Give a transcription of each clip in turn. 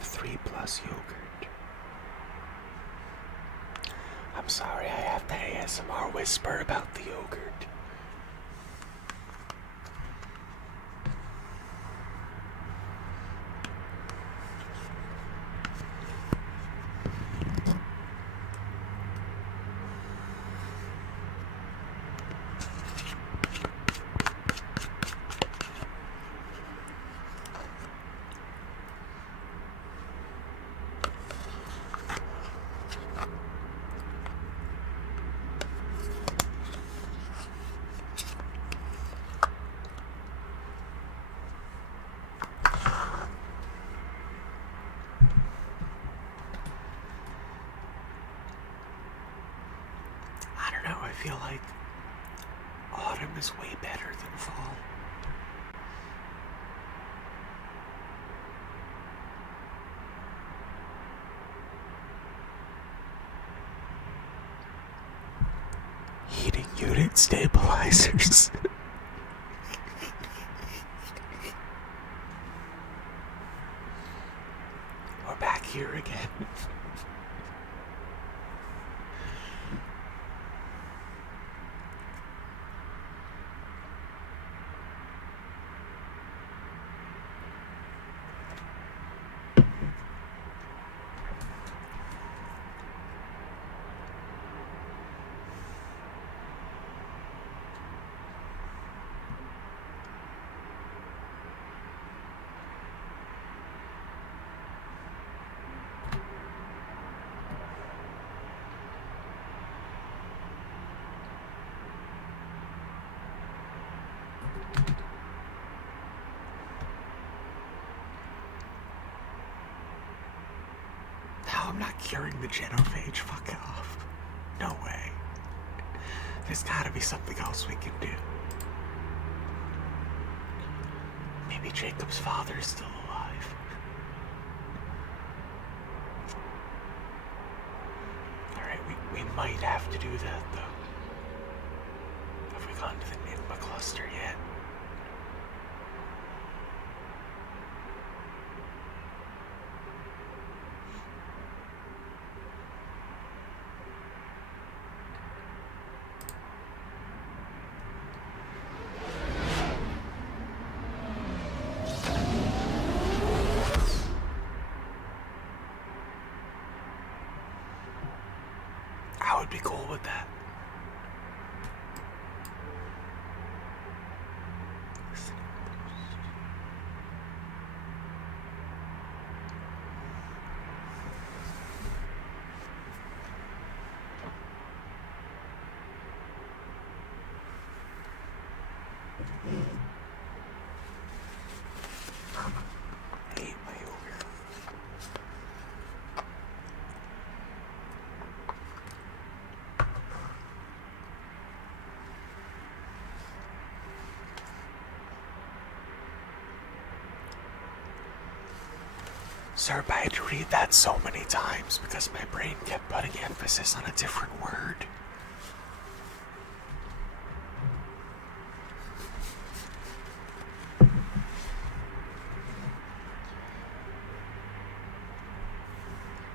have 3+ yogurt. I'm sorry, I have to ASMR whisper about the yogurt. I don't know, I feel like autumn is way better than fall. Heating unit stabilizers. We're back here again. Now I'm not curing the genophage. Fuck off. No way. There's gotta be something else we can do. Maybe Jacob's father is still alive. Alright, we might have to do that though. Have we gone to the Nigma cluster yet? I would be cool with that. I hate my yogurt. Sir, I had to read that so many times because my brain kept putting emphasis on a different word.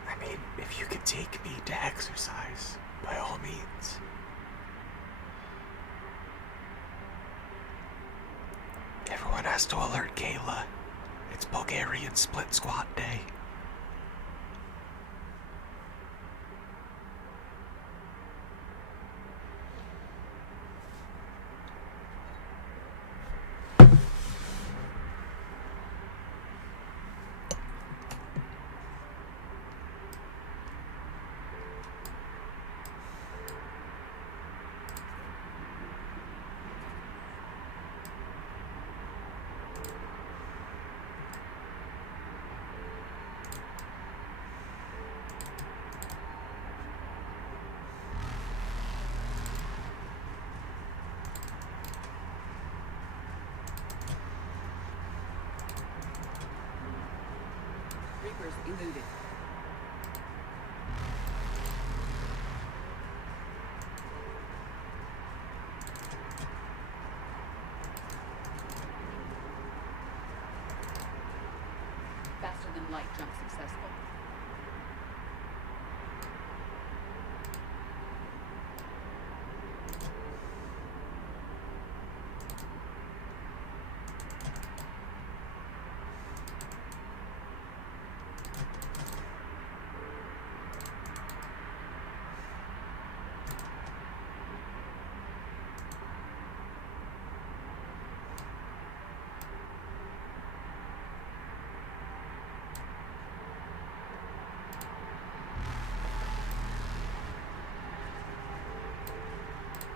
I mean, if you could take me to exercise, by all means. Everyone has to alert Kayla. It's Bulgarian split squat day. Reapers eluded. Faster than Light jump successful.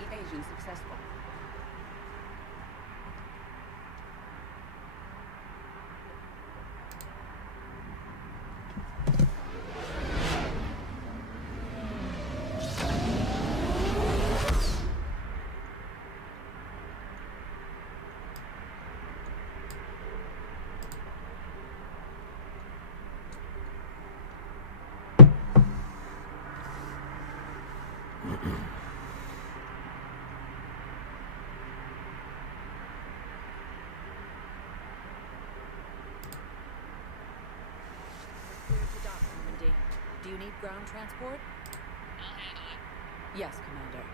Evasion successful. Do you need ground transport? I'll handle it. Yes, Commander.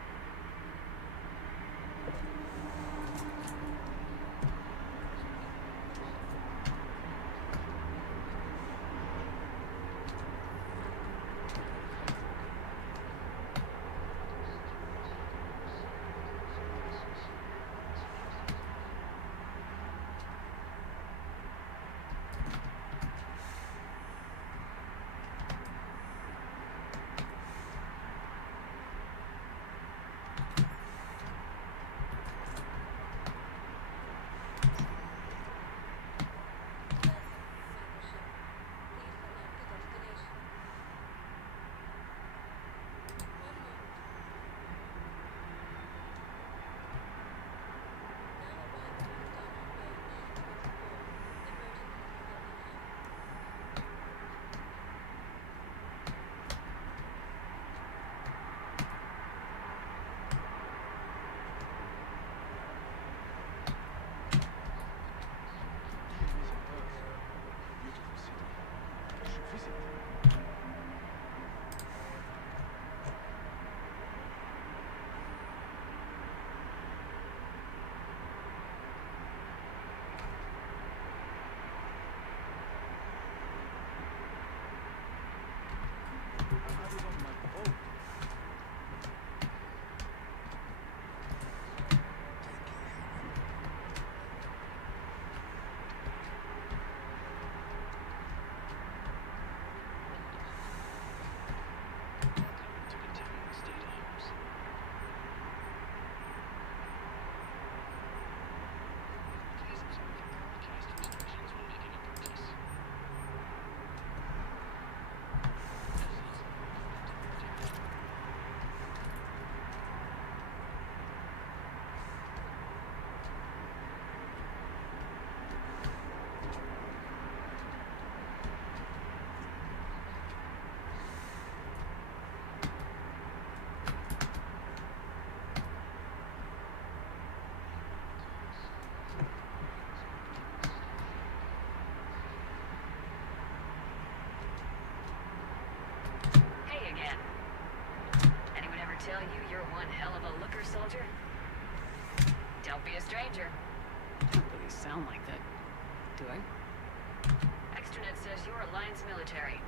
tell you you're one hell of a looker, soldier? Don't be a stranger. Don't really sound like that, do I? Extranet says you're Alliance military.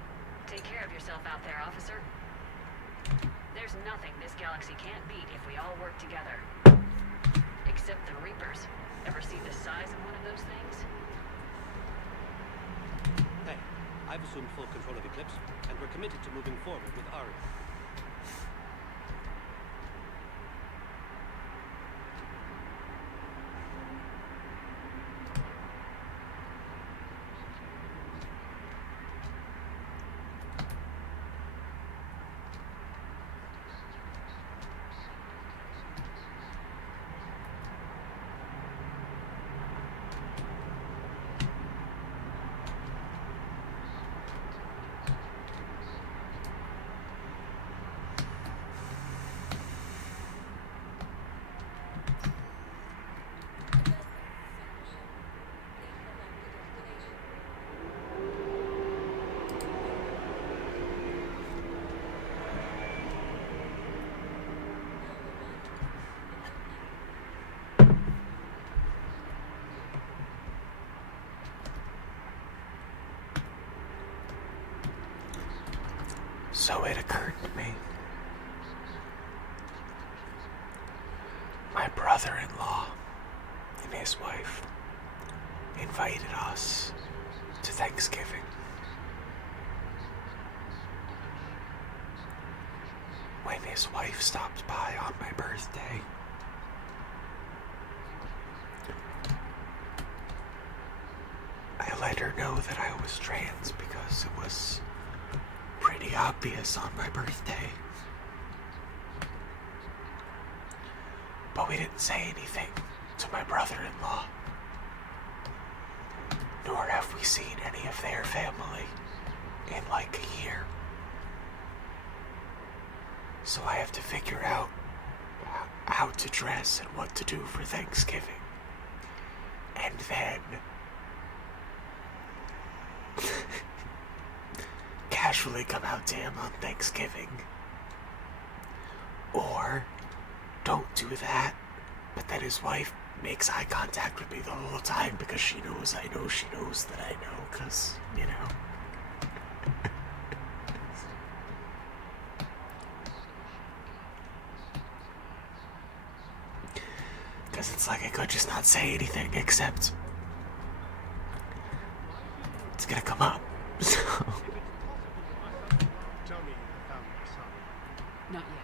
Take care of yourself out there, officer. There's nothing this galaxy can't beat if we all work together. Except the Reapers. Ever see the size of one of those things? Hey, I've assumed full control of Eclipse, and we're committed to moving forward with Ari. So it occurred to me. My brother-in-law and his wife invited us to Thanksgiving. When his wife stopped by on my birthday, I let her know that I was trans because it was pretty obvious on my birthday. But we didn't say anything to my brother-in-law, nor have we seen any of their family in like a year. So I have to figure out how to dress and what to do for Thanksgiving. And then casually come out to him on Thanksgiving. Or don't do that, but then his wife makes eye contact with me the whole time because she knows I know she knows that I know, because, you know. Because it's like I could just not say anything, except it's gonna come up. So. Tell me you found my son. Not yet.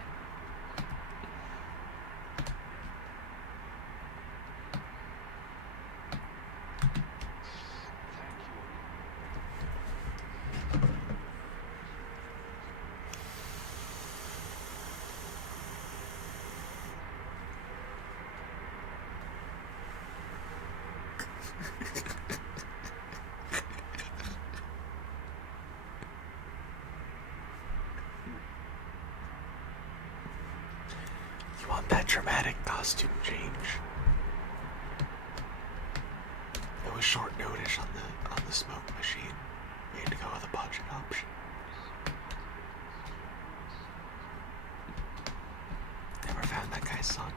You want that dramatic costume change? It was short notice on the smoke machine. We had to go with a budget option. Never found that guy's son.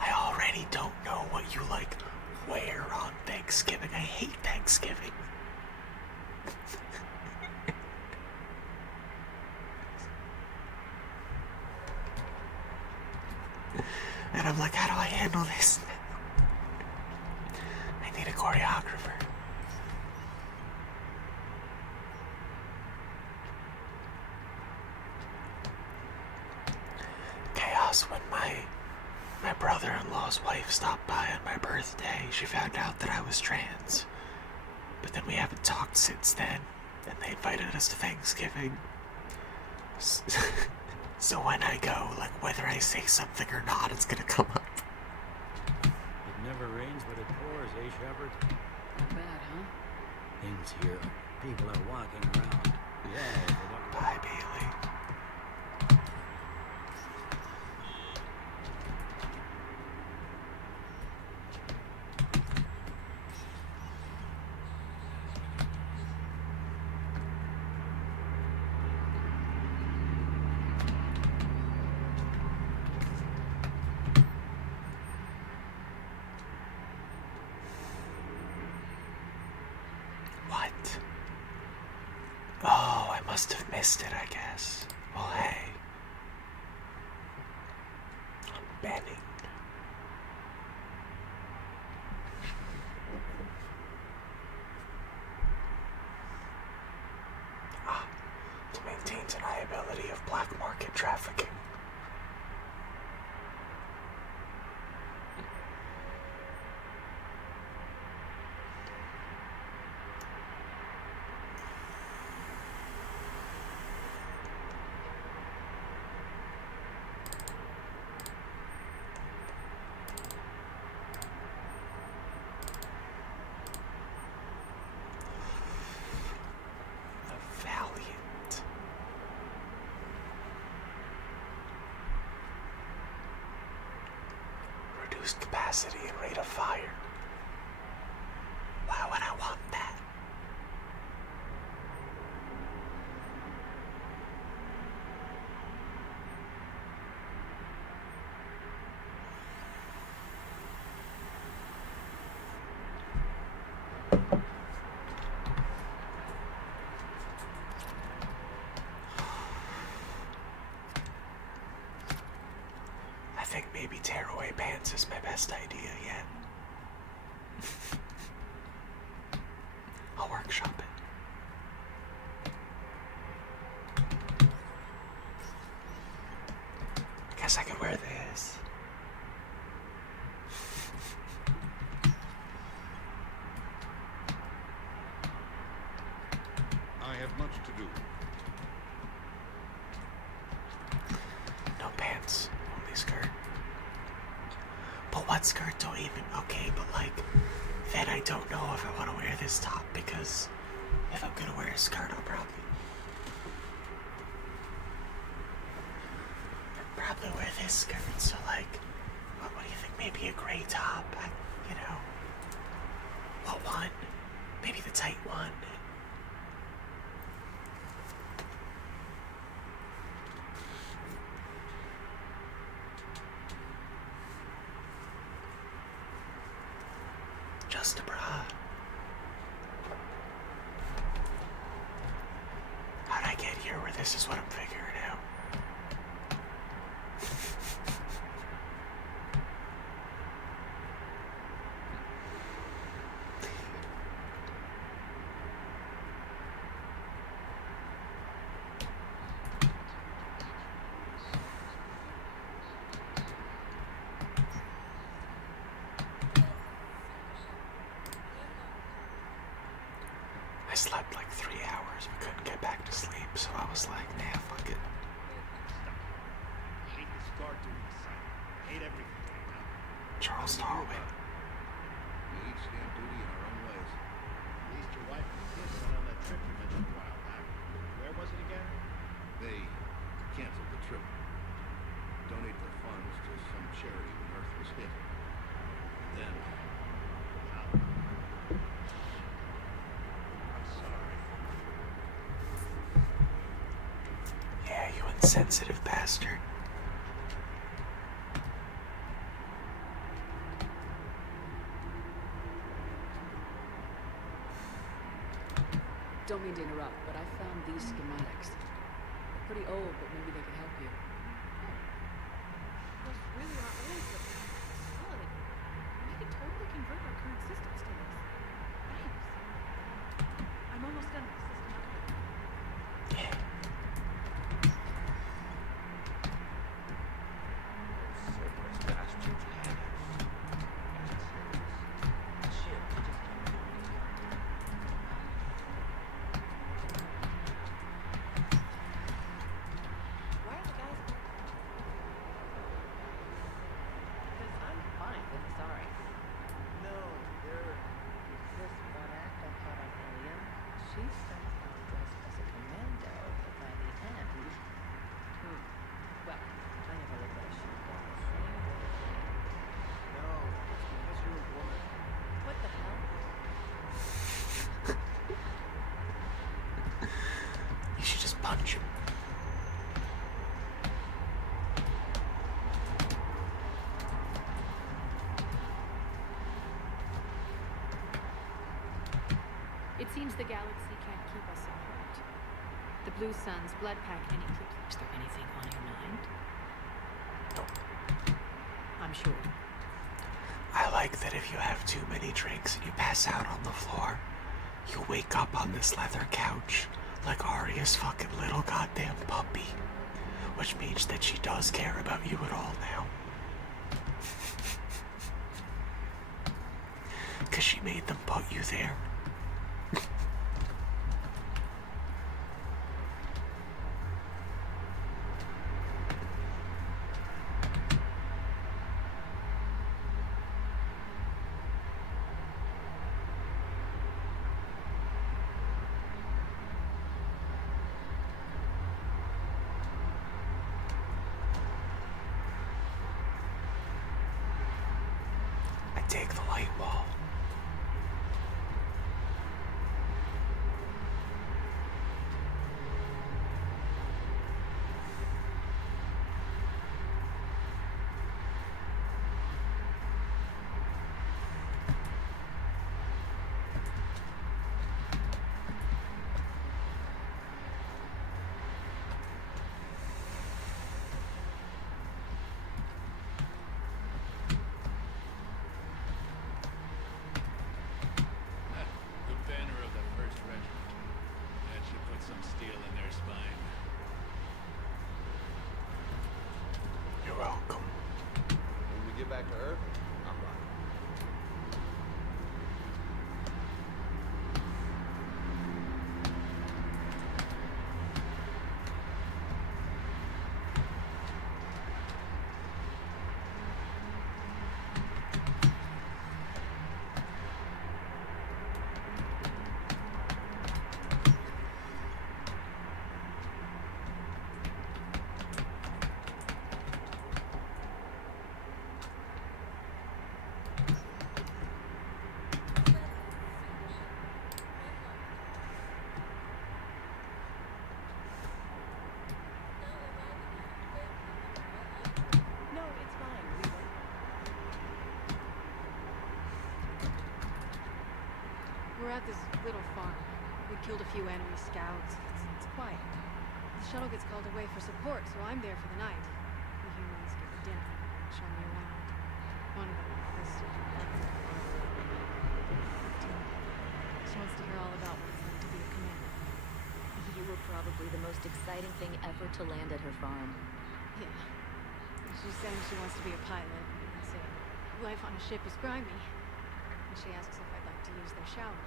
I already don't know what you like wear on Thanksgiving. I hate Thanksgiving. And I'm like, how do I handle this? I need a choreographer. Chaos when my brother-in-law's wife stopped by on my birthday. She found out that I was trans. But then we haven't talked since then. And they invited us to Thanksgiving. So when I go, like, whether I say something or not, it's gonna come up. It never rains but it pours, eh, Shepard? Not bad, huh? Things here, people are walking around. Yeah, they don't... Bye, Bailey. What? Oh, I must have missed it, I guess. Well, hey. I'm betting. To maintain deniability of black market trafficking. Valiant. Reduced capacity and rate of fire. Why would I want that? I think maybe tearaway pants is my best idea yet. I'll workshop it. Guess I could wear this. I have much to do. No pants, only skirt. But what skirt don't even, okay, but like, then I don't know if I want to wear this top, because if I'm gonna wear a skirt, I'll probably wear this skirt. So like, what do you think? Maybe a gray top, you know. What one? Maybe the tight one. Just a bra. How'd I get here where this is what I'm figuring out? I slept like 3 hours but couldn't get back to sleep, so I was like, nah, fuck it. I hate this guard doing this site. I hate everything right now. Charles Darwin. We each stand duty in our own ways. At least your wife and the kids went on that trip you mentioned a while back. Where was it again? They canceled the trip. Donate their funds to some charity when Earth was hit. Then, Wow. I'm sorry. Yeah, you insensitive bastard. Don't mean to interrupt, but I found these schematics. They're pretty old, but maybe they could help you. Those really are old, but solid. We could totally convert our current systems to this. Thanks. I'm almost done with the system upgrade. Yeah. Why are the guys? Because I'm fine with the sorry. No, they're... This one act I caught on Alien, she starts out dressed as a commando, but by the end, well, I never looked at a shoot gun the same way. No, it's because you're a woman. What the hell? You should just punch him. It seems the galaxy can't keep us apart. The Blue Sun's blood pack and eclipse. Is there anything on your mind? I'm sure. I like that if you have too many drinks and you pass out on the floor, you wake up on this leather couch like Arya's fucking little goddamn puppy. Which means that she does care about you at all now. 'Cause she made them put you there. I take the light wall. back to Earth, I'm fine. No, it's fine. We're at this little farm. We killed a few enemy scouts. It's quiet. The shuttle gets called away for support, so I'm there for the night. The humans give me dinner, show me around. One of them, this she wants to hear all about what it's like to be a commander. You were probably the most exciting thing ever to land at her farm. Yeah. She's saying she wants to be a pilot. I say, life on a ship is grimy. And she asks if I'd like to use their shower.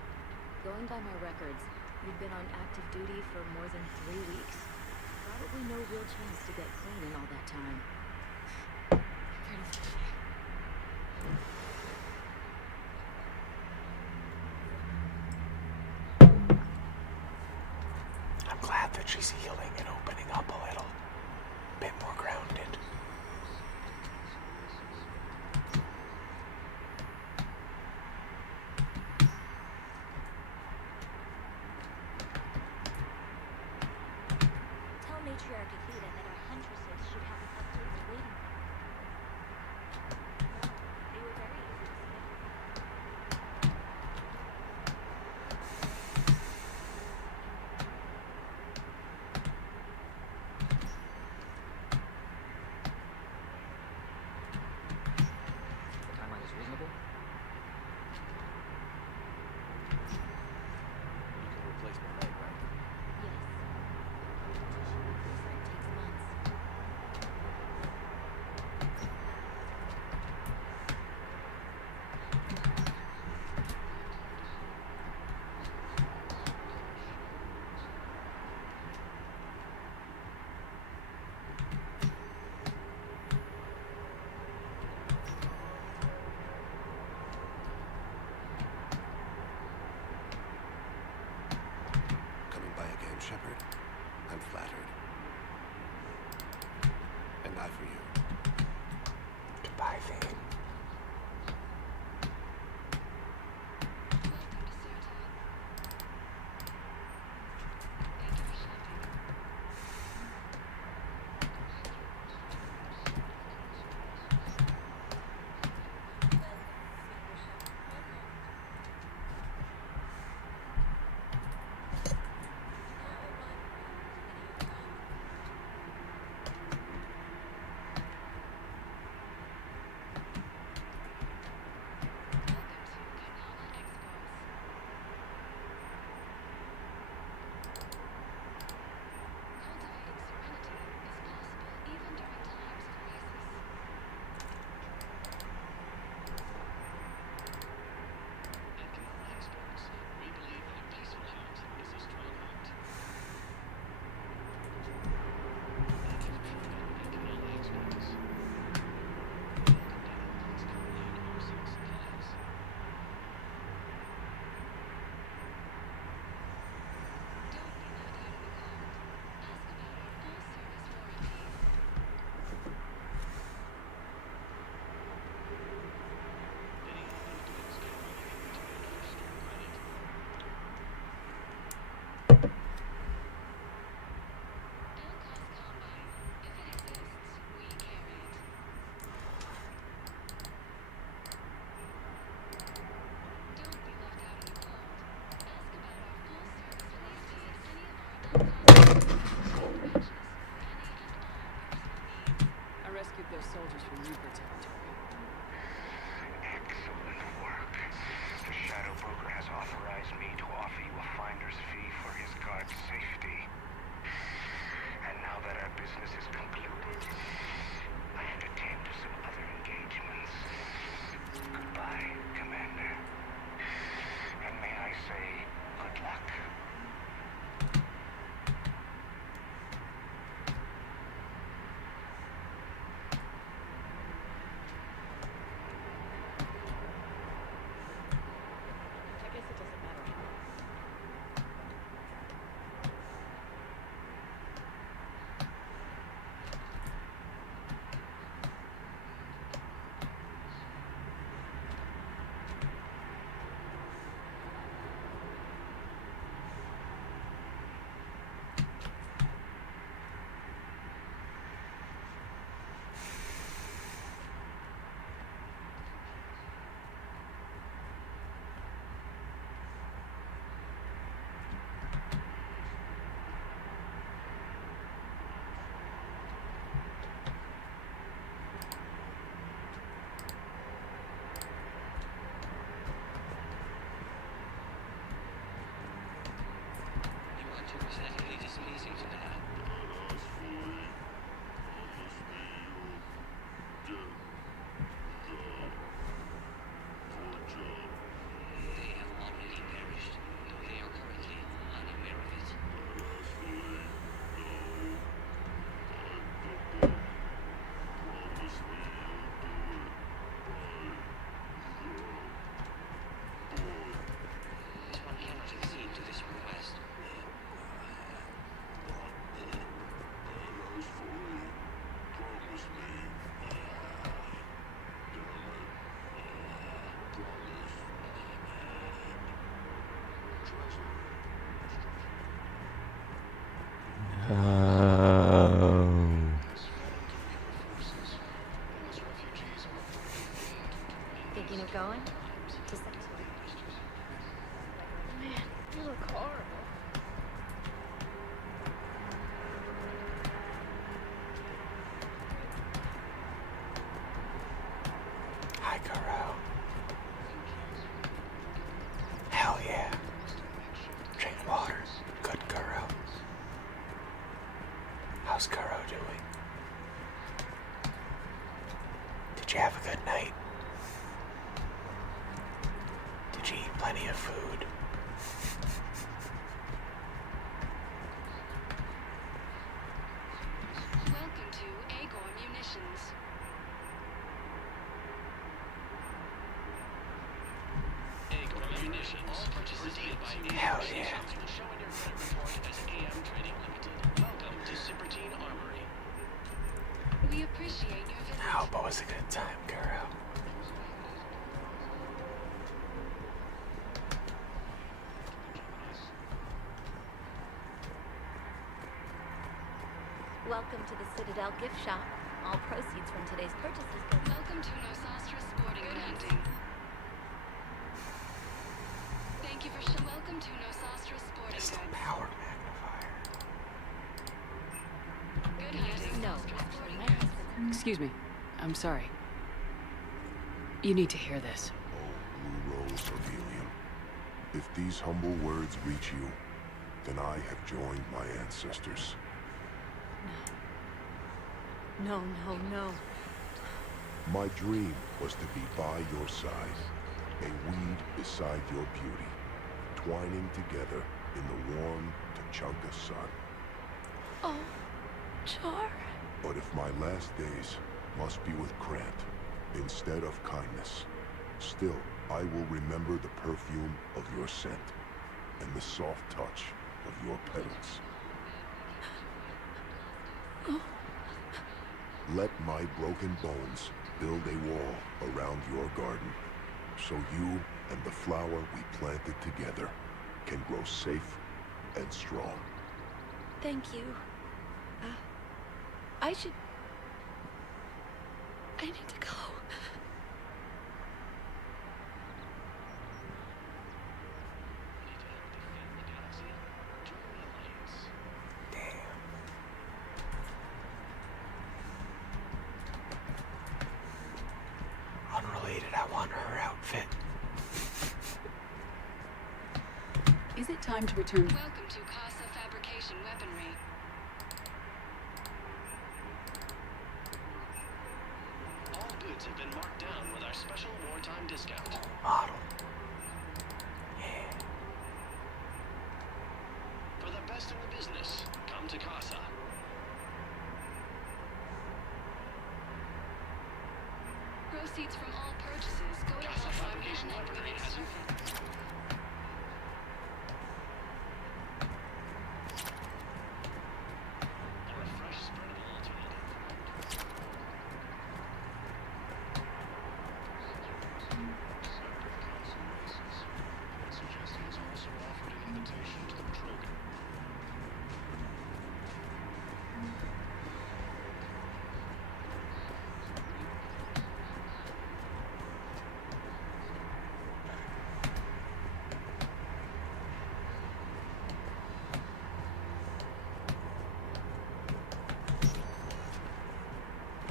Going by my records, you've been on active duty for more than 3 weeks. Probably no real chance to get clean in all that time. Pretty fishy. I'm glad that she's healing and opening up a little. Bit more grounded. Tell Matriarch Athena that our huntresses should have an update waiting for them. No, they were very easy to spare. The timeline is reasonable. You can replace my leg, right? Yes. Tissue replacement takes months. Coming by again, Shepard? I'm flattered. An eye for you. Goodbye, Thane. I rescued those soldiers from Reaper territory. Excellent work. The Shadow Broker has authorized me to offer you a finder's fee for his guard's safety. And now that our business is concluded, I entertain some other engagements. easy to that. They have already perished, though they are currently unaware of it. This one cannot accede to this request. Thinking of going? To Sanctuary? Man, you look horrible. Hi, Kuro. Hell yeah. Drink water. Good, Kuro. How's Kuro doing? Did you have a good night? Did you eat plenty of food? Welcome to Agor Munitions. Agor Munitions. All purchases made by Hell AM yeah. Munitions will show in your credit report as AM Trading Limited. Welcome to Zippertine Armory. We appreciate your visit. I hope it was a good time, Kuro. Welcome to the Citadel gift shop. All proceeds from today's purchases go. Welcome to Nosastra Sporting Goods. Thank you for welcome to Nosastra Sporting It's the Goods. power magnifier. Good hunting. No, Nosastra actually, Sporting my Goods. husband. Excuse me. I'm sorry. You need to hear this. Oh, Blue Rose of Helium. If these humble words reach you, then I have joined my ancestors. No, no, no. My dream was to be by your side, a weed beside your beauty, twining together in the warm Tuchanka sun. Oh, Char. But if my last days must be with Krant instead of kindness, still I will remember the perfume of your scent and the soft touch of your petals. Oh. Let my broken bones build a wall around your garden, so you and the flower we planted together can grow safe and strong. Thank you. I need to go. Unrelated, I want her outfit. Is it time to return? Welcome to Casa Fabrication Weaponry. All goods have been marked down with our special wartime discount. Model. Yeah. For the best in the business, come to Casa. Proceeds from all purchases go to Casa help our Fabrication men and Weaponry women has it. servants. A refreshed, spreadable alternative. Suggesting it's also offered an invitation to the Trogan.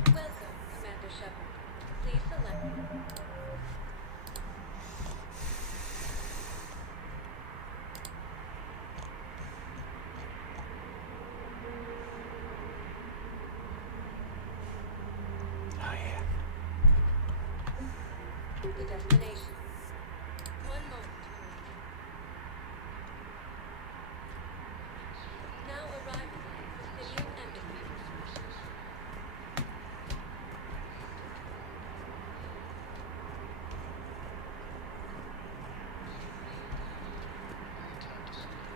Welcome, Commander Shepard. Please select. the destination. One moment, please. Now arriving at Presidium Embassy.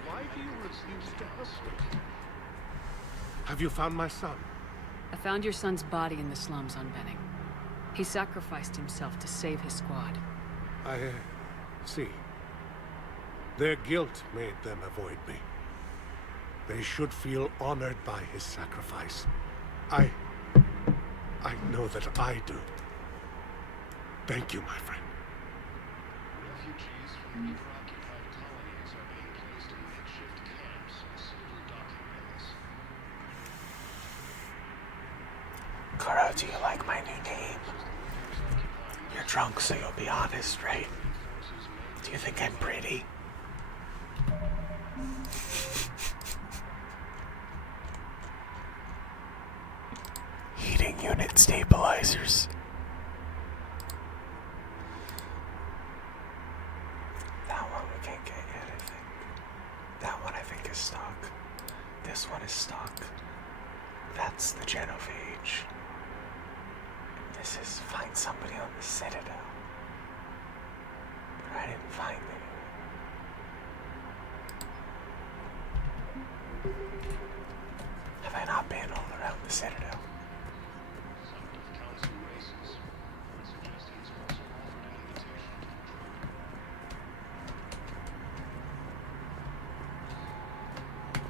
Why do you refuse to help me? Have you found my son? I found your son's body in the slums on Benning. He sacrificed himself to save his squad. I see. Their guilt made them avoid me. They should feel honored by his sacrifice. I know that I do. Thank you, my friend. Refugees from Reaper-occupied colonies are being placed in makeshift camps in civil docking bays. Kuro, do you like my new name? You're drunk, so you'll be honest, right? Do you think I'm pretty? Heating unit stabilizers. That one we can't get yet, I think. That one I think is stock. This one is stock. That's the Genovage. And this is find somebody on the Citadel. But I didn't find anyone. Have I not been all around the Citadel?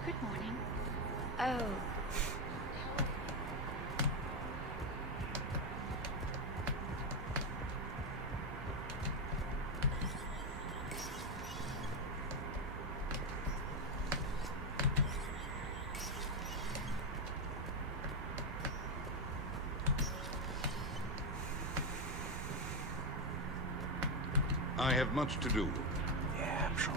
Good morning. Oh. I have much to do. Yeah, I'm sure.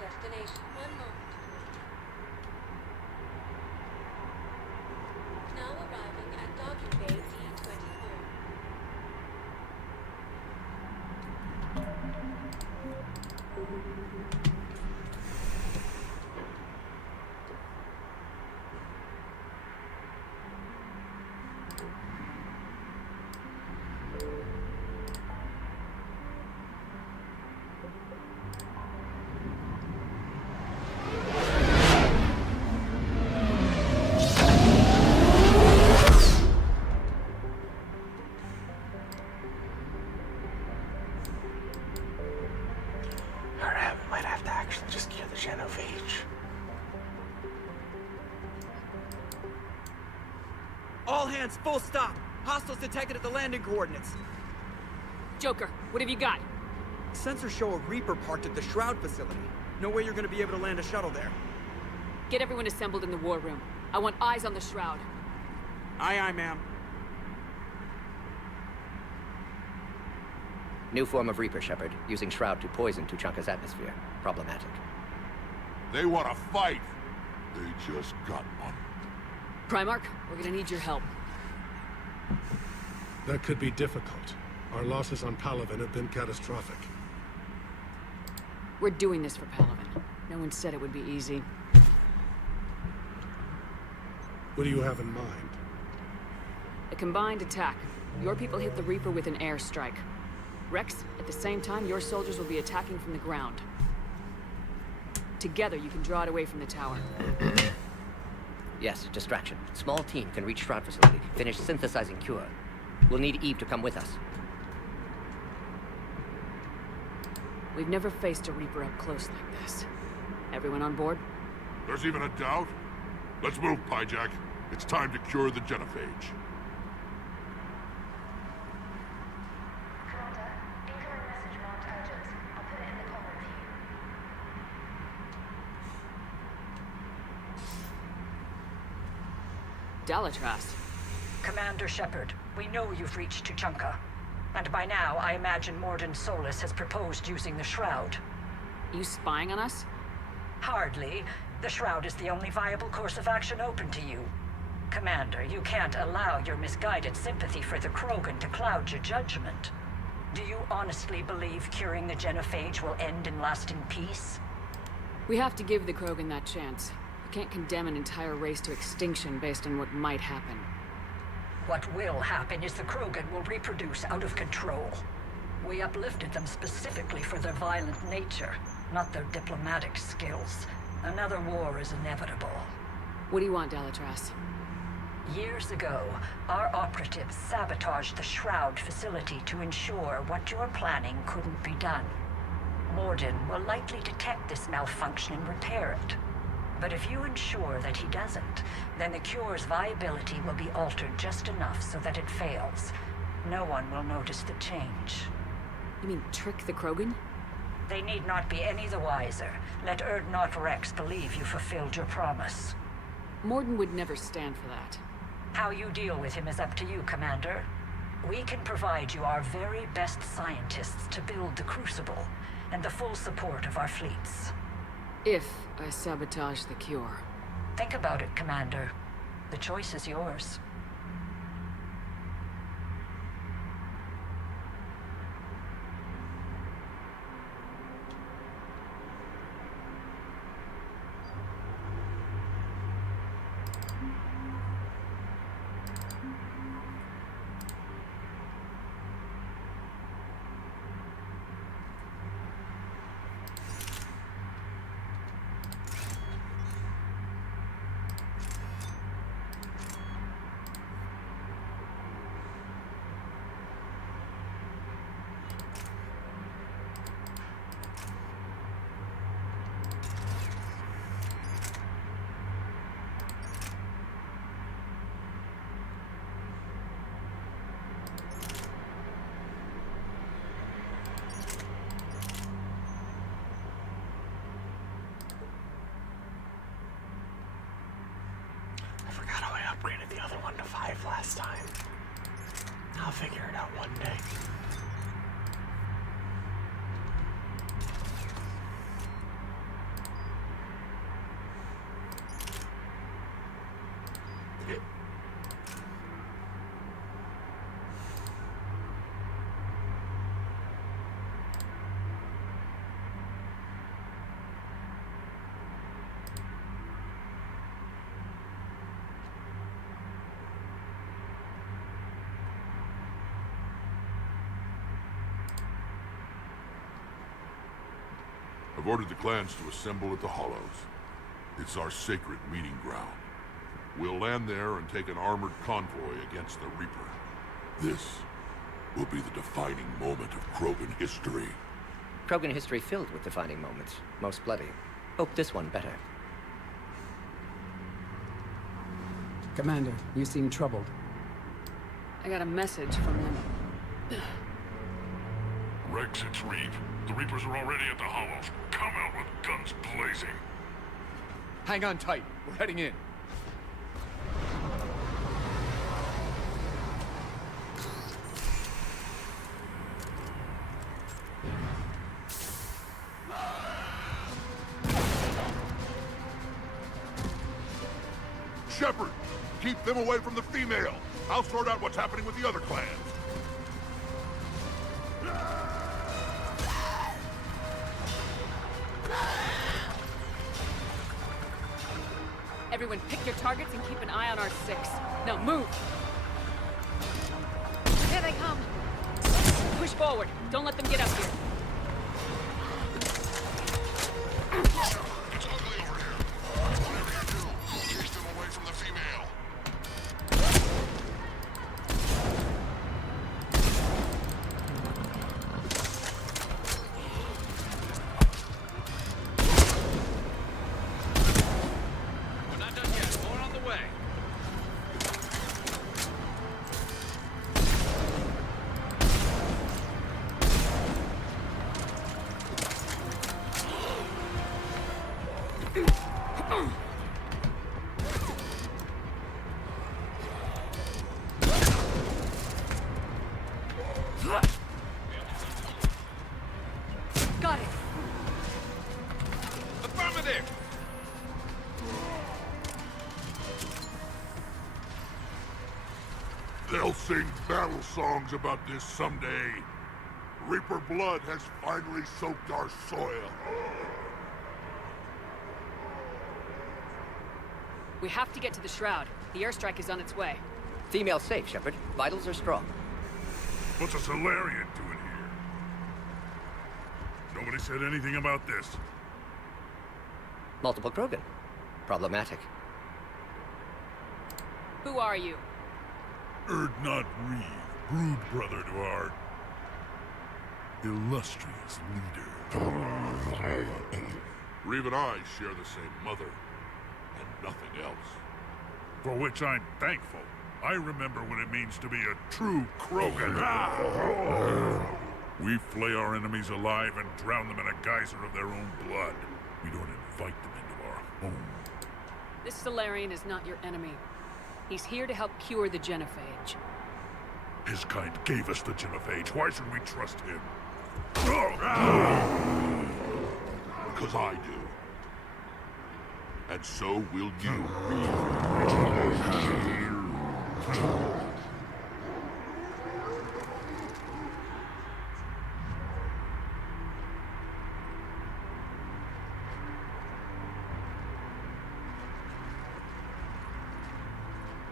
Destination. One moment, please. Now arriving at docking bay D-24. Alright, we might have to actually just gear the Genovage. All hands, full stop. Hostiles detected at the landing coordinates. Joker, what have you got? Sensors show a Reaper parked at the Shroud facility. No way you're gonna be able to land a shuttle there. Get everyone assembled in the war room. I want eyes on the Shroud. Aye, ma'am. New form of Reaper, Shepard, using Shroud to poison Tuchanka's atmosphere. Problematic. They want to fight. They just got one. Primarch, we're gonna need your help. That could be difficult. Our losses on Palaven have been catastrophic. We're doing this for Palaven. No one said it would be easy. What do you have in mind? A combined attack. Your people hit the Reaper with an airstrike. Rex, at the same time, your soldiers will be attacking from the ground. Together, you can draw it away from the tower. Yes, distraction. Small team can reach Shroud facility, finish synthesizing cure. We'll need Eve to come with us. We've never faced a Reaper up close like this. Everyone on board? There's even a doubt? Let's move, Pyjack. It's time to cure the genophage. Commander, incoming message marked urgent. I'll put it in the common view. Dalatras. Commander Shepard, we know you've reached Tuchanka. And by now, I imagine Morden Solus has proposed using the Shroud. You spying on us? Hardly. The Shroud is the only viable course of action open to you. Commander, you can't allow your misguided sympathy for the Krogan to cloud your judgment. Do you honestly believe curing the genophage will end in lasting peace? We have to give the Krogan that chance. We can't condemn an entire race to extinction based on what might happen. What will happen is the Krogan will reproduce out of control. We uplifted them specifically for their violent nature, not their diplomatic skills. Another war is inevitable. What do you want, Dalatras? Years ago, our operatives sabotaged the Shroud facility to ensure what you're planning couldn't be done. Morden will likely detect this malfunction and repair it. But if you ensure that he doesn't, then the cure's viability will be altered just enough so that it fails. No one will notice the change. You mean trick the Krogan? They need not be any the wiser. Let Erdnot Rex believe you fulfilled your promise. Morden would never stand for that. How you deal with him is up to you, Commander. We can provide you our very best scientists to build the Crucible, and the full support of our fleets. If I sabotage the cure. Think about it, Commander. The choice is yours. I forgot how I upgraded the other one to 5 last time. I'll figure it out one day. I've ordered the clans to assemble at the Hollows. It's our sacred meeting ground. We'll land there and take an armored convoy against the Reaper. This will be the defining moment of Krogan history. Krogan history filled with defining moments, most bloody. Hope this one better. Commander, you seem troubled. I got a message from them. Rex, it's Reeve. The Reapers are already at the Hollows. Come out with guns blazing. Hang on tight. We're heading in. Shepard, keep them away from the female. I'll sort out what's happening with the other clans. Everyone pick your targets and keep an eye on our 6. Now move! Push forward. Don't let them get up here. It's ugly over here. Whatever you do, chase them away from the female. We're not done yet. More on the way. Got it. Affirmative! They'll sing battle songs about this someday. Reaper blood has finally soaked our soil. We have to get to the Shroud. The airstrike is on its way. Female safe, Shepard. Vitals are strong. What's a Solarian doing here? Nobody said anything about this. Multiple Krogan. Problematic. Who are you? Erdnot Reeve, brood brother to our illustrious leader. Reeve and I share the same mother, and nothing else. For which I'm thankful. I remember what it means to be a true Krogan. We flay our enemies alive and drown them in a geyser of their own blood. We don't invite them into our home. This Solarian is not your enemy. He's here to help cure the genophage. His kind gave us the genophage. Why should we trust him? Because I do. And so will you.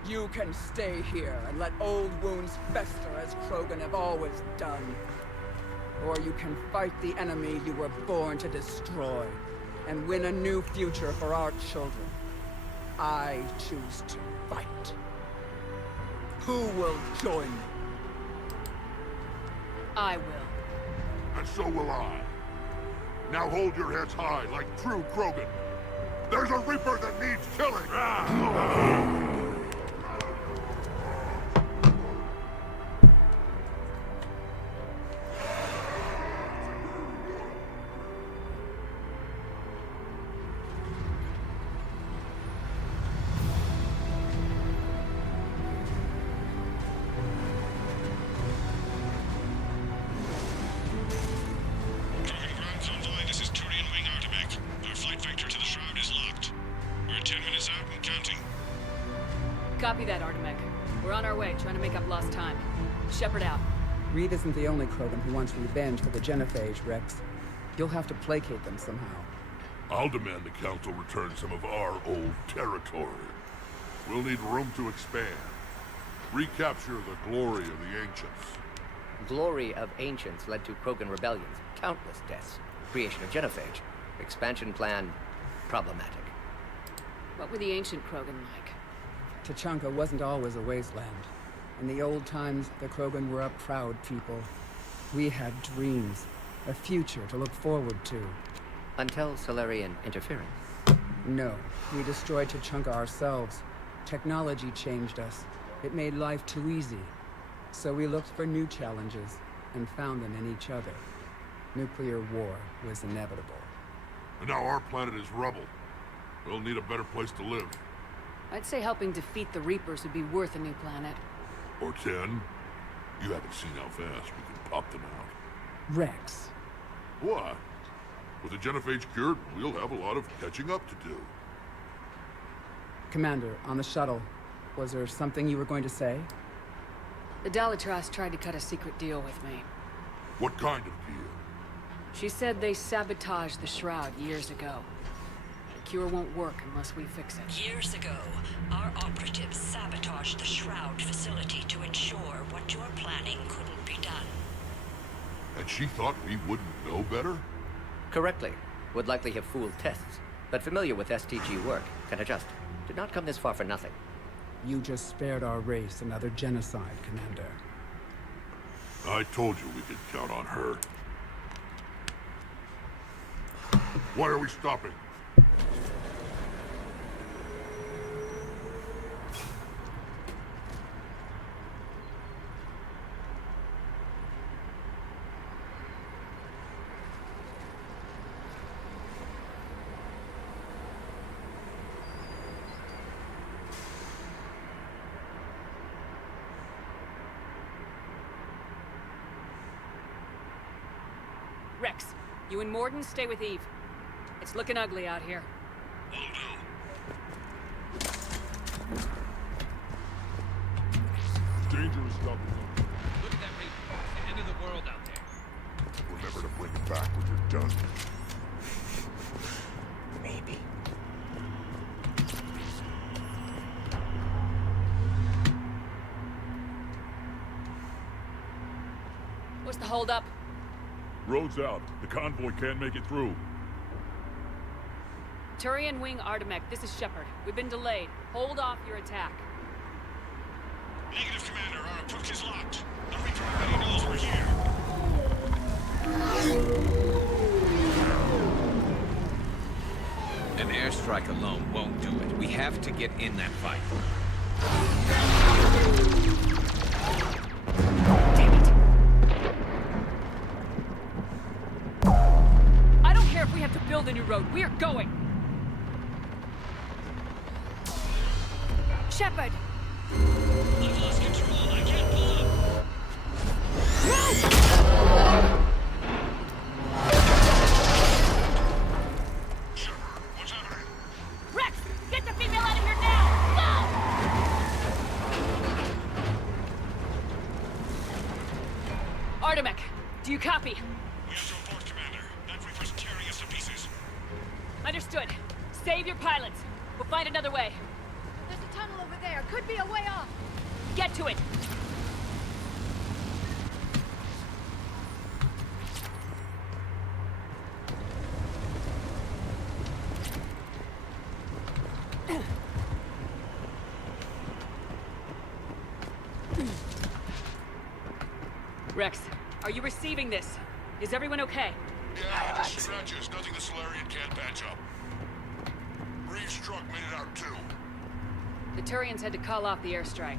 You can stay here and let old wounds fester as Krogan have always done. Or you can fight the enemy you were born to destroy and win a new future for our children. I choose to fight. Who will join me? I will. And so will I. Now hold your heads high like true Krogan. There's a Reaper that needs killing! Copy that, Artemek. We're on our way, trying to make up lost time. Shepard out. Reed isn't the only Krogan who wants revenge for the genophage, Rex. You'll have to placate them somehow. I'll demand the Council return some of our old territory. We'll need room to expand. Recapture the glory of the Ancients. Glory of Ancients led to Krogan rebellions, countless deaths, creation of genophage. Expansion plan, problematic. What were the ancient Krogan like? Tachanka wasn't always a wasteland. In the old times, the Krogan were a proud people. We had dreams, a future to look forward to. Until Solarian interference. No, we destroyed Tachanka ourselves. Technology changed us. It made life too easy. So we looked for new challenges, and found them in each other. Nuclear war was inevitable. And now our planet is rubble. We'll need a better place to live. I'd say helping defeat the Reapers would be worth a new planet. Or 10. You haven't seen how fast we can pop them out. Rex. What? With the genophage cured, we'll have a lot of catching up to do. Commander, on the shuttle, was there something you were going to say? The Dalitras tried to cut a secret deal with me. What kind of deal? She said they sabotaged the Shroud years ago. The cure won't work unless we fix it. Years ago, our operatives sabotaged the Shroud facility to ensure what you're planning couldn't be done. And she thought we wouldn't know better? Correctly. Would likely have fooled tests, but familiar with STG work, can adjust. Did not come this far for nothing. You just spared our race another genocide, Commander. I told you we could count on her. Why are we stopping? Rex, you and Morden stay with Eve. It's looking ugly out here. Dangerous stuff. Look at that reaper. It's the end of the world out there. Remember to bring it back when you're done. Maybe. What's the holdup? Road's out. The convoy can't make it through. Turian Wing Artemek, this is Shepard. We've been delayed. Hold off your attack. Negative, Commander. Our approach is locked. The Reaper already knows we're here. An airstrike alone won't do it. We have to get in that fight. I don't care if we have to build a new road. We are going. Shepard! I've lost control. I can't pull up. Shepard, what's happening? Rex! Get the female out of here now! Go! Artemek, do you copy? We have to abort, Commander. That Reaper's tearing us to pieces. Understood. Save your pilots. We'll find another way. There's a tunnel over there. Could be a way off. Get to it! Rex, are you receiving this? Is everyone okay? Yeah, just scratches. Nothing the Solarian can't patch up. Reeves' truck made it out too. The Turians had to call off the airstrike.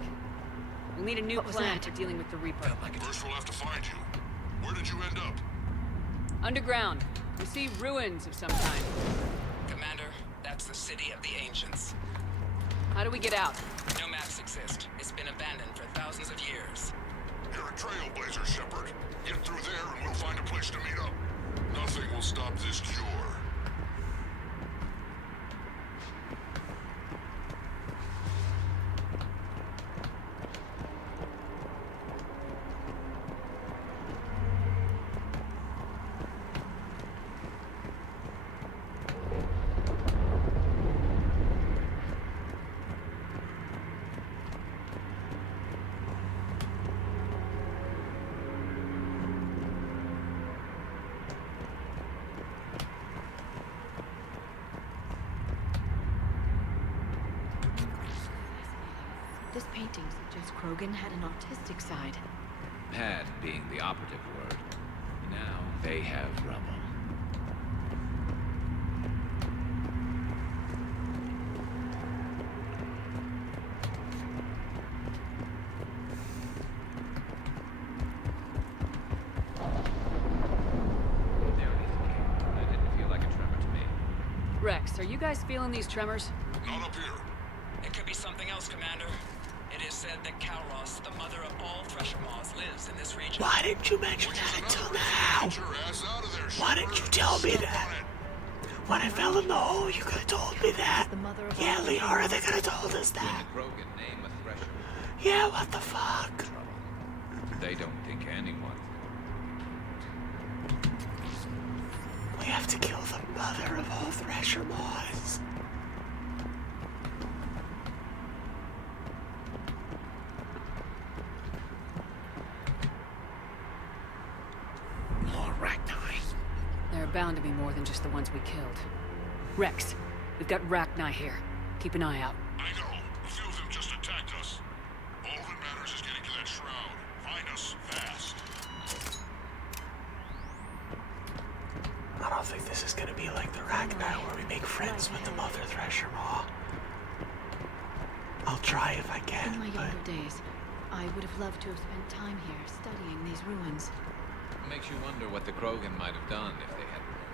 We'll need a new plan for dealing with the Reaper. First we'll have to find you. Where did you end up? Underground. We see ruins of some kind. Commander, that's the city of the ancients. How do we get out? No maps exist. It's been abandoned for thousands of years. You're a trailblazer, Shepard. Get through there and we'll find a place to meet up. Nothing will stop this cure. This painting suggests Krogan had an autistic side. Had being the operative word. Now they have rubble. That didn't feel like a tremor to me. Rex, are you guys feeling these tremors? Not up here. It could be something else, Commander. It is said that Kalros, the mother of all Thresher Maws, lives in this region. Why didn't you mention that until now? Why didn't you tell me that? When I fell in the hole, you could have told me that. Yeah, Liara, they could have told us that. Krogan name a Thresher. Yeah, what the fuck? They don't think anyone. We have to kill the mother of all Thresher Maws. bound to be more than just the ones we killed. Rex, we've got Rachni here. Keep an eye out. I know. A few of them just attacked us. All that matters is getting to that shroud. Find us fast. I don't think this is gonna be like the Rachni where we make friends with the Mother Thresher Maw. I'll try if I can, In my younger days, I would have loved to have spent time here studying these ruins. Makes you wonder what the Krogan might have done if they had grown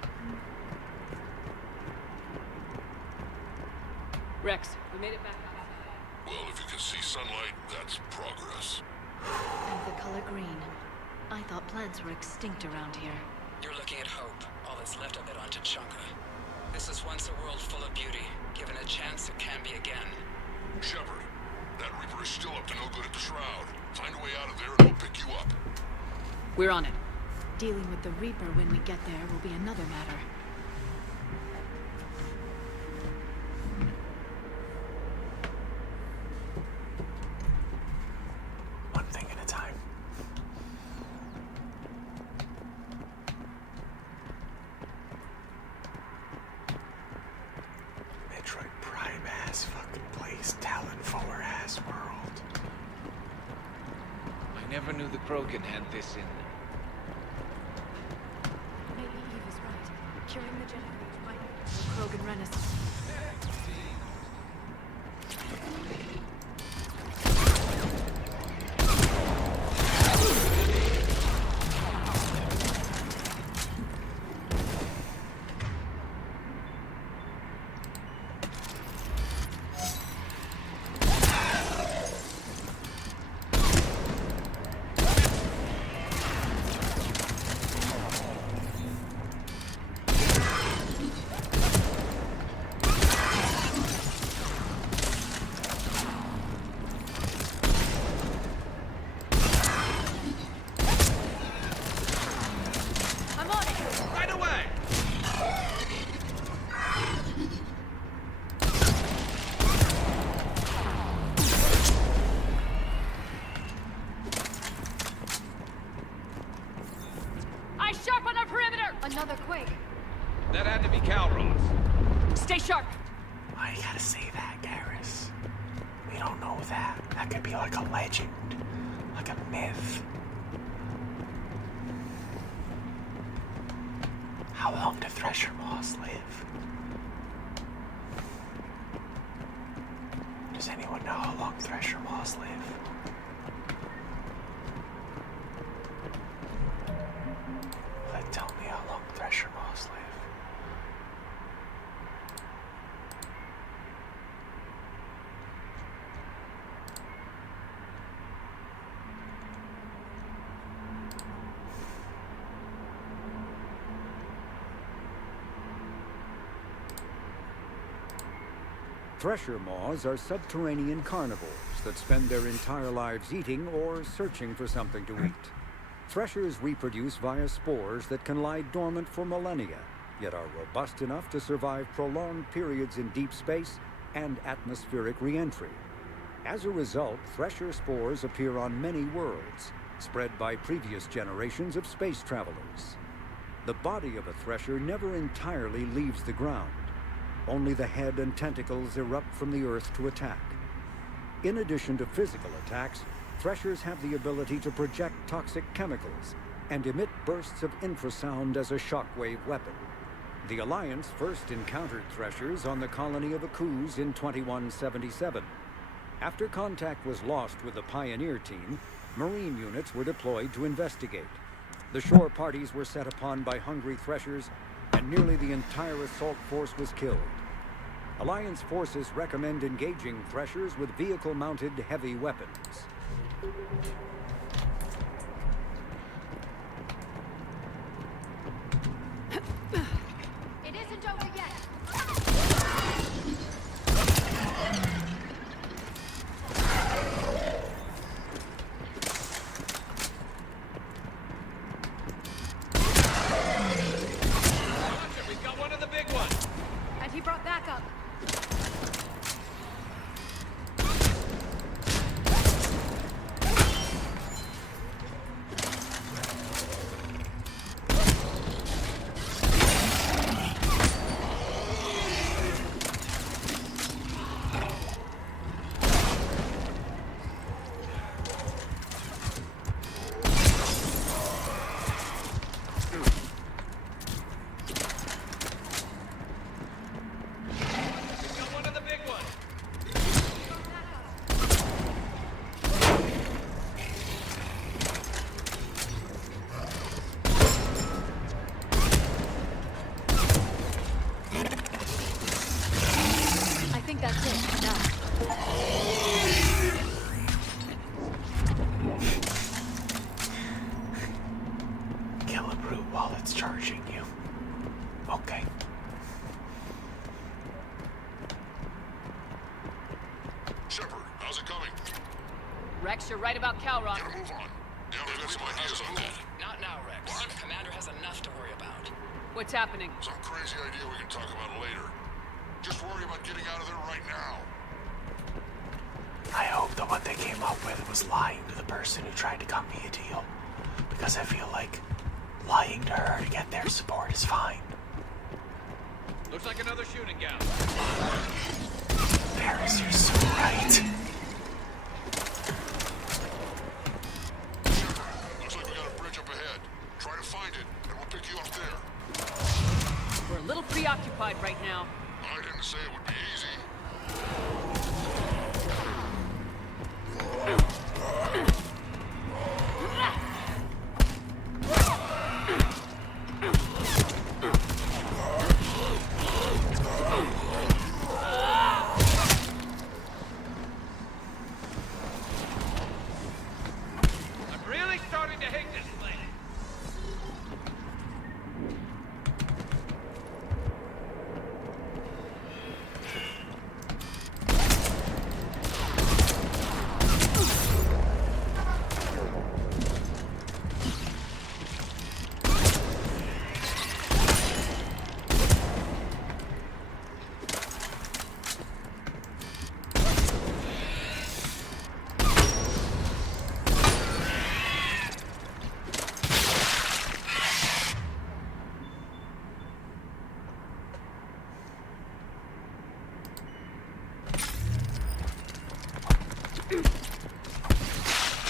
up. Rex, we made it back. Well, if you can see sunlight, that's progress. And the color green. I thought plants were extinct around here. You're looking at hope, all that's left of it on Tuchanka. This is once a world full of beauty. Given a chance, it can be again. Shepard, that Reaper is still up to no good at the shroud. Find a way out of there and we'll pick you up. We're on it. Dealing with the Reaper when we get there will be another matter. One thing at a time. Metroid Prime ass fucking place, Talon 4 ass world. I never knew the Krogan had this in them. Maybe Eve is right. Curing the genophage might be the Krogan Renaissance. Another quake. That had to be Calros. Stay sharp! Why you gotta say that, Garrus? We don't know that. That could be like a legend. Like a myth. How long do Thresher Maws live? Does anyone know how long Thresher Maws live? Tell me how long Thresher Maws live. Thresher Maws are subterranean carnivores that spend their entire lives eating or searching for something to eat. Threshers reproduce via spores that can lie dormant for millennia, yet are robust enough to survive prolonged periods in deep space and atmospheric re-entry. As a result, thresher spores appear on many worlds, spread by previous generations of space travelers. The body of a thresher never entirely leaves the ground. Only the head and tentacles erupt from the earth to attack. In addition to physical attacks, threshers have the ability to project toxic chemicals and emit bursts of infrasound as a shockwave weapon. The Alliance first encountered threshers on the colony of Akuz in 2177. After contact was lost with the Pioneer team, Marine units were deployed to investigate. The shore parties were set upon by hungry threshers, and nearly the entire assault force was killed. Alliance forces recommend engaging threshers with vehicle-mounted heavy weapons. It isn't over yet. We've got one of the big ones. And he brought backup. Rex, you're right about Calrock. Gotta move on. Delta's got some ideas on that. Not now, Rex. What? Commander has enough to worry about. What's happening? Some crazy idea we can talk about later. Just worry about getting out of there right now. I hope that what they came up with was lying to the person who tried to cut me a deal. Because I feel like lying to her to get their support is fine. Looks like another shooting gallery. Paris, you're so right. Looks like we got a bridge up ahead. Try to find it, and we'll pick you up there. We're a little preoccupied right now. I didn't say it would be easy. I'm really starting to hate this place.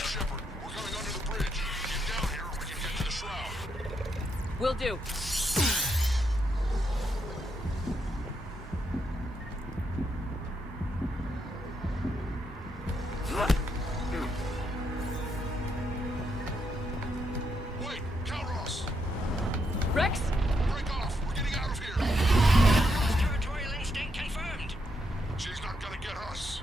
Shepard, we're coming under the bridge. Get down here and we can get to the shroud. Will do. Wait, Calross! Rex? Break off! We're getting out of here! Territorial instinct confirmed. She's not gonna get us.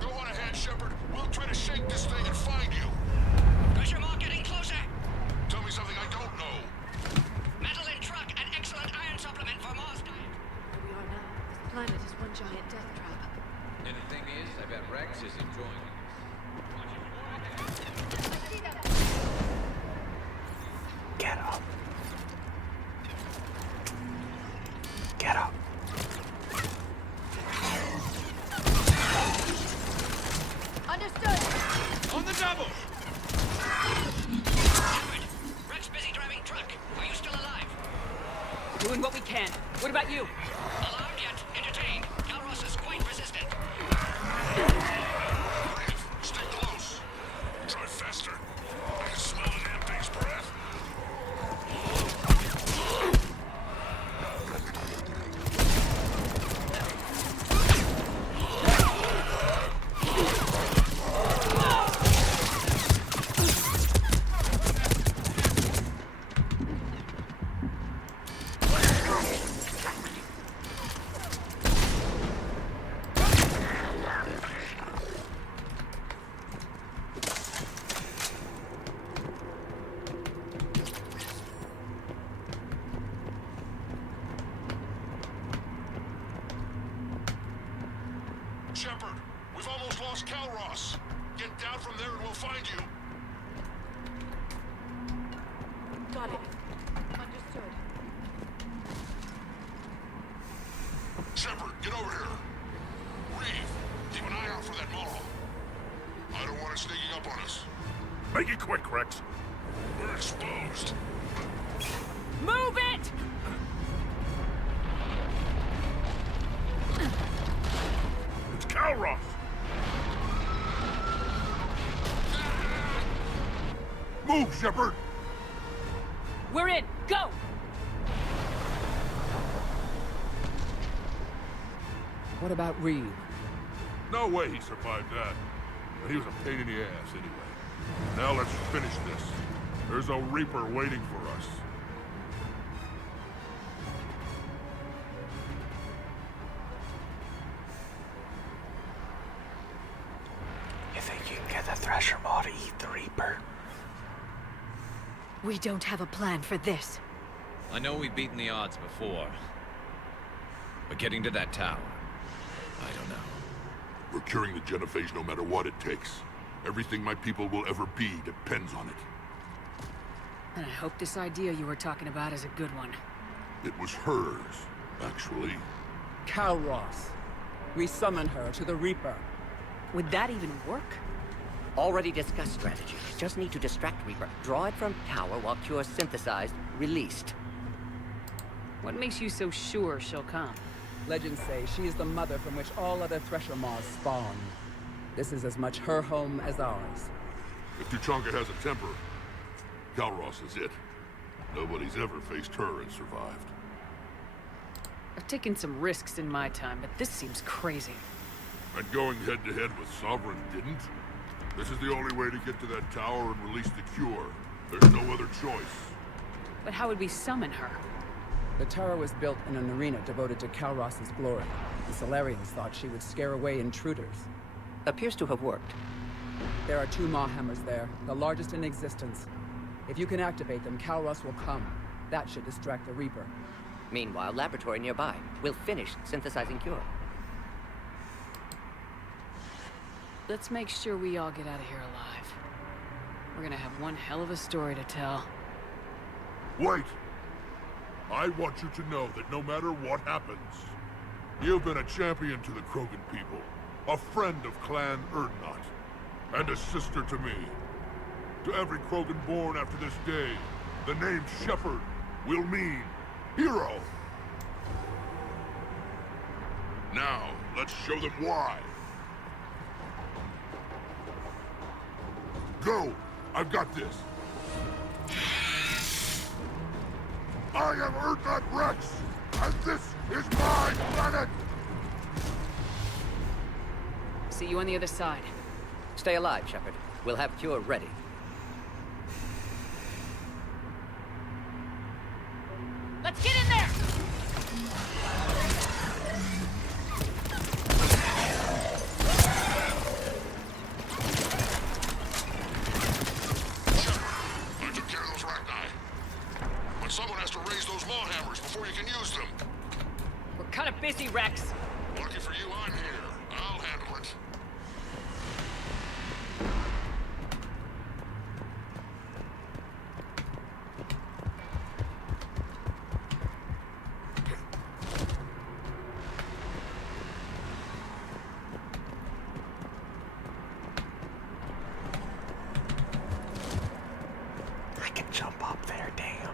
Go on ahead, Shepard. We'll try to shake this thing and find you. Pressure mark getting closer. Tell me something I don't know. Metal in truck and excellent iron supplement for Mars diet. Where we are now, this planet is one giant death trap. And the thing is, I bet Rex is enjoying it. Get up. Get up. Understood! On the double! Rex busy driving truck. Are you still alive? Doing what we can. What about you? Alarmed yet? Entertained. Calross is quite resistant. Brave, stay close. Try faster. I can smell the damn thing's breath. Shepard, we've almost lost Calross. Get down from there and we'll find you. Got it. Understood. Shepard, get over here. Reeve, keep an eye out for that mall. I don't want it sneaking up on us. Make it quick, Rex. We're exposed. Move it! It's Calross. Move, Shepard. We're in. Go! What about Reeve? No way he survived that. But he was a pain in the ass anyway. Now let's finish this. There's a Reaper waiting for us. You think you can get the Thresher Maw to eat the Reaper? We don't have a plan for this. I know we've beaten the odds before. But getting to that tower, I don't know. We're curing the genophage no matter what it takes. Everything my people will ever be depends on it. And I hope this idea you were talking about is a good one. It was hers, actually. Kalros. We summon her to the Reaper. Would that even work? Already discussed strategy. Just need to distract Reaper. Draw it from tower while Cure synthesized, released. What makes you so sure she'll come? Legends say she is the mother from which all other Thresher Maws spawn. This is as much her home as ours. If Tuchanka has a temper, Kalros is it. Nobody's ever faced her and survived. I've taken some risks in my time, but this seems crazy. And going head-to-head with Sovereign didn't? This is the only way to get to that tower and release the cure. There's no other choice. But how would we summon her? The tower was built in an arena devoted to Kalros's glory. The Solarians thought she would scare away intruders. Appears to have worked. There are 2 Maw hammers there, the largest in existence. If you can activate them, Kalros will come. That should distract the Reaper. Meanwhile, laboratory nearby. We'll finish synthesizing Cure. Let's make sure we all get out of here alive. We're gonna have one hell of a story to tell. Wait! I want you to know that no matter what happens, you've been a champion to the Krogan people, a friend of Clan Erdnot, and a sister to me. To every Krogan born after this day, the name Shepard will mean hero. Now, let's show them why. Go! I've got this. I am Erdnot Rex, and this is my planet! See you on the other side. Stay alive, Shepard. We'll have Cure ready. Let's get in there! I took care of those Rachni. But someone has to raise those Maw hammers before you can use them. We're kind of busy, Rex. Lucky for you, I'm here. I'll handle it. I can jump up there, damn.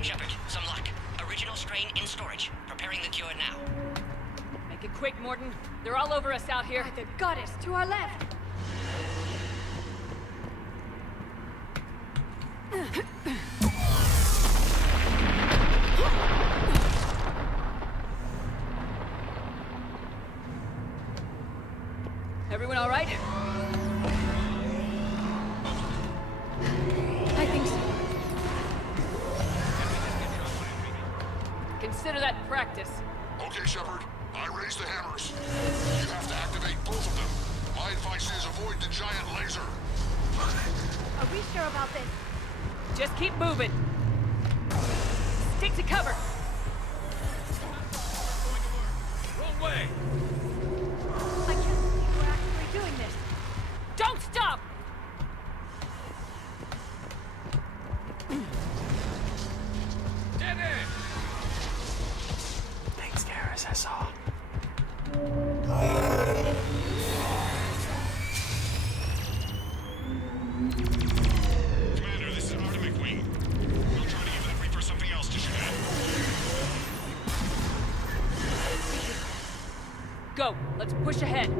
Shepard, some luck. Original strain in storage. Preparing the cure now. Make it quick, Morton. They're all over us out here. By the goddess, to our left! Everyone all right? I think so. Consider that practice. Okay, Shepard. I raised the hammers. You have to activate both of them. My advice is avoid the giant laser. Are we sure about this? Just keep moving. Stick to cover. Wrong way! I can't believe we're actually doing this. Don't stop! Get in! Thanks, Garrus, I saw. Commander, this is Artemic Wing. We'll try to give that Reaper go. Let's push ahead.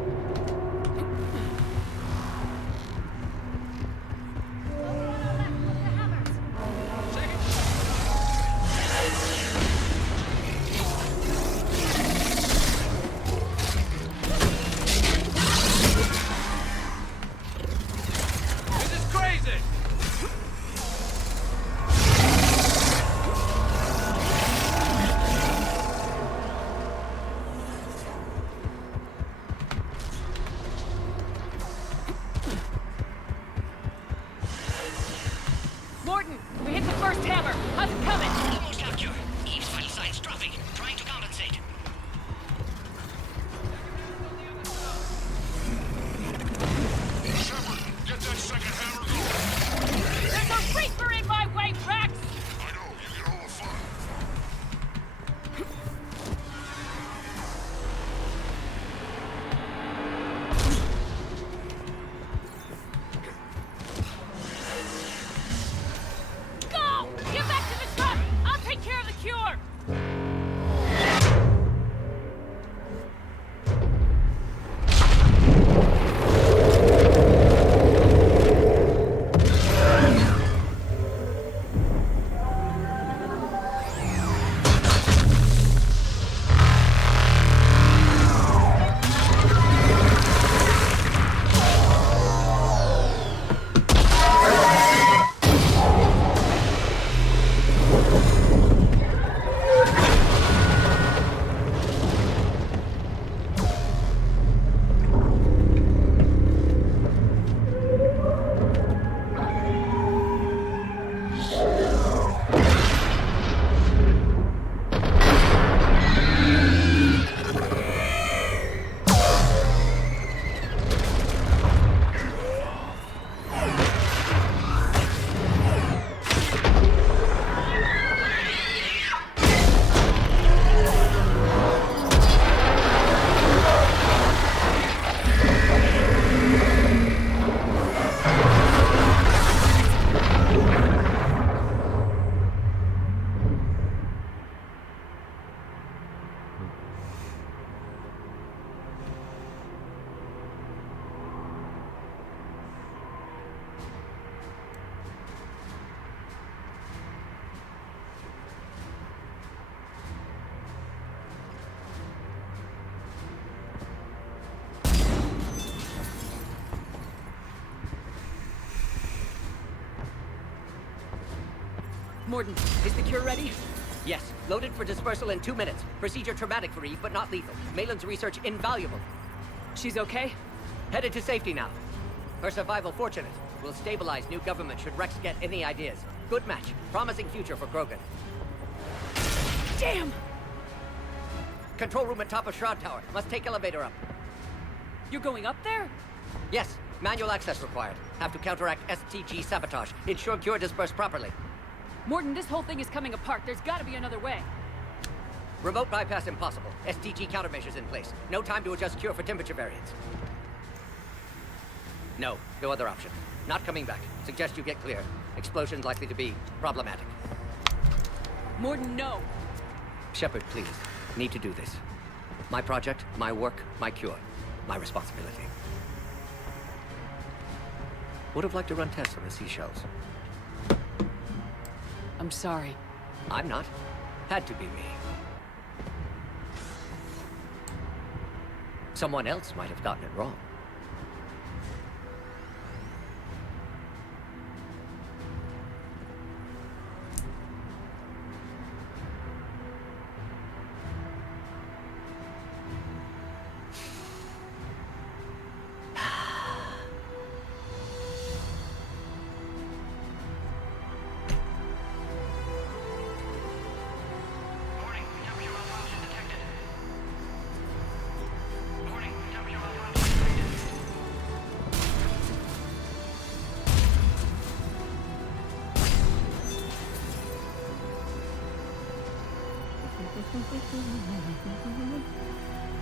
Morton, we hit the first hammer. How's it coming? Almost out, Cure. Eve's vital signs dropping. Trying to compensate. Shepard, get that second hammer going. There's a reaper in my way, Rex! I know, you get all the fun. Go! Get back to the truck! I'll take care of the cure! Morton, is the cure ready? Yes, loaded for dispersal in 2 minutes. Procedure traumatic for Eve, but not lethal. Malin's research invaluable. She's okay? Headed to safety now. Her survival fortunate. Will stabilize new government should Rex get any ideas. Good match. Promising future for Krogan. Damn! Control room at top of Shroud Tower. Must take elevator up. You're going up there? Yes, manual access required. Have to counteract STG sabotage. Ensure cure dispersed properly. Morton, this whole thing is coming apart. There's gotta be another way. Remote bypass impossible. STG countermeasures in place. No time to adjust cure for temperature variance. No other option. Not coming back. Suggest you get clear. Explosion's likely to be problematic. Morton, no. Shepard, please. Need to do this. My project, my work, my cure. My responsibility. Would have liked to run tests on the seashells. I'm sorry. I'm not. Had to be me. Someone else might have gotten it wrong.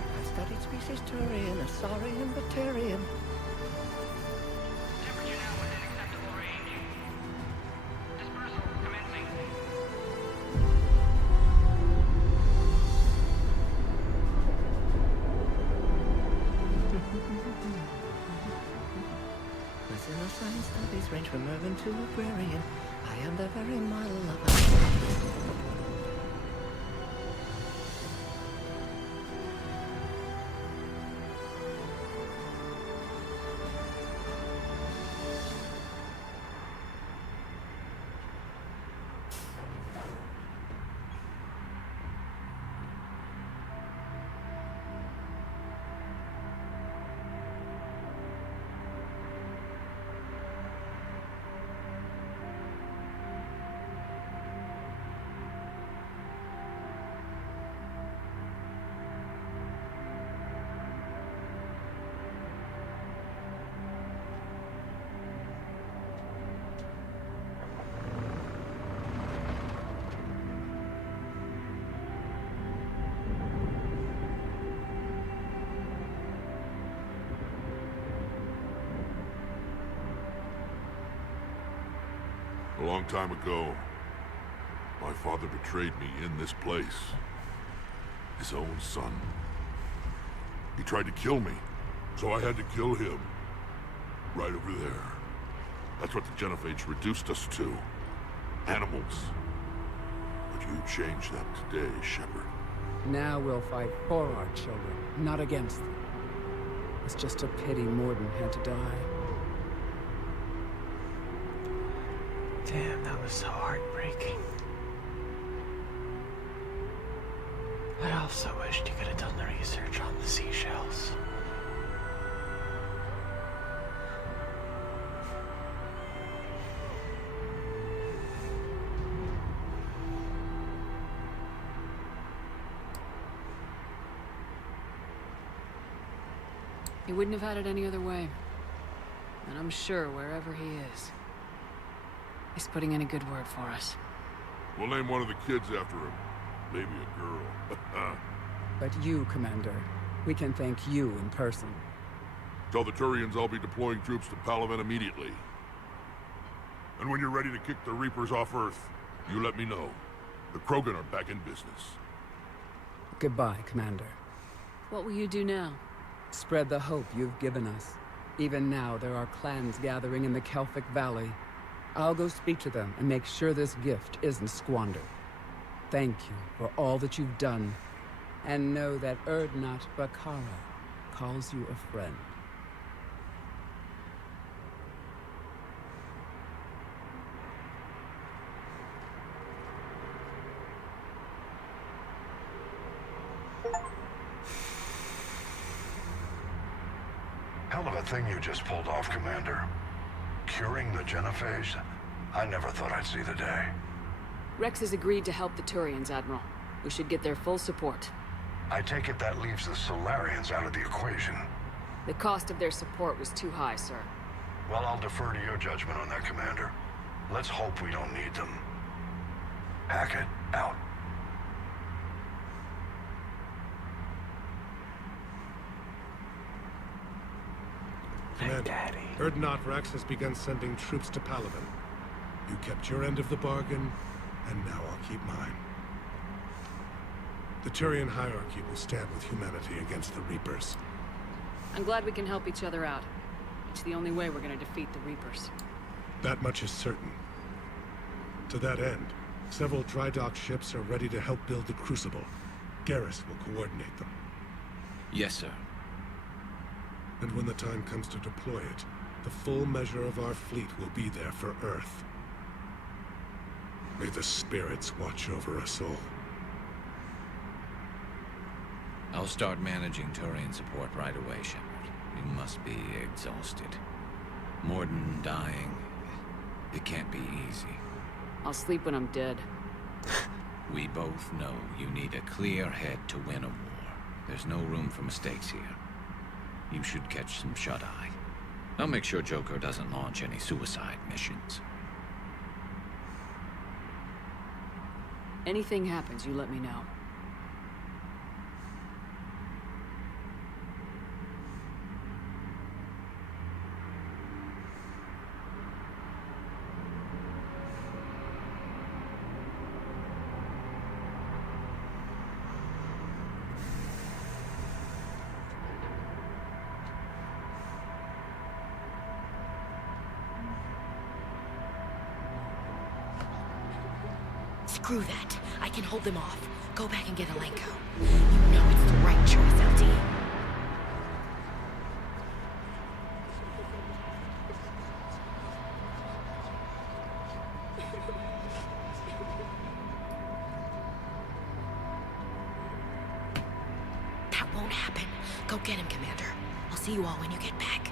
I studied species Turian, Asarian, Batarian. Temperature now within acceptable range. Dispersal commencing. long time ago, my father betrayed me in this place. His own son. He tried to kill me, so I had to kill him. Right over there. That's what the Genophage reduced us to. Animals. But you changed that today, Shepard. Now we'll fight for our children, not against them. It's just a pity Morden had to die. Damn, that was so heartbreaking. I also wished you could have done the research on the seashells. He wouldn't have had it any other way. And I'm sure wherever he is, he's putting in a good word for us. We'll name one of the kids after him. Maybe a girl. But you, Commander, we can thank you in person. Tell the Turians I'll be deploying troops to Palaven immediately. And when you're ready to kick the Reapers off Earth, you let me know. The Krogan are back in business. Goodbye, Commander. What will you do now? Spread the hope you've given us. Even now, there are clans gathering in the Kelphic Valley. I'll go speak to them and make sure this gift isn't squandered. Thank you for all that you've done, and know that Erdnot Bakara calls you a friend. Hell of a thing you just pulled off, Commander. Curing the Genophage? I never thought I'd see the day. Rex has agreed to help the Turians, Admiral. We should get their full support. I take it that leaves the Solarians out of the equation. The cost of their support was too high, sir. Well, I'll defer to your judgment on that, Commander. Let's hope we don't need them. Hackett, out. Commander, Erdnot Rex has begun sending troops to Palaven. You kept your end of the bargain, and now I'll keep mine. The Turian hierarchy will stand with humanity against the Reapers. I'm glad we can help each other out. It's the only way we're gonna defeat the Reapers. That much is certain. To that end, several dry dock ships are ready to help build the Crucible. Garrus will coordinate them. Yes, sir. And when the time comes to deploy it, the full measure of our fleet will be there for Earth. May the spirits watch over us all. I'll start managing Turian support right away, Shepard. You must be exhausted. Morden dying. It can't be easy. I'll sleep when I'm dead. We both know you need a clear head to win a war. There's no room for mistakes here. You should catch some shut-eye. I'll make sure Joker doesn't launch any suicide missions. Anything happens, you let me know. Screw that. I can hold them off. Go back and get Alenko. You know it's the right choice, LD. That won't happen. Go get him, Commander. I'll see you all when you get back.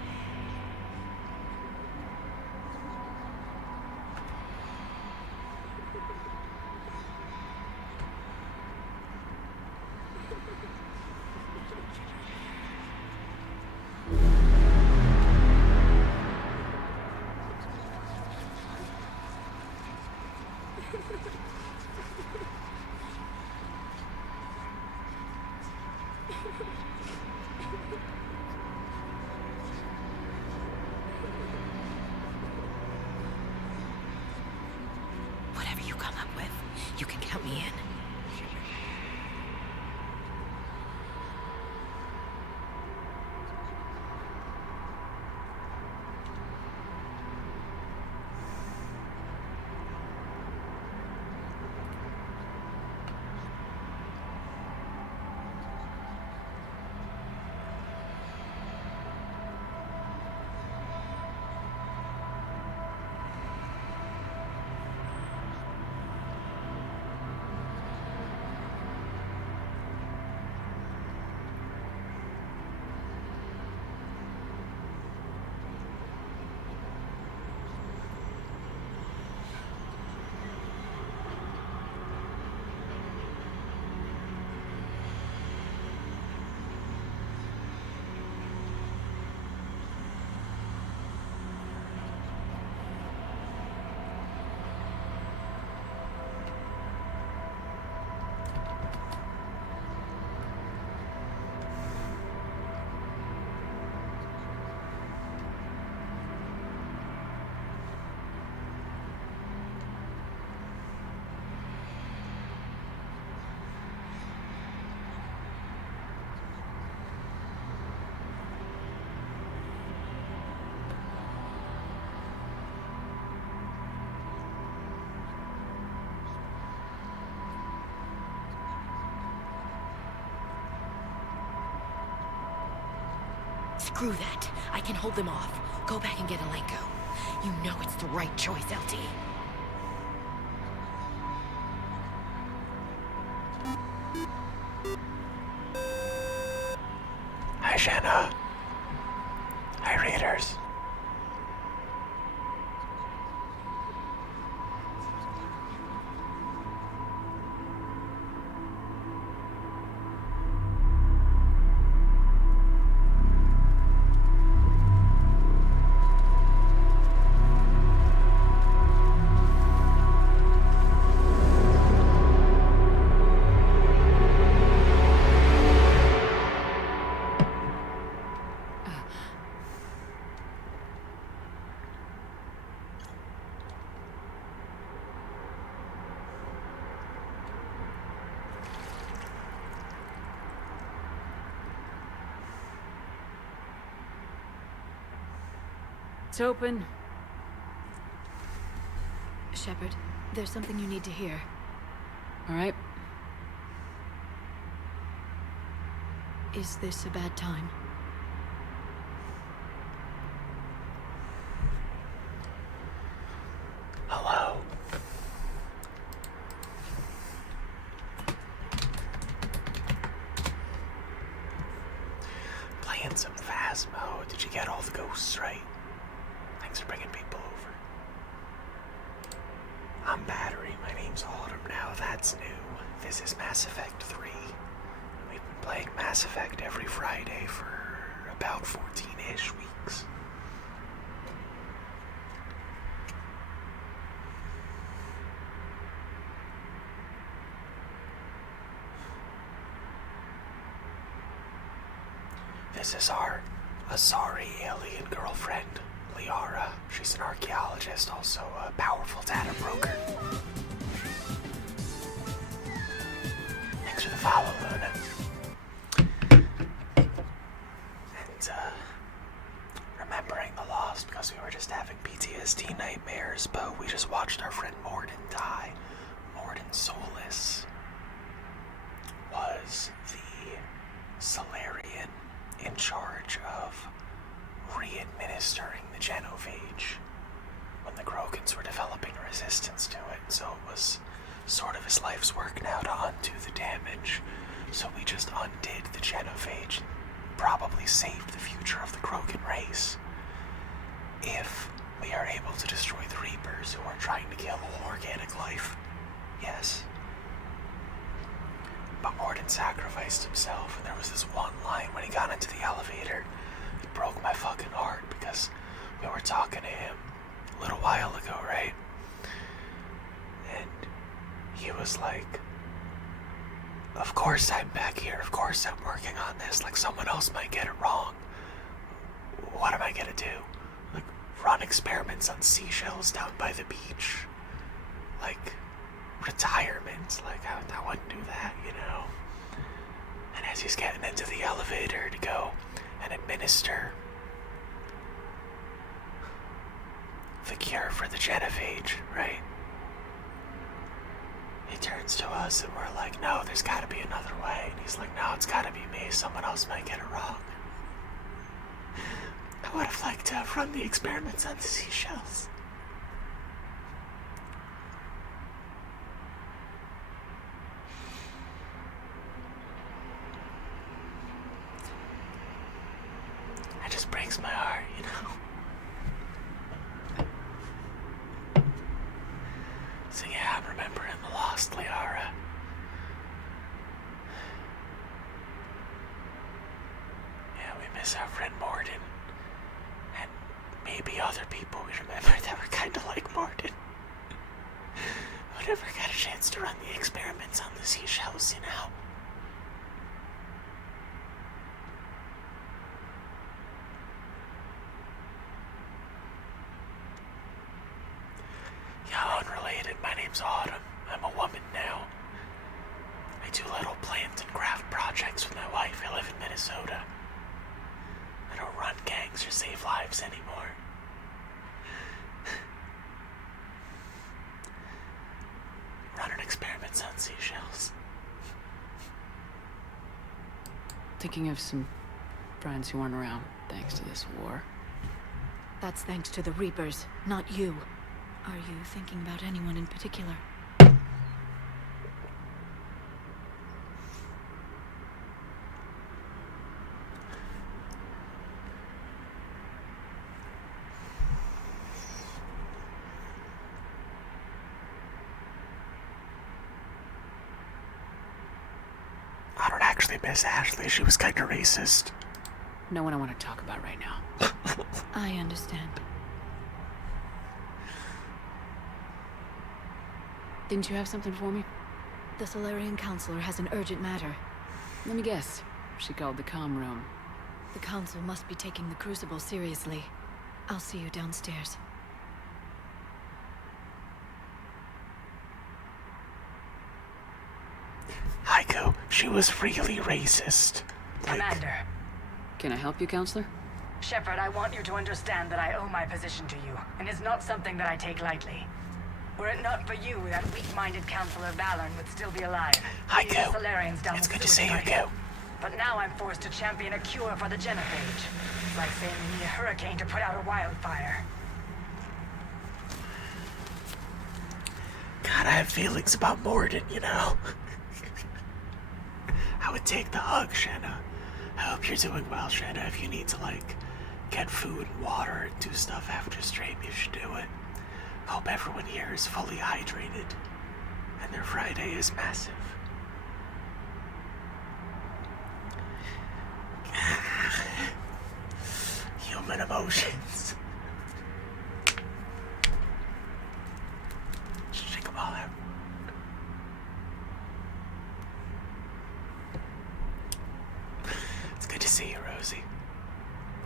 Screw that. I can hold them off. Go back and get Alenko. You know it's the right choice, LT. Hi, Shanna. Hi, readers. It's open. Shepard, there's something you need to hear. All right. Is this a bad time? Hello. Playing some Phasmo. Did you get all the ghosts right? Thanks for bringing people over. I'm Battery. My name's Autumn now. That's new. This is Mass Effect 3. We've been playing Mass Effect every Friday for about 14-ish weeks. This is our Asari alien girlfriend, Liara. She's an archaeologist, also a powerful data broker. Thanks for the follow, Luna. And, remembering the lost because we were just having PTSD nightmares, but we just watched our friend Morden die. Morden Solis was the Solarian in charge of re-administering the genophage when the Krogans were developing a resistance to it, so it was sort of his life's work now to undo the damage. So we just undid the genophage and probably saved the future of the Krogan race. If we are able to destroy the Reapers who are trying to kill all organic life, yes. But Morden sacrificed himself, and there was this one line when he got into the elevator. It broke my fucking heart because we were talking to him a little while ago, right? And he was like, of course I'm back here, of course I'm working on this, like someone else might get it wrong. What am I gonna do? Like, run experiments on seashells down by the beach? Like, retirement, like I wouldn't do that, you know? And as he's getting into the elevator to go and administer the cure for the genophage, right? He turns to us and we're like, no, there's gotta be another way. And he's like, no, it's gotta be me, someone else might get it wrong. I would have liked to have run the experiments on the seashells. It just breaks my heart, you know? So yeah, I'm remembering the lost Liara. Yeah, we miss our friend Morden. And maybe other people we remember that were kinda like Morden. Who never got a chance to run the experiments on the seashells, you know? Yeah, unrelated, my name's Autumn. I'm a woman now. I do little plant and craft projects with my wife. I live in Minnesota. I don't run gangs or save lives anymore. Running experiments on seashells. Thinking of some friends who aren't around thanks to this war. That's thanks to the Reapers, not you. Are you thinking about anyone in particular? I don't actually miss Ashley. She was kind of racist. No one I want to talk about right now. I understand. Didn't you have something for me? The Solarian Counselor has an urgent matter. Let me guess. She called the comm room. The Council must be taking the Crucible seriously. I'll see you downstairs. Haiku, she was really racist. Commander. Can I help you, Counselor? Shepard, I want you to understand that I owe my position to you, and it's not something that I take lightly. Were it not for you, that weak-minded Counselor Valorn would still be alive. Haiku, Solarians down it's the good to sewage see you, pipe. Haiku. But now I'm forced to champion a cure for the genophage. It's like saying we need a hurricane to put out a wildfire. God, I have feelings about Morden, you know? I would take the hug, Shanna. I hope you're doing well, Shanna. If you need to, like, get food and water and do stuff after stream, you should do it. Hope everyone here is fully hydrated. And their Friday is massive. Human emotions. Shake them all out. It's good to see you, Rosie.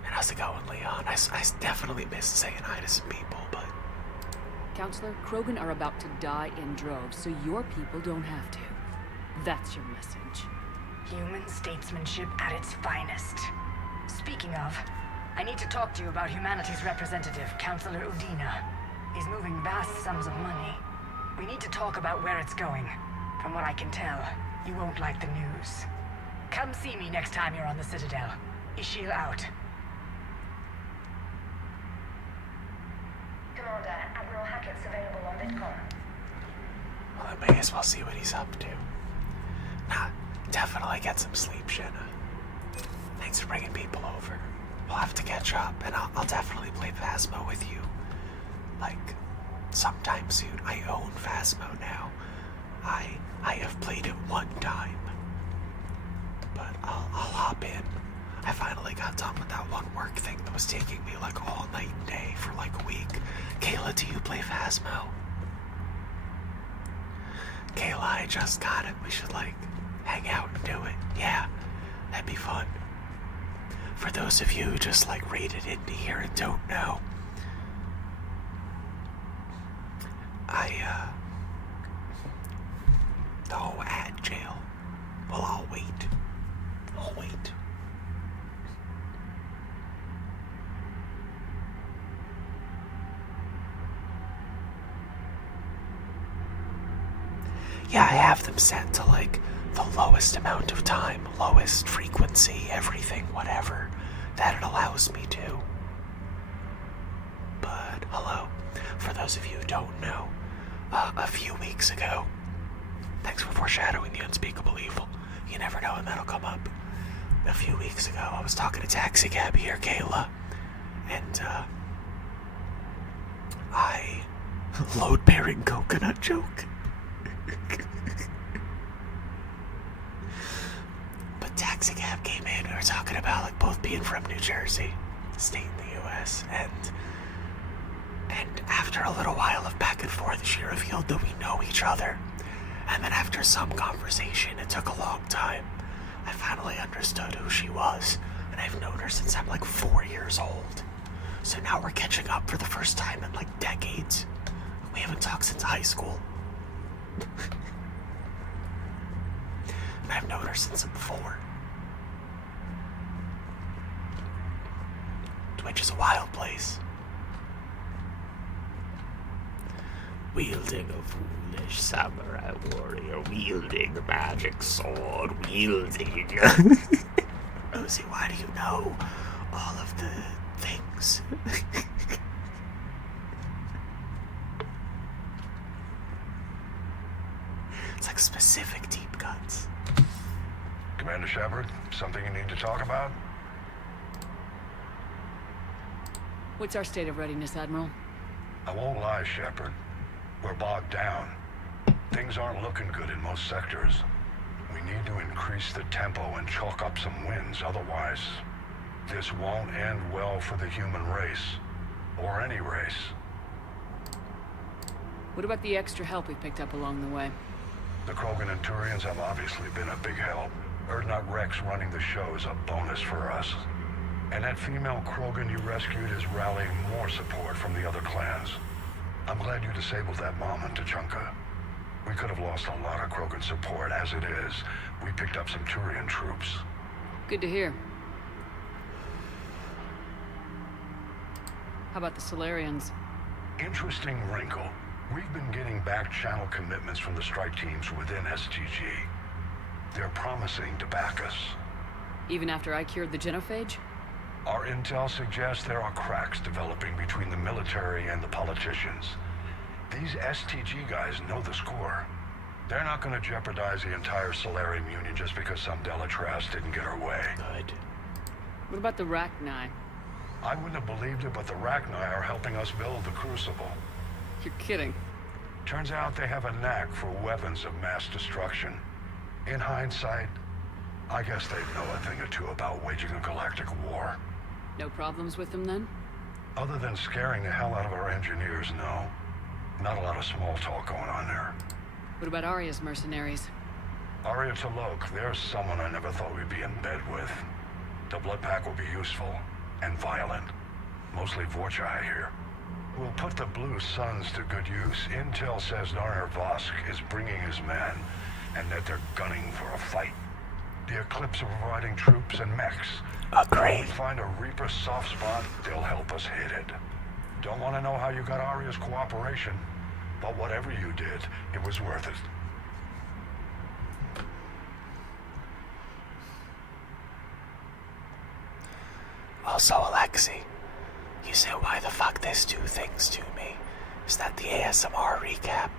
And how's it going, Leon? I definitely missed saying hi to some people, but... Counselor, Krogan are about to die in droves, so your people don't have to. That's your message. Human statesmanship at its finest. Speaking of, I need to talk to you about humanity's representative, Counselor Udina. He's moving vast sums of money. We need to talk about where it's going. From what I can tell, you won't like the news. Come see me next time you're on the Citadel. Ishil out. Commander, Admiral Hackett's available on Vidcom. Well, I may as well see what he's up to. Nah, definitely get some sleep, Shanna. Thanks for bringing people over. We'll have to catch up, and I'll definitely play Phasmo with you. Like, sometime soon. I own Phasmo now. I have played it one time. But I'll hop in. I finally got done with that one work thing that was taking me like all night and day for like a week. Kayla, do you play Phasmo? Kayla, I just got it. We should like hang out and do it. Yeah, that'd be fun. For those of you who just like raided into here and don't know, no ad jail. Well, I'll wait. I'll wait. Yeah, I have them set to like the lowest amount of time, lowest frequency, everything, whatever, that it allows me to. But, hello, for those of you who don't know, a few weeks ago, thanks for foreshadowing the unspeakable evil, you never know when that'll come up. A few weeks ago, I was talking to Taxi Cab here, Kayla, and, I load-bearing coconut joke. But Taxi Cab came in, we were talking about like both being from New Jersey, state in the US, and after a little while of back and forth, she revealed that we know each other. And then after some conversation, it took a long time, I finally understood who she was, and I've known her since I'm like 4 years old. So now we're catching up for the first time in like decades. We haven't talked since high school. And I've known her since I'm 4. Twitch is a wild place. Wielding a foolish samurai warrior, wielding a magic sword, wielding... Rosie, why do you know all of the things. It's like specific deep cuts. Commander Shepard, something you need to talk about? What's our state of readiness, Admiral? I won't lie, Shepard. We're bogged down. Things aren't looking good in most sectors. We need to increase the tempo and chalk up some wins, otherwise this won't end well for the human race. Or any race. What about the extra help we picked up along the way? The Krogan and Turians have obviously been a big help. Urdnot Rex running the show is a bonus for us. And that female Krogan you rescued is rallying more support from the other clans. I'm glad you disabled that bomb in Tuchanka. We could have lost a lot of Krogan support. As it is, we picked up some Turian troops. Good to hear. How about the Solarians? Interesting wrinkle. We've been getting back-channel commitments from the strike teams within STG. They're promising to back us. Even after I cured the genophage? Our intel suggests there are cracks developing between the military and the politicians. These STG guys know the score. They're not going to jeopardize the entire Solarian Union just because some Delatras didn't get her way. Good. What about the Rachni? I wouldn't have believed it, but the Rachni are helping us build the Crucible. You're kidding. Turns out they have a knack for weapons of mass destruction. In hindsight, I guess they know a thing or two about waging a galactic war. No problems with them then? Other than scaring the hell out of our engineers, no. Not a lot of small talk going on there. What about Arya's mercenaries? Arya T'Loak, there's someone I never thought we'd be in bed with. The blood pack will be useful and violent. Mostly Vorcha, I hear. We'll put the Blue Suns to good use. Intel says Narner Vosk is bringing his men, and that they're gunning for a fight. The Eclipse are providing troops and mechs. Agreed. If we find a Reaper soft spot, they'll help us hit it. Don't want to know how you got Arya's cooperation, but whatever you did, it was worth it. Also, Alexei, you say why the fuck this do things to me? Is that the ASMR recap?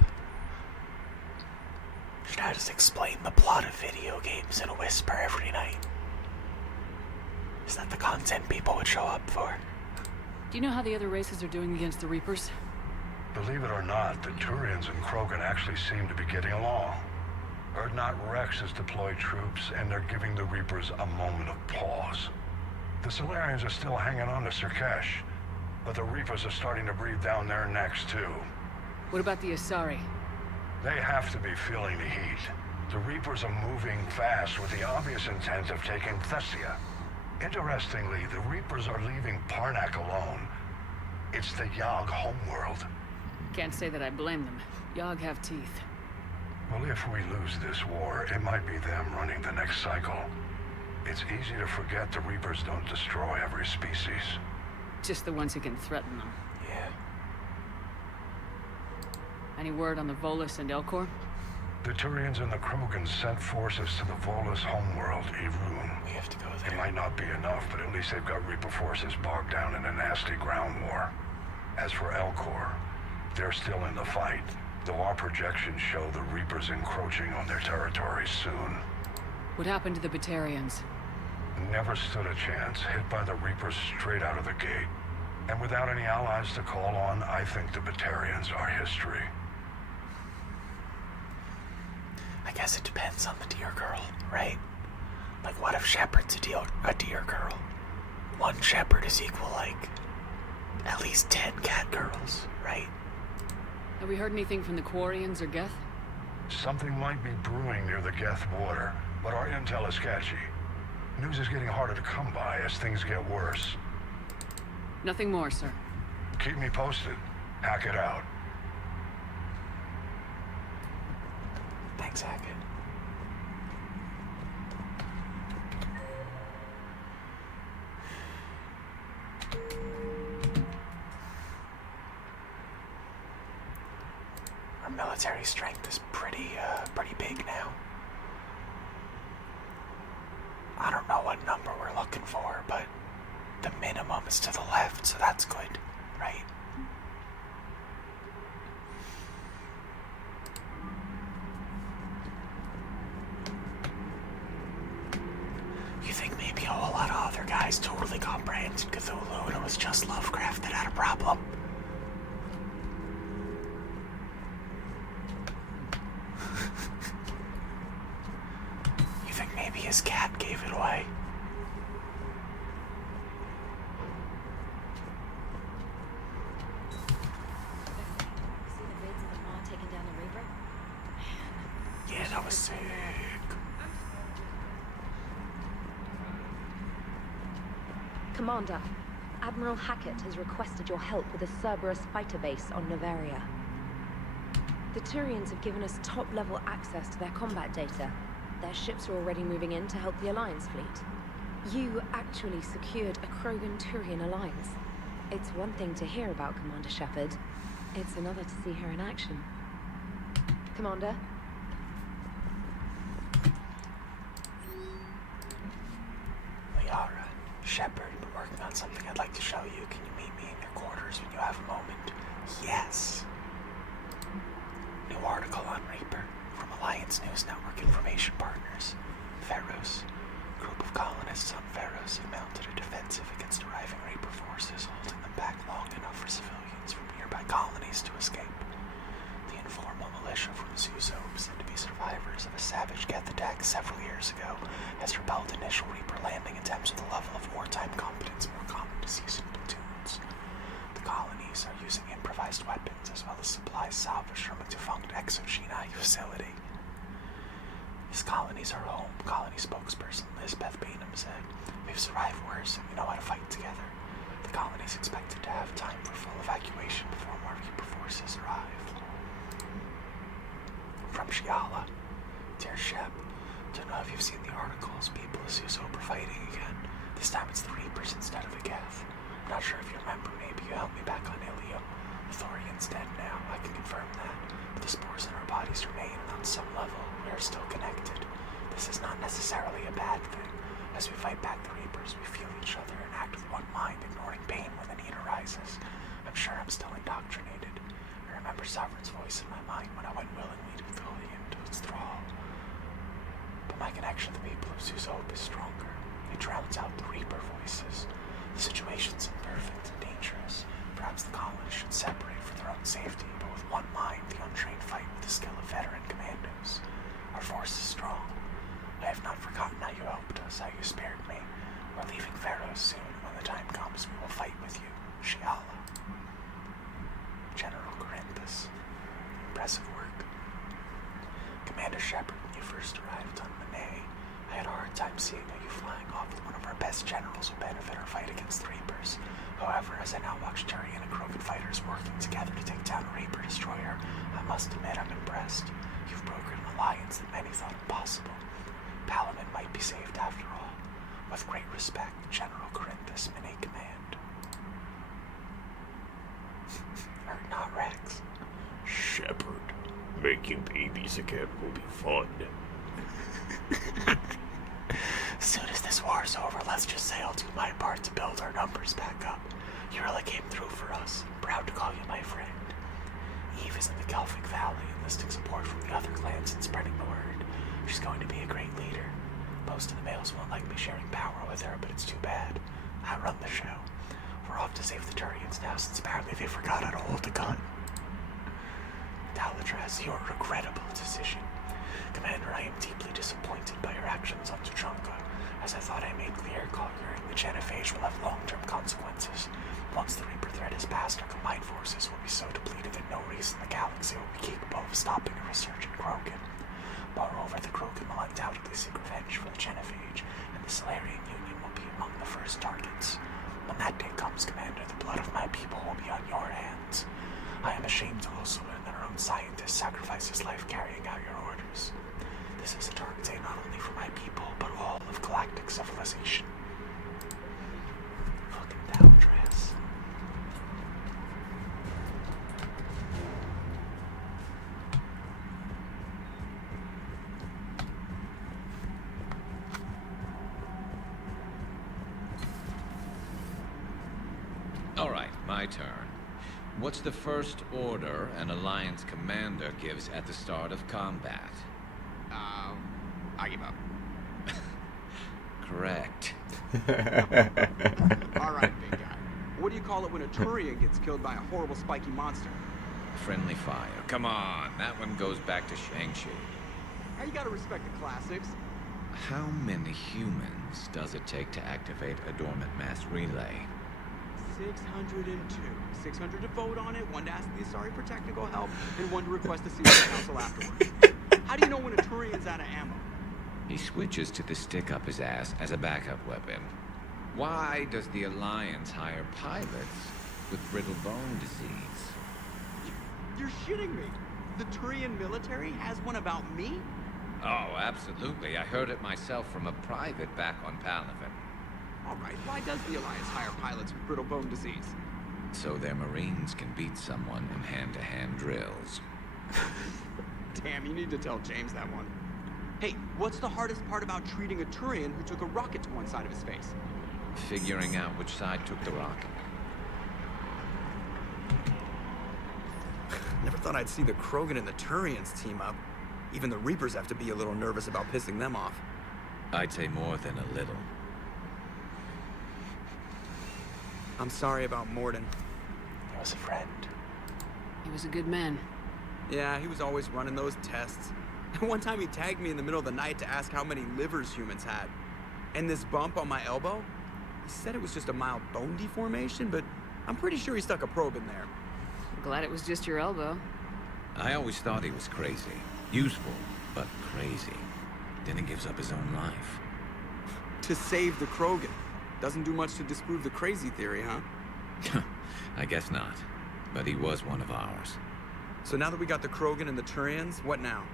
Should I just explain the plot of video games in a whisper every night? Is that the content people would show up for? Do you know how the other races are doing against the Reapers? Believe it or not, the Turians and Krogan actually seem to be getting along. Urdnot Rex has deployed troops, and they're giving the Reapers a moment of pause. The Solarians are still hanging on to Sirkesh, but the Reapers are starting to breathe down their necks, too. What about the Asari? They have to be feeling the heat. The Reapers are moving fast with the obvious intent of taking Thessia. Interestingly, the Reapers are leaving Parnak alone. It's the Yogg homeworld. Can't say that I blame them. Yogg have teeth. Well, if we lose this war, it might be them running the next cycle. It's easy to forget the Reapers don't destroy every species. Just the ones who can threaten them. Yeah. Any word on the Volus and Elcor? The Turians and the Krogan sent forces to the Volus homeworld, Irun. We have to go there. It might not be enough, but at least they've got Reaper forces bogged down in a nasty ground war. As for Elcor, they're still in the fight, though our projections show the Reapers encroaching on their territory soon. What happened to the Batarians? Never stood a chance, hit by the Reapers straight out of the gate. And without any allies to call on, I think the Batarians are history. I guess it depends on the deer girl, right? Like, what if Shepard's a deer girl? One Shepard is equal, like, at least 10 cat girls, right? Have we heard anything from the Quarians or Geth? Something might be brewing near the Geth border, but our intel is sketchy. News is getting harder to come by as things get worse. Nothing more, sir. Keep me posted. Hack it out. Thanks, Hackett. Our military strength is pretty big now. I don't know what number we're looking for, but the minimum is to the left, so that's good, right? You think maybe a whole lot of other guys totally comprehended Cthulhu and it was just Lovecraft that had a problem? You think maybe his cat gave it away? See the vids of the Maw taking down the Reaper? Yeah, that was sick. Commander, Admiral Hackett has requested your help with a Cerberus fighter base on Novaria. The Turians have given us top-level access to their combat data. Their ships are already moving in to help the Alliance fleet. You actually secured a Krogan-Turian alliance. It's one thing to hear about, Commander Shepard. It's another to see her in action. Commander? Liara, Shepard, we're working on something I'd like to show you. Can you meet me in your quarters when you have a moment? Yes. New article on Reaper from Alliance News Network information partners. Pharaohs. Group of colonists on Pharaohs have mounted a defensive against arriving Reaper forces, holding them back long enough for civilians from nearby colonies to escape. The informal militia from Zuzo, said to be survivors of a savage death attack several years ago, has repelled initial Reaper landing attempts with a level of wartime competence more common to seasoned platoons. The colonies are using improvised weapons as well as supplies salvaged from a defunct Exogenii facility. These colonies are home, colony spokesperson Lisbeth Bainham said. We've survived worse and we know how to fight together. The colony is expected to have time for full evacuation before more Reaper forces arrive. From Shiala, dear Shep, don't know if you've seen the articles. People assume Sober fighting again. This time it's the Reapers instead of the Geth. I'm not sure if you remember, maybe you helped me back on Ilium. The Thorian's dead now, I can confirm that. But the spores in our bodies remain, and on some level, we are still connected. This is not necessarily a bad thing. As we fight back the Reapers, we feel each other and act with one mind, ignoring pain when the need arises. I'm sure I'm still indoctrinated. I remember Sovereign's voice in my mind when I went willingly to Thorian to its thrall. But my connection to the people of Zuzhope is stronger. It drowns out the Reaper voices. The situation's imperfect and dangerous. Perhaps the colonists should separate for their own safety, but with one mind, the untrained fight with the skill of veteran commandos. Our force is strong. I have not forgotten how you helped us, how you spared me. We're leaving Pharaoh soon, and when the time comes, we will fight with you. Shiala. General Corinthus. Impressive work. Commander Shepard, when you first arrived on Monet, I had a hard time seeing how you flying off with one of our best generals would benefit our fight against the Reapers. However, as I now watch Turian and Krogan fighters working together to take down a Reaper destroyer, I must admit I'm impressed. You've brokered an alliance that many thought impossible. Palamon might be saved after all. With great respect, General Corinthus, Mini Command. Or not Rex. Shepard, making babies again will be fun. As soon as this war's over, let's just say I'll do my part to build our numbers back up. You really came through for us. I'm proud to call you my friend. Eve is in the Kelphic Valley, enlisting support from the other clans and spreading the word. She's going to be a great leader. Most of the males won't like me sharing power with her, but it's too bad. I run the show. We're off to save the Turians now, since apparently they forgot how to hold a gun. Taladras, your regrettable decision. Commander, I am deeply disappointed by your actions on Tuchanka. As I thought I made clear, conquering the Genophage will have long-term consequences. Once the Reaper threat is past, our combined forces will be so depleted that no race in the galaxy will be capable of stopping a resurgent Krogan. Moreover, the Krogan will undoubtedly seek revenge for the Genophage, and the Solarian Union will be among the first targets. When that day comes, Commander, the blood of my people will be on your hands. I am ashamed to also learn that our own scientist sacrificed his life carrying out your orders. This is a dark day not only for my people, but all of galactic civilization. Fucking Taladras. my turn. What's the first order an Alliance commander gives at the start of combat? I give up. Correct. Alright, big guy. What do you call it when a Turian gets killed by a horrible spiky monster? Friendly fire. Come on, that one goes back to Shang-Chi. How you gotta respect the classics? How many humans does it take to activate a dormant mass relay? 602. 600 to vote on it, 1 to ask the Asari for technical help, and 1 to request a seat at the council afterwards. How do you know when a Turian's out of ammo? He switches to the stick up his ass as a backup weapon. Why does the Alliance hire pilots with brittle bone disease? You're shitting me. The Turian military has one about me? Oh, absolutely. I heard it myself from a private back on Palaven. Alright, why does the Alliance hire pilots with brittle bone disease? So their Marines can beat someone in hand-to-hand drills. Damn, you need to tell James that one. Hey, what's the hardest part about treating a Turian who took a rocket to one side of his face? Figuring out which side took the rocket. Never thought I'd see the Krogan and the Turians team up. Even the Reapers have to be a little nervous about pissing them off. I'd say more than a little. I'm sorry about Morden. He was a friend. He was a good man. Yeah, he was always running those tests. One time he tagged me in the middle of the night to ask how many livers humans had. And this bump on my elbow? He said it was just a mild bone deformation, but I'm pretty sure he stuck a probe in there. I'm glad it was just your elbow. I always thought he was crazy. Useful, but crazy. Then he gives up his own life. To save the Krogan. Doesn't do much to disprove the crazy theory, huh? I guess not. But he was one of ours. So now that we got the Krogan and the Turians, what now?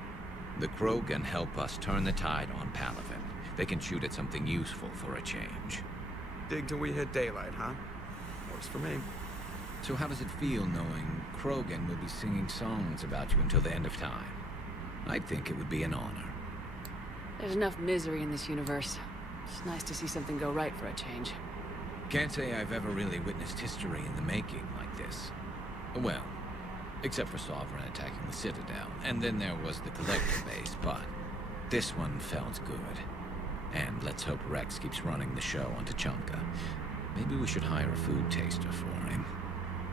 The Krogan help us turn the tide on Palaven. They can shoot at something useful for a change. Dig till we hit daylight, huh? Works for me. So how does it feel knowing Krogan will be singing songs about you until the end of time? I think it would be an honor. There's enough misery in this universe. It's nice to see something go right for a change. Can't say I've ever really witnessed history in the making like this. Well, except for Sovereign attacking the Citadel, and then there was the Collector base, but this one felt good. And let's hope Rex keeps running the show on Tachanka. Maybe we should hire a food taster for him.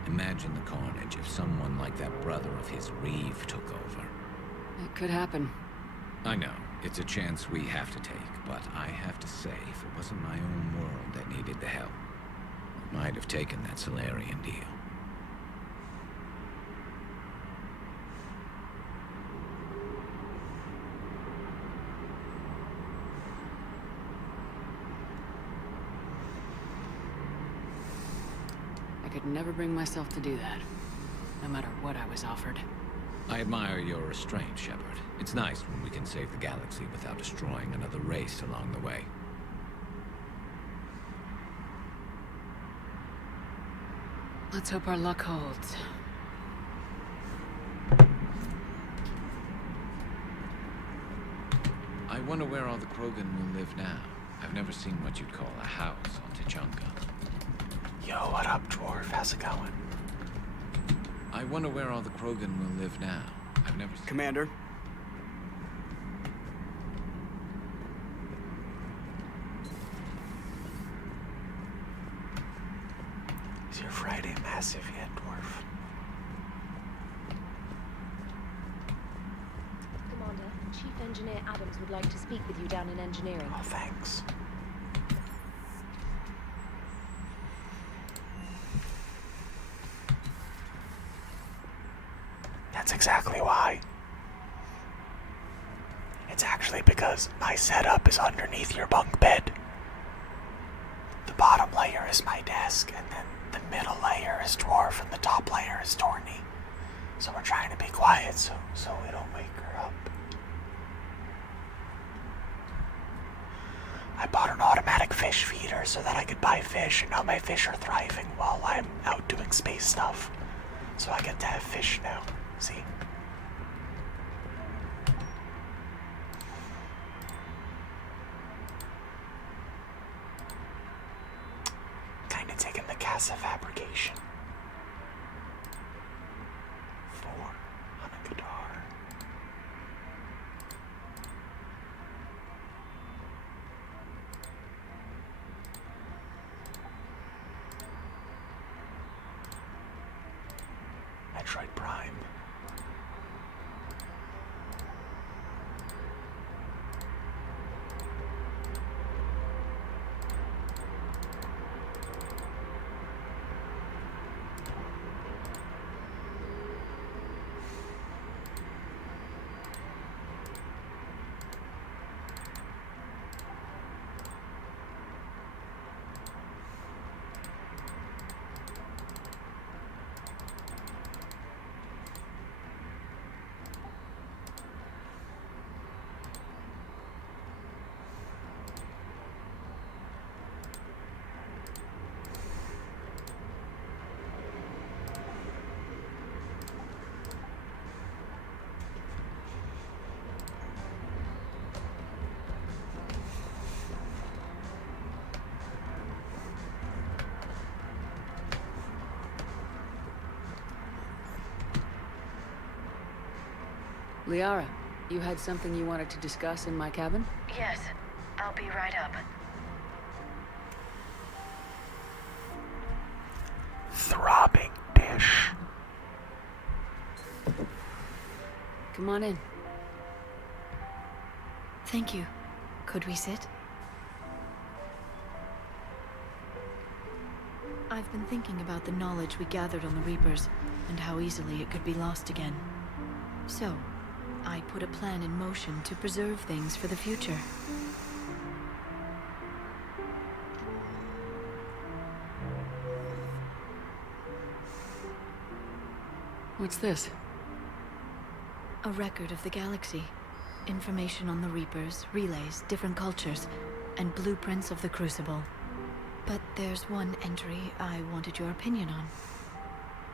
Imagine the carnage if someone like that brother of his, Reeve, took over. It could happen. I know, it's a chance we have to take, but I have to say, if it wasn't my own world that needed the help, I might have taken that Solarian deal. I could never bring myself to do that, no matter what I was offered. I admire your restraint, Shepard. It's nice when we can save the galaxy without destroying another race along the way. Let's hope our luck holds. I wonder where all the Krogan will live now. I've never seen what you'd call a house on Tachanka. Yo, what up, dwarf? How's it going? I wonder where all the Krogan will live now. I've never seen... Commander? Is your Friday massive yet, dwarf? Commander, Chief Engineer Adams would like to speak with you down in engineering. Oh, thanks. That's exactly why. It's actually because my setup is underneath your bunk bed. The bottom layer is my desk, and then the middle layer is dwarf, and the top layer is Torny. So we're trying to be quiet so we don't wake her up. I bought an automatic fish feeder so that I could buy fish, and now my fish are thriving while I'm out doing space stuff. So I get to have fish now. See? Kinda taking the casa fabrication. Metroid Prime. Liara, you had something you wanted to discuss in my cabin? Yes, I'll be right up. Throbbing dish. Come on in. Thank you. Could we sit? I've been thinking about the knowledge we gathered on the Reapers, and how easily it could be lost again. So, I put a plan in motion to preserve things for the future. What's this? A record of the galaxy. Information on the Reapers, relays, different cultures, and blueprints of the Crucible. But there's one entry I wanted your opinion on.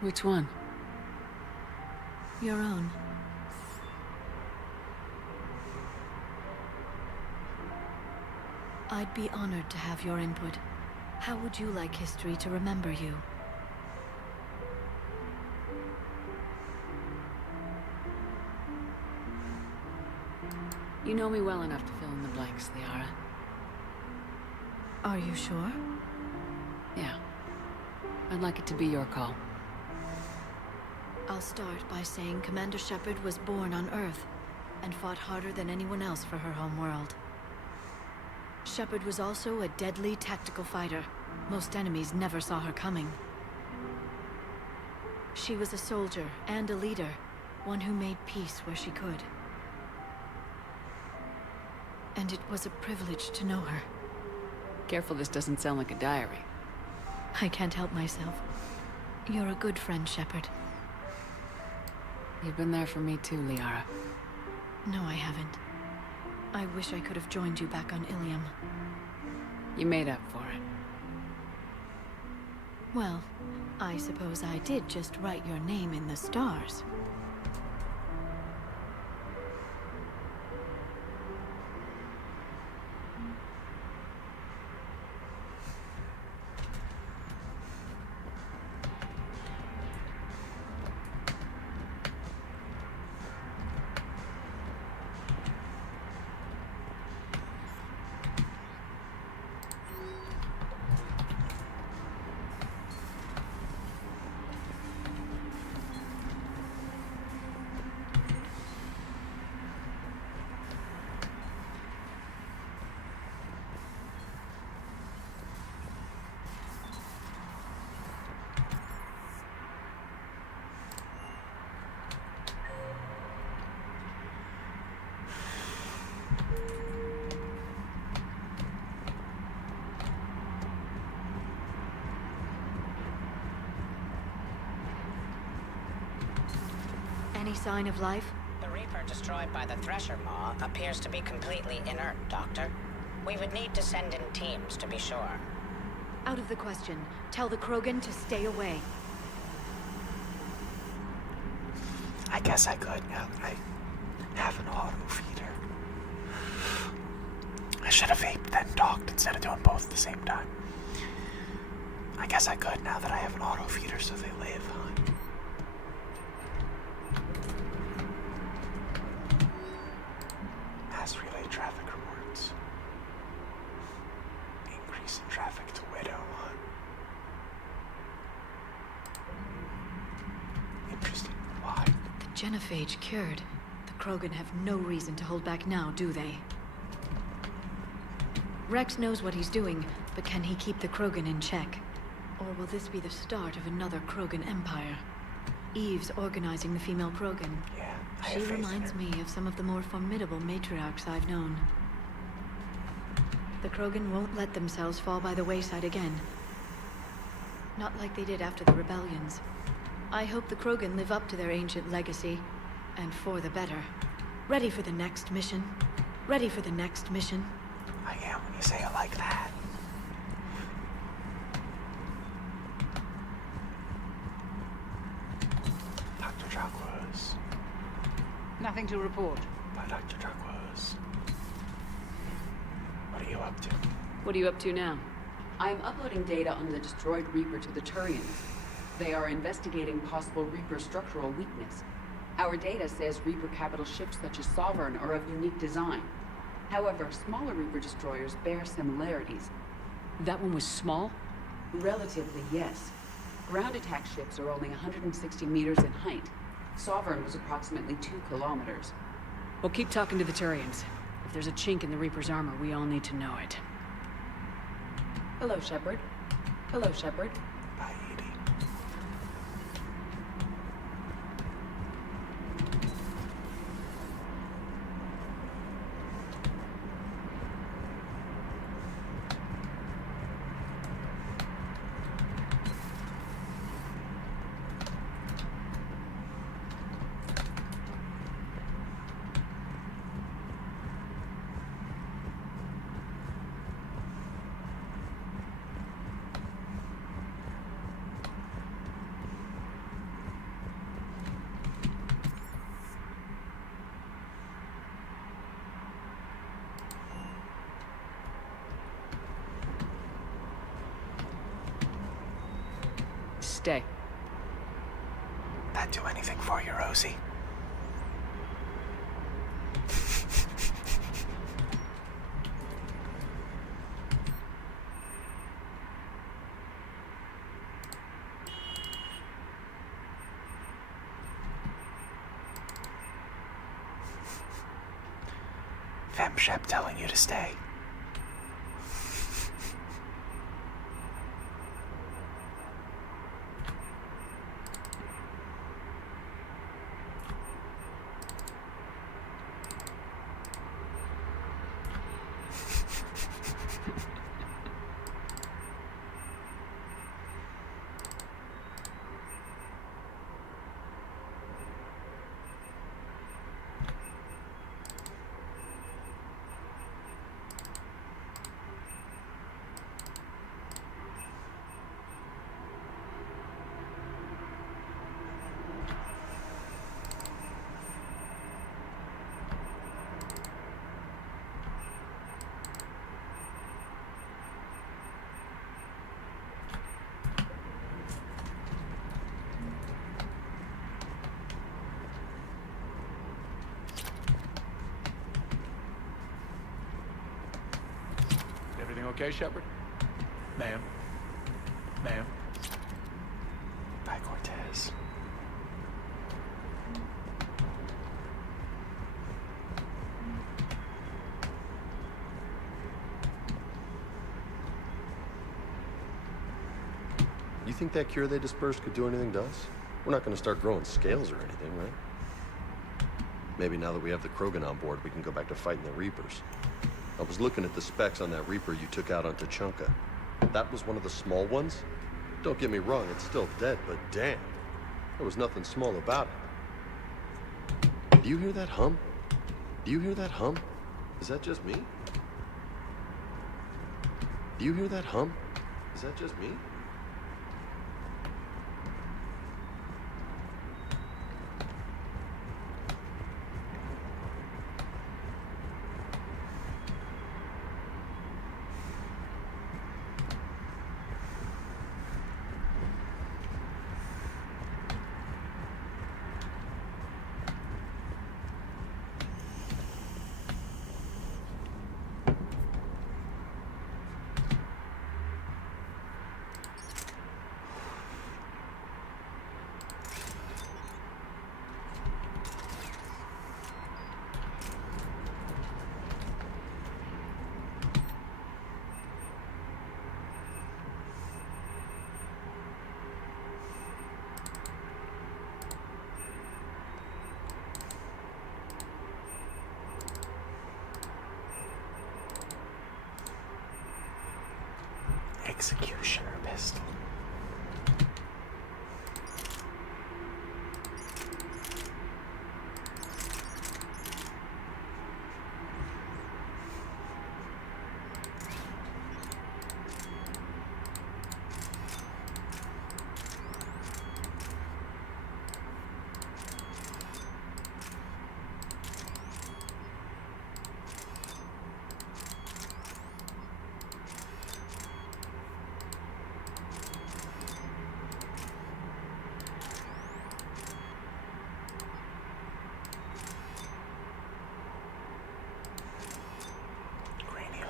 Which one? Your own. I'd be honored to have your input. How would you like history to remember you? You know me well enough to fill in the blanks, Liara. Are you sure? Yeah. I'd like it to be your call. I'll start by saying Commander Shepard was born on Earth, and fought harder than anyone else for her home world. Shepard was also a deadly tactical fighter. Most enemies never saw her coming. She was a soldier and a leader, one who made peace where she could. And it was a privilege to know her. Careful this doesn't sound like a diary. I can't help myself. You're a good friend, Shepard. You've been there for me too, Liara. No, I haven't. I wish I could have joined you back on Ilium. You made up for it. Well, I suppose I did just write your name in the stars. Any sign of life? The Reaper destroyed by the Thresher Maw appears to be completely inert, Doctor. We would need to send in teams to be sure. Out of the question. Tell the Krogan to stay away. I guess I could now that I have an auto feeder. I should have vaped then talked instead of doing both at the same time. I guess I could now that I have an auto feeder so they live, huh? Mass relay traffic reports. Increase in traffic to Widow, huh? Interesting. genophage cured, the Krogan have no reason to hold back now, do they? Rex knows what he's doing, but can he keep the Krogan in check? Or will this be the start of another Krogan empire? Eve's organizing the female Krogan. Yeah, She reminds me of some of the more formidable matriarchs I've known. The Krogan won't let themselves fall by the wayside again. Not like they did after the rebellions. I hope the Krogan live up to their ancient legacy, and for the better. Ready for the next mission? Ready for the next mission? I am when you say it like that. Dr. Chakwas. Nothing to report. Dr. Chakwas. What are you up to? What are you up to now? I am uploading data on the destroyed Reaper to the Turians. They are investigating possible Reaper structural weakness. Our data says Reaper capital ships such as Sovereign are of unique design. However, smaller Reaper destroyers bear similarities. That one was small? Relatively, yes. Ground attack ships are only 160 meters in height. Sovereign was approximately 2 kilometers. Well, keep talking to the Turians. If there's a chink in the Reaper's armor, we all need to know it. Hello, Shepard. Hello, Shepard. Bye, Edie. Stay. That do anything for you, Rosie? Femshep telling you to stay. Everything okay, Shepard? Ma'am? Ma'am? Bye, Cortez. You think that cure they dispersed could do anything to us? We're not going to start growing scales or anything, right? Maybe now that we have the Krogan on board, we can go back to fighting the Reapers. I was looking at the specs on that Reaper you took out on Tachanka. That was one of the small ones? Don't get me wrong, it's still dead, but damn. There was nothing small about it. Do you hear that hum? Do you hear that hum? Is that just me? Do you hear that hum? Is that just me? executioner pistol.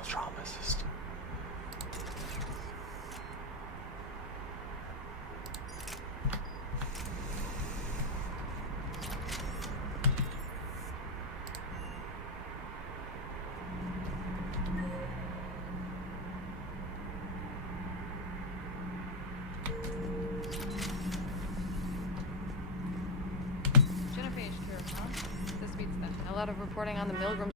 Trauma system. Jennifer H. Curve, huh? This beats the hell out of reporting on the Milgram.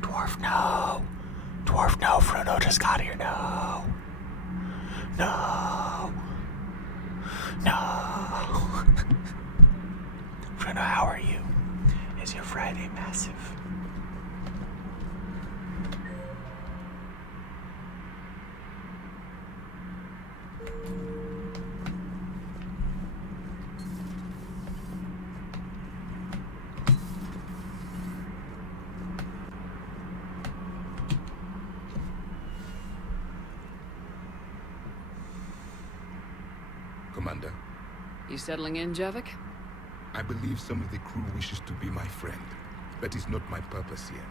Dwarf, no. Dwarf, no. Frodo just got here, no. No. No. Frodo, how are you? Is your Friday massive? Commander. You settling in, Javik? I believe some of the crew wishes to be my friend. That is not my purpose here.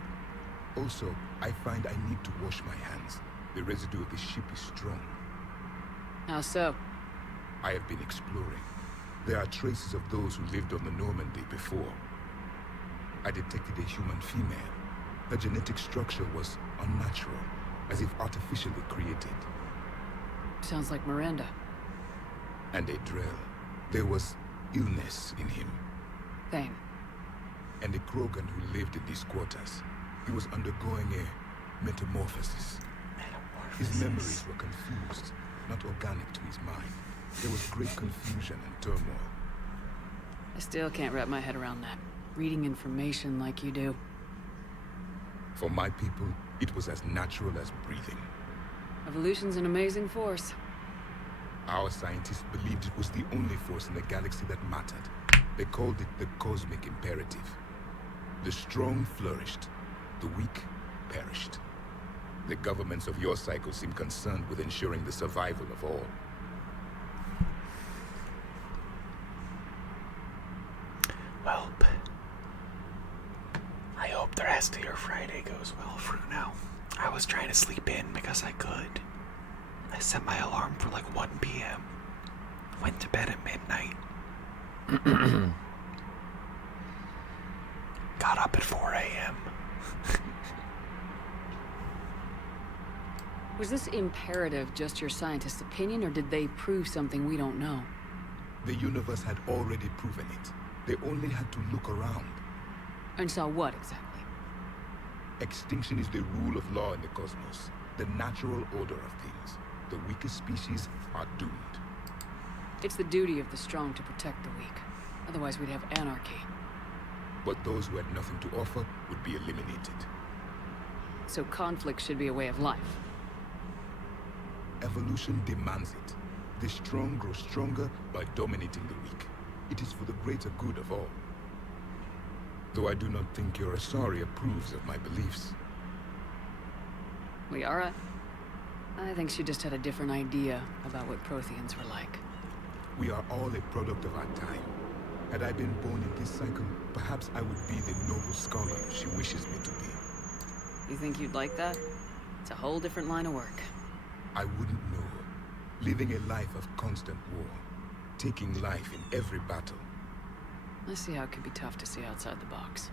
Also, I find I need to wash my hands. The residue of the ship is strong. How so? I have been exploring. There are traces of those who lived on the Normandy before. I detected a human female. Her genetic structure was unnatural, as if artificially created. Sounds like Miranda. And a drill. There was illness in him. Thane. And a Krogan who lived in these quarters. He was undergoing a metamorphosis. His memories were confused, not organic to his mind. There was great confusion and turmoil. I still can't wrap my head around that. Reading information like you do. For my people, it was as natural as breathing. Evolution's an amazing force. Our scientists believed it was the only force in the galaxy that mattered. They called it the cosmic imperative. The strong flourished, the weak perished. The governments of your cycle seem concerned with ensuring the survival of all. Well, I hope the rest of your Friday goes well for now. I was trying to sleep in because I could. I set my alarm for like 1 p.m. Went to bed at midnight. Got up at 4 a.m. Was this imperative just your scientist's opinion, or did they prove something we don't know? The universe had already proven it. They only had to look around. And saw what exactly? Extinction is the rule of law in the cosmos, the natural order of things. The weakest species are doomed. It's the duty of the strong to protect the weak. Otherwise we'd have anarchy. But those who had nothing to offer would be eliminated. So conflict should be a way of life. Evolution demands it. The strong grow stronger by dominating the weak. It is for the greater good of all. Though I do not think your Asari approves of my beliefs. Liara? I think she just had a different idea about what Protheans were like. We are all a product of our time. Had I been born in this cycle, perhaps I would be the noble scholar she wishes me to be. You think you'd like that? It's a whole different line of work. I wouldn't know. Living a life of constant war. Taking life in every battle. I see how it can be tough to see outside the box.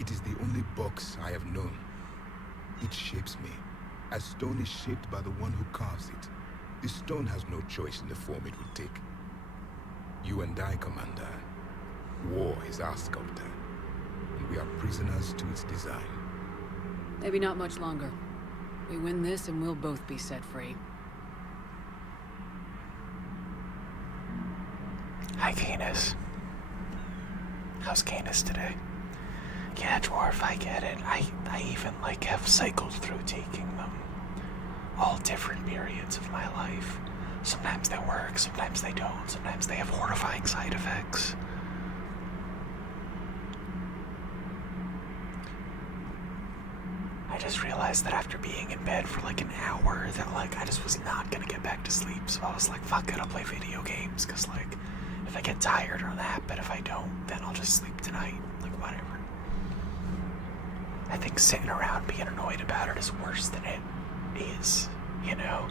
It is the only box I have known. It shapes me, as stone is shaped by the one who carves it. The stone has no choice in the form it will take. You and I, Commander. War is our sculptor, and we are prisoners to its design. Maybe not much longer. We win this and we'll both be set free. Hi, Canis. How's Canis today? Yeah, Dwarf, I get it. I even, have cycled through taking them. All different periods of my life. Sometimes they work, sometimes they don't, sometimes they have horrifying side effects. I just realized that after being in bed for an hour, that I just was not gonna get back to sleep, so I was like, fuck it, I'll play video games, cause if I get tired or that, but if I don't, then I'll just sleep tonight, whatever. I think sitting around being annoyed about it is worse than it is, you know?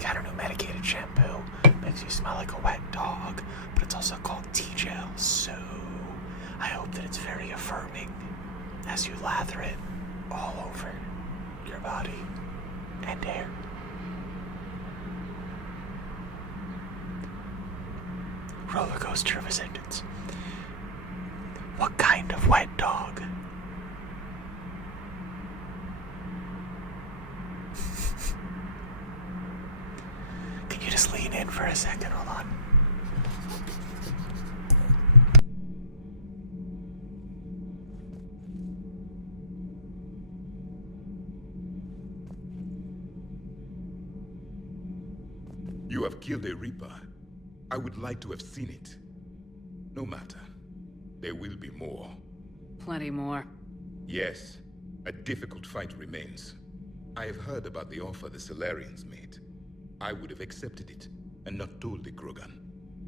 Got a new medicated shampoo, makes you smell like a wet dog, but it's also called T-Gel, so I hope that it's very affirming as you lather it all over your body and hair. Roller coaster of ascendance. What kind of wet dog? Can you just lean in for a second? Hold on. You have killed a Reaper. I would like to have seen it. No matter. There will be more. Plenty more. Yes. A difficult fight remains. I have heard about the offer the Solarians made. I would have accepted it, and not told the Krogan.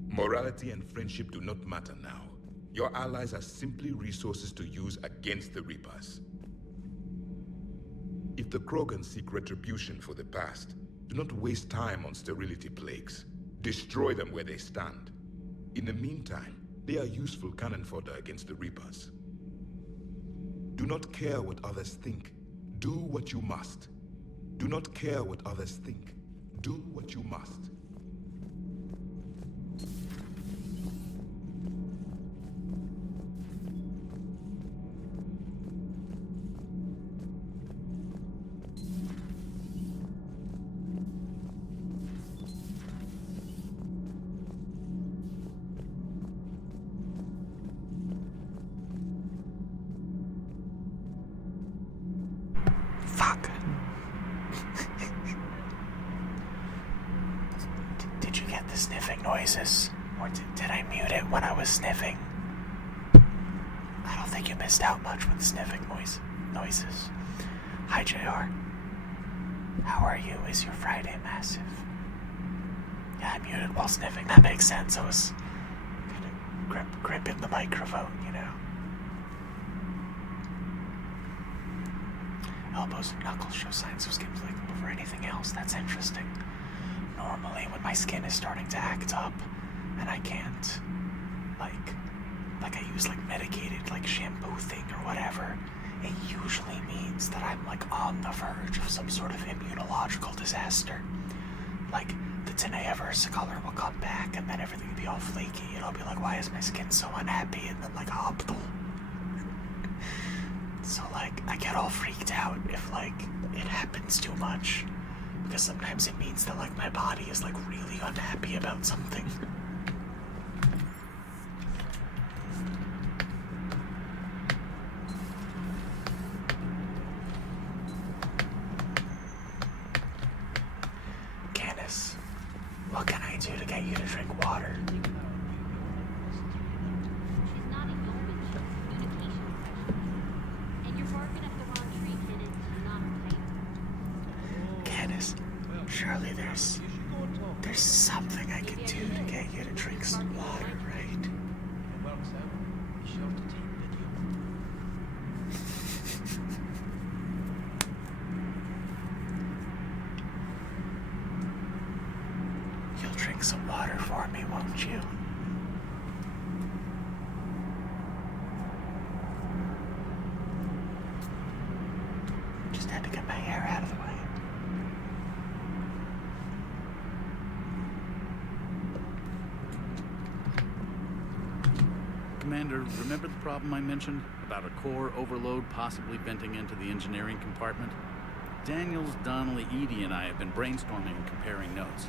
Morality and friendship do not matter now. Your allies are simply resources to use against the Reapers. If the Krogan seek retribution for the past, do not waste time on sterility plagues. Destroy them where they stand. In the meantime, they are useful cannon fodder against the Reapers. Do not care what others think. Do what you must. Do not care what others think. Do what you must. Fuck. Did you get the sniffing noises? Or did I mute it when I was sniffing? I don't think you missed out much with the sniffing noises. Hi, JR. How are you? Is your Friday massive? Yeah, I muted while sniffing. That makes sense. I was kind of gripping the microphone, you know? Elbows and knuckles show signs of skin flaking over anything else. That's interesting. Normally, when my skin is starting to act up, and I can't, like I use medicated shampoo thing or whatever, it usually means that I'm on the verge of some sort of immunological disaster. The Tenea color will come back, and then everything will be all flaky, and I'll be like, why is my skin so unhappy? And then Optal. So I get all freaked out if it happens too much, because sometimes it means that my body is really unhappy about something. Canis, what can I do to get you to drink water? Surely there's something I can do to get you to drink some water, right? You'll drink some water for me, won't you? Just had to get my hair out of the way. Commander, remember the problem I mentioned about a core overload possibly venting into the engineering compartment? Daniels, Donnelly, Edie, and I have been brainstorming and comparing notes.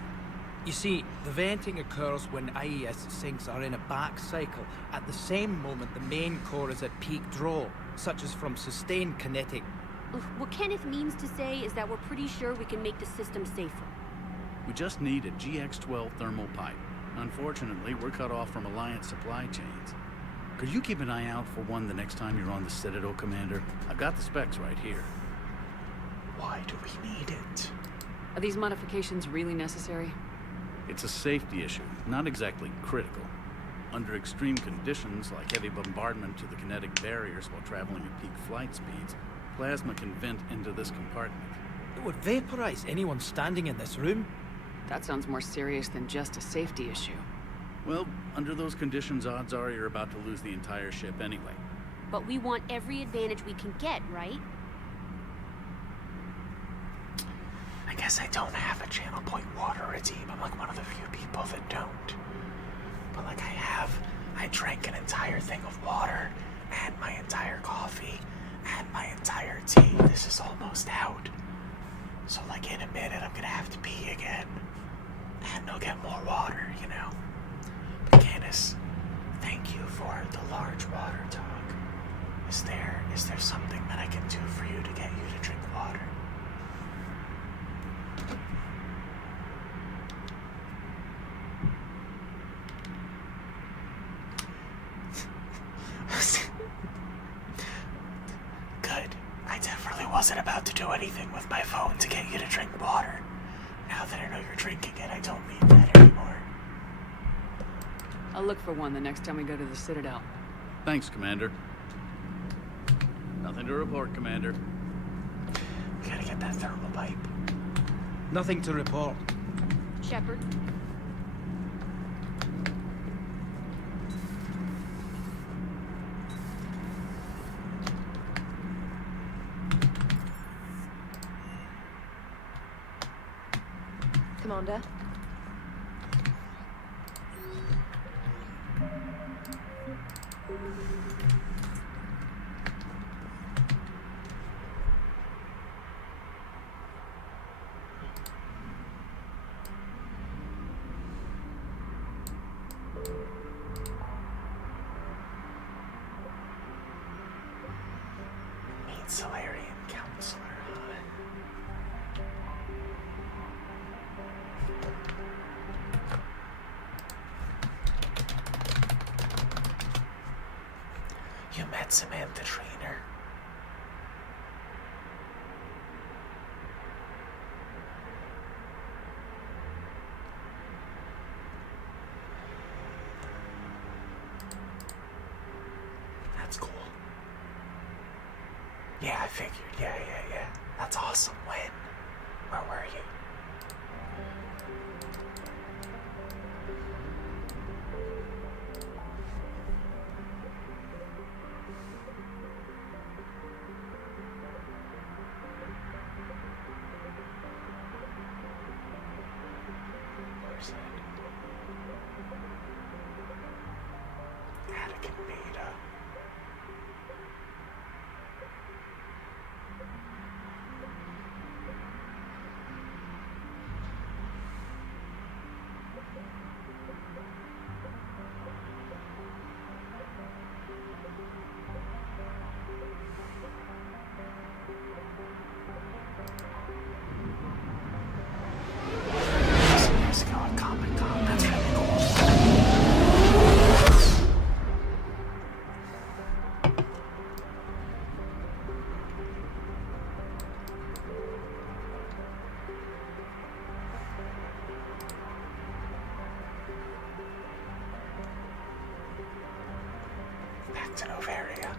You see, the venting occurs when IES sinks are in a back cycle at the same moment the main core is at peak draw, such as from sustained kinetic. What Kenneth means to say is that we're pretty sure we can make the system safer. We just need a GX-12 thermal pipe. Unfortunately, we're cut off from Alliance supply chains. Could you keep an eye out for one the next time you're on the Citadel, Commander? I've got the specs right here. Why do we need it? Are these modifications really necessary? It's a safety issue, not exactly critical. Under extreme conditions, like heavy bombardment to the kinetic barriers while traveling at peak flight speeds, plasma can vent into this compartment. It would vaporize anyone standing in this room. That sounds more serious than just a safety issue. Well, under those conditions, odds are you're about to lose the entire ship anyway. But we want every advantage we can get, right? I guess I don't have a Channel Point water redeem. I'm like one of the few people that don't. But like I drank an entire thing of water, and my entire coffee, and my entire tea. This is almost out. So like in a minute I'm gonna have to pee again. And I'll get more water, you know. But Candace, thank you for the large water talk. Is there something that I can do for you to get you to drink water? Good. I definitely wasn't about to do anything with my phone to get you to drink water. Now that I know you're drinking it, I don't need that anymore. I'll look for one the next time we go to the Citadel. Thanks, Commander. Nothing to report, Commander. We gotta get that thermal pipe. Nothing to report. Shepard. Commander. Meet Solarian Counselor, You met Samantha Trainer. That's cool. Yeah, I figured. Yeah. That's awesome. When? Where were you? Where's that? Attic and Beta. Years ago at Comic-Con, that's really cool. things in Novaria.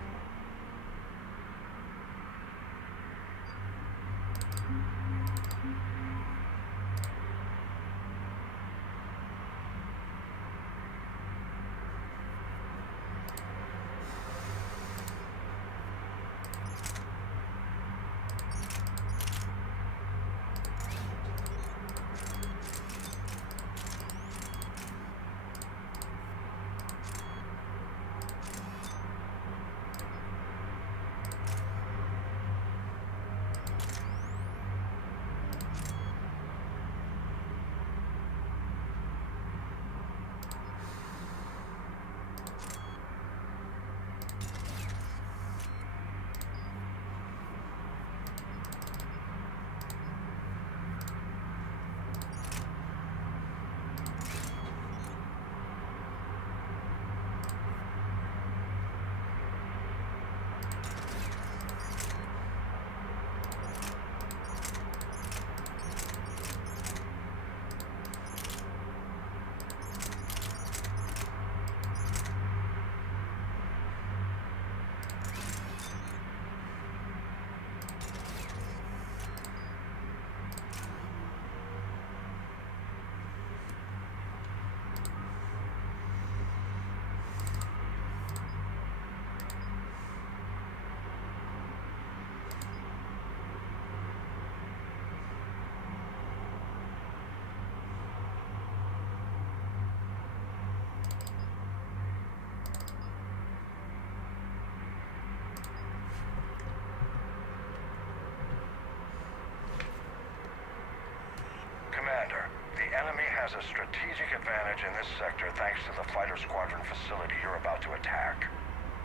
Commander, the enemy has a strategic advantage in this sector thanks to the fighter squadron facility you're about to attack.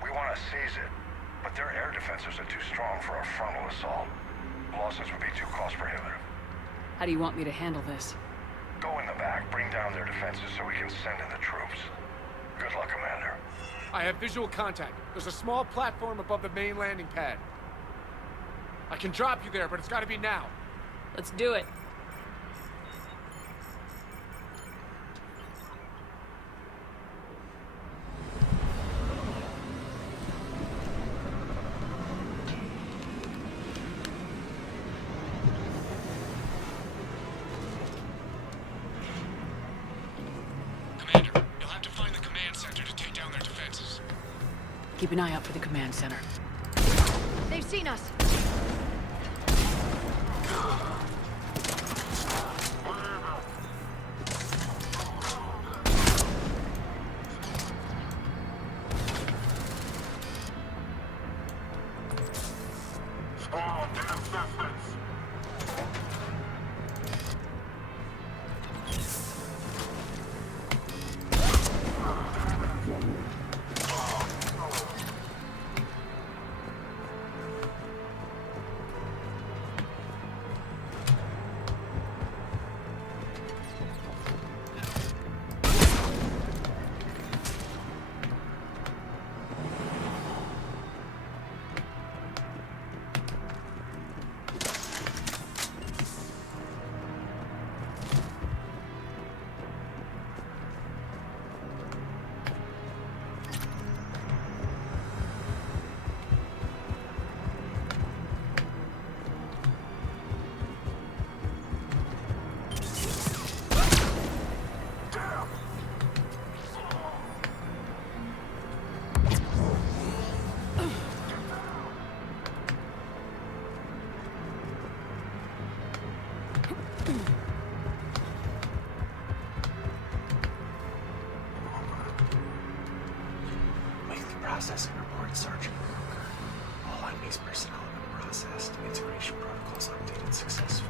We want to seize it, but their air defenses are too strong for a frontal assault. Losses would be too cost prohibitive. How do you want me to handle this? Go in the back, bring down their defenses so we can send in the troops. Good luck, Commander. I have visual contact. There's a small platform above the main landing pad. I can drop you there, but it's gotta be now. Let's do it. Keep an eye out for the command center. They've seen us. Processing report, Sergeant Walker. All enemies personnel have been processed. Integration protocols updated successfully.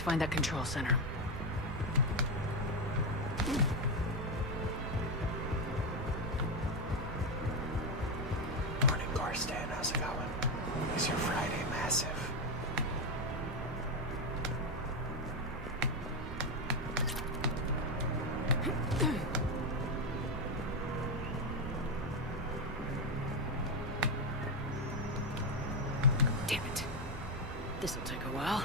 Let's find that control center. Morning, Gorstan. How's it going? Is your Friday massive? Damn it. This'll take a while.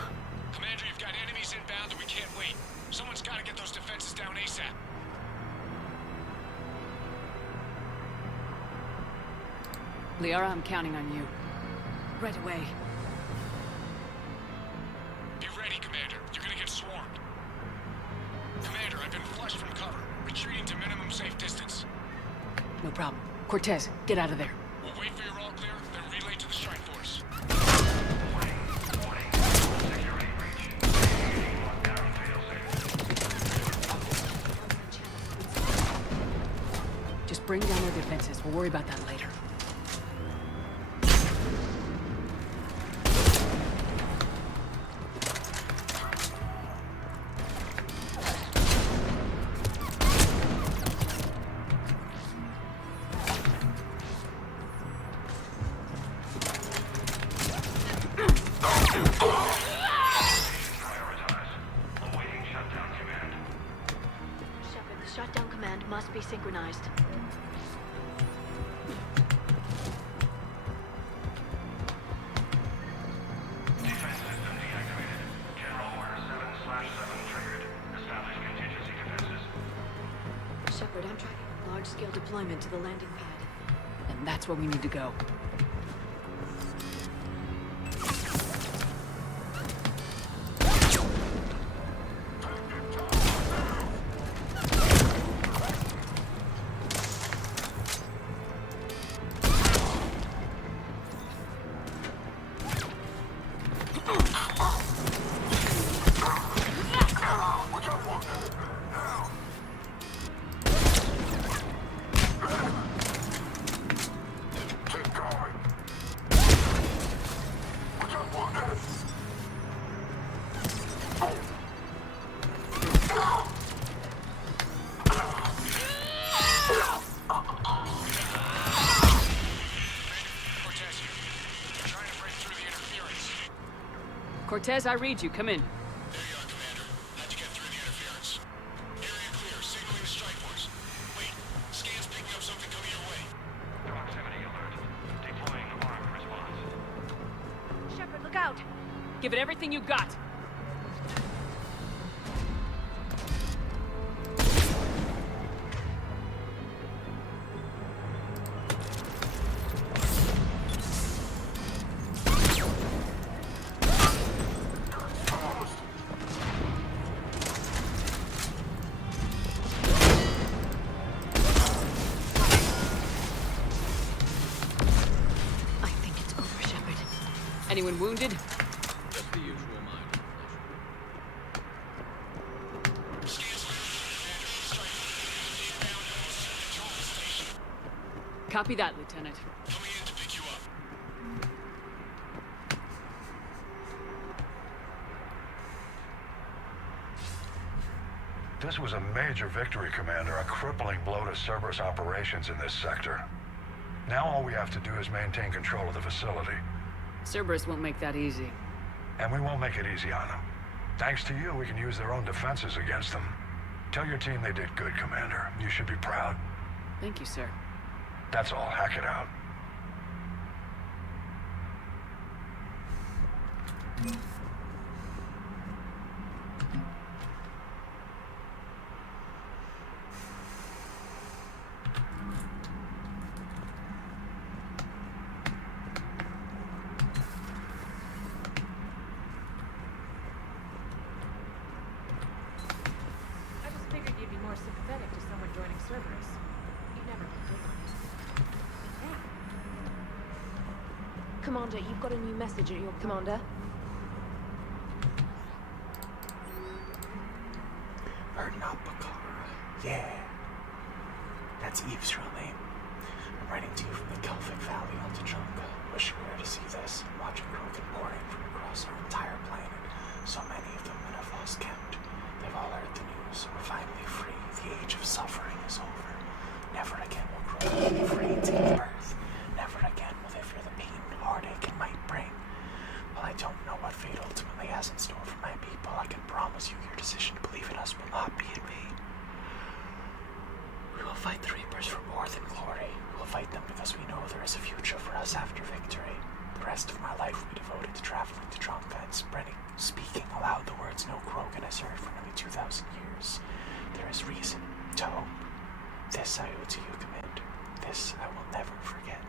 Commander, you've got enemies inbound and we can't wait. Someone's got to get those defenses down ASAP. Liara, I'm counting on you. Right away. Be ready, Commander. You're gonna get swarmed. Commander, I've been flushed from cover. Retreating to minimum safe distance. No problem. Cortez, get out of there. We'll wait for your all clear, then relay to the strike force. Just bring down their defenses. We'll worry about that later. Shepard, the shutdown command must be synchronized. Defense system deactivated. General Order 7/7 triggered. Establish contingency defenses. Shepard, I'm tracking a large-scale deployment to the landing pad. And that's where we need to go. Cortez, I read you. Come in. There you are, Commander. How'd you get through the interference? Area clear. Signaling the strike force. Wait. Scan's picking up something coming your way. Proximity alert. Deploying armed response. Shepard, look out! Give it everything you got. I think it's over, Shepard. Anyone wounded? Just the usual minor Copy that, Lieutenant. Coming in to pick you up. This was a major victory, Commander. A crippling blow to Cerberus operations in this sector. Now all we have to do is maintain control of the facility. Cerberus won't make that easy. And we won't make it easy on them. Thanks to you, we can use their own defenses against them. Tell your team they did good, Commander. You should be proud. Thank you, sir. That's all. Hack it out. I just figured you'd be more sympathetic to someone joining Cerberus. You never been good on it. Hey. Commander, you've got a new message at your commander. Yeah. That's Eve's real name. I'm writing to you from the Kelphic Valley on Tachanka. Wish you were there to see this. I'm watching Krogan pouring from across our entire planet. So many of them that I've lost count. They've all heard the news. We're finally free. The age of suffering is over. Never again will grow be afraid to give birth. Never again will they fear the pain, heartache, it might bring. While I don't know what fate ultimately has in store for my people, I can promise you your decision to believe in us will not be in vain. We will fight the Reapers for more than glory. We will fight them because we know there is a future for us after victory. The rest of my life will be devoted to traveling to Tronka and speaking aloud the words no Krogan has heard for nearly 2,000 years. There is reason to hope. This I owe to you, Commander. This I will never forget.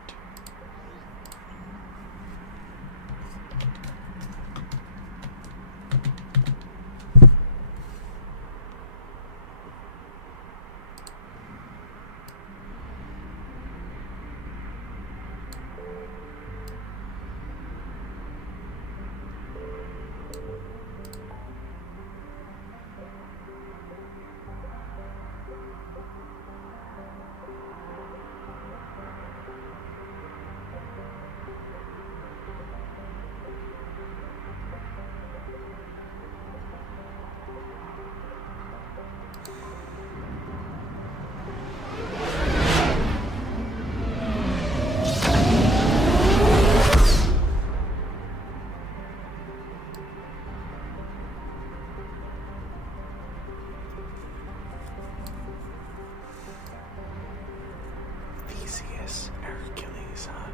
Hercules, huh?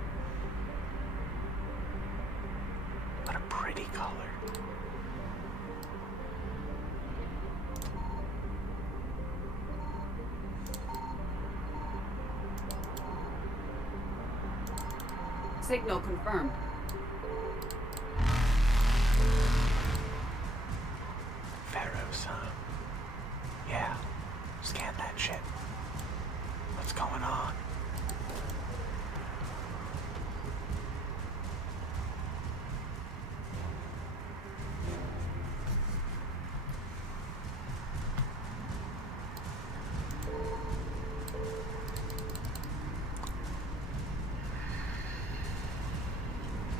What a pretty color. Signal confirmed. Pharaohs, huh? Yeah. Scan that shit. What's going on?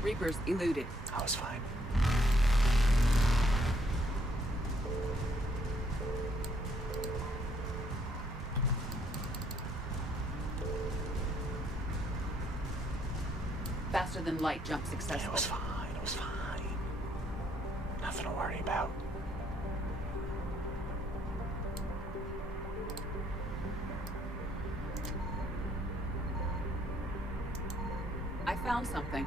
Reapers eluded. I was fine. Faster than light jump successful. It was fine. It was fine. Nothing to worry about. I found something.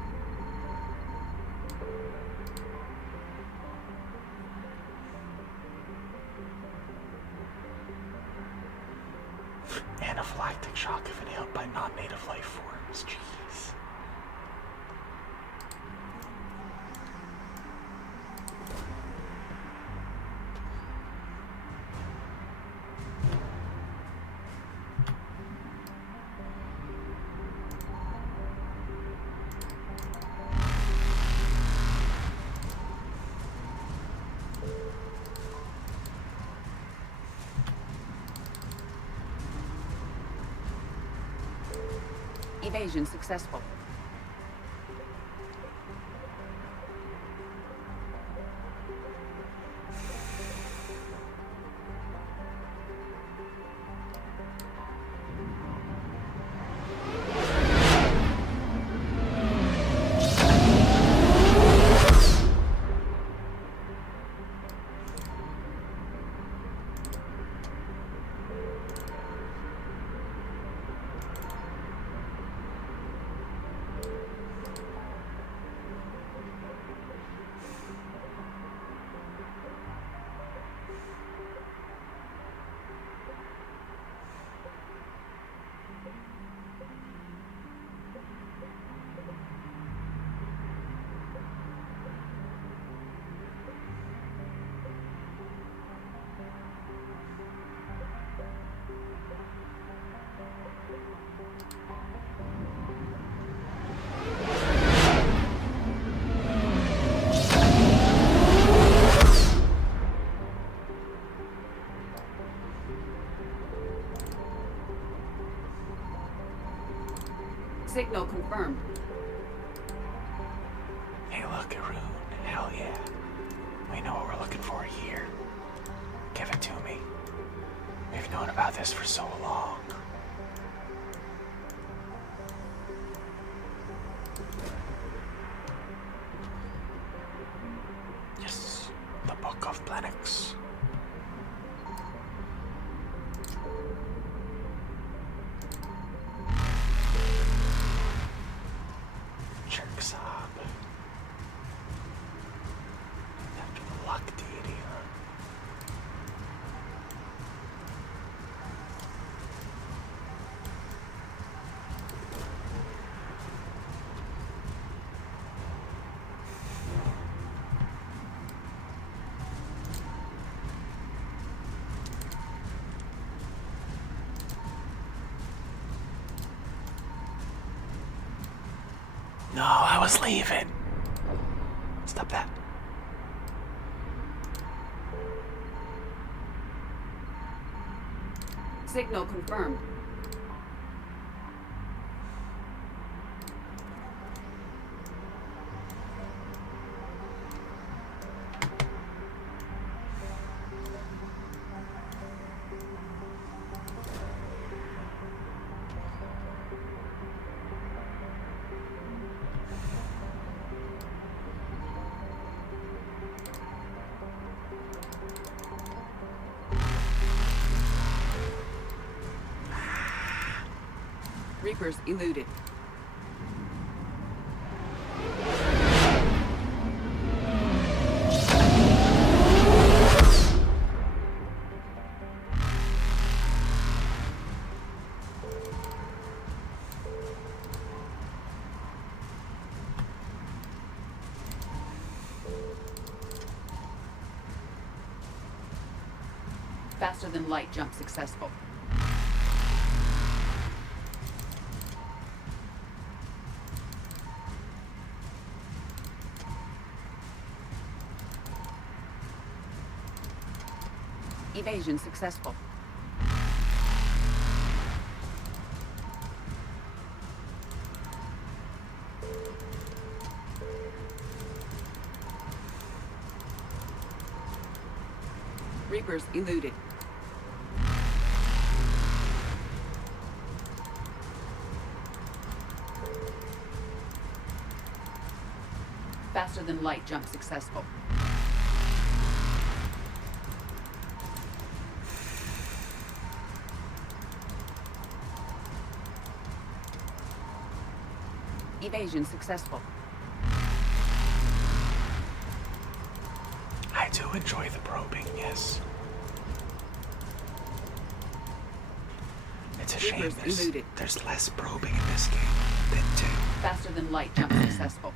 Anaphylactic shock if inhaled by non-native life forms. Jeez. Evasion successful. Signal confirmed. Hey, look, Arun. Hell yeah. We know what we're looking for here. Give it to me. We've known about this for so long. Yes, the Book of Plenix. Jerksob. After the luck deity, huh? No, I was leaving. Stop that. Signal confirmed. Reapers eluded. Faster than light jump successful. Evasion successful. Reapers eluded. Faster than light jump successful. Evasion successful. I do enjoy the probing, yes. It's a shame there's less probing in this game than 2. Faster than light jump successful.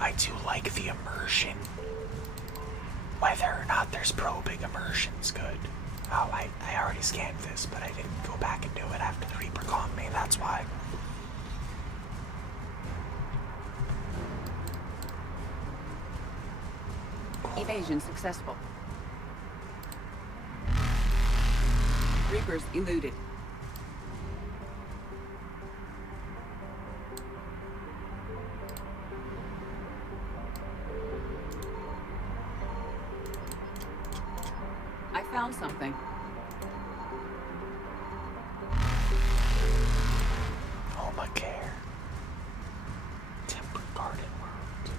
I do like the immersion. Whether or not there's probing, immersion's good. Oh, I already scanned this, but I didn't go back and do it after the Reaper caught me, that's why. Evasion successful. Reapers eluded. I found something. Home of Care. Temper Garden World.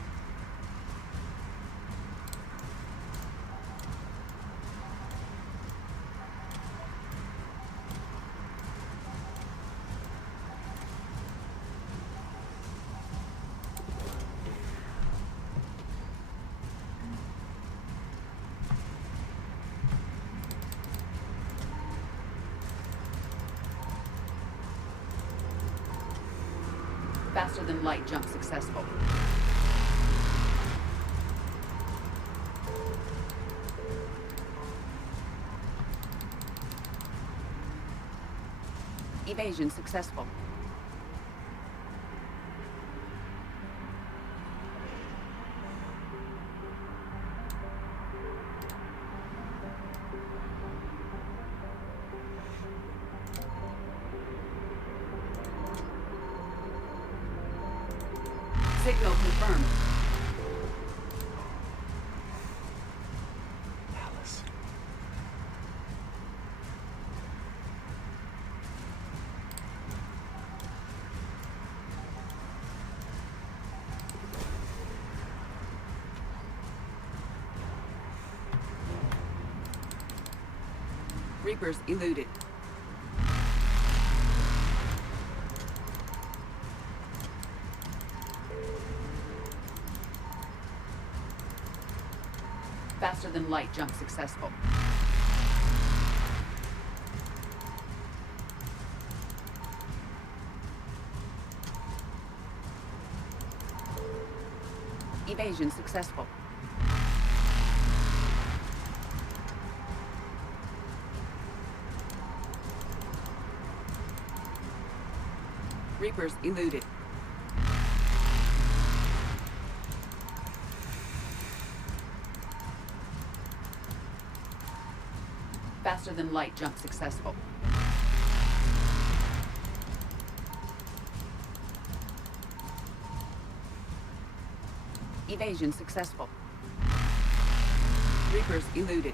Faster than light jump successful. Evasion successful. Signal confirmed. Reapers eluded. Faster than light jump successful. Evasion successful. Reapers eluded. Faster than light jump successful. Evasion successful. Reapers eluded.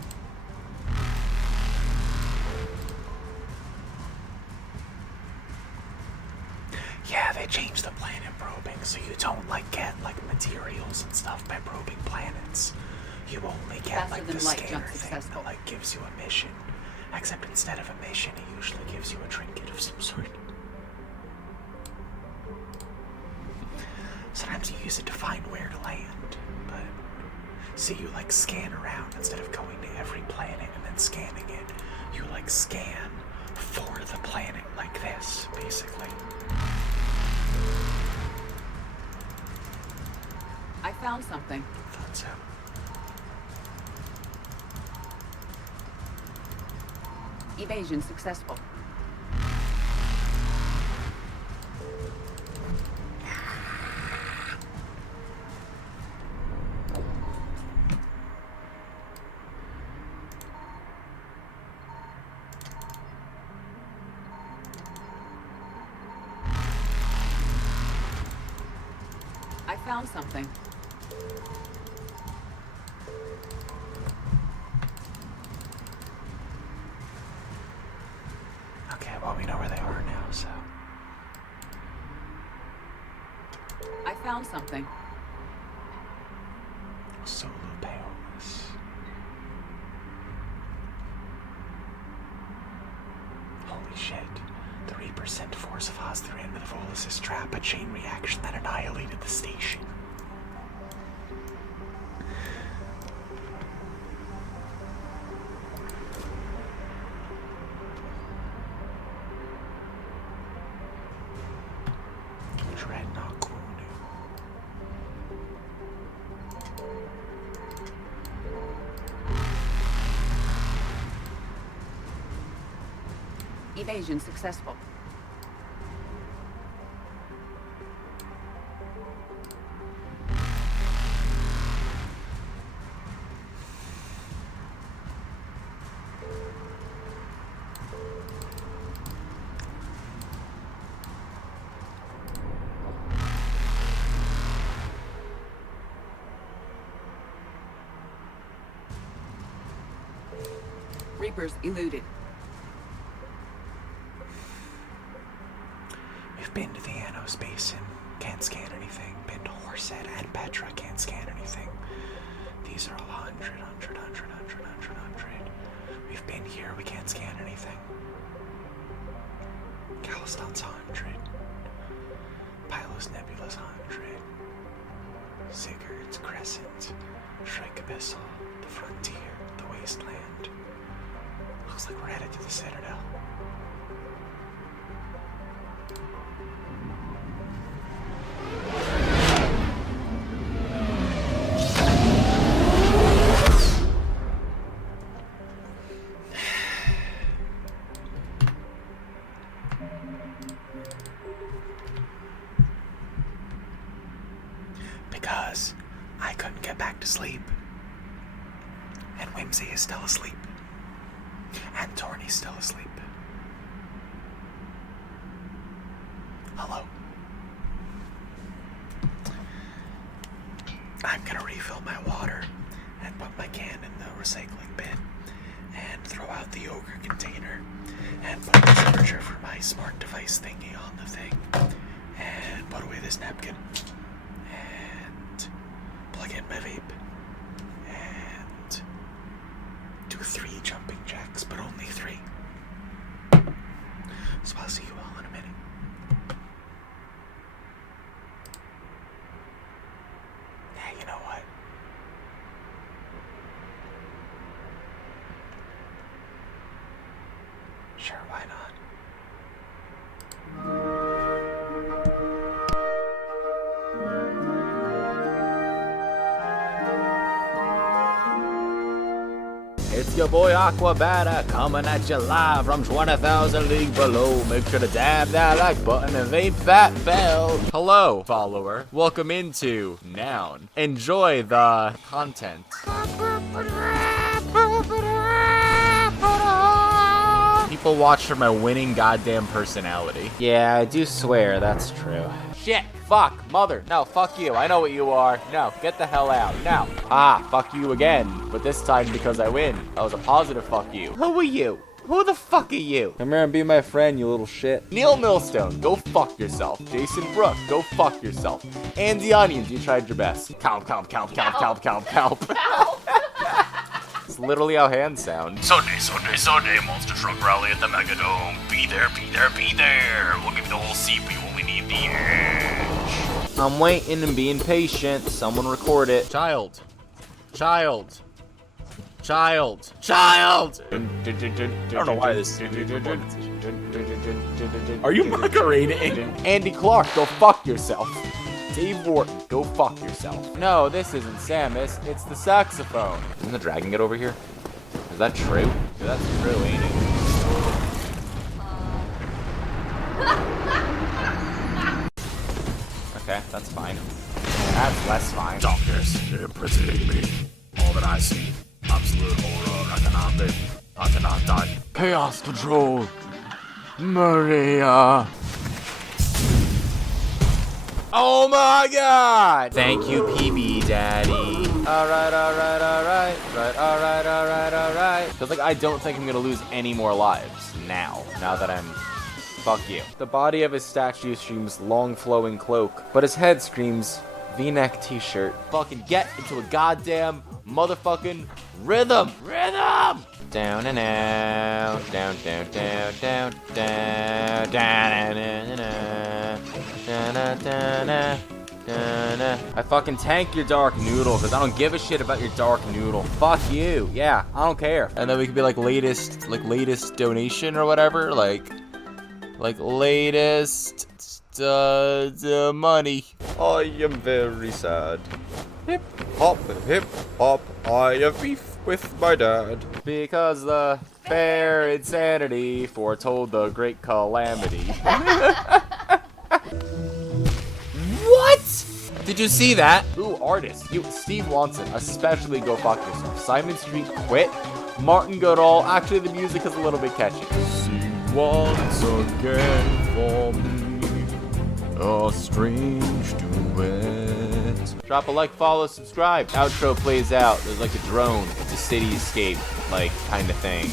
Yeah, they changed the planet probing so you don't like get like materials and stuff by probing planets. You only get like the scanner thing that like gives you a mission. Except instead of a mission, it usually gives you a trinket of some sort. Sometimes you use it to find where to land, but see, you like scan around instead of going to every planet and then scanning it. You like scan for the planet like this, basically. I found something. Thought so. Evasion successful. I found something. Okay, well, we know where they are now, so. I found something. Solo Paolas. Holy shit. The Reaper sent force of Oz through into the Volus's trap, a chain reaction that annihilated the station. Dreadnought Kunu. Evasion successful. Reapers eluded. We've been to the Anos Basin, can't scan anything. Been to Horsehead and Petra, can't scan anything. These are all 100. We've been here, we can't scan anything. Caliston's 100. Pylos Nebula's 100. Sigurd's Crescent. Shrike Abyssal, the Frontier, the Wasteland. Looks like we're headed to the Citadel. Because I couldn't get back to sleep. And Whimsy is still asleep. And Torny's still asleep. Hello. I'm gonna refill my water and put my can in the recycling bin and throw out the ogre container and put the charger for my smart device thingy on the thing and put away this napkin and plug in my vape and do 3 jumping jacks, but only 3. So I'll see you all in a minute. Yeah, you know what? Sure, why not? It's your boy Aquabata coming at you live from 20,000 leagues below. Make sure to dab that like button and vape that bell. Hello, follower. Welcome into Noun. Enjoy the content. People watch for my winning goddamn personality. Yeah, I do swear that's true. Shit. Fuck, mother, no, fuck you, I know what you are. No, get the hell out, no. Ah, fuck you again, but this time because I win. That was a positive fuck you. Who are you? Who the fuck are you? Come here and be my friend, you little shit. Neil Millstone, go fuck yourself. Jason Brooke, go fuck yourself. Andy Onions, you tried your best. Calp. It's literally how hands sound. Sunday, Monster Truck Rally at the Megadome. Be there. We'll give you the whole seat, but you only need the edge. I'm waiting and being patient. Someone record it. Child. I don't know why this. Are you Macarena? Andy Clark, go fuck yourself. Dave Wharton, go fuck yourself. No, this isn't Samus, it's the saxophone. Isn't the dragon get over here? Is that true? Yeah, that's true, ain't it? Okay, that's fine. That's less fine. Darkness imprisoning me. All that I see, absolute horror. I cannot live. I cannot die. Chaos control. Maria. Oh my god! Thank you, PB Daddy. Alright. Cause like I don't think I'm gonna lose any more lives now that I'm fuck you. The body of his statue screams long flowing cloak, but his head screams V-neck t-shirt. Fucking get into a goddamn motherfucking rhythm! Down and out, down, I fucking tank your dark noodle because I don't give a shit about your dark noodle. Fuck you. Yeah, I don't care. And then we could be like latest donation or whatever, like latest money. I am very sad. Hip hop, I have beef with my dad. Because the fair insanity foretold the great calamity. What? Did you see that? Ooh, artist. You, Steve Watson, especially go fuck yourself. Simon Street quit. Martin Goodall. Actually, the music is a little bit catchy. See once again for me a strange duet. Drop a like, follow, subscribe. Outro plays out. There's like a drone. It's a cityscape, like, kind of thing.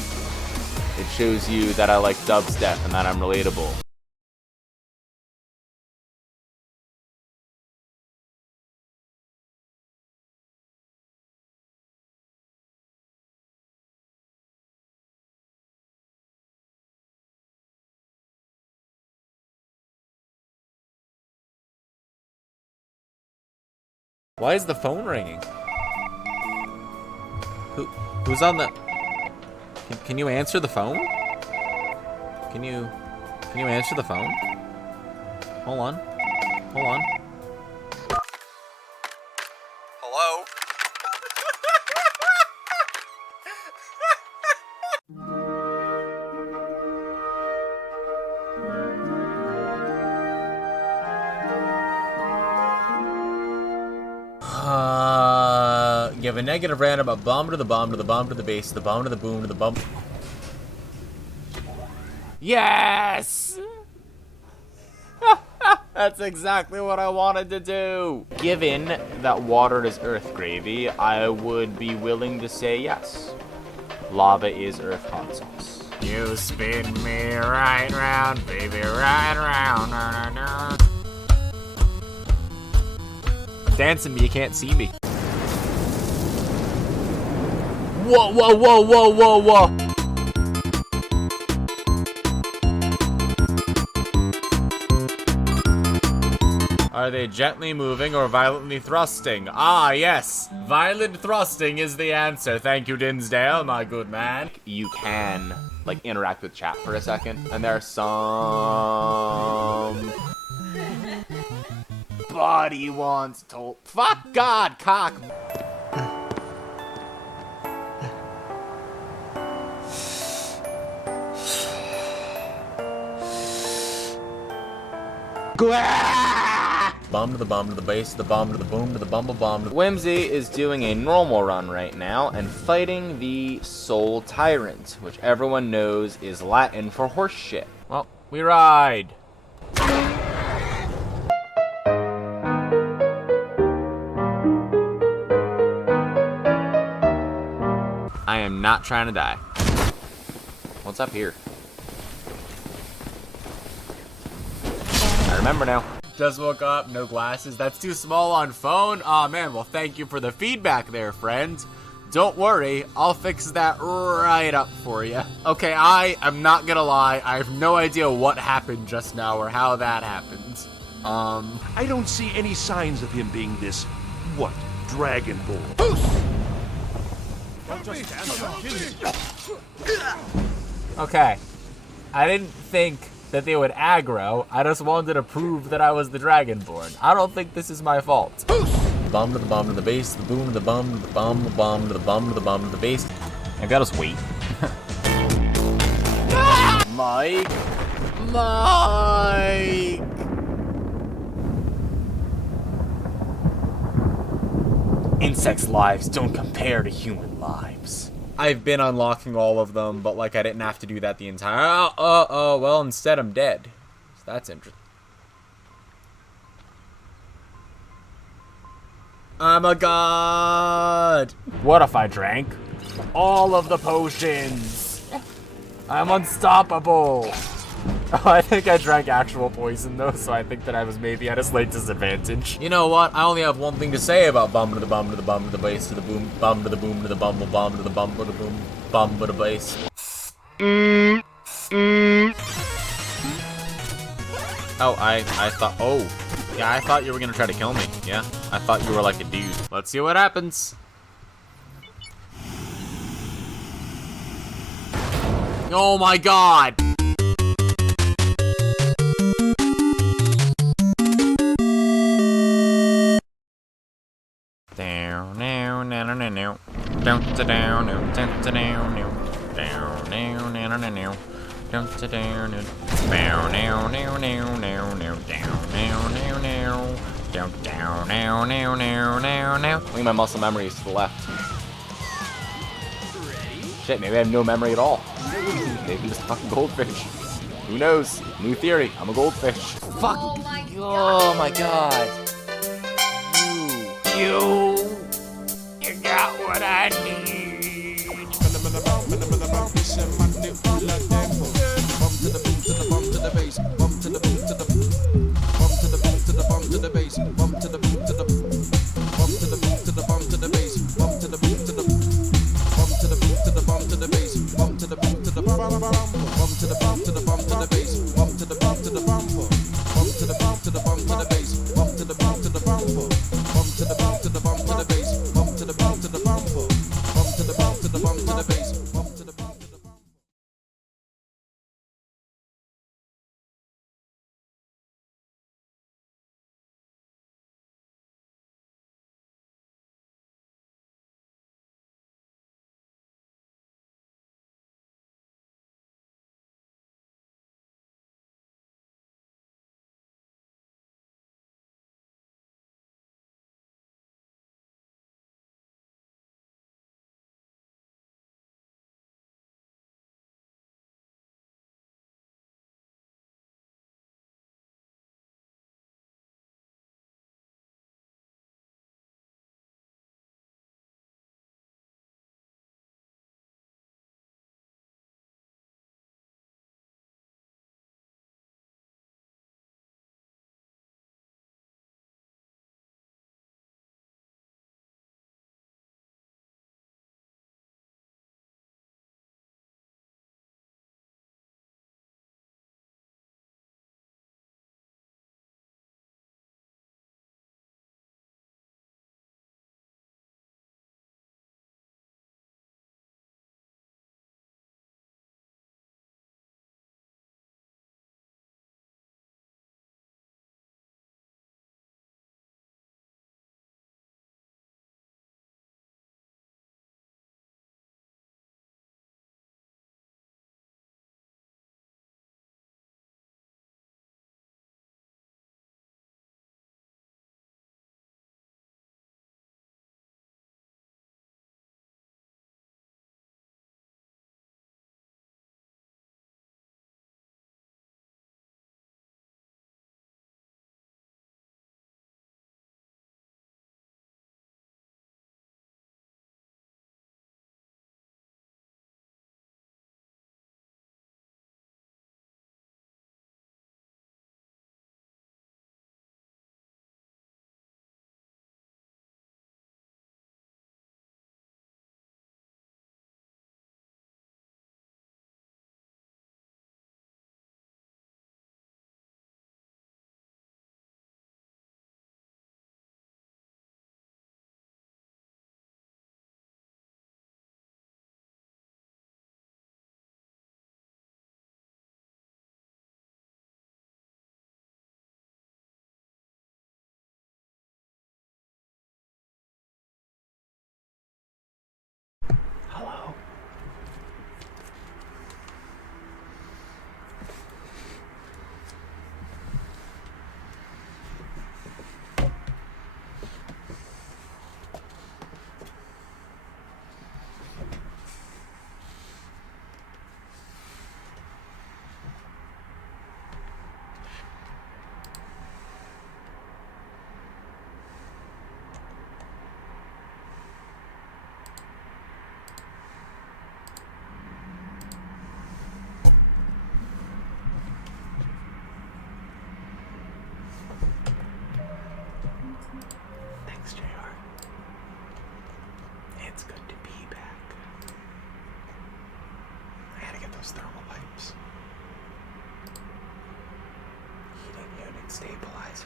It shows you that I like dubstep and that I'm relatable. Why is the phone ringing? Who's on the... Can you answer the phone? Can you answer the phone? Hold on. Hello? Give a negative random a bomb to the bomb to the bomb to the base to the bomb to the boom to the bump. Yes! That's exactly what I wanted to do. Given that water is earth gravy, I would be willing to say yes. Lava is earth hot sauce. You spin me right round, baby, right round. Dancing me, you can't see me. Whoa, whoa, whoa, whoa, whoa, whoa. Are they gently moving or violently thrusting? Ah, yes. Violent thrusting is the answer. Thank you, Dinsdale, my good man. You can, like, interact with chat for a second, and there are some... Body wants to... Fuck God, cock. Bomb to the bomb to the base to the bomb to the boom to the bumble bomb. Whimsy is doing a normal run right now and fighting the Soul Tyrant, which everyone knows is Latin for horse shit. Well, we ride. I am not trying to die. What's up here? I remember now. Just woke up, no glasses. That's too small on phone. Aw, man, well, thank you for the feedback there, friend. Don't worry, I'll fix that right up for you. Okay, I am not gonna lie. I have no idea what happened just now or how that happened. I don't see any signs of him being this, what, Dragonborn. Okay, I didn't think that they would aggro. I just wanted to prove that I was the Dragonborn. I don't think this is my fault. Bomb to the bomb to the base, the boom to the bomb to the bomb, the bomb to the bomb to the bomb to the base. Maybe I'll just wait. Mike! Mike! Insects' lives don't compare to human lives. I've been unlocking all of them, but like I didn't have to do that the entire... well, instead I'm dead. So that's interesting. I'm a god! What if I drank all of the potions? I'm unstoppable! Oh, I think I drank actual poison though, so I think that I was maybe at a slight disadvantage. You know what? I only have one thing to say about bum to the bum to the bum to the base to the boom, bum to the boom to the bumble bomb to the bum to the boom, bum to the base. Oh, I thought, oh. Yeah, I thought you were gonna try to kill me. Yeah, I thought you were like a dude. Let's see what happens. Oh my god! Down, down, down, down, down, down, down, down, down, down, down, down, down, Look at my muscle memories to the left. Shit, maybe I have no memory at all. Maybe I'm just a fucking goldfish. Who knows? New theory. I'm a goldfish. Fuck. Oh my god. You got what I need. Bump to the boom to the bump to the bass. Bump to the boom to the bump to the boom to the bump to the bass. Bump to the boom to the bump to the boom to the bump to the bass. Bump to the boom to the bump to the boom to the bump to the bass. Bump to the boom to the bump to the bump to the bump to the bass. Bump to the bump to the bump to the bump to the bump to the bass. Bump to the bump to the bump to the bump to the bump to the bass. Bump to the bump to the bump to the bump to the bump to the bass. those thermal pipes. Heating unit stabilizers.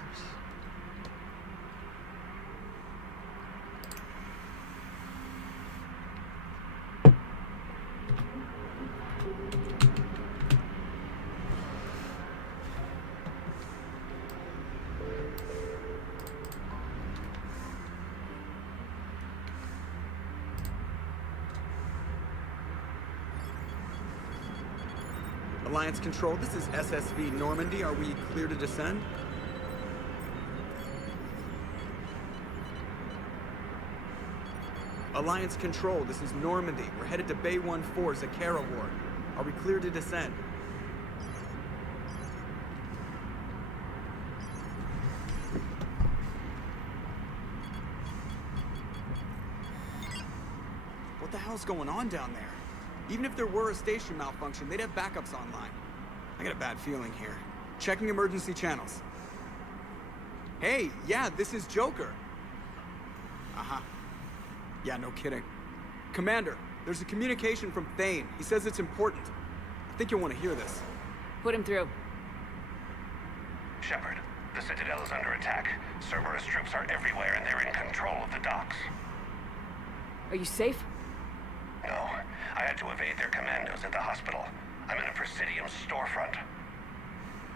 Alliance Control, this is SSV Normandy. Are we clear to descend? Alliance Control, this is Normandy. We're headed to Bay 1-4, Zakara Ward. Are we clear to descend? What the hell's going on down there? Even if there were a station malfunction, they'd have backups online. I got a bad feeling here. Checking emergency channels. Hey, yeah, this is Joker. Uh-huh. Yeah, no kidding. Commander, there's a communication from Thane. He says it's important. I think you'll want to hear this. Put him through. Shepard, the Citadel is under attack. Cerberus troops are everywhere and they're in control of the docks. Are you safe? No, I had to evade their commandos at the hospital. I'm in a Presidium storefront.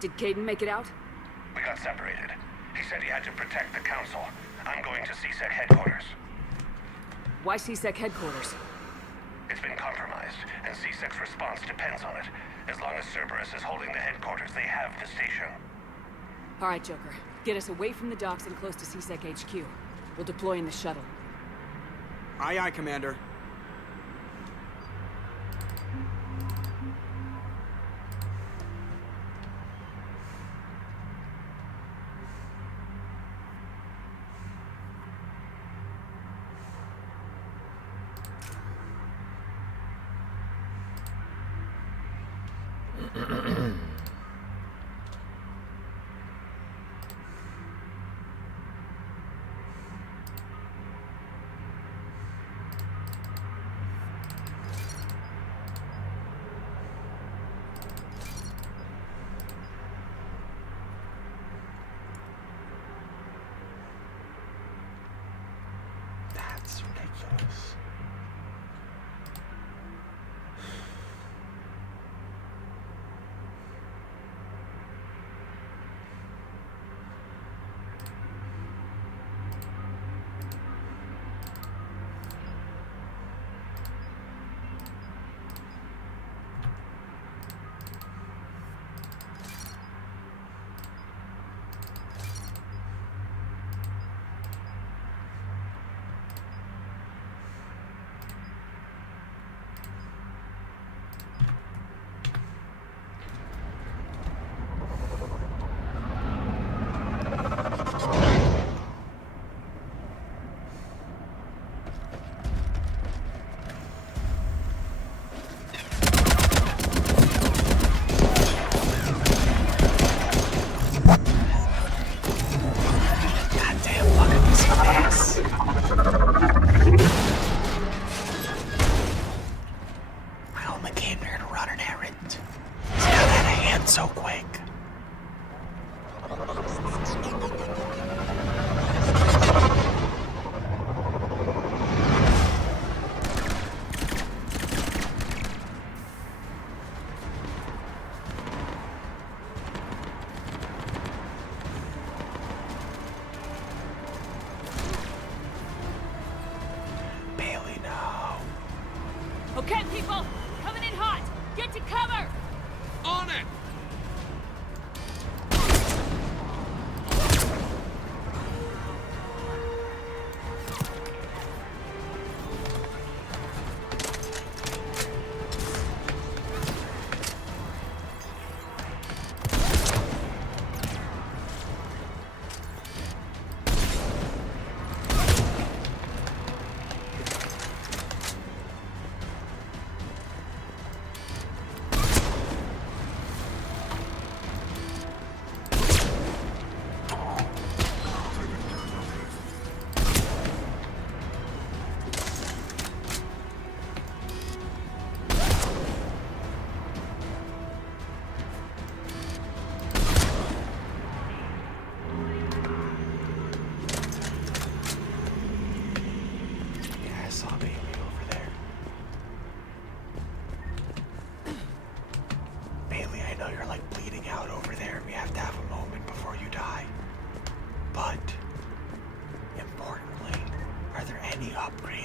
Did Caden make it out? We got separated. He said he had to protect the Council. I'm going to CSEC headquarters. Why CSEC headquarters? It's been compromised, and CSEC's response depends on it. As long as Cerberus is holding the headquarters, they have the station. All right, Joker. Get us away from the docks and close to CSEC HQ. We'll deploy in the shuttle. Aye, aye, Commander. That's ridiculous. So quick. Bailey, no. Okay, people! Coming in hot! Get to cover! On it!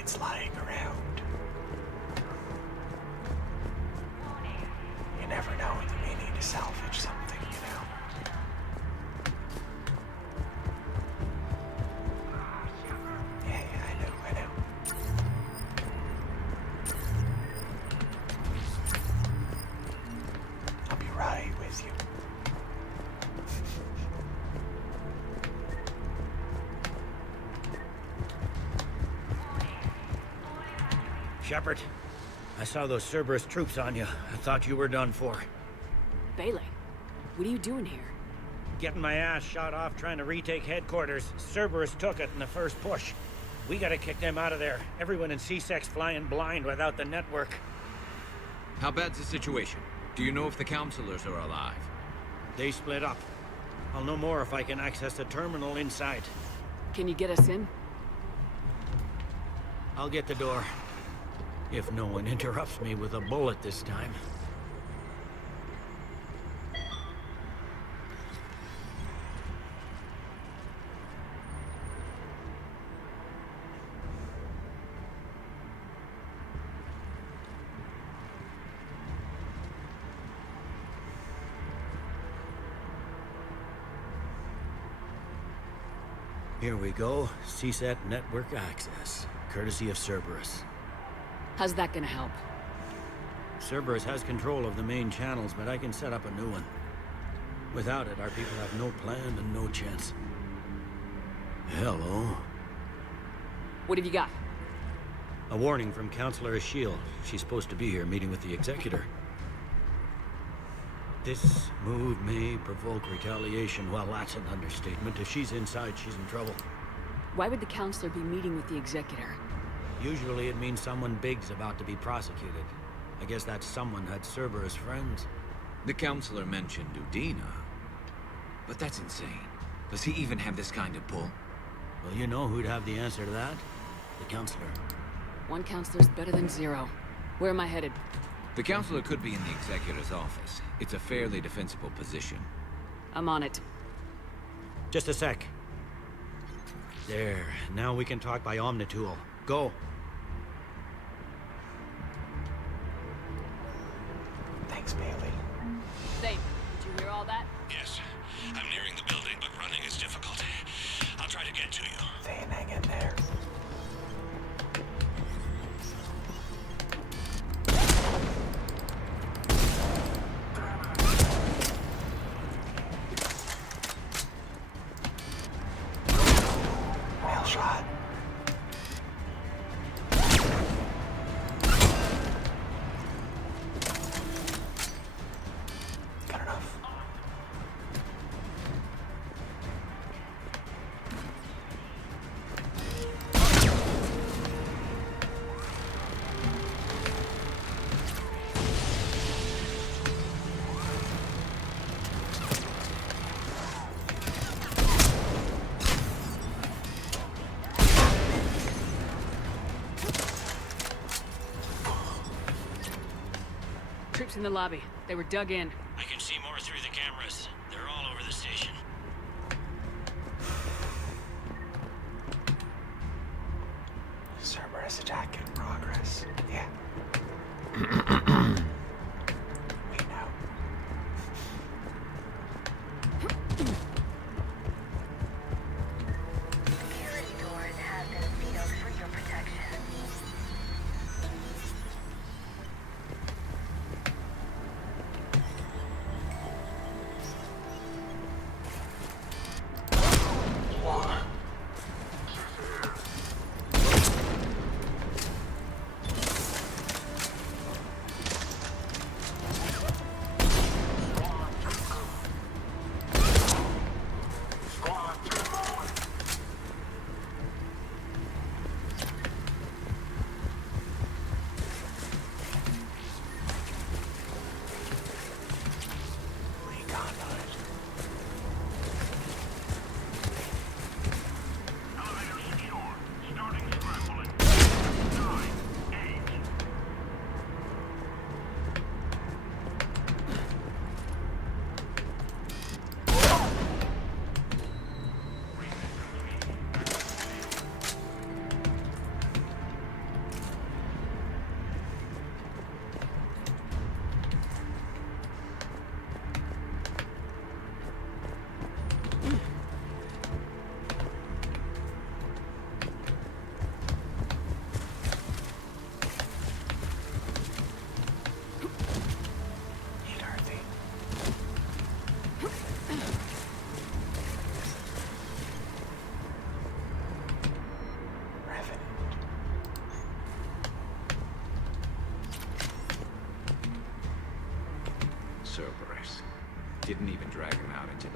it's lying around. You never know when you may need to salvage something, you know? Yeah, I know. I'll be right with you. Shepard, I saw those Cerberus troops on you. I thought you were done for. Bailey, what are you doing here? Getting my ass shot off trying to retake headquarters. Cerberus took it in the first push. We gotta kick them out of there. Everyone in C-Sec's flying blind without the network. How bad's the situation? Do you know if the counselors are alive? They split up. I'll know more if I can access the terminal inside. Can you get us in? I'll get the door. If no one interrupts me with a bullet this time. Here we go. CSAT network access, courtesy of Cerberus. How's that gonna help? Cerberus has control of the main channels, but I can set up a new one. Without it, our people have no plan and no chance. Hello. What have you got? A warning from Counselor Shield. She's supposed to be here meeting with the Executor. This move may provoke retaliation. Well, that's an understatement. If she's inside, she's in trouble. Why would the Counselor be meeting with the Executor? Usually it means someone big's about to be prosecuted. I guess that someone had Cerberus friends. The counselor mentioned Udina. But that's insane. Does he even have this kind of pull? Well, you know who'd have the answer to that? The counselor. One counselor's better than zero. Where am I headed? The counselor could be in the Executor's office. It's a fairly defensible position. I'm on it. Just a sec. There. Now we can talk by Omnitool. Go. Thanks, Bailey. Dave, did you hear all that? Yes. I'm nearing the building, but running is difficult. I'll try to get to you. Thane, hang in there. Well shot. Good enough. Troops in the lobby. They were dug in. I can see more through the cameras. They're all over the station. Cerberus attack in progress. Yeah. We know. Security doors have been sealed for your protection. didn't even drag him out into the...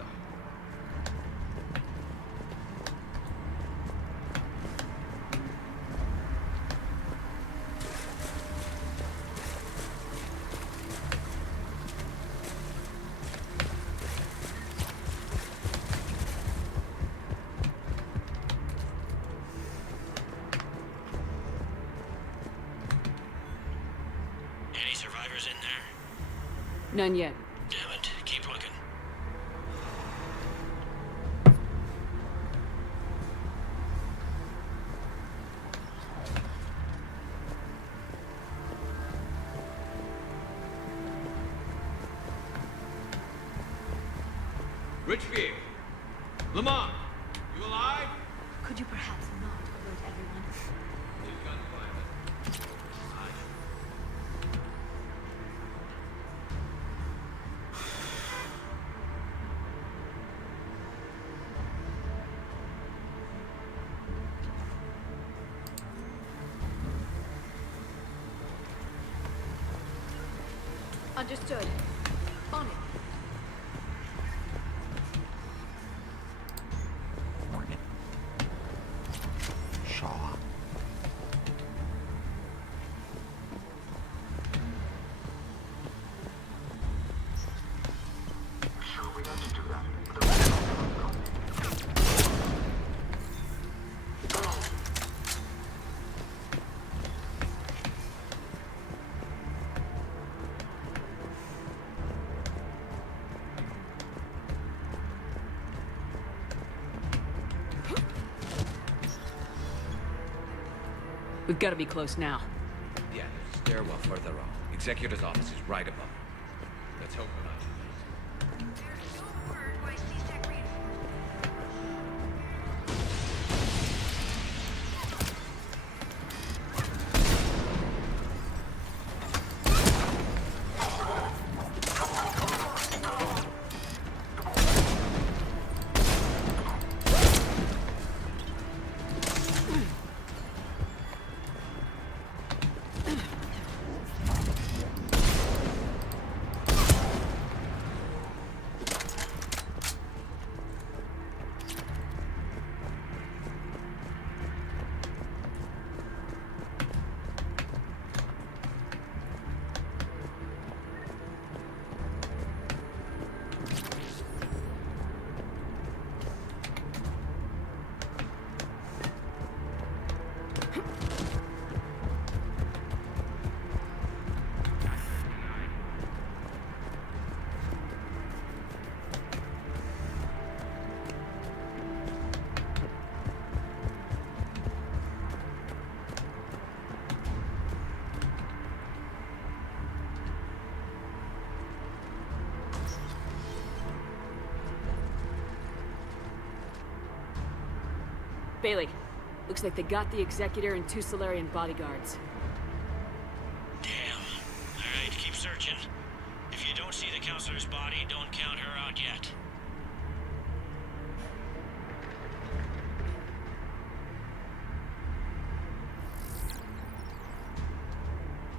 Any survivors in there? None yet. Damn it. Keep looking. Richfield! Lamont! You alive? Could you perhaps not alert everyone? Understood. On it. Shaw. We've got to be close now. Yeah, there's a stairwell further on. Executor's office is right above. Let's hope we're not too late. Bailey, looks like they got the Executor and 2 Solarian bodyguards. Damn. Alright, keep searching. If you don't see the counselor's body, don't count her out yet.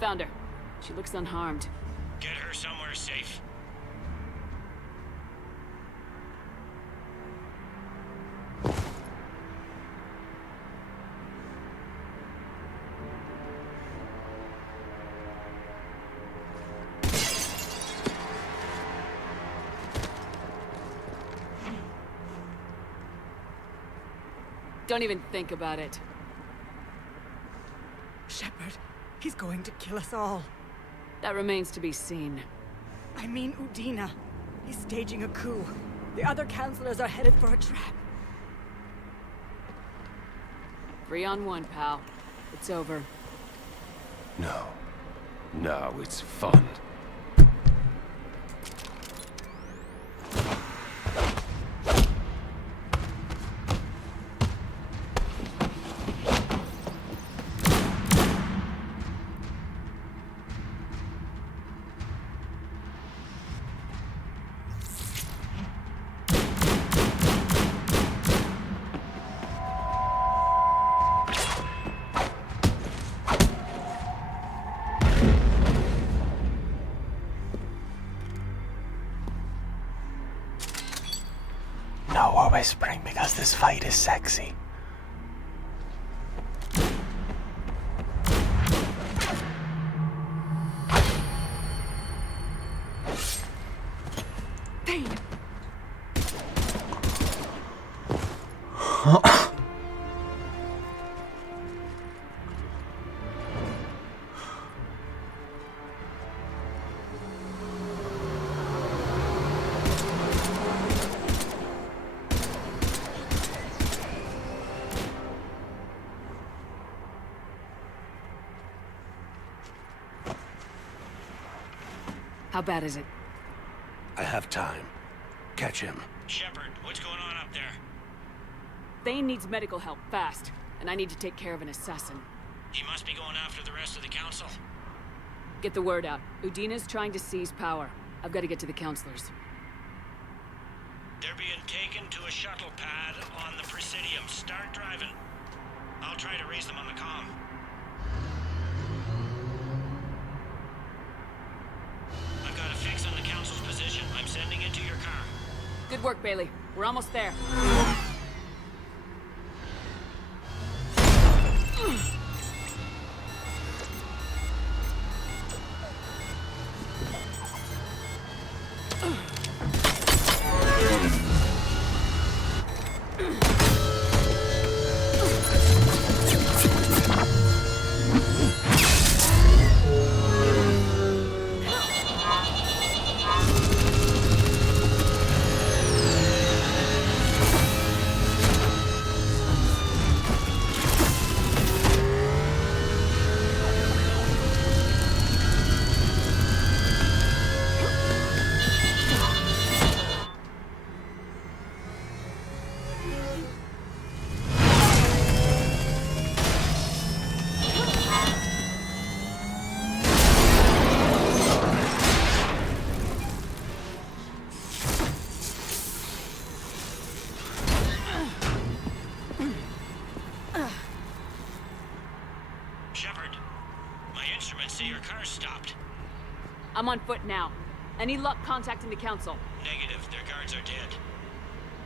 Found her. She looks unharmed. Get her somewhere safe. Don't even think about it. Shepard, he's going to kill us all. That remains to be seen. I mean Udina. He's staging a coup. The other counselors are headed for a trap. 3 on 1, pal. It's over. No. No, it's fun. know we're whispering because this fight is sexy. How bad is it? I have time. Catch him. Shepard, what's going on up there? Thane needs medical help, fast. And I need to take care of an assassin. He must be going after the rest of the council. Get the word out. Udina's trying to seize power. I've got to get to the councilors. They're being taken to a shuttle pad on the Presidium. Start driving. I'll try to raise them on the comm. I've got a fix on the council's position. I'm sending it to your car. Good work, Bailey. We're almost there. I'm on foot now. Any luck contacting the council? Negative. Their guards are dead.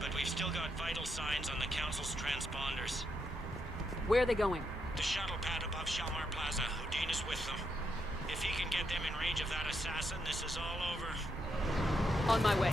But we've still got vital signs on the council's transponders. Where are they going? The shuttle pad above Shalmar Plaza. Udina's with them. If he can get them in range of that assassin, this is all over. On my way.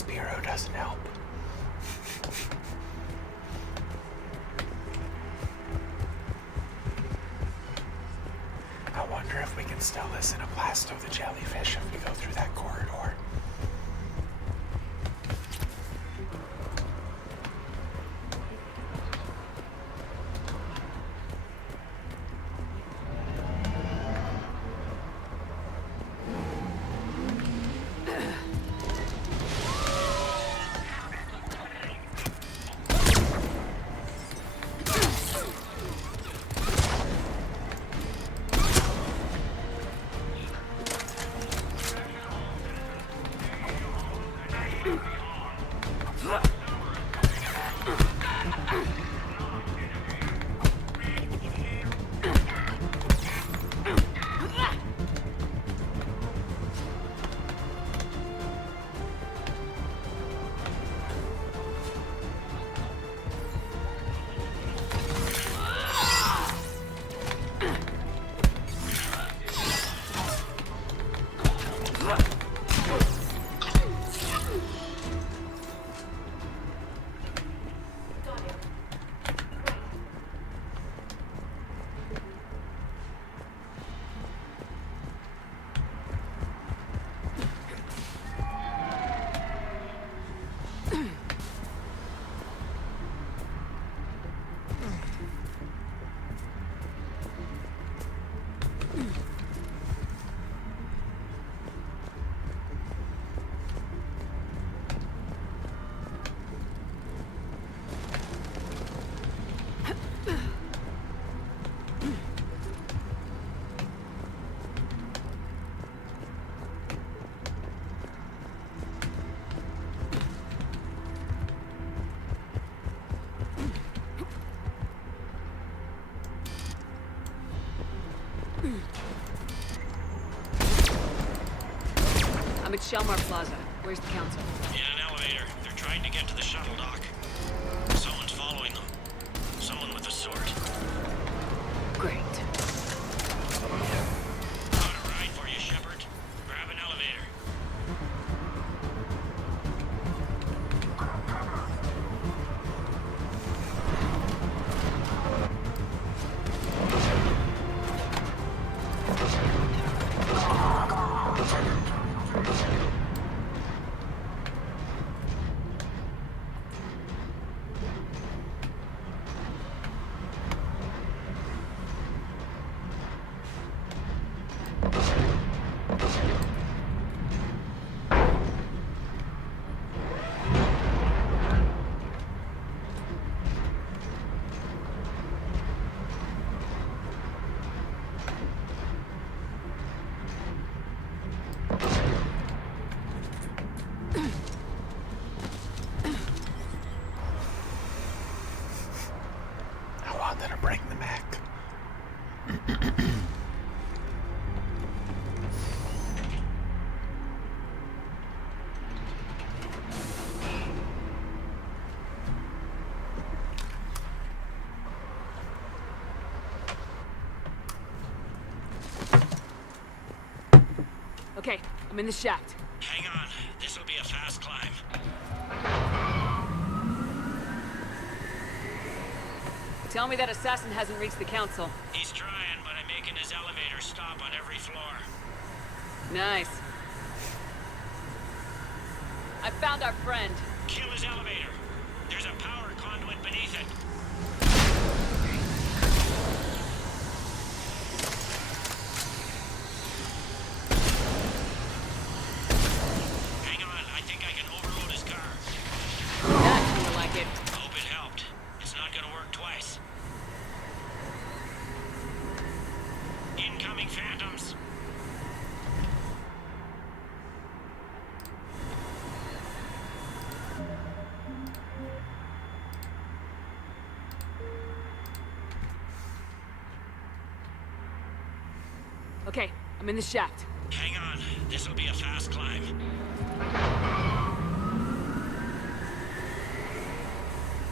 Spiro doesn't help. I wonder if we can still listen to Blasto the jellyfish if we go through that corridor. I'm at Shelmar Plaza. Where's the council? In an elevator. They're trying to get to the shuttle dock. Someone's following them. Someone with a sword. Great. Got a ride for you, Shepard. Grab an elevator. I wanted to bring the mech. Okay, I'm in the shaft. Hang on. This'll be a fast climb. Tell me that assassin hasn't reached the council. He's trying, but I'm making his elevator stop on every floor. Nice. I found our friend. Kill his elevator. There's a power conduit beneath it. Hang on, I think I can overload his car. That's more like it. Hope it helped. It's not gonna work twice. Incoming phantoms. Okay, I'm in the shaft. Hang on, this'll be a fast climb.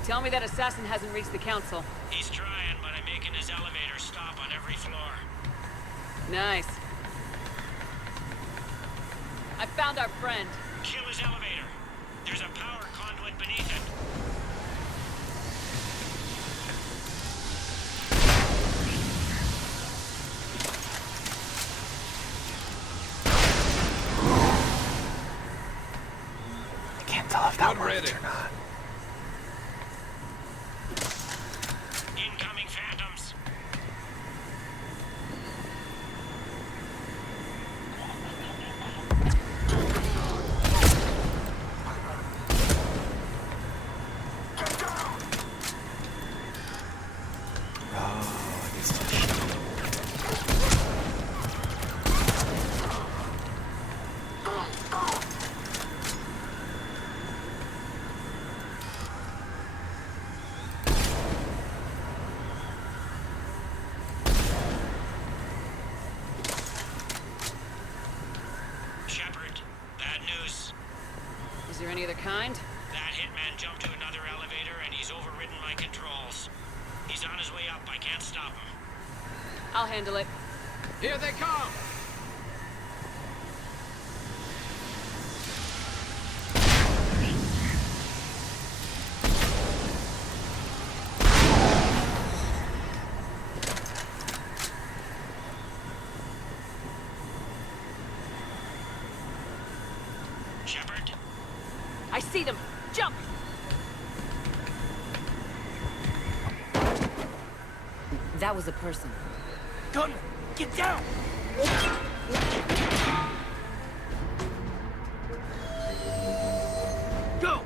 Tell me that assassin hasn't reached the council. He's trying, but I'm making his elevator stop on every floor. Nice. I found our friend. Kill his elevator. There's a power conduit beneath it. I can't tell if that worked or not. Incoming phantoms. Shepard, bad news. Is there any other kind? That hitman jumped to another elevator and he's overridden my controls. He's on his way up. I can't stop him. I'll handle it. Here they come! Shepard? I see them! Jump! That was a person. Gunner, get down! Go!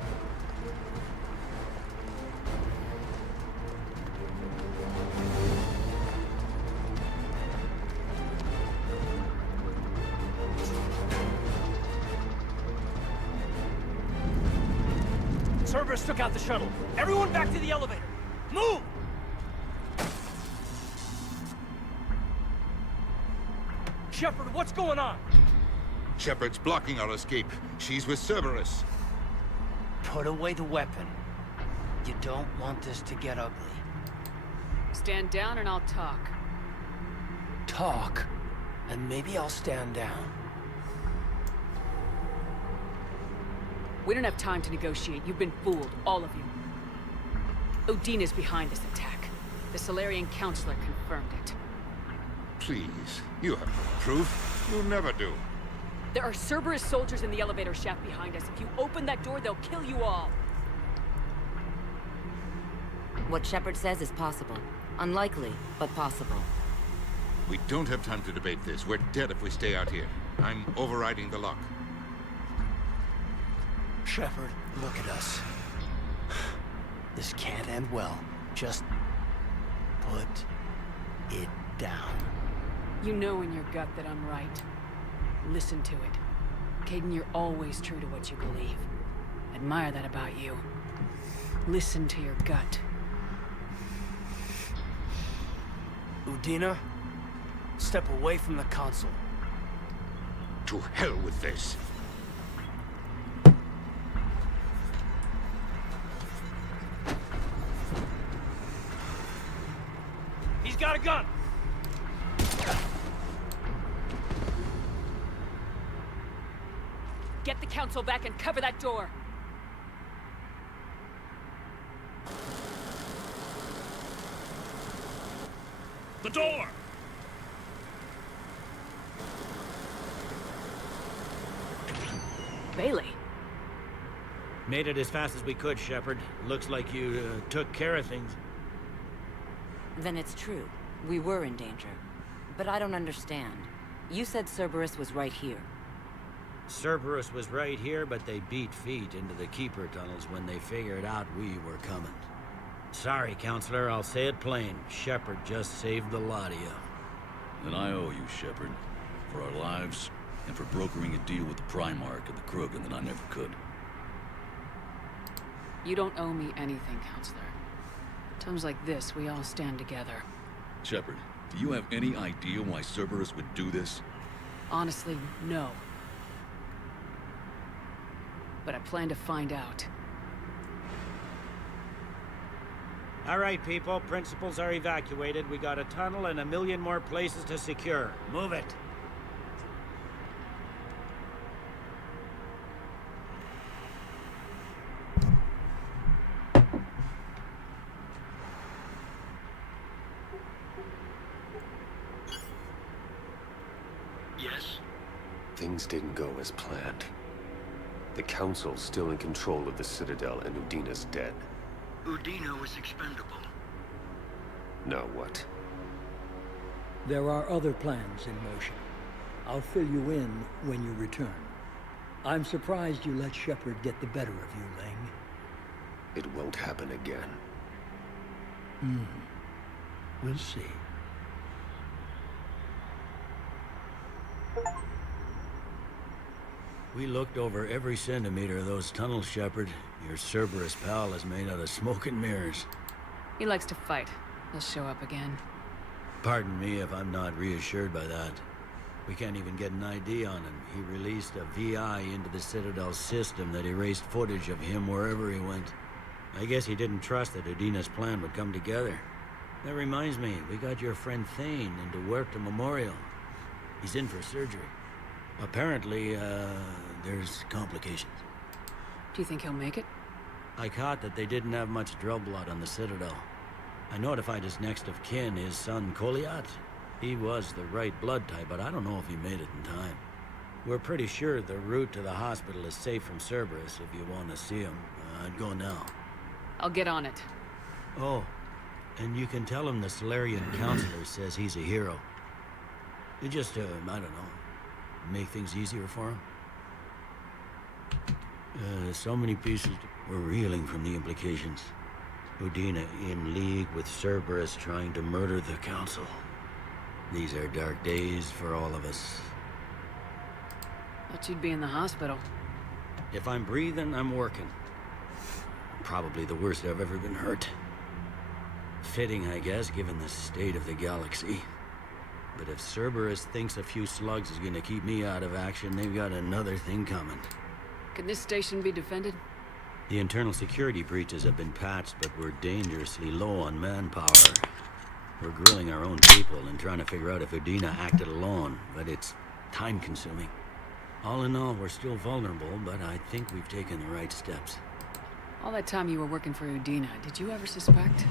Cerberus took out the shuttle. Everyone back to the elevator. Move! Shepard, what's going on? Shepard's blocking our escape. She's with Cerberus. Put away the weapon. You don't want this to get ugly. Stand down and I'll talk. Talk, and maybe I'll stand down. We don't have time to negotiate. You've been fooled, all of you. Udina's behind this attack. The Solarian Counselor confirmed it. Please, you have no proof. You'll never do. There are Cerberus soldiers in the elevator shaft behind us. If you open that door, they'll kill you all. What Shepard says is possible. Unlikely, but possible. We don't have time to debate this. We're dead if we stay out here. I'm overriding the lock. Shepard, look at us. This can't end well. Just put it down. You know in your gut that I'm right. Listen to it. Caden, you're always true to what you believe. Admire that about you. Listen to your gut. Udina, step away from the console. To hell with this. He's got a gun! Get the council back and cover that door! The door! Bailey. Made it as fast as we could, Shepard. Looks like you took care of things. Then it's true. We were in danger. But I don't understand. You said Cerberus was right here. Cerberus was right here, but they beat feet into the Keeper tunnels when they figured out we were coming. Sorry, Counselor, I'll say it plain. Shepard just saved the lot of you. Then I owe you, Shepard. For our lives, and for brokering a deal with the Primarch and the Krogan that I never could. You don't owe me anything, Counselor. Times like this, we all stand together. Shepard, do you have any idea why Cerberus would do this? Honestly, no. But I plan to find out. All right, people. Principals are evacuated. We got a tunnel and 1 million more places to secure. Move it. Things didn't go as planned. The Council's still in control of the Citadel and Udina's dead. Udina was expendable. Now what? There are other plans in motion. I'll fill you in when you return. I'm surprised you let Shepard get the better of you, Ling. It won't happen again. We'll see. We looked over every centimeter of those tunnels, Shepard. Your Cerberus pal is made out of smoke and mirrors. He likes to fight. He'll show up again. Pardon me if I'm not reassured by that. We can't even get an ID on him. He released a VI into the Citadel system that erased footage of him wherever he went. I guess he didn't trust that Udina's plan would come together. That reminds me, we got your friend Thane into Huerta Memorial. He's in for surgery. Apparently, there's complications. Do you think he'll make it? I caught that they didn't have much drill blood on the Citadel. I notified his next of kin, his son Colette. He was the right blood type, but I don't know if he made it in time. We're pretty sure the route to the hospital is safe from Cerberus if you want to see him. I'd go now. I'll get on it. Oh, and you can tell him the Solarian counselor says he's a hero. You just, I don't know, make things easier for him. So many pieces. We're reeling from the implications. Udina in league with Cerberus trying to murder the Council. These are dark days for all of us. Thought you'd be in the hospital. If I'm breathing, I'm working. Probably the worst I've ever been hurt. Fitting, I guess, given the state of the galaxy. But if Cerberus thinks a few slugs is gonna keep me out of action, they've got another thing coming. Can this station be defended? The internal security breaches have been patched, but we're dangerously low on manpower. We're grilling our own people and trying to figure out if Udina acted alone, but it's time-consuming. All in all, we're still vulnerable, but I think we've taken the right steps. All that time you were working for Udina, did you ever suspect?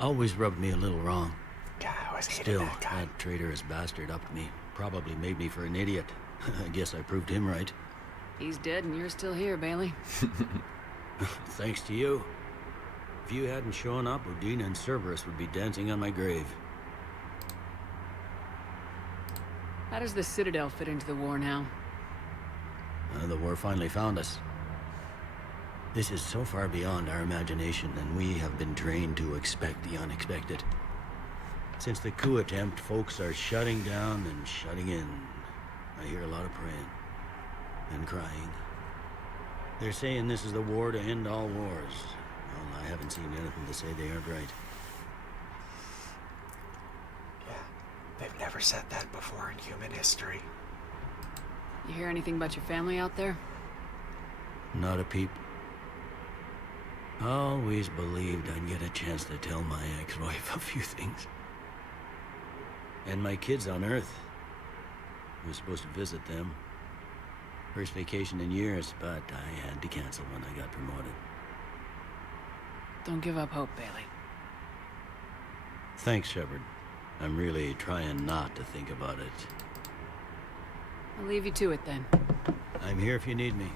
Always rubbed me a little wrong. Still, that traitorous bastard upped me. Probably made me for an idiot. I guess I proved him right. He's dead and you're still here, Bailey. Thanks to you. If you hadn't shown up, Udina and Cerberus would be dancing on my grave. How does the Citadel fit into the war now? The war finally found us. This is so far beyond our imagination, and we have been trained to expect the unexpected. Since the coup attempt, folks are shutting down and shutting in. I hear a lot of praying. And crying. They're saying this is the war to end all wars. Well, I haven't seen anything to say they aren't right. Yeah, they've never said that before in human history. You hear anything about your family out there? Not a peep. Always believed I'd get a chance to tell my ex-wife a few things. And my kids on Earth. I was supposed to visit them. First vacation in years, but I had to cancel when I got promoted. Don't give up hope, Bailey. Thanks, Shepard. I'm really trying not to think about it. I'll leave you to it then. I'm here if you need me.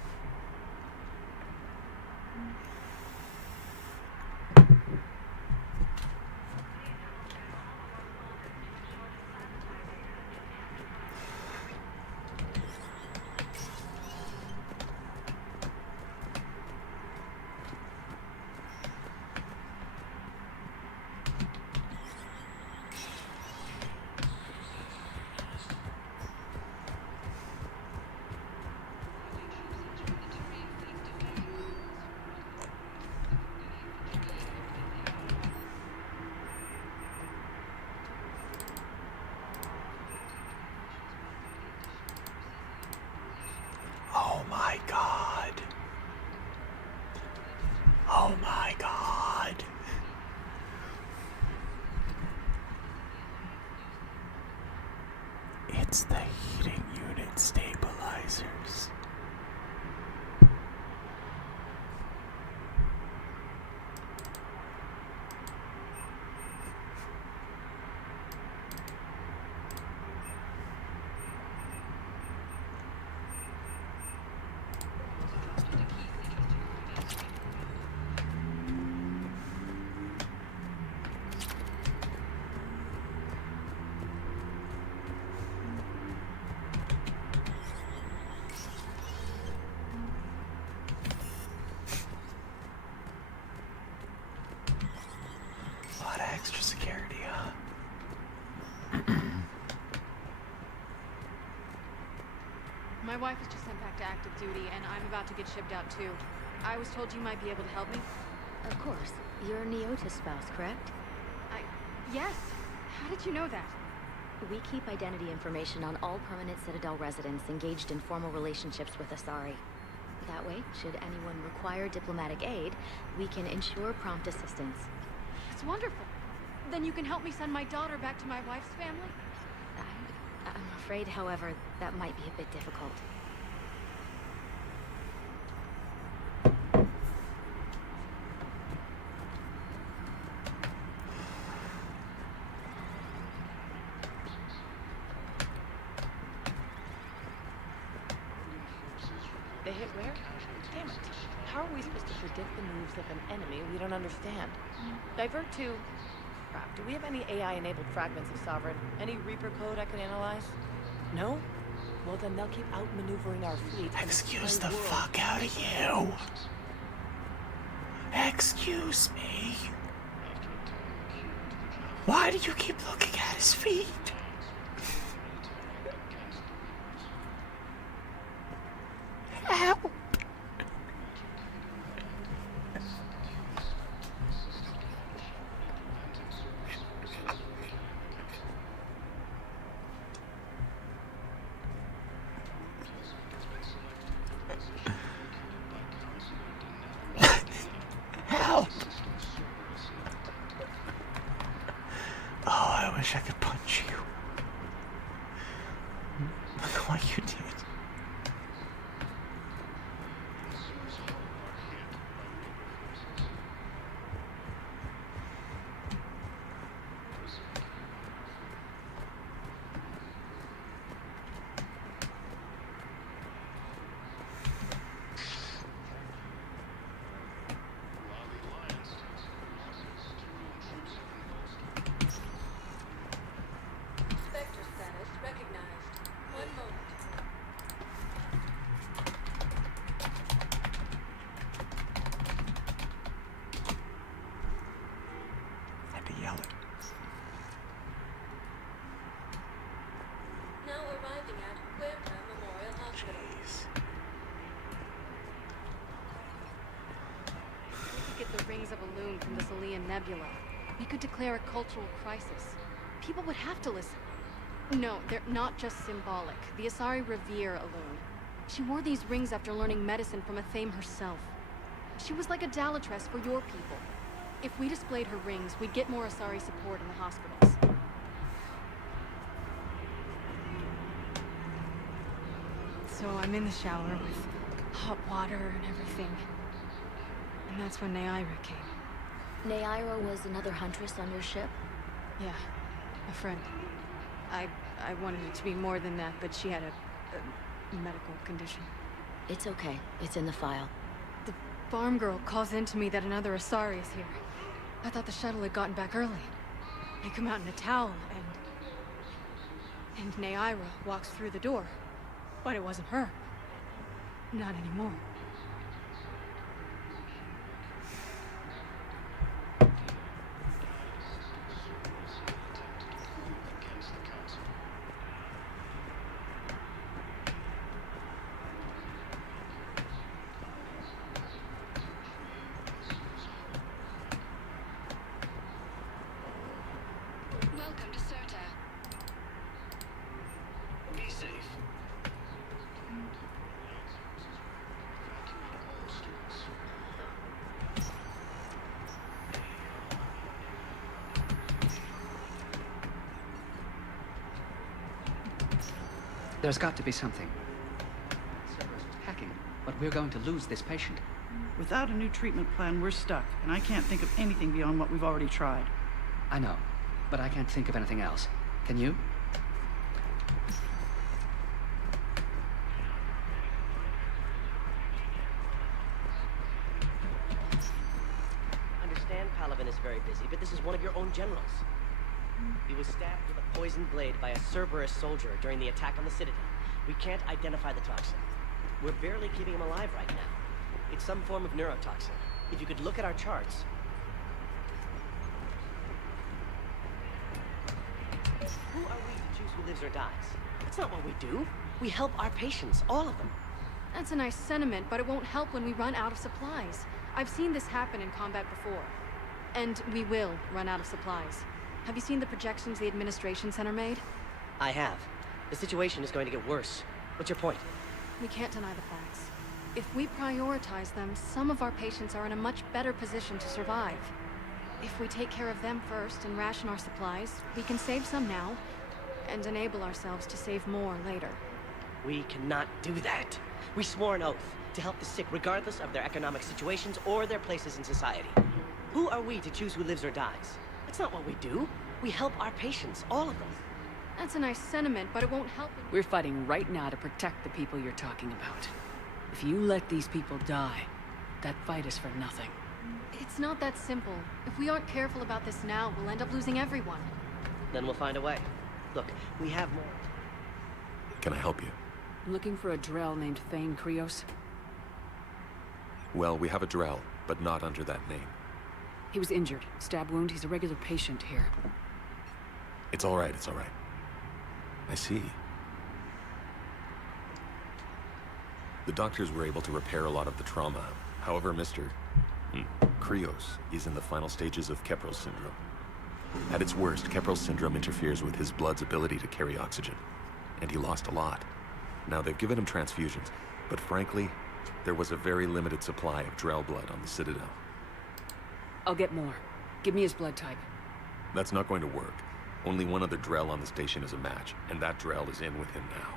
Oh my god. Oh my god. It's the heating unit stabilizers. extra security, huh? My wife was just sent back to active duty, and I'm about to get shipped out too. I was told you might be able to help me. Of course. You're Neota's spouse, correct? Yes. How did you know that? We keep identity information on all permanent Citadel residents engaged in formal relationships with Asari. That way, should anyone require diplomatic aid, we can ensure prompt assistance. It's wonderful. Then you can help me send my daughter back to my wife's family? I'm afraid, however, that might be a bit difficult. They hit where? Damn it. How are we supposed to predict the moves of an enemy we don't understand? Divert to... Crap, do we have any AI-enabled fragments of Sovereign? Any Reaper code I can analyze? No? Well, then they'll keep outmaneuvering our fleet. Excuse the fuck out of you. Excuse me. Why do you keep looking at his feet? Help! Help! Oh, I wish I could punch you. Look what you did. Spectre status recognized. One moment. Had to yell it. Now arriving at Huerta Memorial Hospital. We could get the rings of Elune from the Salian Nebula. We could declare a cultural crisis. People would have to listen. No, they're not just symbolic. The Asari revere Elune. She wore these rings after learning medicine from Athame herself. She was like a Dalatress for your people. If we displayed her rings, we'd get more Asari support in the hospitals. So I'm in the shower with hot water and everything. And that's when Neaira came. Neaira was another huntress on your ship? Yeah, a friend. I wanted it to be more than that, but she had a medical condition. It's okay. It's in the file. The farm girl calls in to me that another Asari is here. I thought the shuttle had gotten back early. I come out in a towel, and Neaira walks through the door. But it wasn't her. Not anymore. Welcome to Serta. Be safe. There's got to be something. Cerberus was hacking, but we're going to lose this patient. Without a new treatment plan, we're stuck, and I can't think of anything beyond what we've already tried. I know, but I can't think of anything else. Can you? Understand Palaven is very busy, but this is one of your own generals. He was stabbed with a poisoned blade by a Cerberus soldier during the attack on the Citadel. We can't identify the toxin. We're barely keeping him alive right now. It's some form of neurotoxin. If you could look at our charts... Who are we to choose who lives or dies? That's not what we do. We help our patients, all of them. That's a nice sentiment, but it won't help when we run out of supplies. I've seen this happen in combat before. And we will run out of supplies. Have you seen the projections the administration center made? I have. The situation is going to get worse. What's your point? We can't deny the facts. If we prioritize them, some of our patients are in a much better position to survive. If we take care of them first and ration our supplies, we can save some now, and enable ourselves to save more later. We cannot do that. We swore an oath to help the sick regardless of their economic situations or their places in society. Who are we to choose who lives or dies? That's not what we do. We help our patients, all of them. That's a nice sentiment, but it won't help. We're fighting right now to protect the people you're talking about. If you let these people die, that fight is for nothing. It's not that simple. If we aren't careful about this now, we'll end up losing everyone. Then we'll find a way. Look, we have more. Can I help you? I'm looking for a Drell named Thane Krios. Well, we have a Drell, but not under that name. He was injured. Stab wound. He's a regular patient here. It's all right, it's all right. I see. The doctors were able to repair a lot of the trauma. However, Mr. Krios is in the final stages of Keprel's syndrome. At its worst, Keprel's syndrome interferes with his blood's ability to carry oxygen, and he lost a lot. Now, they've given him transfusions, but frankly, there was a very limited supply of Drell blood on the Citadel. I'll get more. Give me his blood type. That's not going to work. Only one other Drell on the station is a match, and that Drell is in with him now.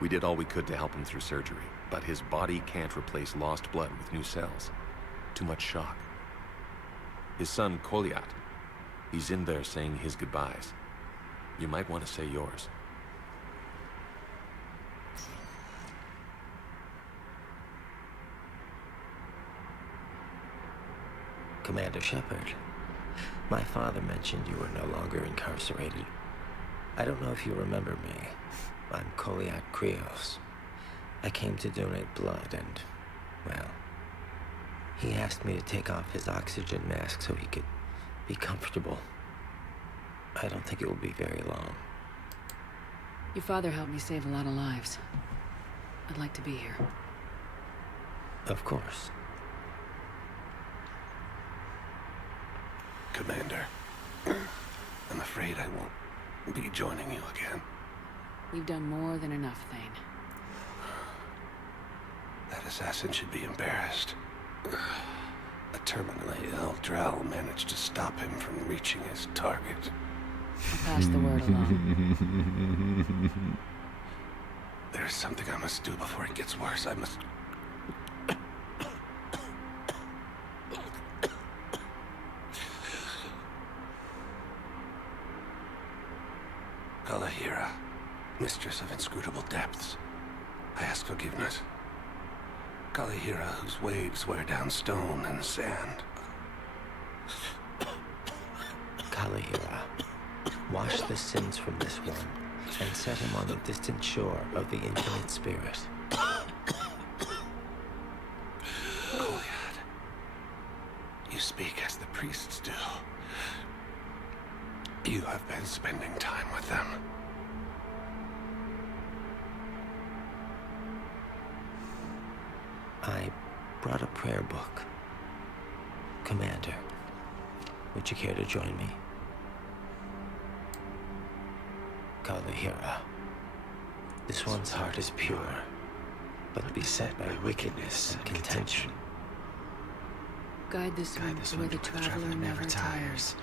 We did all we could to help him through surgery, but his body can't replace lost blood with new cells. Too much shock. His son, Colette, he's in there saying his goodbyes. You might want to say yours. Commander Shepard, my father mentioned you were no longer incarcerated. I don't know if you remember me. I'm Colette Krios. I came to donate blood and, well, he asked me to take off his oxygen mask so he could be comfortable. I don't think it will be very long. Your father helped me save a lot of lives. I'd like to be here. Of course. Commander, I'm afraid I won't be joining you again. We've done more than enough, Thane. That assassin should be embarrassed. A terminally ill Drell managed to stop him from reaching his target. I'll pass the word along. There's something I must do before it gets worse. I must... Kalahira, mistress of inscrutable depths, I ask forgiveness. Kalahira, whose waves wear down stone and sand. Kalahira, wash the sins from this one and set him on the distant shore of the infinite spirit. Colette, you speak as the priests do. You have been spending time with them. I brought a prayer book. Commander, would you care to join me? Kalahira, this one's heart is pure, but beset by wickedness and contention. Guide this one to where the traveler never tires.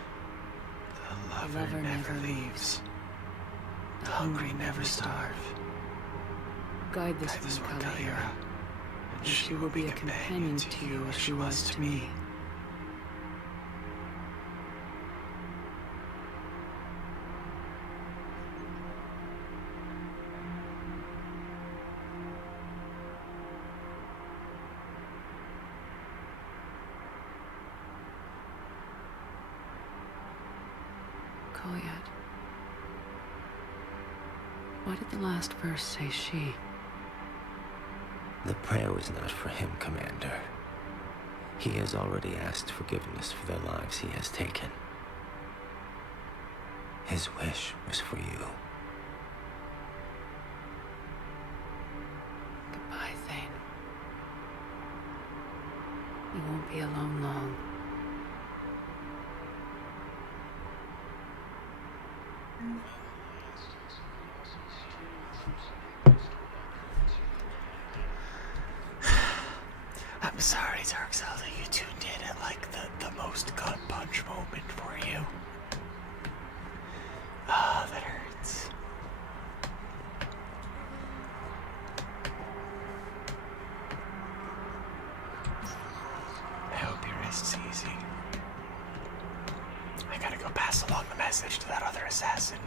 The lover never leaves. The hungry never starve. Guide this one, Kalahira, and she will be a companion to you as she was to me. Colette. Why did the last verse say she? The prayer was not for him, Commander. He has already asked forgiveness for the lives he has taken. His wish was for you. Goodbye, Thane. You won't be alone long. I'm sorry, Dark Zelda, you tuned in at like the most gut punch moment for you. Ah, that hurts. I hope your rest's easy. I gotta go pass along the message to that other assassin.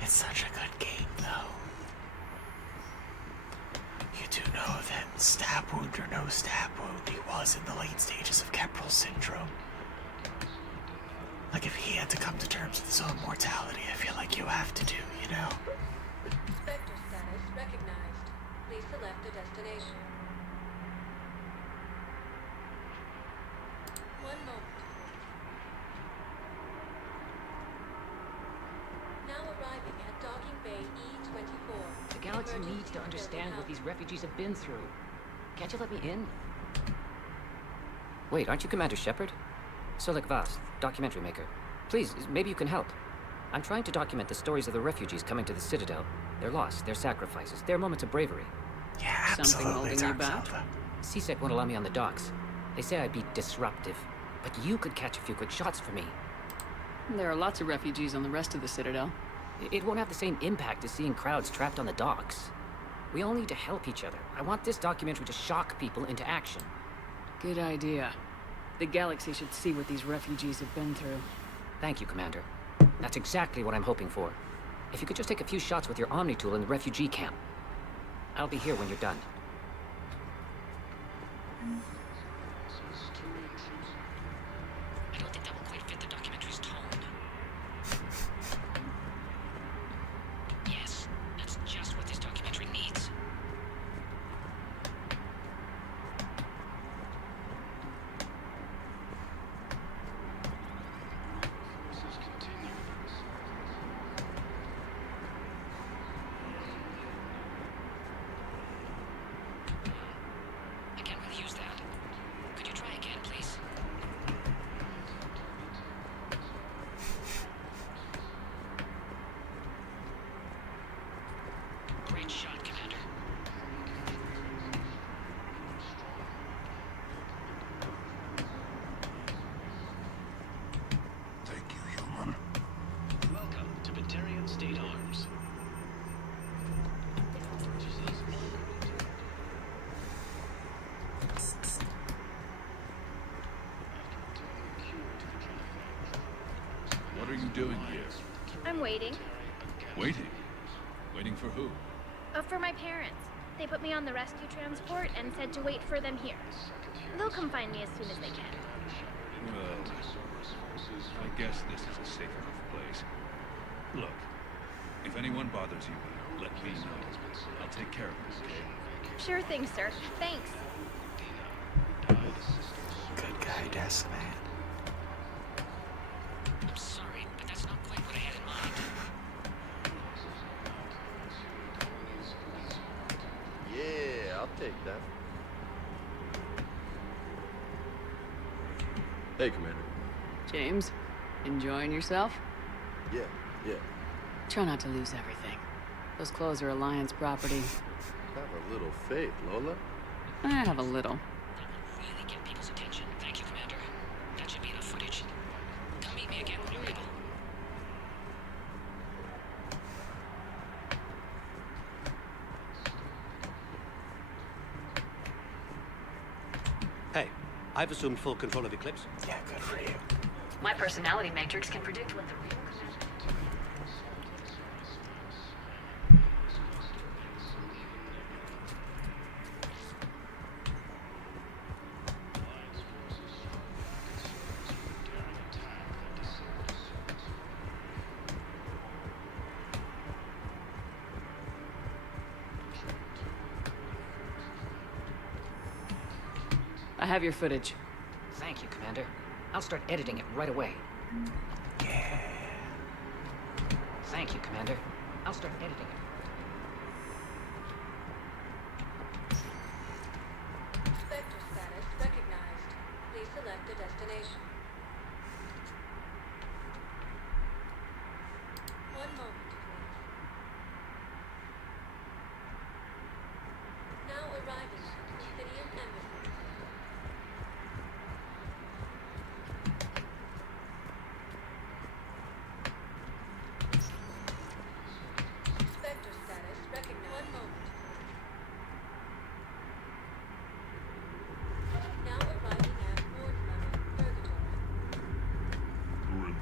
It's such a good game, though. You do know that stab wound or no stab wound, he was in the late stages of Kepral syndrome. Like, if he had to come to terms with his own mortality, I feel like you have to do, you know? Spectre status recognized. Please select a destination. One moment. Now arriving at docking bay E24. The galaxy needs to understand what these refugees have been through. Can't you let me in? Wait, aren't you Commander Shepard? Solik Vaz, documentary maker. Please, maybe you can help. I'm trying to document the stories of the refugees coming to the Citadel. Their loss, their sacrifices, their moments of bravery. Yeah, Something holding you back? CSEC won't allow me on the docks. They say I'd be disruptive. But you could catch a few quick shots for me. There are lots of refugees on the rest of the Citadel. It won't have the same impact as seeing crowds trapped on the docks. We all need to help each other. I want this documentary to shock people into action. Good idea. The galaxy should see what these refugees have been through. Thank you, Commander. That's exactly what I'm hoping for. If you could just take a few shots with your Omni tool in the refugee camp. I'll be here when you're done. I don't think that will quite fit the documentary's tone. Yes, that's just what this documentary needs. I can't really use that. Could you try again, please? Great shot, Commander. Thank you, human. Welcome to Batarian State Arms. What are you doing here? I'm waiting. Waiting? Waiting for who? For my parents. They put me on the rescue transport and said to wait for them here. They'll come find me as soon as they can. Well, I guess this is a safe enough place. Look, if anyone bothers you, let me know. I'll take care of it, okay? Sure thing, sir. Thanks. Good guy, Desmond. I'm sorry, but that's not quite what I had in mind. Yeah, I'll take that. Hey, Commander. James, enjoying yourself? Yeah. Try not to lose everything. Those clothes are Alliance property. Have a little faith, Lola. I have a little. Really get people's attention. Thank you, Commander. That should be enough footage. Come meet me again when you're able. I've assumed full control of Eclipse. Yeah, good for you. My personality matrix can predict what the real I have your footage. Thank you, Commander. I'll start editing it right away. Yeah. Thank you, Commander. I'll start editing it. Spectre status recognized. Please select a destination. One moment, please. Now arriving at Athenian Embassy. Spectre status recognized. One moment. Now arriving at ward level Purgatory. Grimly,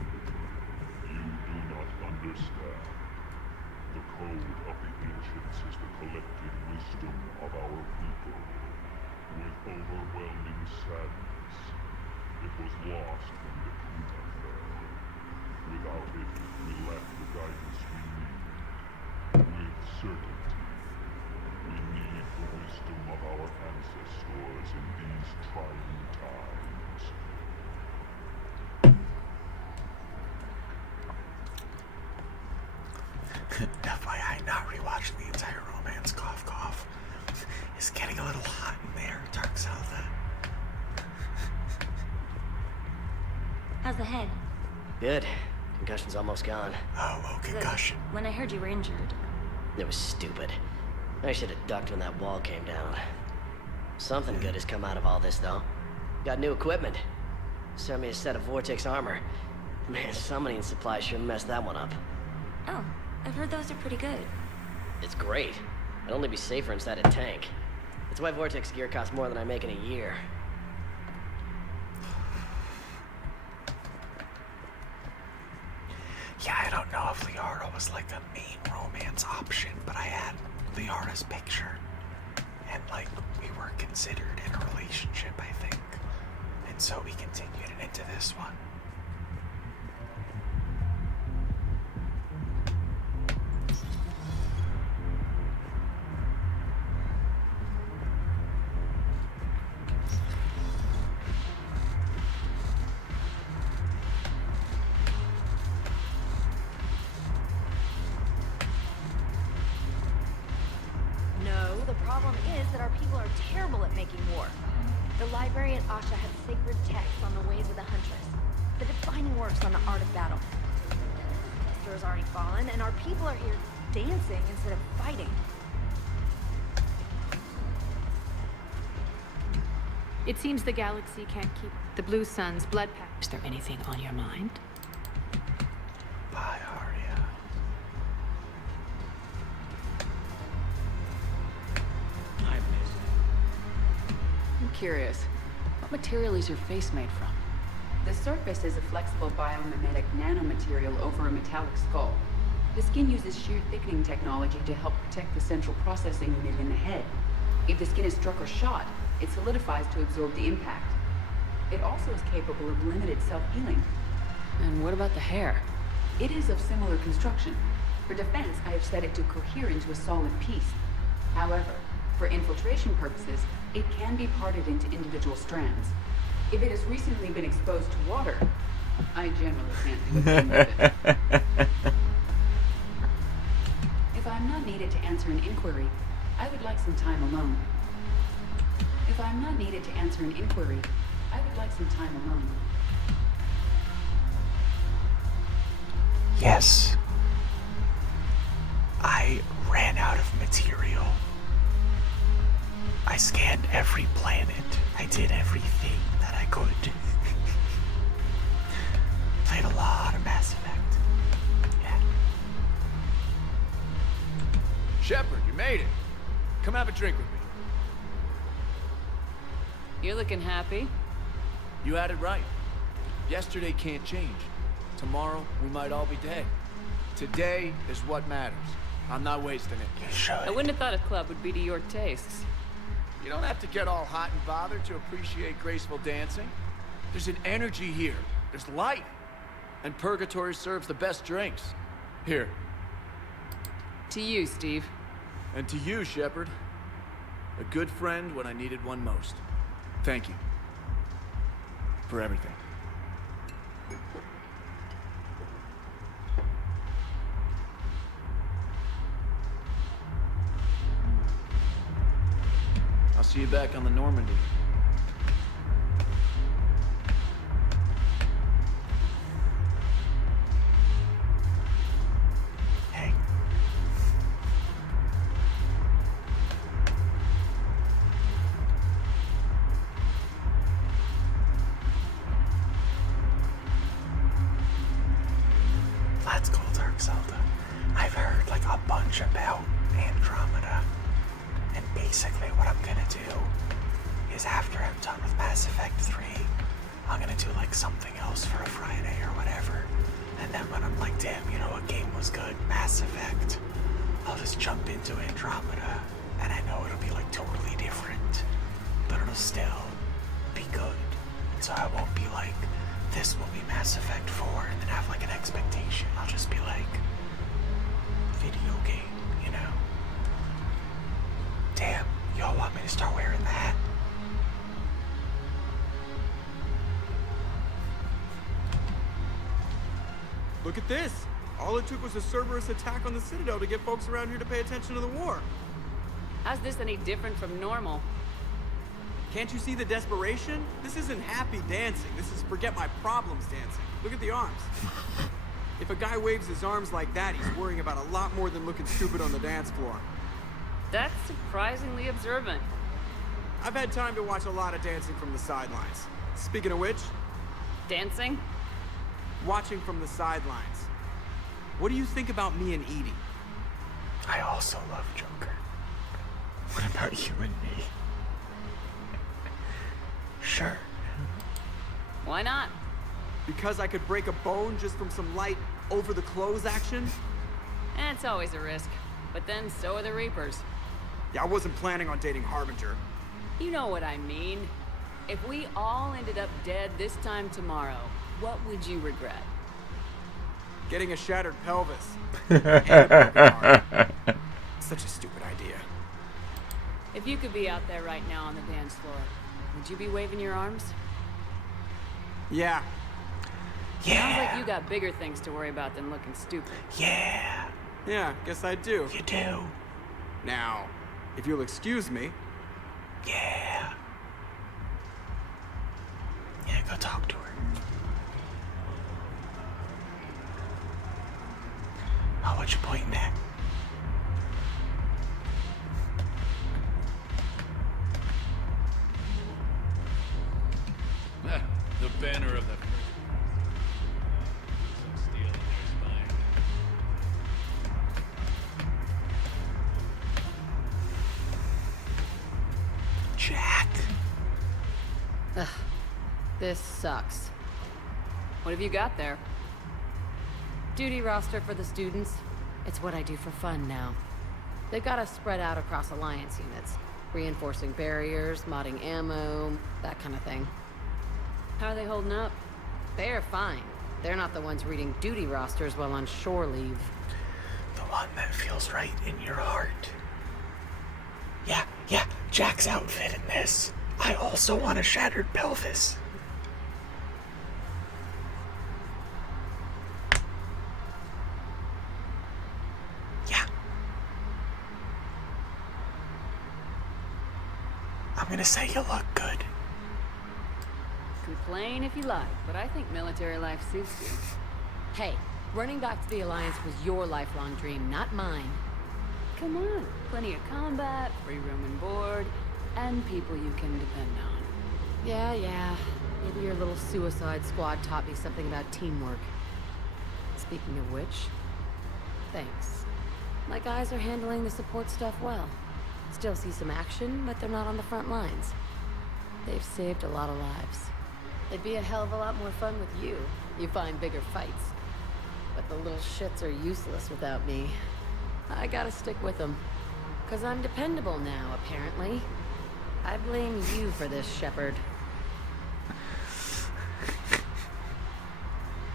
you do not understand. The code of the ancients is the collected wisdom of our people. With overwhelming sadness, it was lost when the Kuna fell. Without it, we lack the guidance we need. With certainty, we need the wisdom of our ancestors in these trying times. FYI, not rewatching the entire romance, cough cough. It's getting a little hot in there, Dark South. How's the head? Good. Concussion's almost gone. Oh, concussion. When I heard you were injured. It was stupid. I should have ducked when that wall came down. Something good has come out of all this, though. Got new equipment. Sent me a set of Vortex armor. Man, summoning supply sure messed that one up. Oh, I've heard those are pretty good. It's great. I'd only be safer inside a tank. That's why Vortex gear costs more than I make in a year. Yeah, I don't know if Liara was like a main romance option, but I had Liara's picture. And like, we were considered in a relationship, I think. And so we continued into this one. No, the problem is that our people are terrible at making war. The library at Asha has sacred texts on the ways of the Huntress. The defining works on the art of battle. Hector has already fallen, and our people are here dancing instead of fighting. It seems the galaxy can't keep the Blue Sun's blood pact. Is there anything on your mind? Bye, Arya. I'm curious. What material is your face made from? The surface is a flexible biomimetic nanomaterial over a metallic skull. The skin uses shear thickening technology to help protect the central processing unit in the head. If the skin is struck or shot, it solidifies to absorb the impact. It also is capable of limited self-healing. And what about the hair? It is of similar construction. For defense, I have set it to cohere into a solid piece. However, for infiltration purposes, it can be parted into individual strands. If it has recently been exposed to water, I generally can't do anything with it. If I'm not needed to answer an inquiry, I would like some time alone. If I'm not needed to answer an inquiry, I would like some time alone. Yes. I ran out of material. I scanned every planet. I did everything that I could. Played a lot of Mass Effect. Yeah. Shepard, you made it. Come have a drink with me. You're looking happy. You had it right. Yesterday can't change. Tomorrow, we might all be dead. Today is what matters. I'm not wasting it. You should. I wouldn't have thought a club would be to your tastes. You don't have to get all hot and bothered to appreciate graceful dancing. There's an energy here. There's life. And Purgatory serves the best drinks. Here. To you, Steve. And to you, Shepard. A good friend when I needed one most. Thank you. For everything. I'll see you back on the Normandy. Hey. Let's go, Dark Zelda. I've heard like a bunch about Andromeda. And basically what I'm gonna do is after I'm done with Mass Effect 3, I'm gonna do like something else for a Friday or whatever. And then when I'm like, damn, you know what game was good? Mass Effect. I'll just jump into Andromeda. And I know it'll be like totally different. But it'll still be good. And so I won't be like, this will be Mass Effect 4 and then have like an expectation. I'll just be like, video game, you know? Damn, y'all want me to start wearing that? Look at this. All it took was a Cerberus attack on the Citadel to get folks around here to pay attention to the war. How's this any different from normal? Can't you see the desperation? This isn't happy dancing. This is forget my problems dancing. Look at the arms. If a guy waves his arms like that, he's worrying about a lot more than looking stupid on the dance floor. That's surprisingly observant. I've had time to watch a lot of dancing from the sidelines. Speaking of which... Dancing? Watching from the sidelines. What do you think about me and Edie? I also love Joker. What about you and me? Sure. Why not? Because I could break a bone just from some light over-the-clothes action? It's always a risk. But then so are the Reapers. Yeah, I wasn't planning on dating Harbinger. You know what I mean. If we all ended up dead this time tomorrow, what would you regret? Getting a shattered pelvis. And a broken heart. Such a stupid idea. If you could be out there right now on the dance floor, would you be waving your arms? Yeah. Sounds like you got bigger things to worry about than looking stupid. Yeah. Yeah, guess I do. You do. Now, if you'll excuse me. Yeah. Yeah, go talk to her. Oh, what you pointing at? The banner of the... Steel in their spine. Jack. Ugh, this sucks. What have you got there? Duty roster for the students. It's what I do for fun now. They've got us spread out across Alliance units. Reinforcing barriers, modding ammo, that kind of thing. How are they holding up? They're fine. They're not the ones reading duty rosters while on shore leave. The one that feels right in your heart. Yeah, Jack's outfit in this. I also want a shattered pelvis. Yeah. I'm gonna say you look good. Complain if you like, but I think military life suits you. Hey, running back to the Alliance was your lifelong dream, not mine. Come on, plenty of combat, free room and board, and people you can depend on. Yeah. Maybe your little suicide squad taught me something about teamwork. Speaking of which, thanks. My guys are handling the support stuff well. Still see some action, but they're not on the front lines. They've saved a lot of lives. It'd be a hell of a lot more fun with you. You find bigger fights. But the little shits are useless without me. I gotta stick with them. 'Cause I'm dependable now, apparently. I blame you for this, Shepard.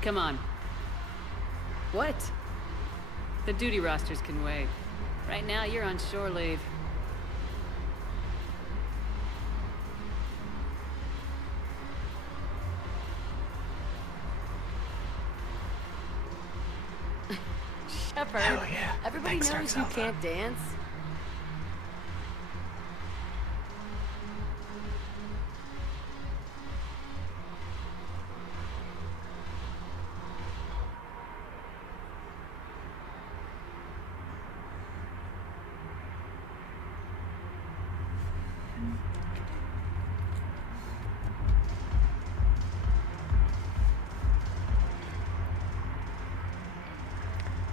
Come on. What? The duty rosters can wait. Right now, you're on shore leave. Shepard, Hell yeah. everybody Thanks, knows you Dark can't dance.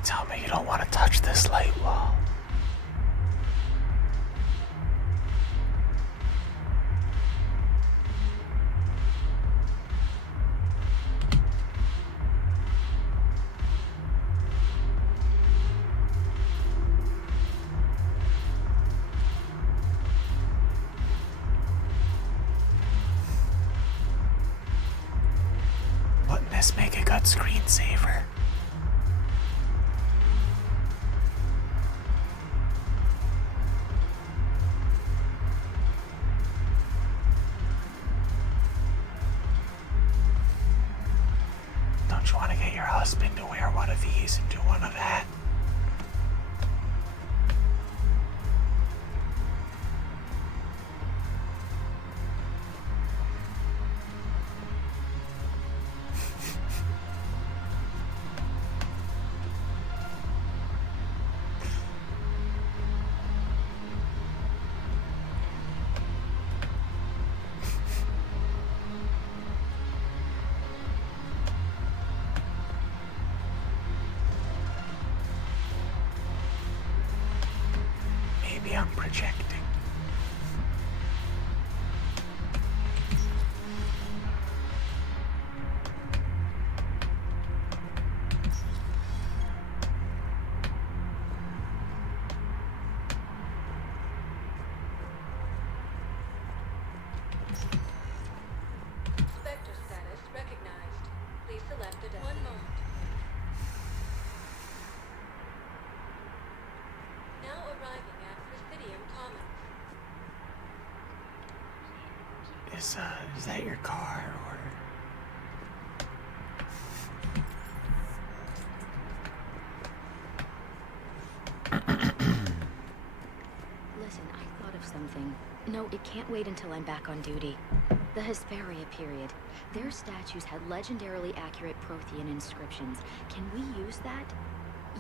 Tell me you don't want to touch this light wall. Wouldn't this make a good screensaver? Don't you want to get your husband to wear one of these and do one of that? Maybe I'm projecting. Spectre status recognized. Please select a destination. One moment. Now arriving at Presidium Commons. Is that your car or? Listen, I thought of something. No, it can't wait until I'm back on duty. The Hesperia period. Their statues had legendarily accurate Prothean inscriptions. Can we use that?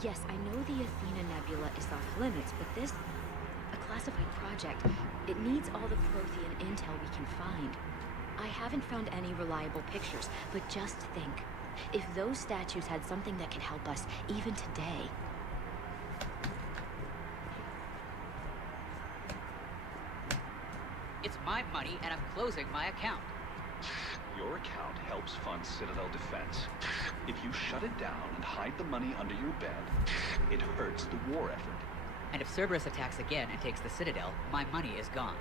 Yes, I know the Athena Nebula is off limits, but this... a classified project. It needs all the Prothean intel we can find. I haven't found any reliable pictures, but just think. If those statues had something that can help us, even today... It's my money, and I'm closing my account. Your account helps fund Citadel defense. If you shut it down and hide the money under your bed, it hurts the war effort. And if Cerberus attacks again and takes the Citadel, my money is gone.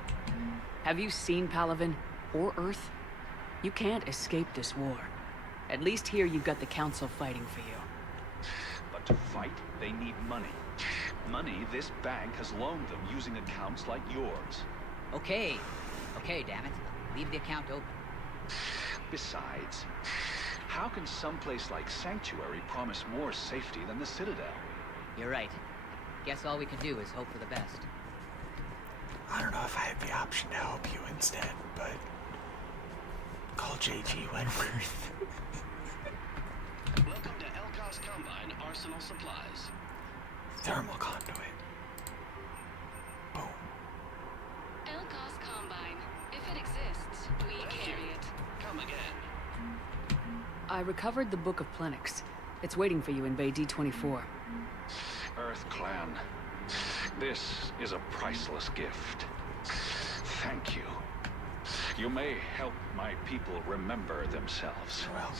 Have you seen Palaven or Earth? You can't escape this war. At least here you've got the Council fighting for you. But to fight, they need money. Money this bank has loaned them using accounts like yours. Okay, damn it. Leave the account open. Besides, how can someplace like Sanctuary promise more safety than the Citadel? You're right. Guess all we can do is hope for the best. I don't know if I have the option to help you instead, but call JG Wentworth. Welcome to Elcos Combine Arsenal Supplies. Thermal conduit. Boom. Elcos Combine. If it exists, we carry it. Come again. I recovered the Book of Plenix. It's waiting for you in Bay D24. Earth Clan, this is a priceless gift. Thank you. You may help my people remember themselves. Welcome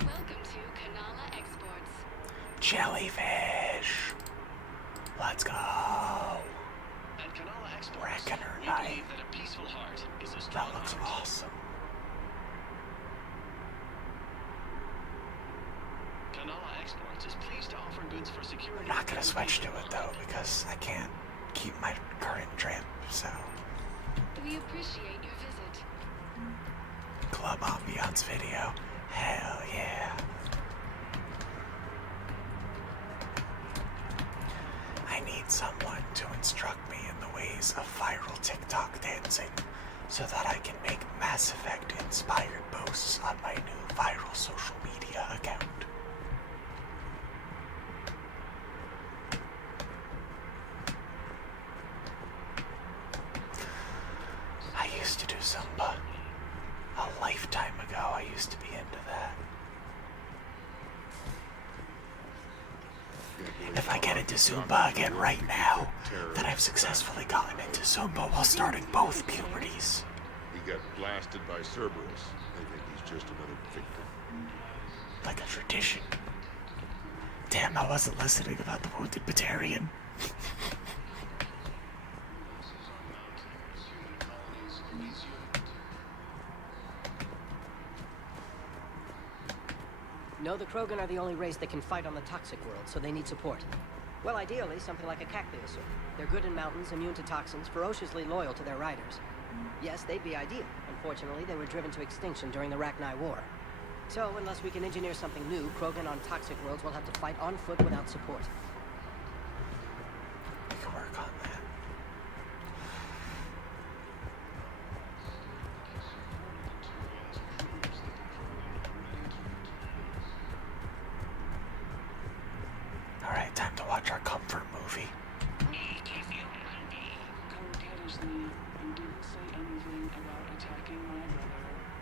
to Kanala Exports. Jellyfish. Let's go. At Kanala Exports, Reckoner we night. believe that a peaceful heart is a strong That looks heart. awesome. Kanala Exports is pleased to offer goods for security. I'm not gonna switch to it though because I can't keep my current drip, so. We appreciate your visit. Club ambiance video. Hell yeah. I need someone to instruct me in the ways of viral TikTok dancing so that I can make Mass Effect inspired posts on my new viral social media account. I used to do Zumba. A lifetime ago, I used to be into that. And if I get into Zumba again right now, then I've successfully gotten into Zumba while starting both puberties. He got blasted by Cerberus. I think he's just another victim. Like a tradition. Damn, I wasn't listening about the Wounded Batarian. No, the Krogan are the only race that can fight on the toxic world, so they need support. Well, ideally, something like a cactuosaur. They're good in mountains, immune to toxins, ferociously loyal to their riders. Yes, they'd be ideal. Unfortunately, they were driven to extinction during the Rachni War. So, unless we can engineer something new, Krogan on toxic worlds will have to fight on foot without support. We can work on that. Alright, time to watch our comfort movie. You didn't say anything about attacking my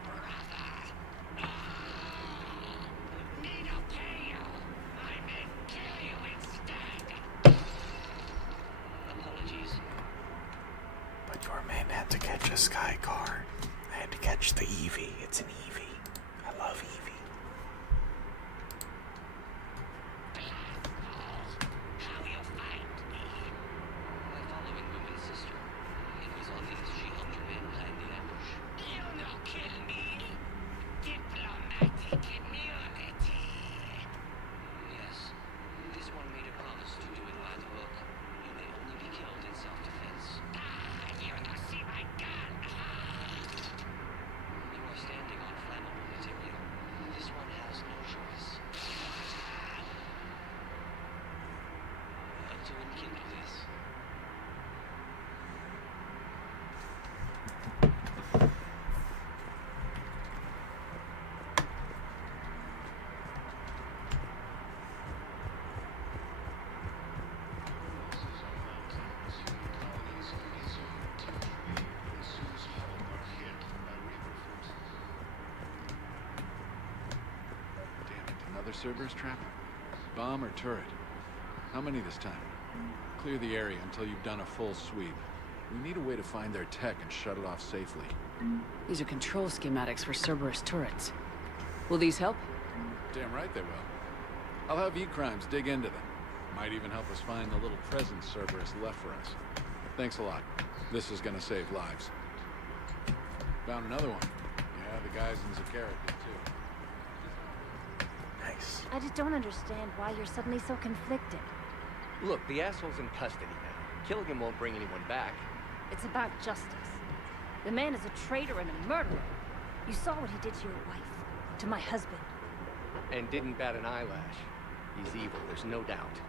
brother. Need to pay you. I meant kill you instead. Apologies. But your man had to catch a sky car. I had to catch the Eevee. It's an Eevee. I love Eevee. How you find me? By following woman's sister. It was obvious she helped your men plan the ambush. You no kill me. Diplomatic immunity. Yes. This one made a promise to do it by the book. You may only be killed in self-defense. You don't see my gun. You are standing on flammable material. This one has no choice. Help to enkindle this. Damn it, another Cerberus trap? Bomb or turret? How many this time? Clear the area until you've done a full sweep. We need a way to find their tech and shut it off safely. These are control schematics for Cerberus turrets. Will these help? Damn right they will. I'll have E-Crimes dig into them. Might even help us find the little presents Cerberus left for us. Thanks a lot. This is gonna save lives. Found another one. Yeah, the guys in Zakara did too. Nice. I just don't understand why you're suddenly so conflicted. Look, the asshole's in custody now. Killing him won't bring anyone back. It's about justice. The man is a traitor and a murderer. You saw what he did to your wife, to my husband. And didn't bat an eyelash. He's evil, there's no doubt.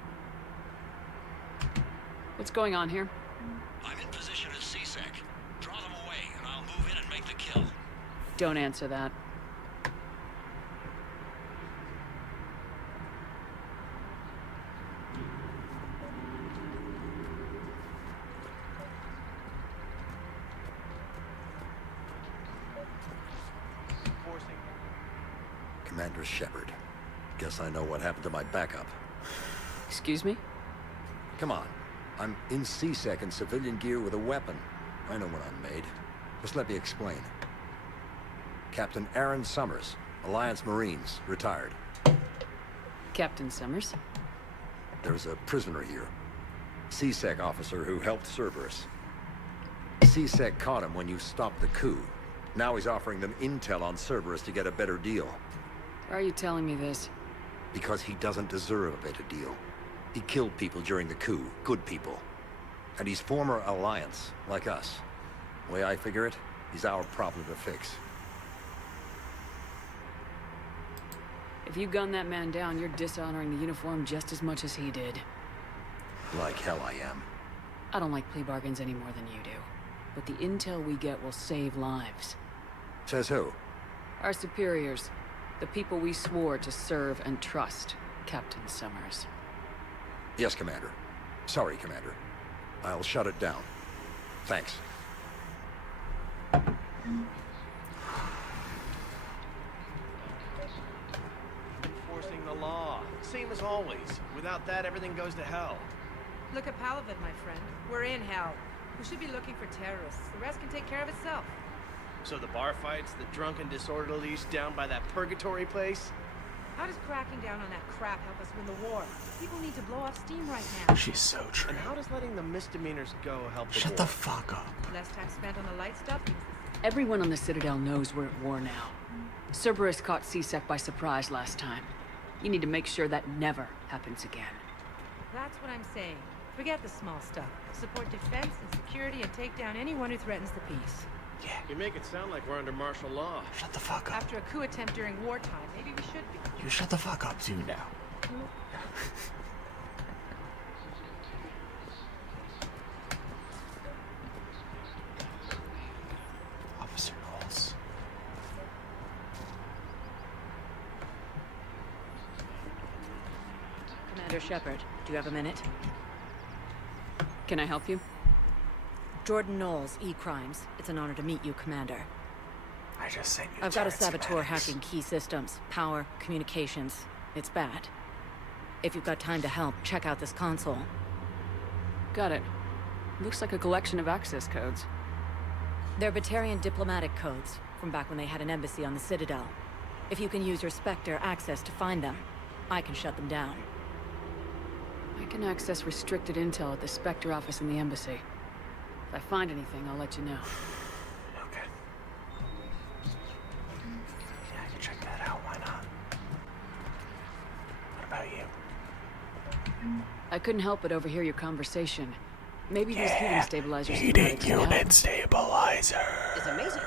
What's going on here? I'm in position at CSEC. Draw them away, and I'll move in and make the kill. Don't answer that. Commander Shepard. Guess I know what happened to my backup. Excuse me? Come on. I'm in CSEC in civilian gear with a weapon. I know what I'm made. Just let me explain. Captain Aaron Summers, Alliance Marines, retired. Captain Summers? There's a prisoner here. CSEC officer who helped Cerberus. CSEC caught him when you stopped the coup. Now he's offering them intel on Cerberus to get a better deal. Why are you telling me this? Because he doesn't deserve a better deal. He killed people during the coup, good people. And he's former Alliance, like us. The way I figure it, he's our problem to fix. If you gun that man down, you're dishonoring the uniform just as much as he did. Like hell I am. I don't like plea bargains any more than you do. But the intel we get will save lives. Says who? Our superiors. The people we swore to serve and trust, Captain Summers. Yes, Commander. Sorry, Commander. I'll shut it down. Thanks. Enforcing the law. Same as always. Without that, everything goes to hell. Look at Palavin, my friend. We're in hell. We should be looking for terrorists. The rest can take care of itself. So the bar fights, the drunken disorderlies down by that purgatory place? How does cracking down on that crap help us win the war? People need to blow off steam right now. She's so true. And how does letting the misdemeanors go help the Shut war? the fuck up. Less time spent on the light stuff means Everyone on the Citadel knows we're at war now. Cerberus caught CSEC by surprise last time. You need to make sure that never happens again. that's what I'm saying. Forget the small stuff. Support defense and security and take down anyone who threatens the peace. Yeah. You make it sound like we're under martial law. Shut the fuck up. After a coup attempt during wartime, maybe we should be. You shut the fuck up too now. Officer Knowles. Commander Shepard, do you have a minute? Can I help you? Jordan Knowles, E-Crimes. It's an honor to meet you, Commander. I just sent you I've got a turret saboteur schematics. hacking key systems, power, communications. It's bad. If you've got time to help, check out this console. Got it. Looks like a collection of access codes. They're Batarian diplomatic codes, from back when they had an embassy on the Citadel. If you can use your Spectre access to find them, I can shut them down. I can access restricted intel at the Spectre office in the embassy. If I find anything, I'll let you know. Okay. Yeah, I can check that out. Why not? What about you? I couldn't help but overhear your conversation. Maybe these heating stabilizers can Heating let it out. unit stabilizer. It's amazing.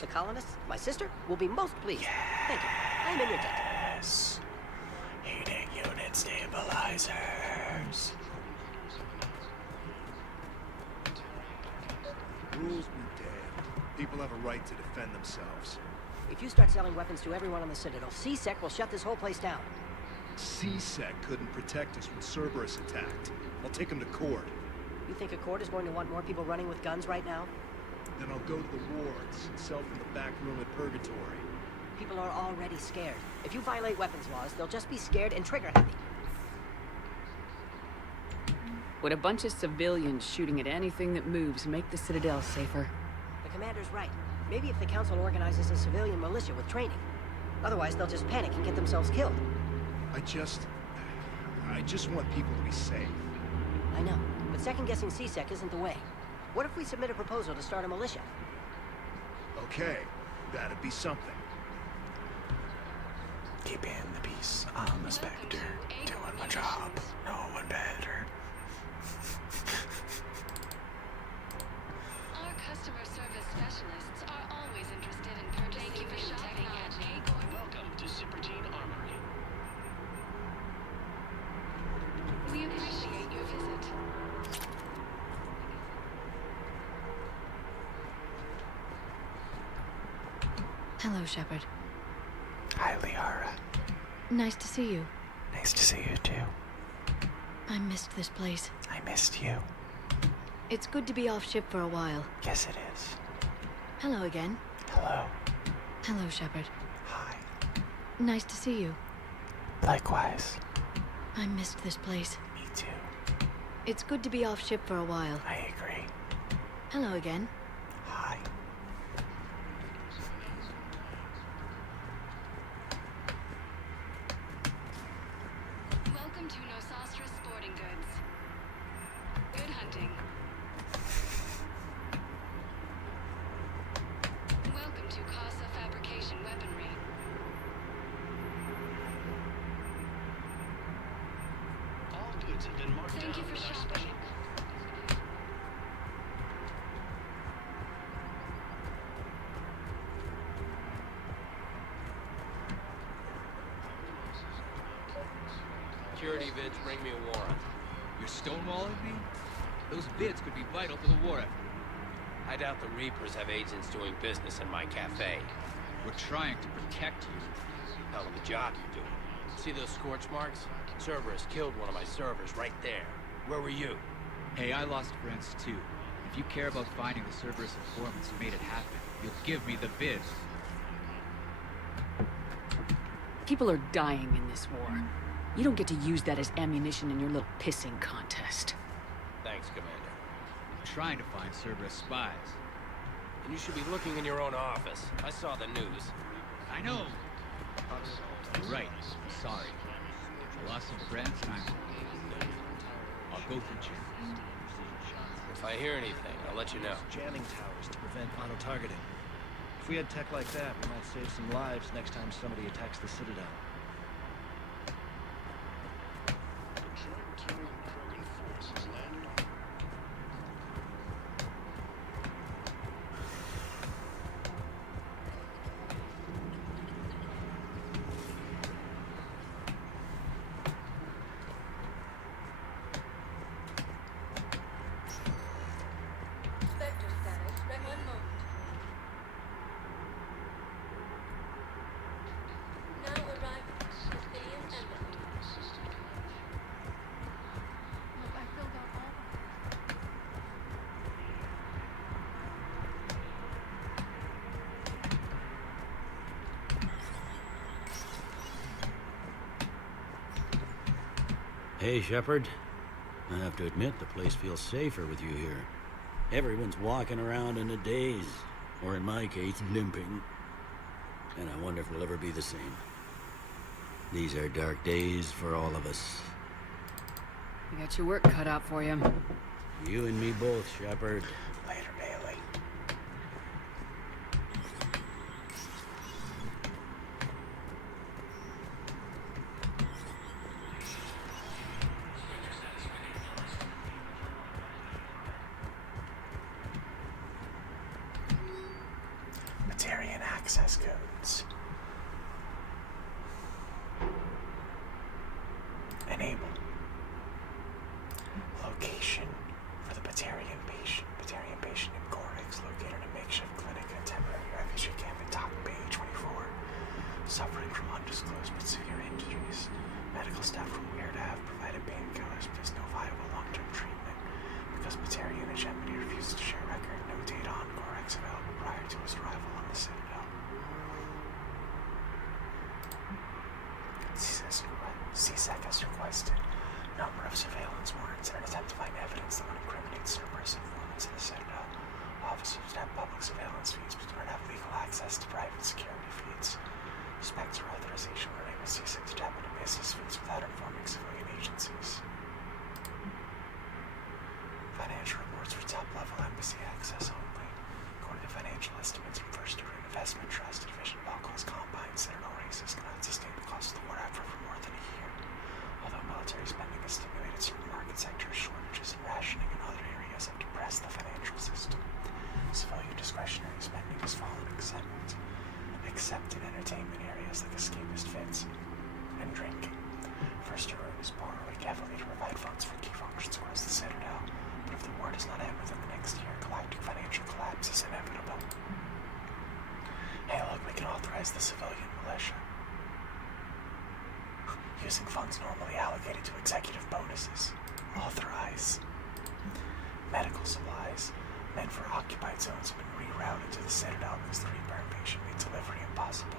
The colonists, my sister, will be most pleased. Thank you. I am in your debt. Yes. Heating unit stabilizers. Rules be damned. People have a right to defend themselves. If you start selling weapons to everyone on the Citadel, CSEC will shut this whole place down. CSEC couldn't protect us when Cerberus attacked. I'll take them to court. You think a court is going to want more people running with guns right now? Then I'll go to the wards and sell from the back room at Purgatory. People are already scared. If you violate weapons laws, they'll just be scared and trigger happy. Would a bunch of civilians shooting at anything that moves make the Citadel safer? The commander's right. Maybe if the council organizes a civilian militia with training. Otherwise, they'll just panic and get themselves killed. I just want people to be safe. I know, but second-guessing CSEC isn't the way. What if we submit a proposal to start a militia? Okay, that'd be something. Keeping the peace. I'm a Spectre. Doing my job. No one better. Our customer service specialists are always interested in purchasing new technology. Welcome to Supergene Armory. We appreciate your visit. Hello, Shepard. Hi, Liara. Nice to see you. Nice to see you too. I missed this place. I missed you. It's good to be off ship for a while. Yes, it is. Hello again. Hello. Hello, Shepard. Hi. Nice to see you. Likewise. I missed this place. Me too. It's good to be off ship for a while. I agree. Hello again. Hi. bids have been marked Thank you down for with our shopping. special. Security bids bring me a warrant. You're stonewalling me? Those bids could be vital to the war effort. I doubt the Reapers have agents doing business in my cafe. We're trying to protect you. Hell of a job you're doing. See those scorch marks? Cerberus killed one of my servers right there. Where were you? Hey, I lost friends too. If you care about finding the Cerberus informants who made it happen, you'll give me the bids. People are dying in this war. You don't get to use that as ammunition in your little pissing contest. Thanks, Commander. I'm trying to find Cerberus spies. And you should be looking in your own office. I saw the news. I know. You're right. I'm sorry. I lost some friends and I'll go through channels. If I hear anything, I'll let you know. Jamming towers to prevent auto-targeting. If we had tech like that, we might save some lives next time somebody attacks the Citadel. Spectre status. One moment. Now arriving. Civilian embassy. Look, I filled out all the... Hey, Shepard. I have to admit, the place feels safer with you here. Everyone's walking around in a daze, or in my case, limping. And I wonder if we'll ever be the same. These are dark days for all of us. You got your work cut out for you. You and me both, Shepard. Later, Bailey. Batarian access codes. Enable. Location for the Batarian patient. Batarian patient in Corix, located in a makeshift clinic and temporary refugee camp in Top Bay 24. Suffering from undisclosed but severe injuries. Medical staff from Weird have provided painkillers, but there's no viable long-term treatment. Because Batarian hegemony refuses to share record, no data on Corix available prior to his arrival on the Citadel. CSEC has requested a number of surveillance warrants in an attempt to find evidence that would incriminate Cerberus informants in the Citadel. Officers have public surveillance feeds but do not have legal access to private security feeds. Spectre authorization will enable CSEC to tap into business feeds without informing civilian agencies. Financial reports for top-level embassy access only. According to financial estimates from First Order Investment Trust, a division of all-cause combined Citadel races cannot sustain the cost of the war effort for more than a year. Although military spending has stimulated certain market sectors, shortages and rationing in other areas have depressed the financial system. Civilian discretionary spending has fallen except in entertainment areas like escapist fits and drinking. First Order is borrowing heavily to provide funds for key functions across the Citadel, but if the war does not end within the next year, galactic financial collapse is inevitable. Hey look, we can authorize the civilian militia. Using funds normally allocated to executive bonuses. Authorize. Medical supplies meant for occupied zones have been rerouted to the Citadel because the Reaper invasion made delivery impossible.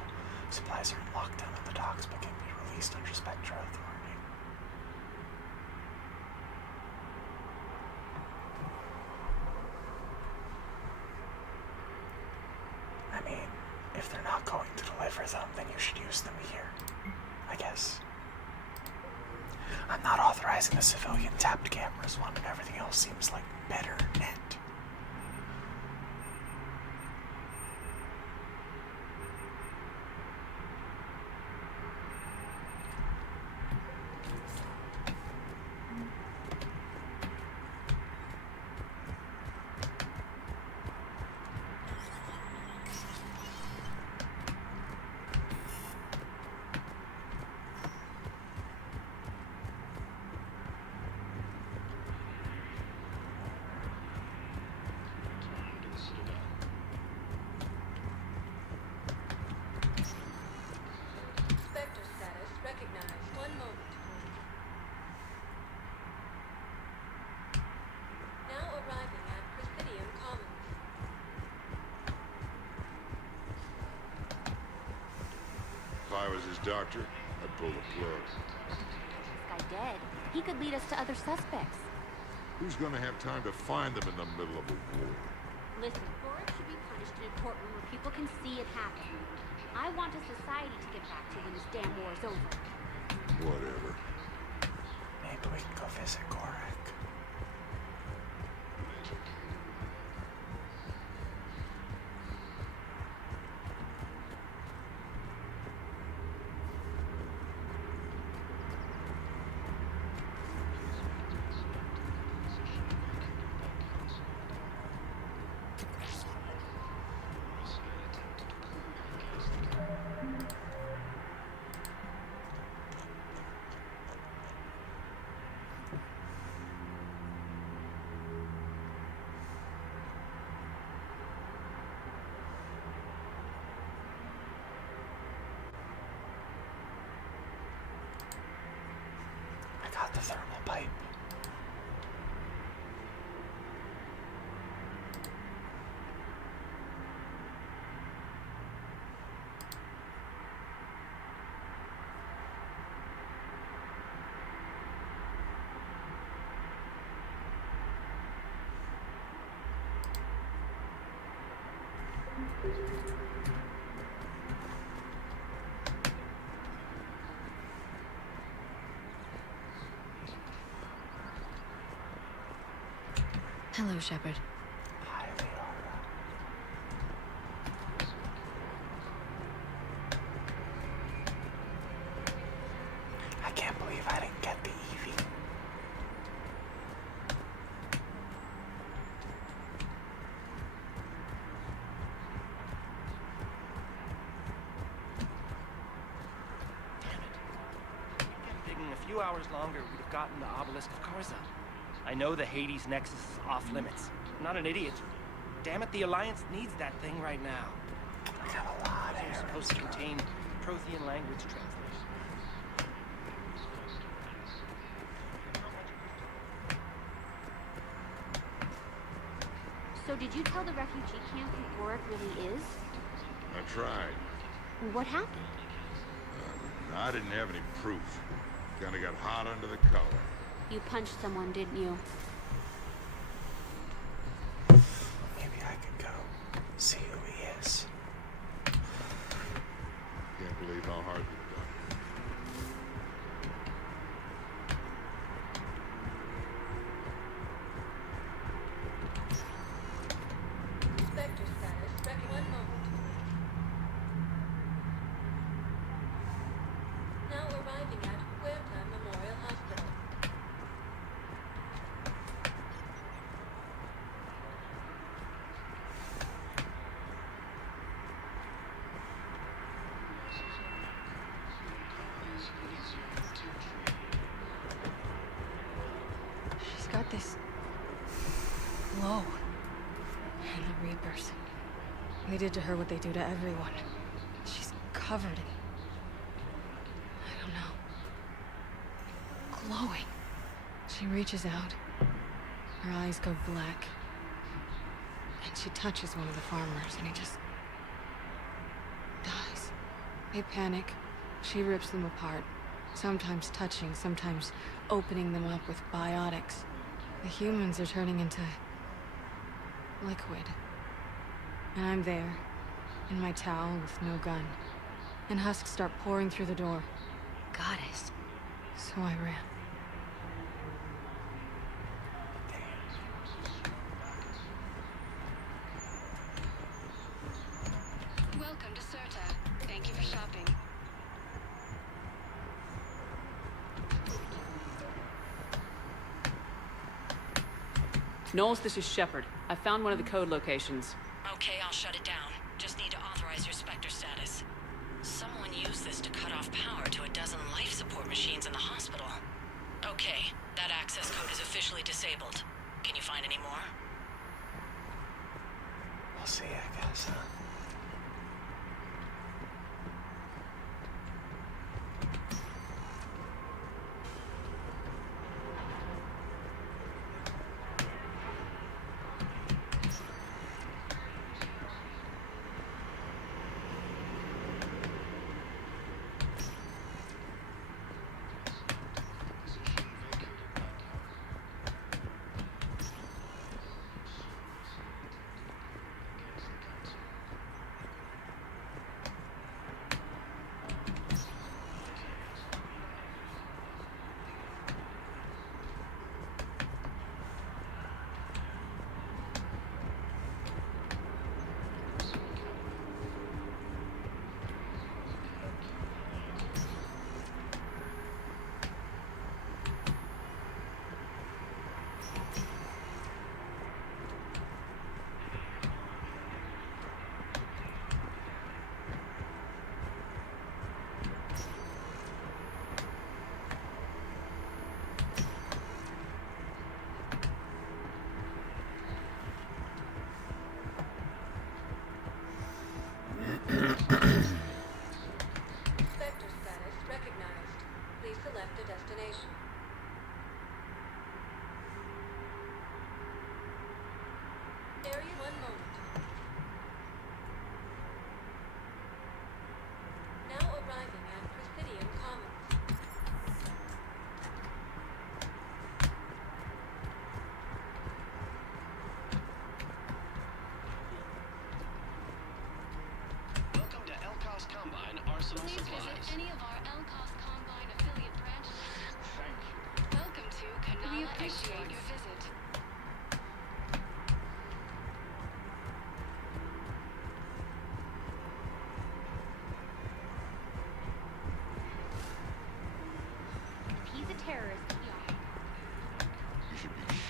Supplies are in lockdown at the docks but can be released under Spectre authority. I mean, if they're not going to deliver them, then you should use them here. I guess. I'm not authorizing the civilian tapped cameras one, and everything else seems like better net. doctor, I'd pull the plug. This guy dead. He could lead us to other suspects. Who's gonna have time to find them in the middle of a war? Listen, Gorik should be punished in a courtroom where people can see it happen. I want a society to get back to when this damn war is over. Whatever. Maybe we can go visit Gorik. I got the thermal pipe. Hello, Shepard. Hi, Leora. I can't believe I didn't get the Eevee. Digging a few hours longer, we'd have gotten the obelisk of Karza. I know the Hades Nexus is off limits. I'm not an idiot. Damn it, the Alliance needs that thing right now. I have a lot of It's supposed to contain Prothean language translation. So did you tell the refugee camp who Gorik really is? I tried. What happened? I didn't have any proof. Kinda got hot under the collar. You punched someone, didn't you? Maybe I could go see who he is. Can't believe how hard they've done. Spectre status. Ready, one moment. Now arriving at Huerta Memorial Hospital. She's got this glow. And the Reapers. They did to her what they do to everyone. She's covered in... I don't know. Glowing. She reaches out. Her eyes go black. And she touches one of the farmers, and he just... dies. They panic. She rips them apart. Sometimes touching, sometimes opening them up with biotics. The humans are turning into... liquid. And I'm there, in my towel with no gun. And husks start pouring through the door. Goddess. So I ran. Welcome to Serta. Thank you for shopping. Knowles, this is Shepard. I found one of the code locations. Okay, I'll shut it down. Just need to authorize your Spectre status. Someone used this to cut off power to a dozen life support machines in the hospital. Okay, that access code is officially disabled. Can you find any more? We'll see, I guess, huh?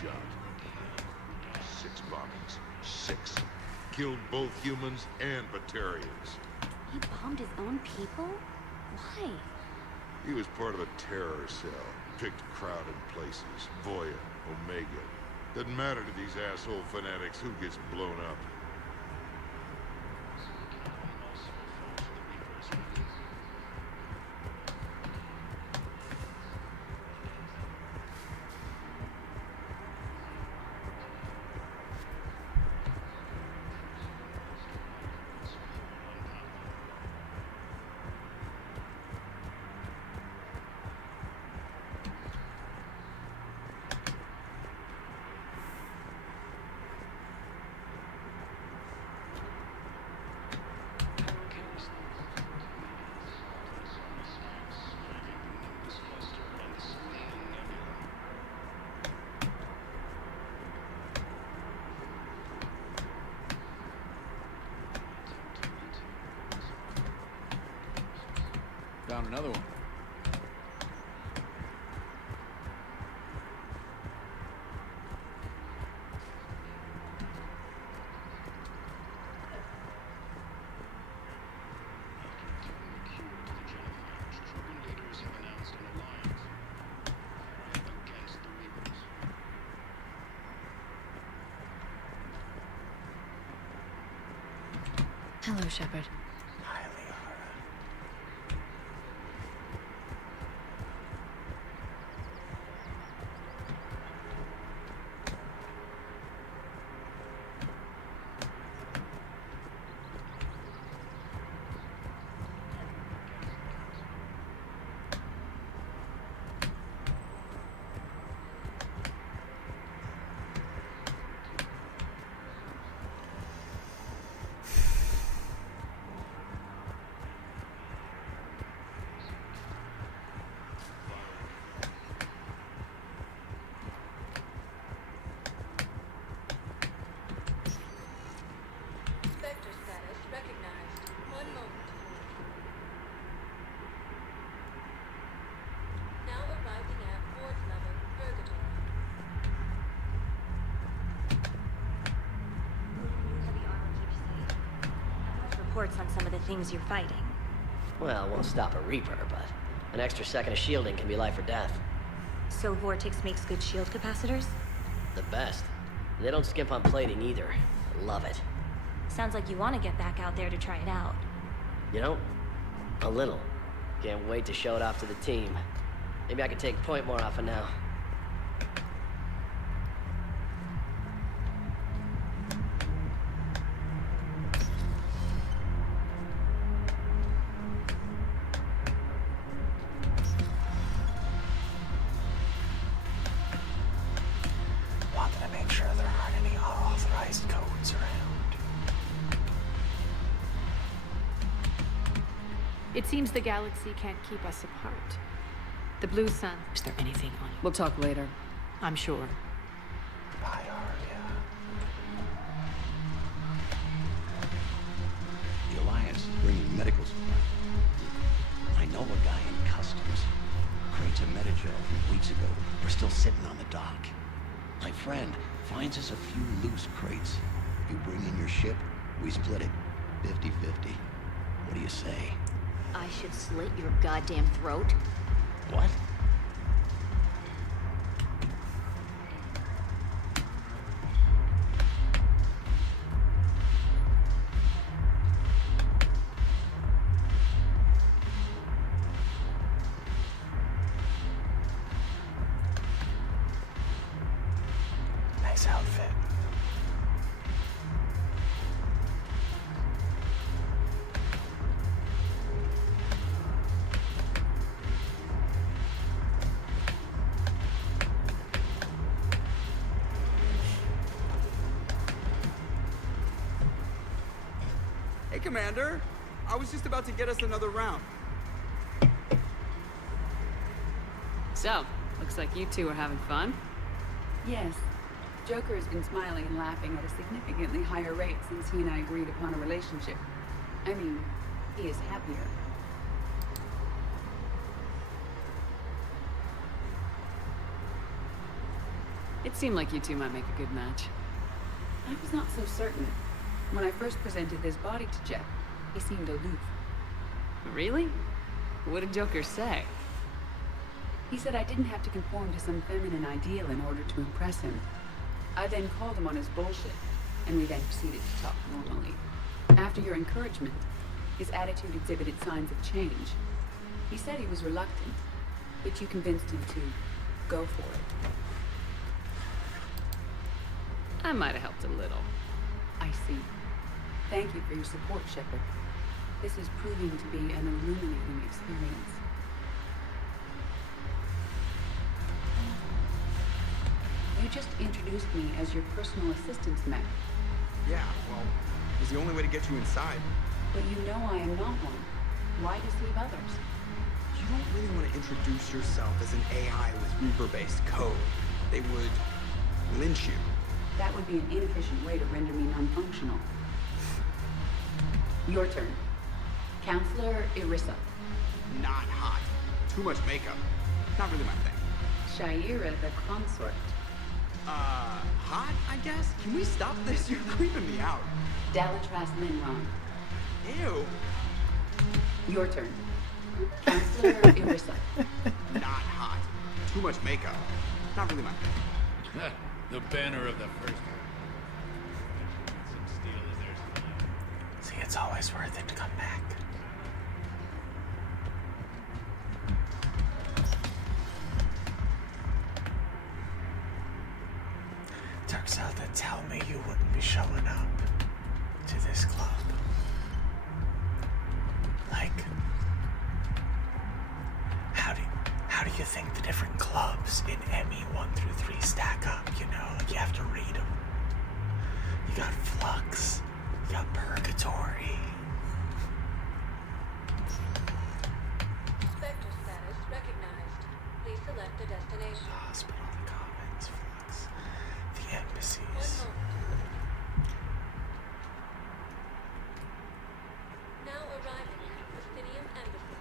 shot. 6 bombings. 6. Killed both humans and Batarians. He bombed his own people? Why? He was part of a terror cell. Picked crowded places. Voya, Omega. Doesn't matter to these asshole fanatics who gets blown up. Found another one. Hello, Shepard. Spectre status recognized. One moment. Now arriving at 4th level, Purgatory. Heavy armor keeps safe. Not much reports on some of the things you're fighting. Well, it won't stop a Reaper, but an extra second of shielding can be life or death. So Vortex makes good shield capacitors? The best. They don't skimp on plating either. I love it. Sounds like you want to get back out there to try it out. You know? A little. Can't wait to show it off to the team. Maybe I could take point more often now. Wanted to make sure there aren't any unauthorized codes around. It seems the galaxy can't keep us apart. The blue sun. Is there anything on it? We'll talk later. I'm sure. Bye, Arya. The Alliance is bringing medical supplies. I know a guy in customs. Crates of Metagel from weeks ago are still sitting on the dock. My friend finds us a few loose crates. You bring in your ship, we split it. 50-50. What do you say? I should slit your goddamn throat? What? Nice outfit. Hey, Commander. I was just about to get us another round. So, looks like you two are having fun. Yes. Joker has been smiling and laughing at a significantly higher rate since he and I agreed upon a relationship. I mean, he is happier. It seemed like you two might make a good match. I was not so certain. When I first presented this body to Jeff, he seemed aloof. Really? What did Joker say? He said I didn't have to conform to some feminine ideal in order to impress him. I then called him on his bullshit, and we then proceeded to talk normally. After your encouragement, his attitude exhibited signs of change. He said he was reluctant, but you convinced him to go for it. I might have helped a little. I see. Thank you for your support, Shepard. This is proving to be an illuminating experience. You just introduced me as your personal assistant, Mac. Yeah, well, it was the only way to get you inside. But you know I am not one. Why deceive others? You don't really want to introduce yourself as an AI with Reaper-based code. They would lynch you. That would be an inefficient way to render me non-functional. Your turn. Counselor Irissa. Not hot. Too much makeup. Not really my thing. Shaira the consort. Hot, I guess? Can we stop this? You're creeping me out. Dalatras Linron. Ew. Your turn. Counselor Irissa. Not hot. Too much makeup. Not really my thing. The banner of the first one. Some steel is theirs. See, it's always worth it to come back. Turks out that tell me you wouldn't be showing up to this club. Like, how do you think the different clubs in ME 1 through 3 stack up, you know? Like, you have to read them. You got Flux, you got Purgatory. Vector status recognized. Please select a destination. The hospital, the commons, Flux, the embassies. 1 moment. Now arriving at Presidium Embassy.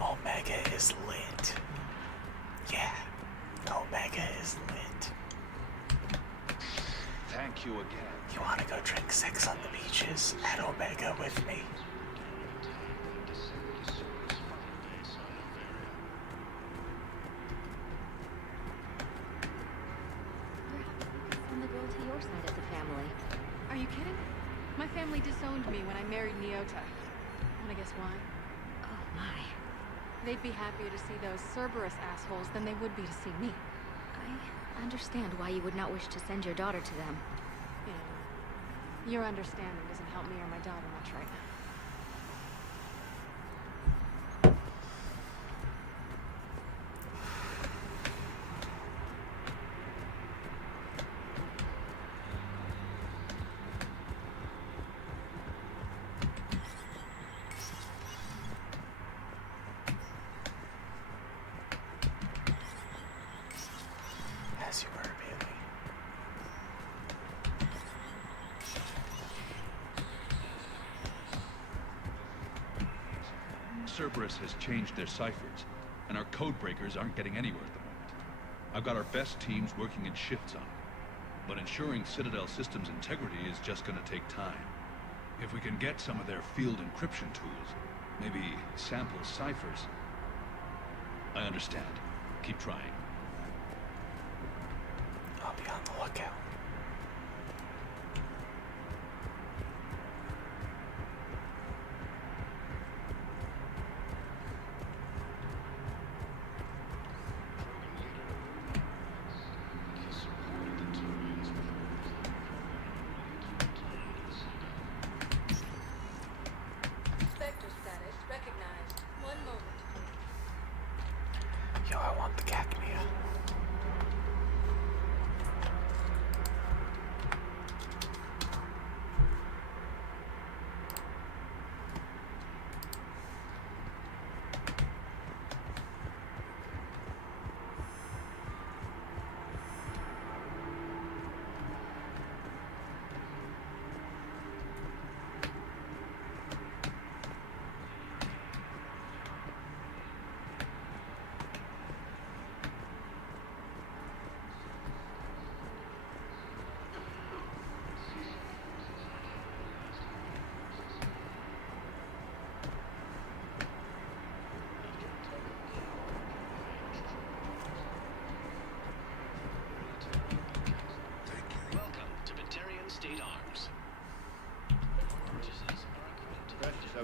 Omega is lit. Yeah, Omega is lit. Thank you again. You wanna go drink sex on the beaches at Omega with me? On the girl to your side of the family. Are you kidding? My family disowned me when I married Nyota. Wanna guess why? Oh my. They'd be happier to see those Cerberus assholes than they would be to see me. I understand why you would not wish to send your daughter to them. Yeah. Your understanding doesn't help me or my daughter much right now. As you were, Bailey. Cerberus has changed their ciphers, and our code breakers aren't getting anywhere at the moment. I've got our best teams working in shifts on it, but ensuring Citadel systems integrity is just gonna take time. If we can get some of their field encryption tools, maybe sample ciphers. I understand. Keep trying. I'll be on the lookout. Vector status recognized. 1 moment. Yo, I want the Cacmea.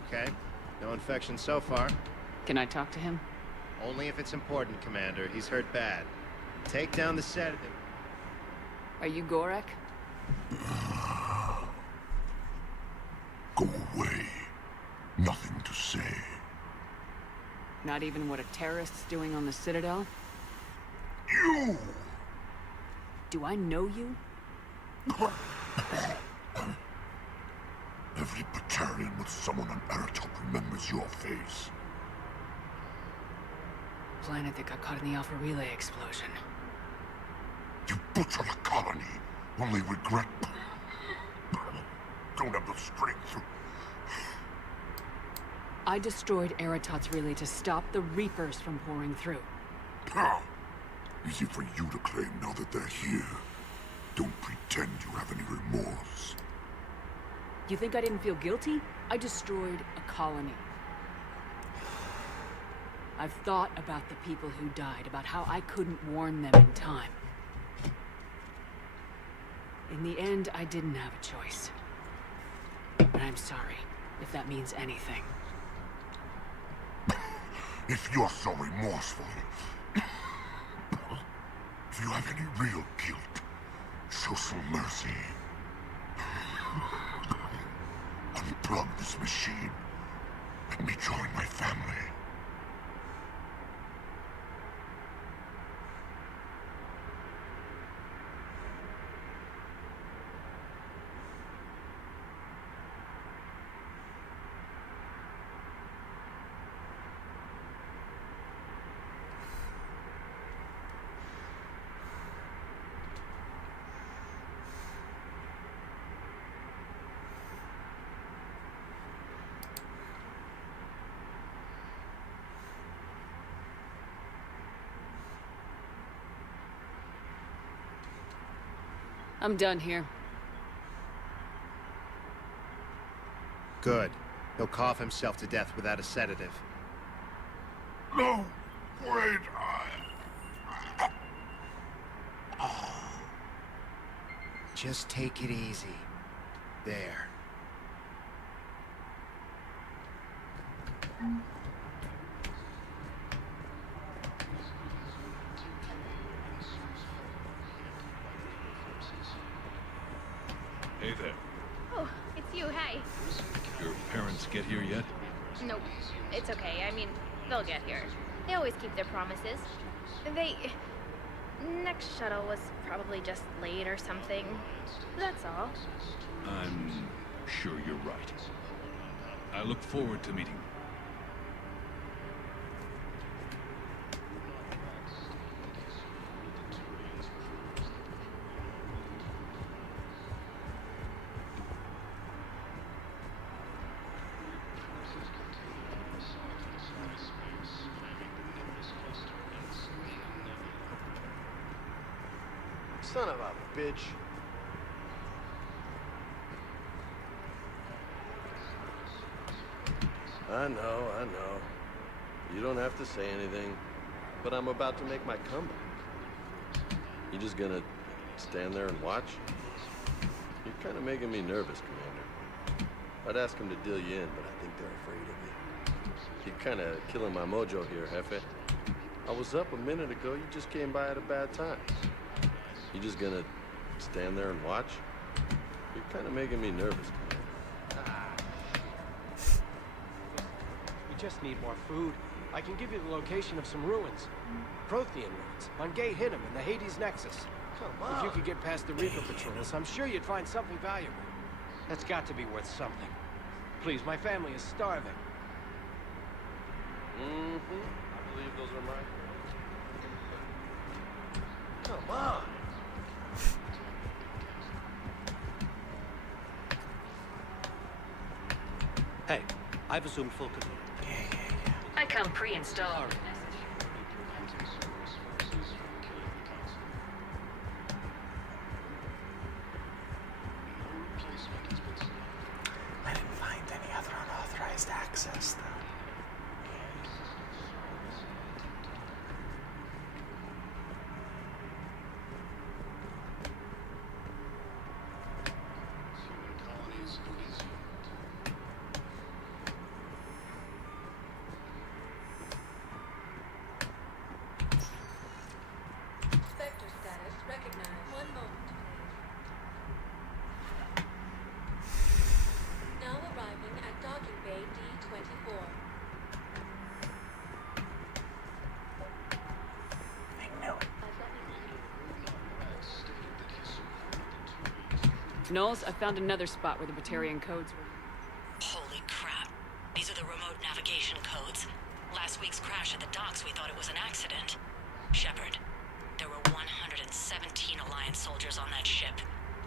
okay? No infection so far. Can I talk to him? Only if it's important, Commander. He's hurt bad. Take down the sedative. Are you Gorek? Go away. Nothing to say. Not even what a terrorist's doing on the Citadel? You! Do I know you? Every Batarian with someone on Eratop remembers your face. Planet that got caught in the Alpha Relay explosion. You butchered a colony. Only regret. Don't have the strength. I destroyed Eratot's relay to stop the Reapers from pouring through. Easy for you to claim now that they're here. Don't pretend you have any remorse. You think I didn't feel guilty? I destroyed a colony. I've thought about the people who died, about how I couldn't warn them in time. In the end, I didn't have a choice. And I'm sorry, if that means anything. If you're so remorseful, if you have any real guilt, show some mercy. Unplug this machine. Let me join my family. I'm done here. Good. He'll cough himself to death without a sedative. No! Wait! Just take it easy. There. Hey there. Oh, it's you. Hi. Your parents get here yet? Nope. It's okay. I mean, they'll get here. They always keep their promises. Next shuttle was probably just late or something. That's all. I'm sure you're right. I look forward to meeting you. Son of a bitch. I know. You don't have to say anything, but I'm about to make my comeback. You just gonna stand there and watch? You're kind of making me nervous, Commander. I'd ask them to deal you in, but I think they're afraid of you. You're kind of killing my mojo here, Jefe. I was up a minute ago. You just came by at a bad time. You just gonna stand there and watch? You're kind of making me nervous, Commander. We just need more food. I can give you the location of some ruins. Prothean ruins, on Gay Hinnom in the Hades Nexus. Come on. If you could get past the Reaper patrols, I'm sure you'd find something valuable. That's got to be worth something. Please, my family is starving. Mm-hmm. I believe those are mine. Come on. Hey, I've assumed full control. I come pre-installed. I didn't find any other unauthorized access, though. Knowles, I found another spot where the Batarian codes were. Holy crap. These are the remote navigation codes. Last week's crash at the docks, we thought it was an accident. Shepard, there were 117 Alliance soldiers on that ship.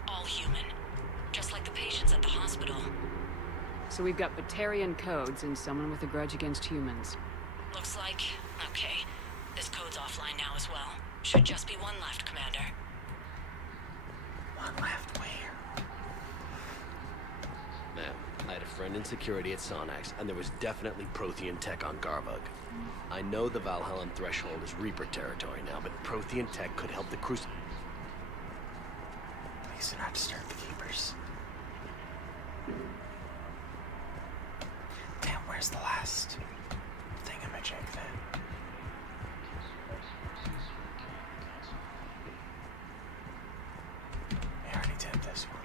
All human. Just like the patients at the hospital. So we've got Batarian codes and someone with a grudge against humans. Looks like... okay. This code's offline now as well. Should just be one left, Commander. One left where? Man, I had a friend in security at Sonax, and there was definitely Prothean tech on Garvug. I know the Valhallan threshold is Reaper territory now, but Prothean tech could help the Cruci... Please do not disturb the Keepers. Damn, where's the last thingamajig then? I already did this one.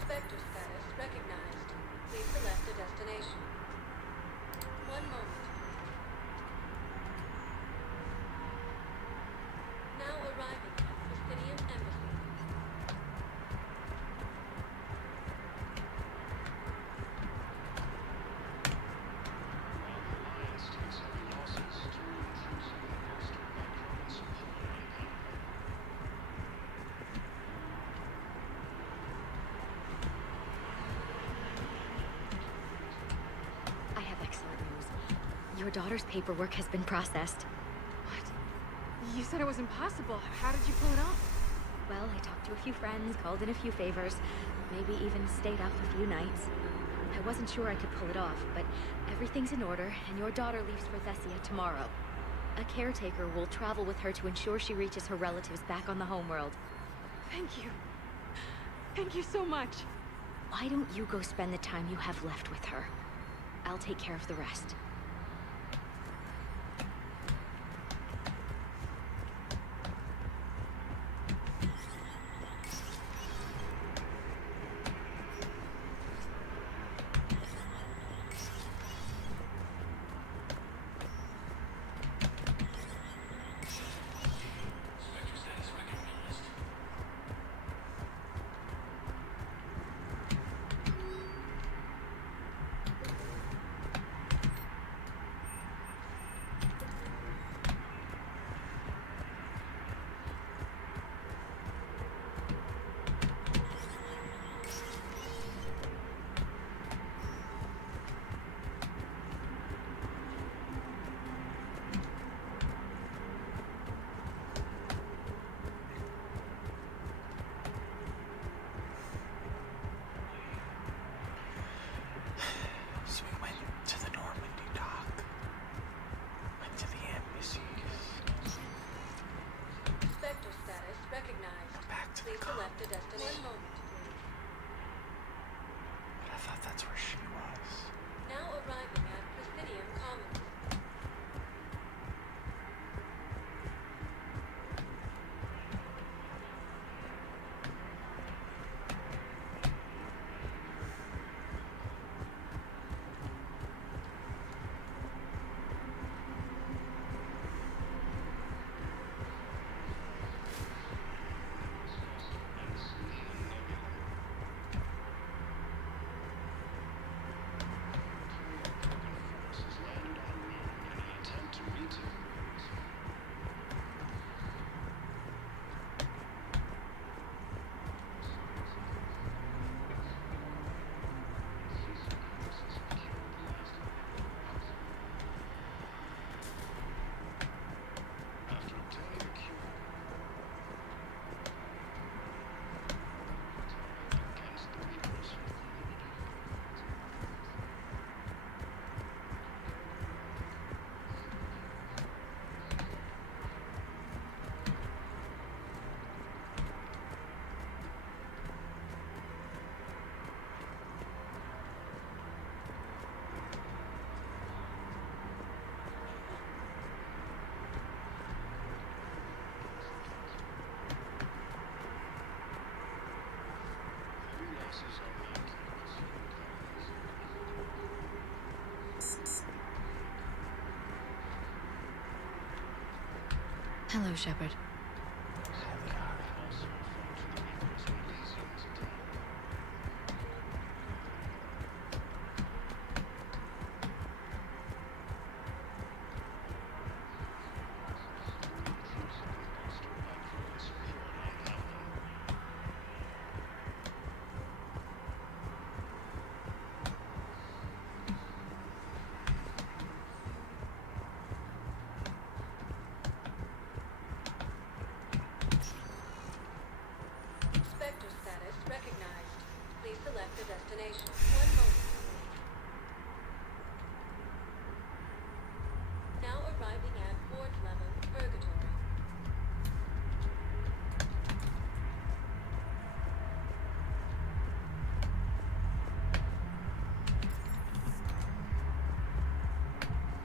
Spectre status recognized. Please select a destination. One moment. Now arriving at Pristinium Embassy. I have excellent news. Your daughter's paperwork has been processed. You said it was impossible. How did you pull it off? Well, I talked to a few friends, called in a few favors, maybe even stayed up a few nights. I wasn't sure I could pull it off, but everything's in order, and your daughter leaves for Thessia tomorrow. A caretaker will travel with her to ensure she reaches her relatives back on the homeworld. Thank you. Thank you so much. Why don't you go spend the time you have left with her? I'll take care of the rest. So we went to the Normandy dock. Went to the embassies. Spectre status recognized. Back to the Please select a destination. One moment, please. But I thought that's where she was. Now arriving at Pristinium Commons. Hello, Shepard. Spectre status recognized. Please select a destination. One moment. Now arriving at ward level, Purgatory.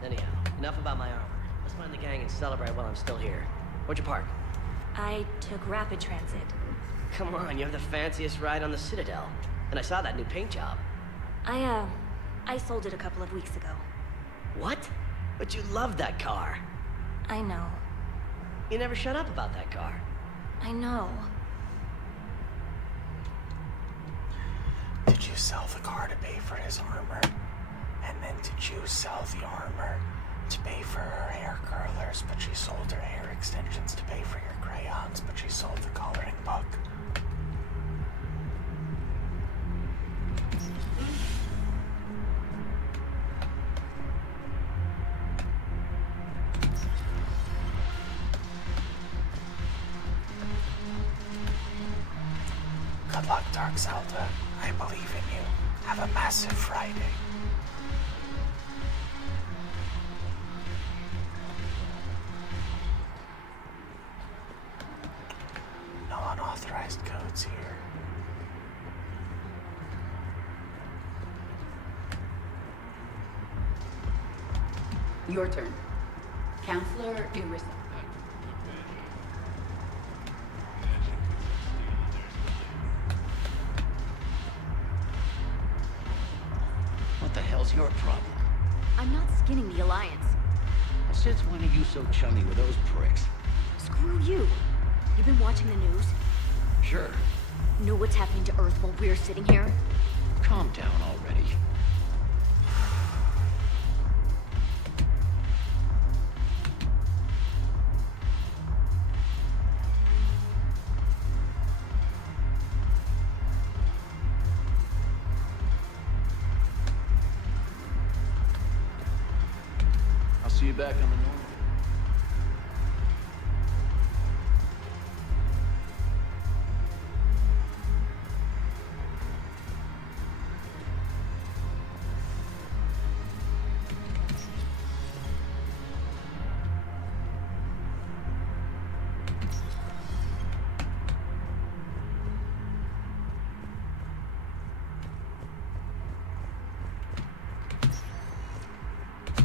Anyhow, enough about my armor. Let's find the gang and celebrate while I'm still here. Where'd you park? I took rapid transit. Come on, you have the fanciest ride on the Citadel. And I saw that new paint job. I sold it a couple of weeks ago. What? But you loved that car. I know. You never shut up about that car. I know. Did you sell the car to pay for his armor? And then did you sell the armor to pay for her hair curlers, but she sold her hair extensions to pay for your crayons, but she sold the coloring book? Good luck, Dark Zelda. I believe in you. Have a massive Friday. No unauthorized codes here. Your turn. Counselor Irissa. What the hell's your problem? I'm not skinning the Alliance. Since when are you so chummy with those pricks? Screw you. You've been watching the news? Sure. Know what's happening to Earth while we're sitting here? Calm down already. I'll see you back on the normal.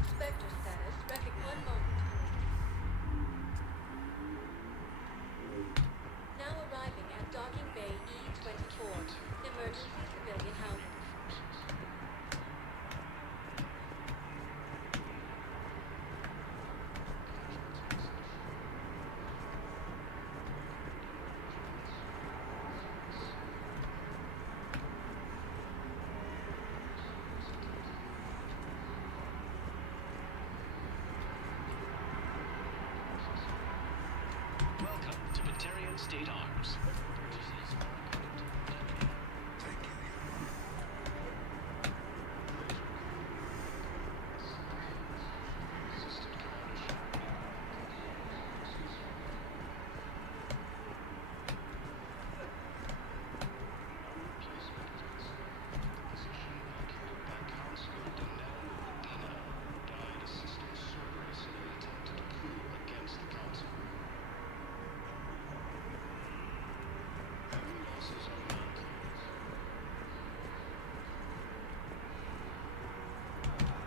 Spectre status recognized. One moment. Now arriving at Docking Bay E-24. Emergency civilian housing. Welcome to Batarian State Arms.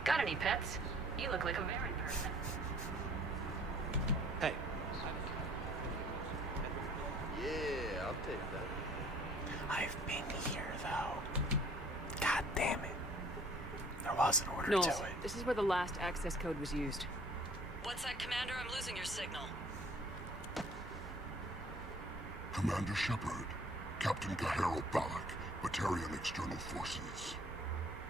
Got any pets? You look like a Baron person. Hey. Yeah, I'll take that. I've been here, though. God damn it. There was an order Knowles, to it. this is where the last access code was used. What's that, Commander? I'm losing your signal. Commander Shepard. Captain Gahero Balak, Batarian External Forces.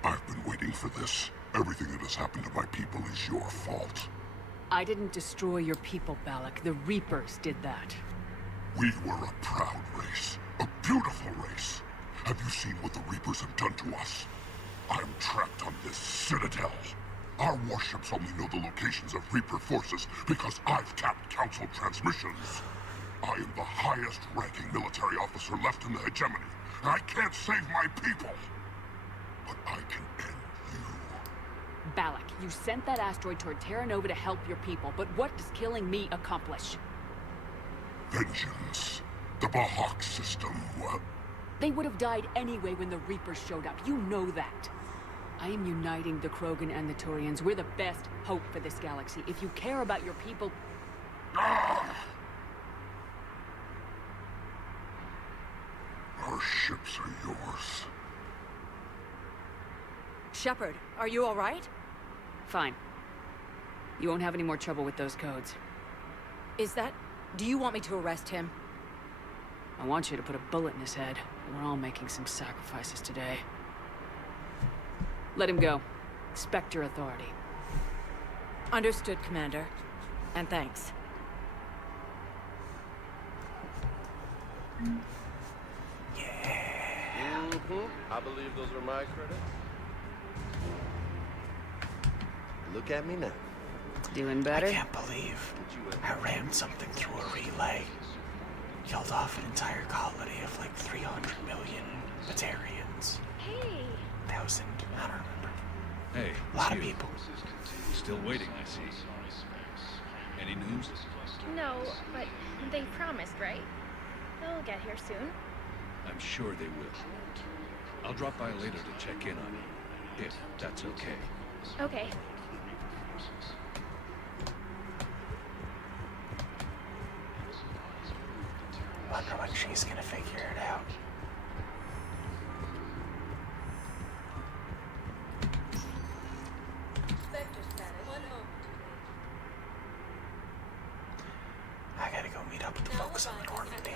I've been waiting for this. Everything that has happened to my people is your fault. I didn't destroy your people, Balak. The Reapers did that. We were a proud race. A beautiful race. Have you seen what the Reapers have done to us? I'm trapped on this citadel. Our warships only know the locations of Reaper forces because I've tapped Council transmissions. I am the highest-ranking military officer left in the hegemony. I can't save my people. But I can end you. Balak, you sent that asteroid toward Terra Nova to help your people, but what does killing me accomplish? Vengeance. The Bahak system, well... They would have died anyway when the Reapers showed up. You know that. I am uniting the Krogan and the Turians. We're the best hope for this galaxy. If you care about your people... Our ships are yours. Shepard, are you all right? Fine. You won't have any more trouble with those codes. Is that... Do you want me to arrest him? I want you to put a bullet in his head. We're all making some sacrifices today. Let him go. Respect your authority. Understood, Commander. And thanks. I believe those are my credits. Look at me now. Doing better? I can't believe I rammed something through a relay. Killed off an entire colony of like 300 million Batarians. Hey. 1,000, I don't remember. Hey, a lot of people. Still waiting, I see. Any news? No, but they promised, right? They'll get here soon. I'm sure they will. I'll drop by later to check in on you, if that's okay. Okay. Wonder when she's gonna figure it out. I gotta go meet up with the folks on the Normandy.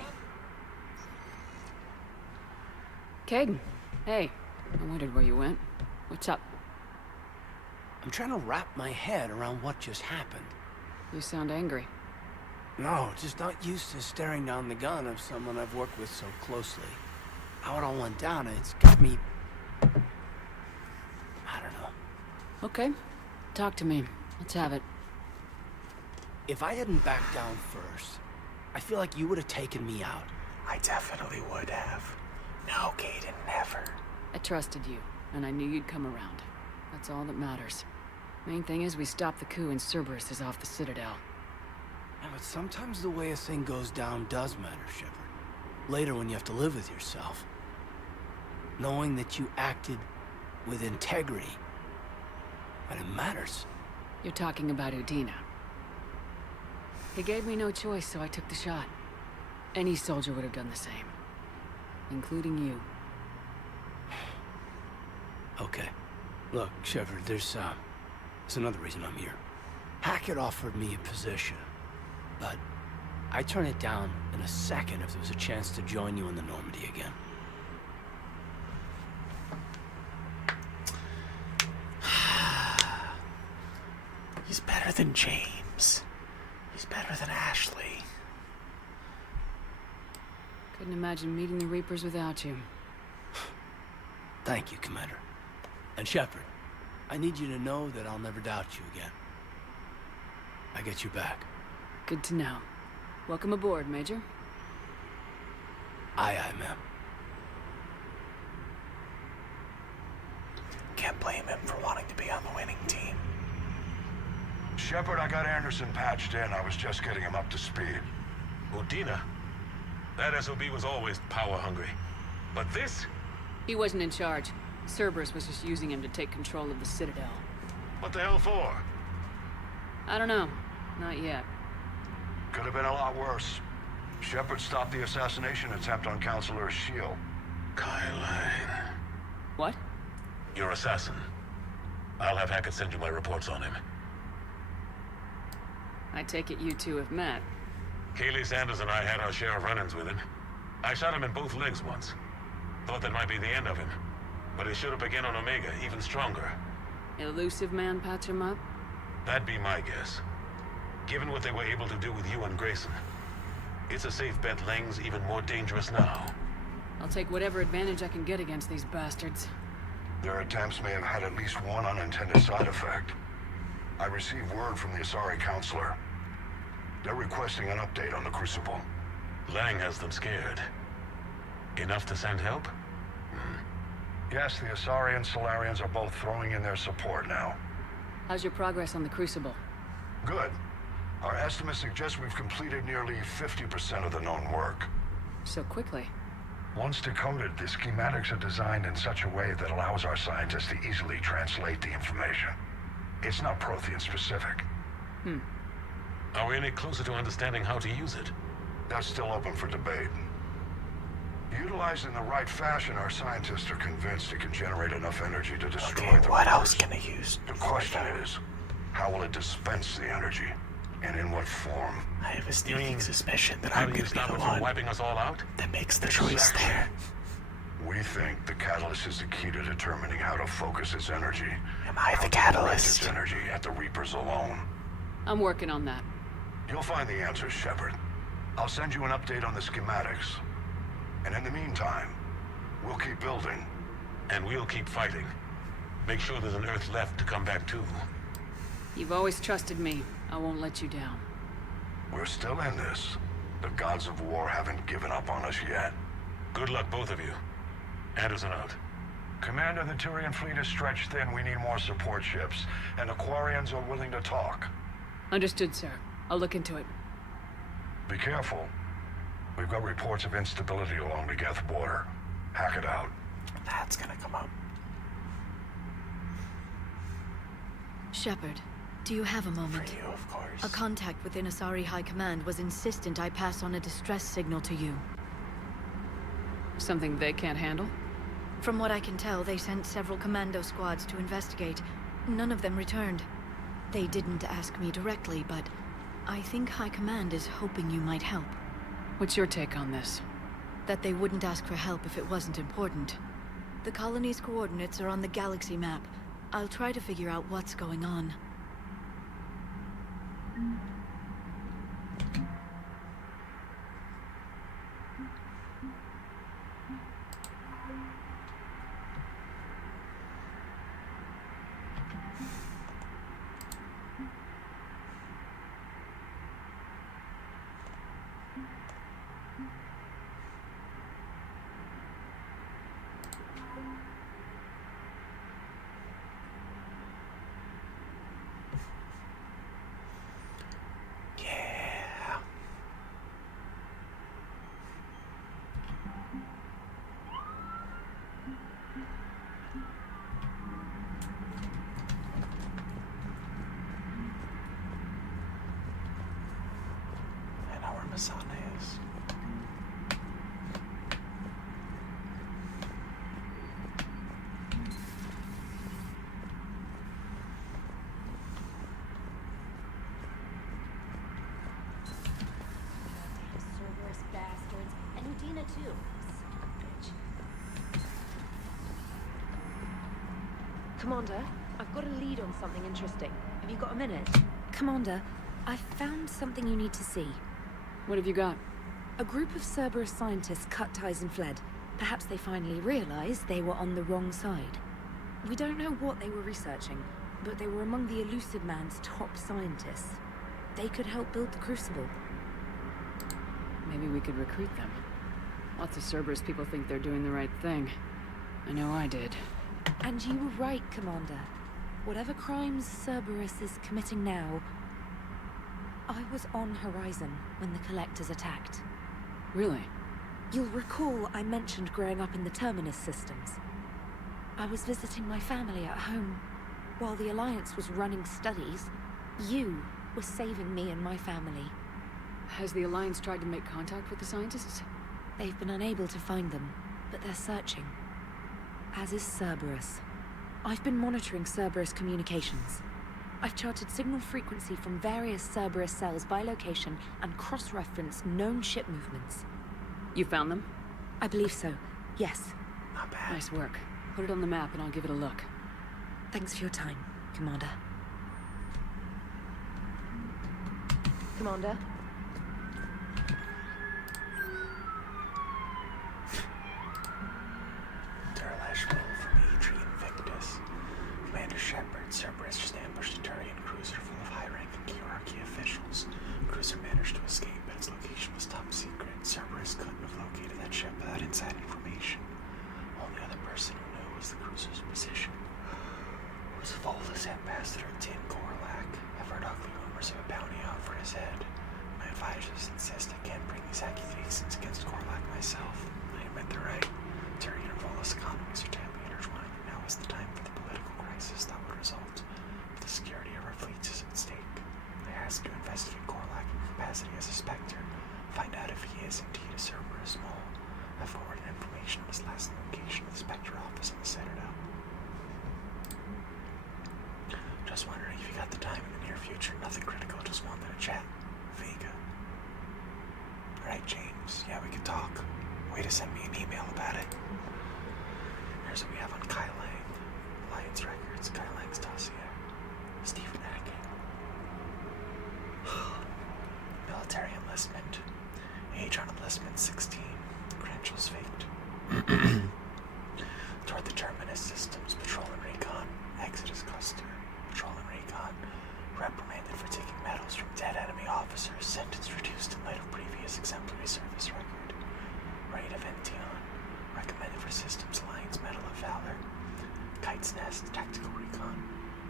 Caden, hey. I wondered where you went. What's up? I'm trying to wrap my head around what just happened. You sound angry. No, just not used to staring down the gun of someone I've worked with so closely. How it all went down, it's got me... I don't know. Okay. Talk to me. Let's have it. If I hadn't backed down first, I feel like you would have taken me out. I definitely would have. No, Caden, never. I trusted you, and I knew you'd come around. That's all that matters. Main thing is we stopped the coup and Cerberus is off the Citadel. Yeah, but sometimes the way a thing goes down does matter, Shepard. Later when you have to live with yourself. Knowing that you acted with integrity. And it matters. You're talking about Udina. He gave me no choice, so I took the shot. Any soldier would have done the same. Including you. Okay. Look, Shepard, there's another reason I'm here. Hackett offered me a position, but I'd turn it down in a second if there was a chance to join you in the Normandy again. He's better than James. He's better than Ashley. Couldn't imagine meeting the Reapers without you. Thank you, Commander. And Shepard, I need you to know that I'll never doubt you again. I get your back. Good to know. Welcome aboard, Major. Aye, aye, ma'am. Can't blame him for wanting to be on the winning team. Shepard, I got Anderson patched in. I was just getting him up to speed. Udina? That SOB was always power-hungry. But this? He wasn't in charge. Cerberus was just using him to take control of the Citadel. What the hell for? I don't know. Not yet. Could have been a lot worse. Shepard stopped the assassination attempt on Counselor Shield. Kyle. What? Your assassin. I'll have Hackett send you my reports on him. I take it you two have met. Keeley Sanders and I had our share of run-ins with him. I shot him in both legs once. Thought that might be the end of him. But it should have begun on Omega, even stronger. Elusive man patch him up? That'd be my guess. Given what they were able to do with you and Grayson, it's a safe bet Lang's even more dangerous now. I'll take whatever advantage I can get against these bastards. Their attempts may have had at least one unintended side effect. I received word from the Asari counselor. They're requesting an update on the Crucible. Lang has them scared. Enough to send help? Yes, the Asari and Solarians are both throwing in their support now. How's your progress on the Crucible? Good. Our estimates suggest we've completed nearly 50% of the known work. So quickly? Once decoded, the schematics are designed in such a way that allows our scientists to easily translate the information. It's not Prothean specific. Are we any closer to understanding how to use it? That's still open for debate. Utilized in the right fashion, our scientists are convinced it can generate enough energy to destroy the what else Reapers. can I use? The question is, how will it dispense the energy? And in what form? I have a sneaking suspicion that How I'm do going you to be stop the it from one wiping us all out? that makes the choice there. We think the catalyst is the key to determining how to focus its energy. Am I the How to direct catalyst? its energy at the Reapers alone. I'm working on that. You'll find the answers, Shepard. I'll send you an update on the schematics. And in the meantime, we'll keep building. And we'll keep fighting. Make sure there's an Earth left to come back to. You've always trusted me. I won't let you down. We're still in this. The gods of war haven't given up on us yet. Good luck, both of you. Anderson out. Commander, the Turian fleet is stretched thin. We need more support ships. And the Quarians are willing to talk. Understood, sir. I'll look into it. Be careful. We've got reports of instability along the Geth border. Hack it out. That's gonna come up. Shepard, do you have a moment? For you, of course. A contact within Asari High Command was insistent I pass on a distress signal to you. Something they can't handle? From what I can tell, they sent several commando squads to investigate. None of them returned. They didn't ask me directly, but I think High Command is hoping you might help. What's your take on this? That they wouldn't ask for help if it wasn't important. The colony's coordinates are on the galaxy map. I'll try to figure out what's going on. Yeah. I know where Masana is. Cerberus bastards. And Udina too. Son of a bitch. Commander, I've got a lead on something interesting. Have you got a minute? Commander, I've found something you need to see. What have you got? A group of Cerberus scientists cut ties and fled. Perhaps they finally realized they were on the wrong side. We don't know what they were researching, but they were among the Elusive Man's top scientists. They could help build the Crucible. Maybe we could recruit them. Lots of Cerberus people think they're doing the right thing. I know I did. And you were right, Commander. Whatever crimes Cerberus is committing now, I was on Horizon when the Collectors attacked. Really? You'll recall I mentioned growing up in the Terminus systems. I was visiting my family at home. While the Alliance was running studies, you were saving me and my family. Has the Alliance tried to make contact with the scientists? They've been unable to find them, but they're searching. As is Cerberus. I've been monitoring Cerberus communications. I've charted signal frequency from various Cerberus cells by location and cross-referenced known ship movements. You found them? I believe so. Yes. Not bad. Nice work. Put it on the map and I'll give it a look. Thanks for your time, Commander. Commander? Durlash roll from Adrian Victus. Commander Shepard, Cerberus just ambushed a Turian cruiser full of high-ranking hierarchy officials. The cruiser managed to escape, but its location was top secret. Cerberus couldn't have located that ship without inside information. Only other person who knew was the cruiser's position. It was Volus Ambassador Tin Korlak. I've heard ugly rumors of a bounty out for his head. My advisors insist I can't bring these accusations against Korlak myself. I admit they're right. Turian and Volus economies are tightly intertwined. Now is the time for the political crisis that would result. The security of our fleets is at stake. I asked you to investigate Korlak in capacity as a Spectre. Find out if he is indeed a Cerberus mole. I forwarded information on his last location to the Spectre office on the Citadel. Just wondering if you got the time in the near future. Nothing critical, just wanted to chat. Vega. Alright, James. Yeah, we could talk. Way to send me an email about it. Here's what we have on Kai Lang. Alliance Records, Kai Lang's dossier. Stephen Hacking. Military enlistment. Age on enlistment 16. Credentials faked. Toward the Terminus Systems, Patrol and Recon. Exodus Custer. Patrol and Recon. Reprimanded for taking medals from dead enemy officers. Sentence reduced in light of previous exemplary service record. Rite of Ention. Recommended for Systems Alliance Medal of Valor. Kite's Nest Tactical Recon.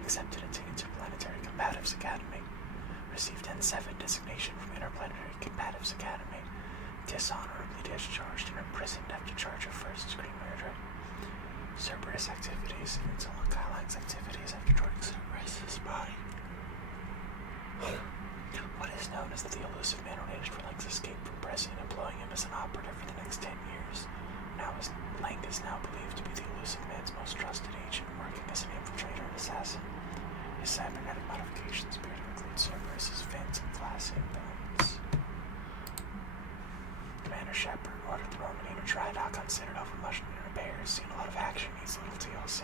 Accepted into Interplanetary Combatives Academy. Received N7 designation from Interplanetary Combatives Academy. Dishonorably discharged and imprisoned after charge of first-degree murder. Cerberus activities. Intel on Kai Lang's activities after joining Cerberus as spy. What is known as the elusive man arranged for Lang's escape from President, employing him as an operative for the next 10 years. Lang is now believed to be the elusive man's most trusted agent, working as an infiltrator and assassin. His cybernetic modifications appear to include Cerberus's fins and glass implants. Commander Shepard ordered the Roman Inner Tridoc on Citadel for much needed repairs. Seen a lot of action, needs little TLC.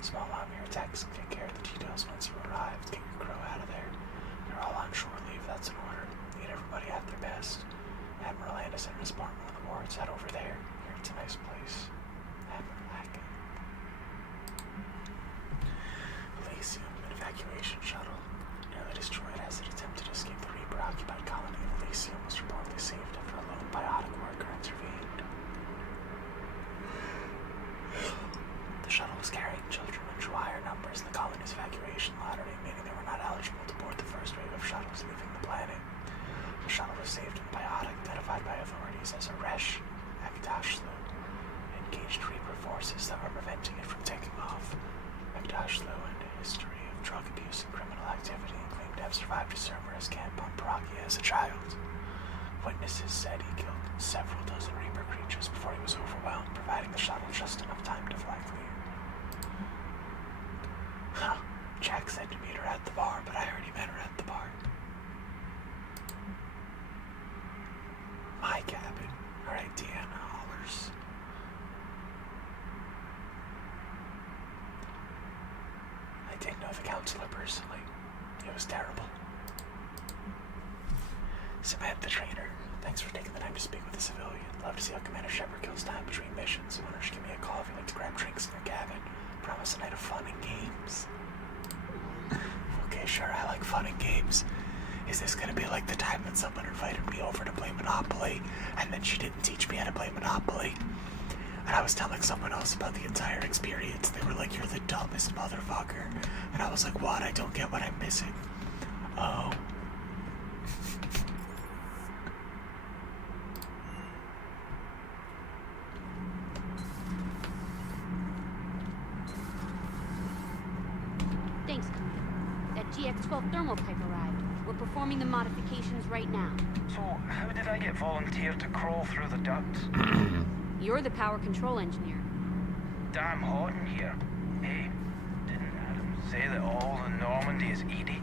Small Amir attacks can take care of the details once you arrive. Get your crew out of there. You're all on shore leave, that's an order. Need everybody at their best. Admiral Anderson and his apartment on the wards. Head over there. Here, it's a nice place. Admiral Hackett. Elysium, an evacuation shuttle. Nearly destroyed as it attempted to escape the Reaper-occupied colony of Elysium, was reportedly saved after a lone biotic worker intervened. The shuttle was carrying children in true higher numbers in the colony's evacuation lottery, meaning they were not eligible to board the first wave of shuttles leaving the planet. The shuttle was saved in the biotic, identified by authorities as a Resh Akdashlu, engaged Reaper forces that were preventing it from taking off. Akdashlu had a history of drug abuse and criminal activity and claimed to have survived a Cerberus camp on Paragia as a child. Witnesses said he killed several dozen Reaper creatures before he was overwhelmed, providing the shuttle just enough time to fly clear. Huh. Jack said to meet her at the bar, but I already met her at the bar. My cabin. Alright, Deanna Hollers. I didn't know the counselor personally. It was terrible. Samantha Trainer, thanks for taking the time to speak with a civilian. Love to see how Commander Shepard kills time between missions. Why don't you give me a call if you like to grab drinks in your cabin? Promise a night of fun and games. Okay, sure, I like fun and games. Is this gonna be like the time that someone invited me over to play Monopoly, and then she didn't teach me how to play Monopoly? And I was telling someone else about the entire experience. They were like, you're the dumbest motherfucker. And I was like, what? I don't get what I'm missing. Oh. Thanks, Commander. That GX-12 thermal pipe arrived. We're performing the modifications right now. So, how did I get volunteered to crawl through the ducts? You're the power control engineer. Damn hot in here. Hey, didn't Adam say that all in Normandy is Edie?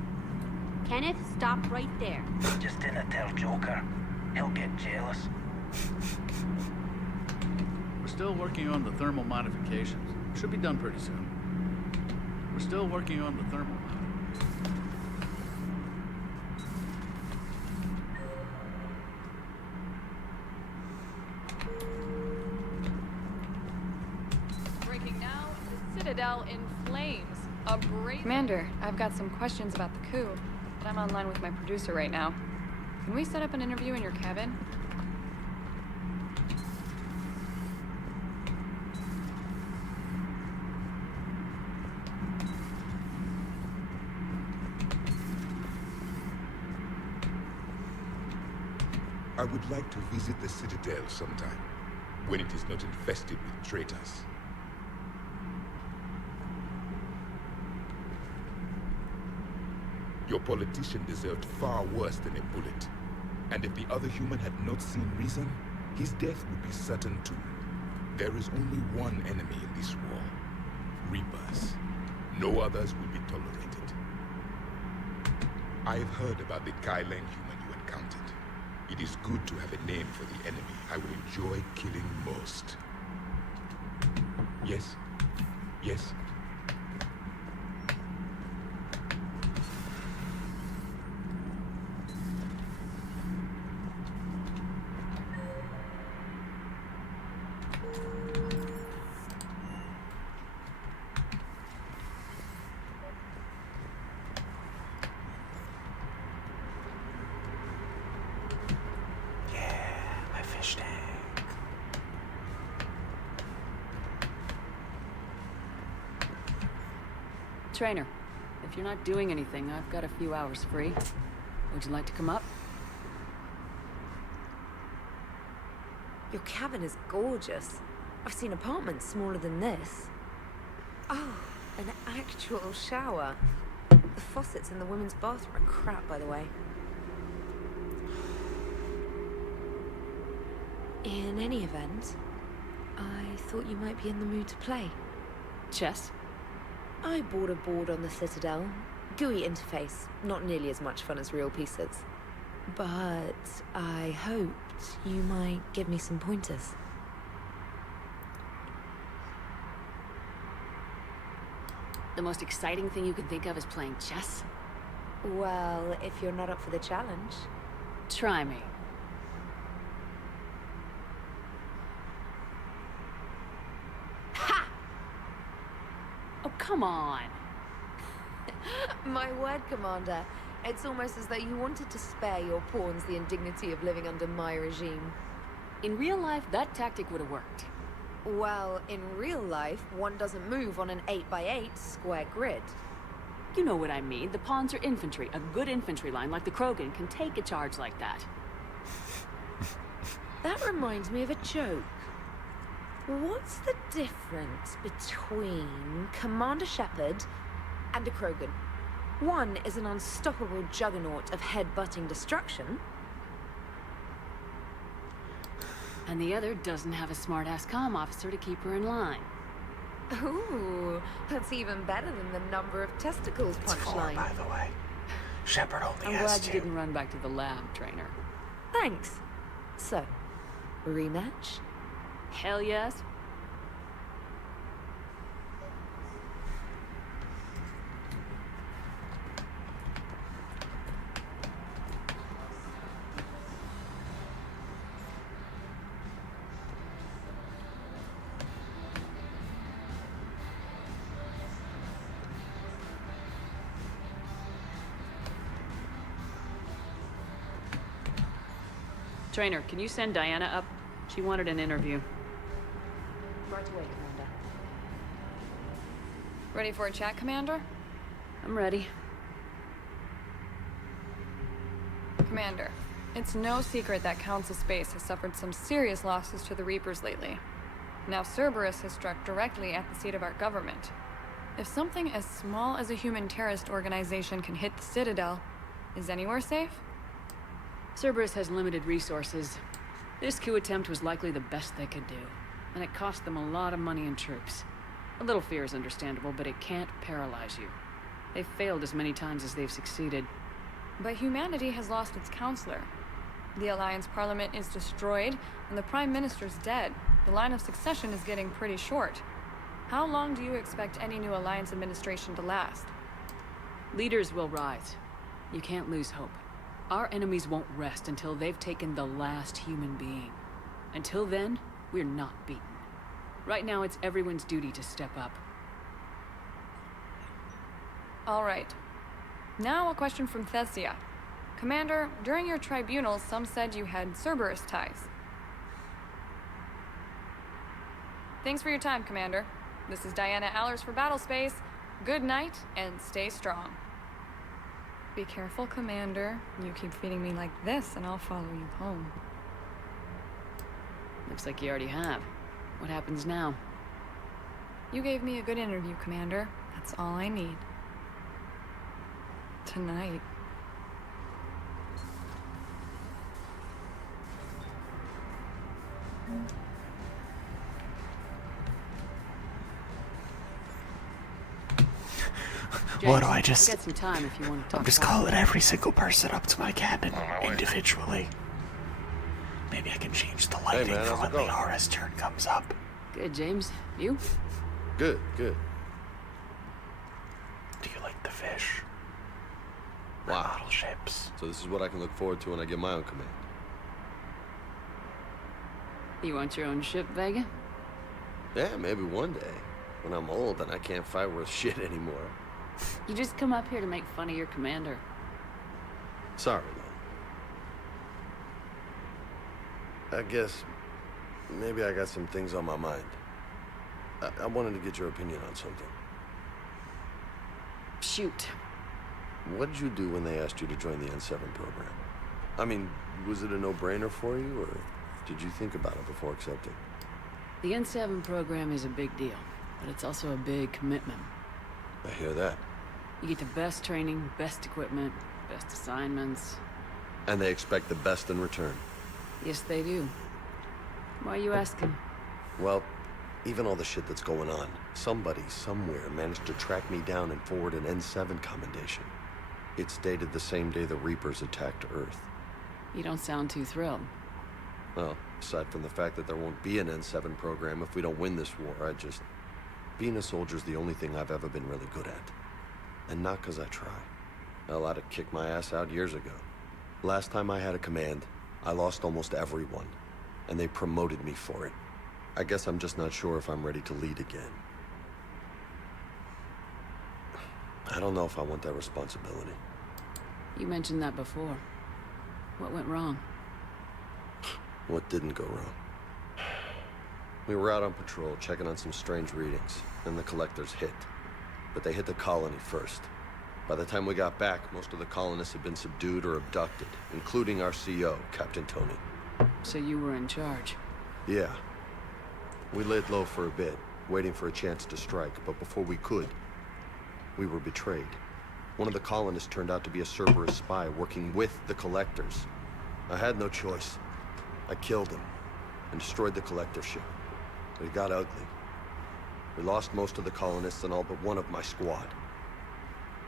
Kenneth, stop right there. Just didn't tell Joker. He'll get jealous. We're still working on the thermal modifications. Should be done pretty soon. We're still working on the thermal modifications. Breaking now, the Citadel in flames. A brave... Commander, I've got some questions about the coup, but I'm online with my producer right now. Can we set up an interview in your cabin? I would like to visit the Citadel sometime, when it is not infested with traitors. Your politician deserved far worse than a bullet. And if the other human had not seen reason, his death would be certain too. There is only one enemy in this war. Reapers. No others will be tolerated. I have heard about the Kylene human you encountered. It is good to have a name for the enemy I will enjoy killing most. Yes? Yes? My fish tank. Trainer, if you're not doing anything, I've got a few hours free. Would you like to come up? Your cabin is gorgeous. I've seen apartments smaller than this. Oh, an actual shower. The faucets in the women's bathroom are crap, by the way. In any event, I thought you might be in the mood to play. Chess? I bought a board on the Citadel. GUI interface, not nearly as much fun as real pieces. But I hoped you might give me some pointers. The most exciting thing you can think of is playing chess? Well, if you're not up for the challenge. Try me. Oh, come on. My word, Commander. It's almost as though you wanted to spare your pawns the indignity of living under my regime. In real life, that tactic would have worked. Well, in real life, one doesn't move on an 8x8 square grid. You know what I mean. The pawns are infantry. A good infantry line like the Krogan can take a charge like that. That reminds me of a joke. What's the difference between Commander Shepard and a Krogan? One is an unstoppable juggernaut of head-butting destruction. And the other doesn't have a smart-ass comm officer to keep her in line. Ooh, that's even better than the number of testicles punchline. By the way, Shepard only I'm has glad 2. you didn't run back to the lab, Trainer. Thanks. So, rematch? Hell yes. Trainer, can you send Diana up? She wanted an interview. Right away, Commander. Ready for a chat, Commander? I'm ready. Commander, it's no secret that Council Space has suffered some serious losses to the Reapers lately. Now Cerberus has struck directly at the seat of our government. If something as small as a human terrorist organization can hit the Citadel, is anywhere safe? Cerberus has limited resources. This coup attempt was likely the best they could do, and it cost them a lot of money and troops. A little fear is understandable, but it can't paralyze you. They've failed as many times as they've succeeded. But humanity has lost its counselor. The Alliance Parliament is destroyed, and the Prime Minister's dead. The line of succession is getting pretty short. How long do you expect any new Alliance administration to last? Leaders will rise. You can't lose hope. Our enemies won't rest until they've taken the last human being. Until then, we're not beaten. Right now, it's everyone's duty to step up. All right. Now a question from Thessia. Commander, during your tribunal, some said you had Cerberus ties. Thanks for your time, Commander. This is Diana Allers for Battlespace. Good night, and stay strong. Be careful, Commander. You keep feeding me like this, and I'll follow you home. Looks like you already have. What happens now? You gave me a good interview, Commander. That's all I need. Tonight. James, What do I just... I got some time if you want to talk. I'm just about calling every single person up to my cabin individually. Maybe I can change the lighting man, for how's when it going? the Horus turn comes up. Good, James. You? Good, good. Do you like the fish? Wow. Model ships. So this is what I can look forward to when I get my own command. You want your own ship, Vega? Yeah, maybe one day. When I'm old and I can't fight worth shit anymore. You just come up here to make fun of your commander. Sorry, Lon. I guess maybe I got some things on my mind. I wanted to get your opinion on something. Shoot. What did you do when they asked you to join the N7 program? I mean, was it a no-brainer for you, or did you think about it before accepting? The N7 program is a big deal, but it's also a big commitment. I hear that. You get the best training, best equipment, best assignments. And they expect the best in return. Yes, they do. Why are you asking? Well, even all the shit that's going on, somebody somewhere managed to track me down and forward an N7 commendation. It's dated the same day the Reapers attacked Earth. You don't sound too thrilled. Well, aside from the fact that there won't be an N7 program if we don't win this war, being a soldier's the only thing I've ever been really good at. And not because I try. Hell, I'd have kicked my ass out years ago. Last time I had a command, I lost almost everyone. And they promoted me for it. I guess I'm just not sure if I'm ready to lead again. I don't know if I want that responsibility. You mentioned that before. What went wrong? What didn't go wrong? We were out on patrol, checking on some strange readings, and the collectors hit. But they hit the colony first. By the time we got back, most of the colonists had been subdued or abducted, including our CO, Captain Tony. So you were in charge? Yeah. We laid low for a bit, waiting for a chance to strike, but before we could, we were betrayed. One of the colonists turned out to be a Cerberus spy working with the collectors. I had no choice. I killed him and destroyed the collector ship. But it got ugly. We lost most of the colonists and all but one of my squad.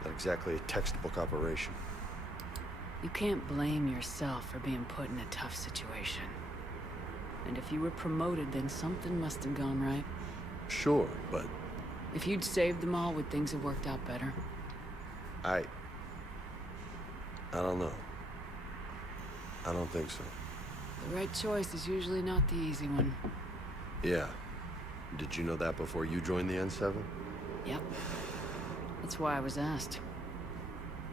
Not exactly a textbook operation. You can't blame yourself for being put in a tough situation. And if you were promoted, then something must have gone right. Sure, but... If you'd saved them all, would things have worked out better? I don't know. I don't think so. The right choice is usually not the easy one. Yeah. Did you know that before you joined the N7? Yep. That's why I was asked.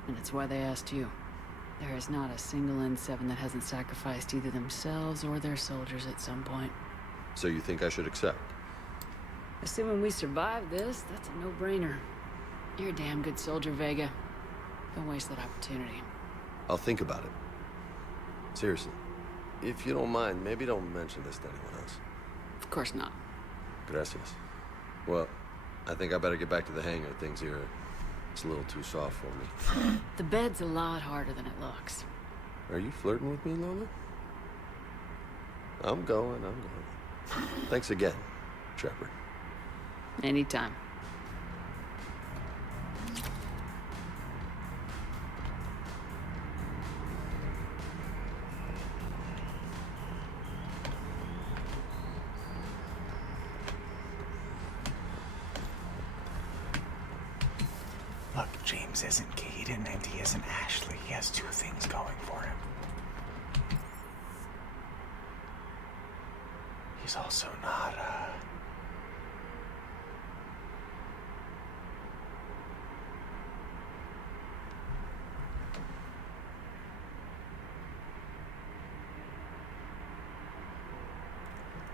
And it's why they asked you. There is not a single N7 that hasn't sacrificed either themselves or their soldiers at some point. So you think I should accept? Assuming we survive this, that's a no-brainer. You're a damn good soldier, Vega. Don't waste that opportunity. I'll think about it. Seriously. If you don't mind, maybe don't mention this to anyone else. Of course not. Gracias. Well, I think I better get back to the hangar. Things here, it's a little too soft for me. The bed's a lot harder than it looks. Are you flirting with me, Lola? I'm going. Thanks again, Shepard. Anytime. Look, James isn't Caden and he isn't Ashley. He has two things going for him. He's also not,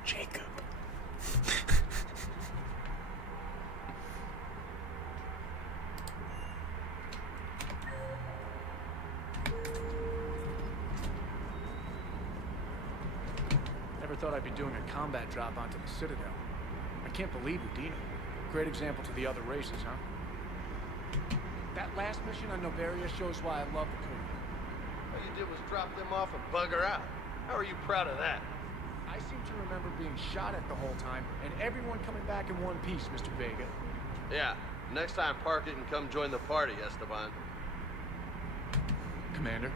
Jacob. Never thought I'd be doing a combat drop onto the Citadel. I can't believe Udina. Great example to the other races, huh? That last mission on Novaria shows why I love the Code. All you did was drop them off and bugger out. How are you proud of that? I seem to remember being shot at the whole time, and everyone coming back in one piece, Mr. Vega. Yeah, next time park it and come join the party, Esteban. Commander?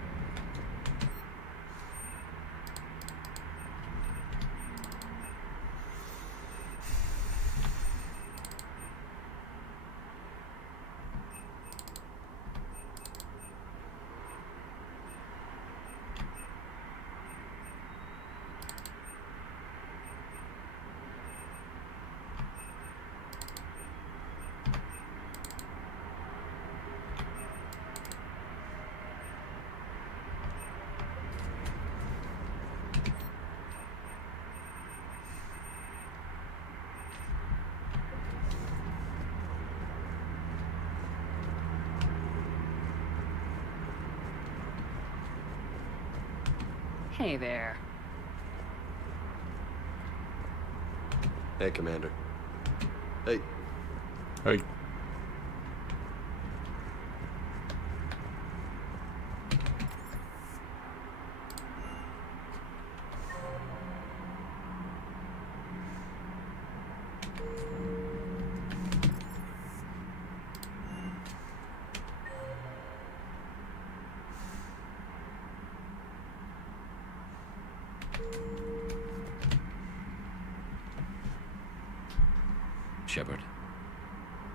Hey there. Hey, Commander. Hey. Hey. Shepard.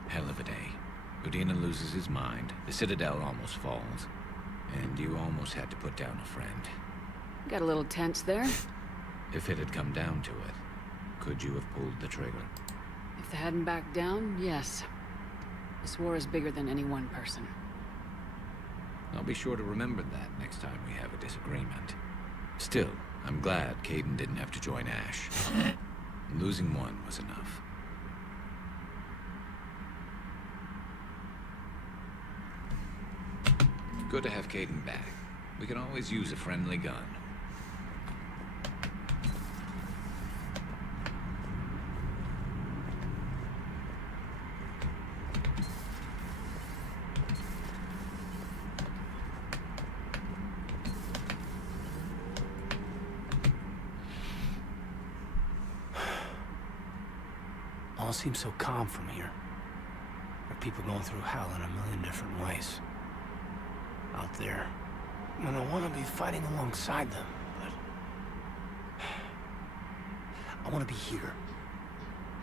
Hell of a day. Udina loses his mind, the Citadel almost falls, and you almost had to put down a friend. Got a little tense there. If it had come down to it, could you have pulled the trigger? If they hadn't backed down, yes. This war is bigger than any one person. I'll be sure to remember that next time we have a disagreement. Still, I'm glad Caden didn't have to join Ash. Losing one was enough. Good to have Caden back. We can always use a friendly gun. All seems so calm from here. There are people going through hell in a million different ways. Out there. And I want to be fighting alongside them, but... I want to be here.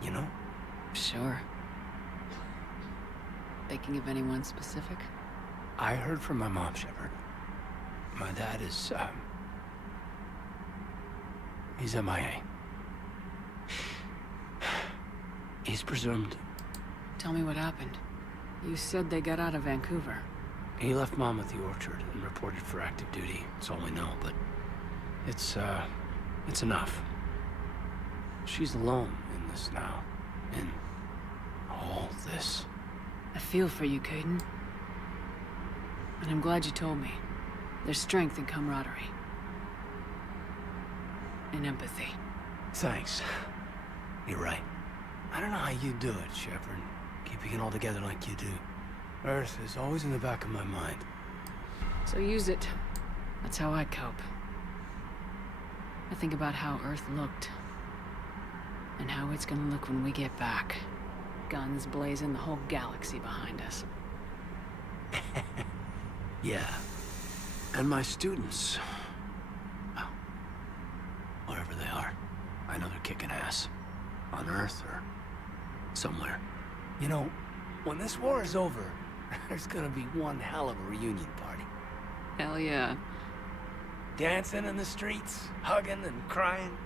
You know? Sure. Thinking of anyone specific? I heard from my mom, Shepard. My dad is, he's MIA. He's presumed. Tell me what happened. You said they got out of Vancouver. He left Mom at the orchard and reported for active duty. That's all we know, but it's enough. She's alone in this now. In all this. I feel for you, Caden. And I'm glad you told me. There's strength in camaraderie. And empathy. Thanks. You're right. I don't know how you do it, Shepard. Keeping it all together like you do. Earth is always in the back of my mind. So use it. That's how I cope. I think about how Earth looked. And how it's gonna look when we get back. Guns blazing, the whole galaxy behind us. Yeah. And my students. Well, wherever they are. I know they're kicking ass. On Earth or somewhere. You know, when this war is over, There's gonna be one hell of a reunion party. Hell yeah. Dancing in the streets, hugging and crying.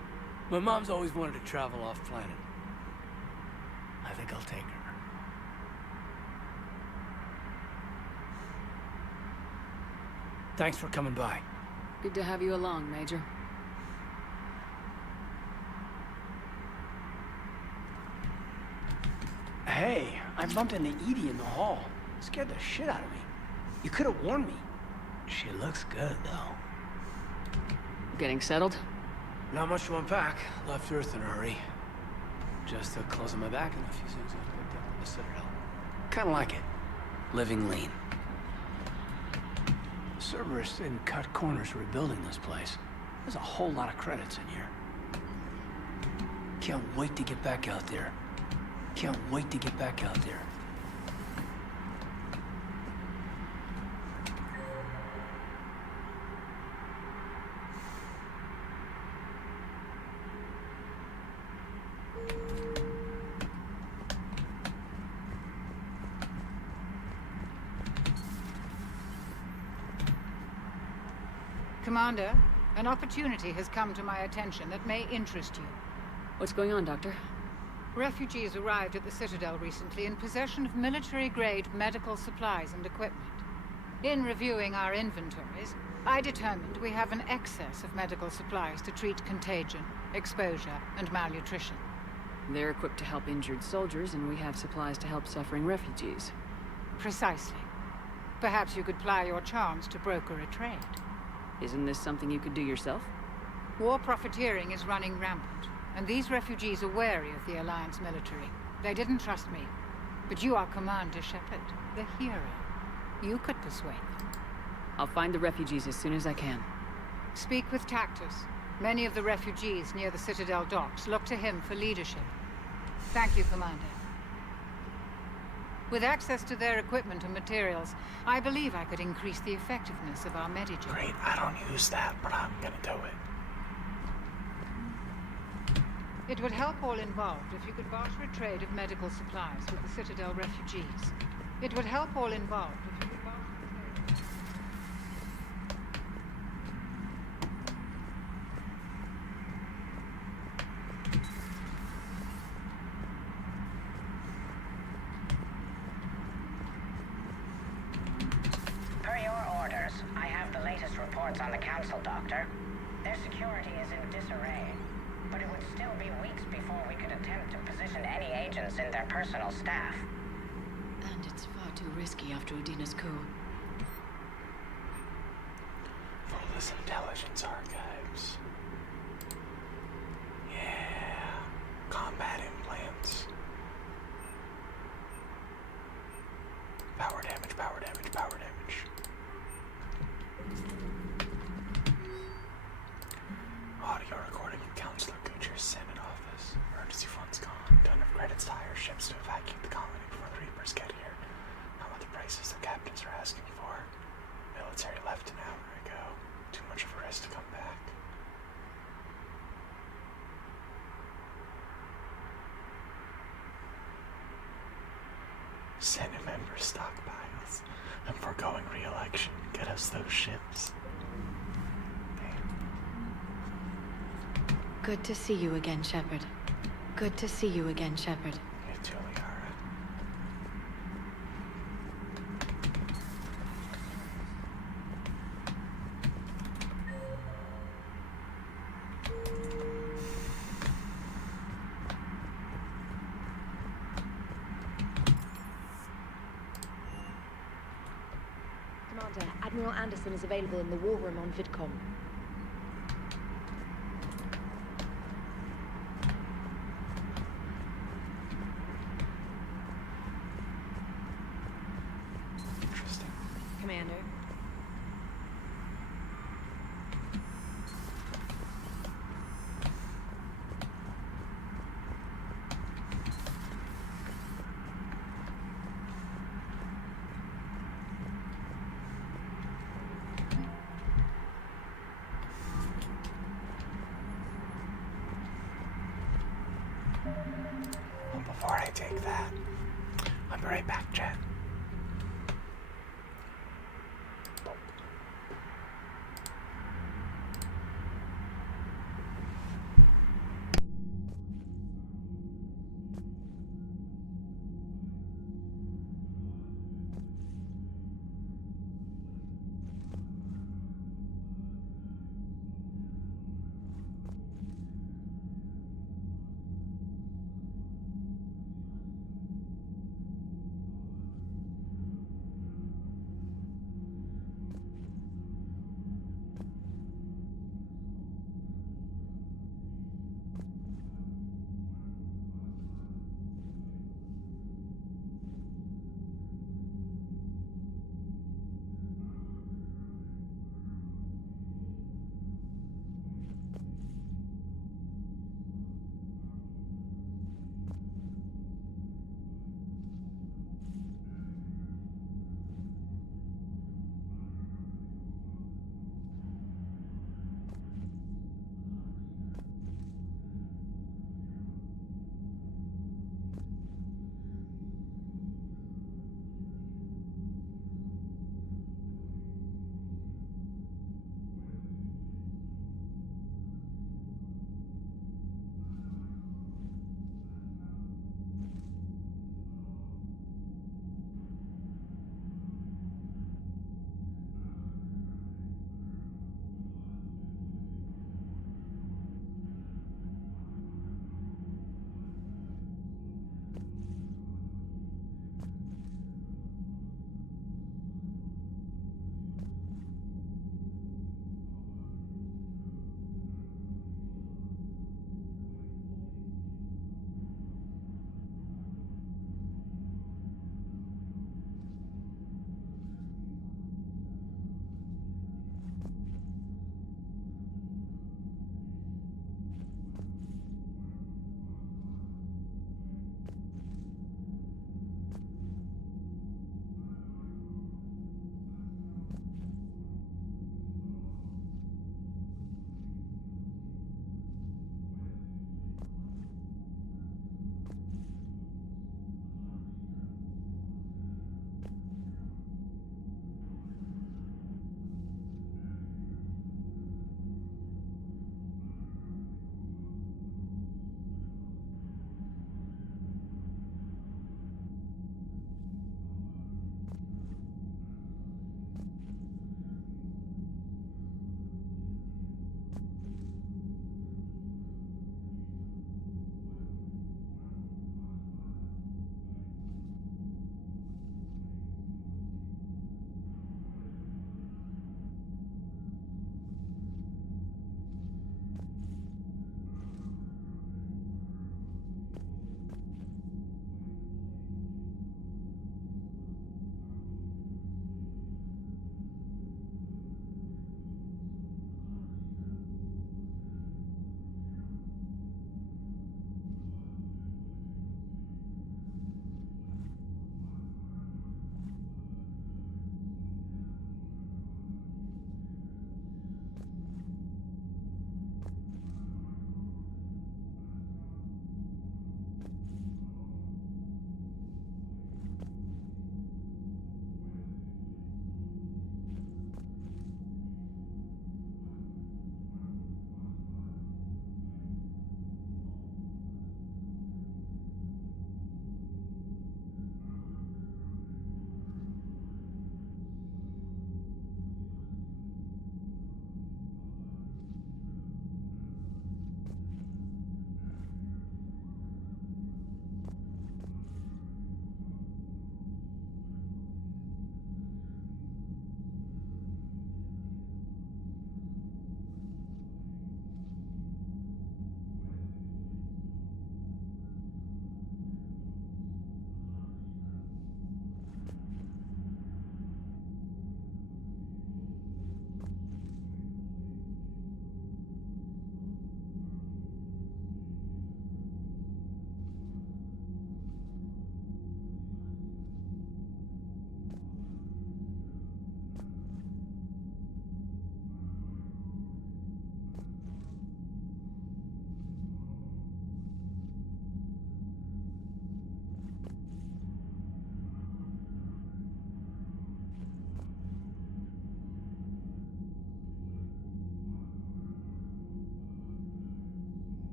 My mom's always wanted to travel off planet. I think I'll take her. Thanks for coming by. Good to have you along, Major. Hey, I bumped into Edie in the hall. Scared the shit out of me. You could have warned me. She looks good, though. Getting settled? Not much to unpack. Left Earth in a hurry. Just closing my back on a few things I picked up in the Citadel. Kinda like it. Living lean. Cerberus didn't cut corners rebuilding this place. There's a whole lot of credits in here. Can't wait to get back out there. Can't wait to get back out there. Commander, an opportunity has come to my attention that may interest you. What's going on, Doctor? Refugees arrived at the Citadel recently in possession of military-grade medical supplies and equipment. In reviewing our inventories, I determined we have an excess of medical supplies to treat contagion, exposure, and malnutrition. They're equipped to help injured soldiers, and we have supplies to help suffering refugees. Precisely. Perhaps you could ply your charms to broker a trade. Isn't this something you could do yourself? War profiteering is running rampant, and these refugees are wary of the Alliance military. They didn't trust me. But you are Commander Shepard, the hero. You could persuade them. I'll find the refugees as soon as I can. Speak with Tactus. Many of the refugees near the Citadel docks look to him for leadership. Thank you, Commander. With access to their equipment and materials, I believe I could increase the effectiveness of our Medigen. Great, I don't use that, but I'm gonna do it. It would help all involved if you could barter a trade of medical supplies with the Citadel refugees. It would help all involved if you could barter a trade... Per your orders, I have the latest reports on the Council, Doctor. Their security is in disarray, but it would still be weeks before we could attempt to position any agents in their personal staff. And it's far too risky after Udina's coup. Flawless intelligence archives. Yeah. Combat implants. Power damage, power damage, power damage. Audio recording from Counselor Gucci's Senate office. Emergency funds gone. Don't have credits to hire ships to evacuate the colony before the Reapers get here. Not what the prices the captains are asking for. Military left an hour ago. Too much of a risk to come back. Senate members stockpiles. I'm foregoing re-election. Get us those ships. Good to see you again, Shepard. Good to see you again, Shepard. You too, Liara. Commander, Admiral Anderson is available in the war room on VidCom. Interesting. Commander. Well, before I take that, I'll be right back, Jen.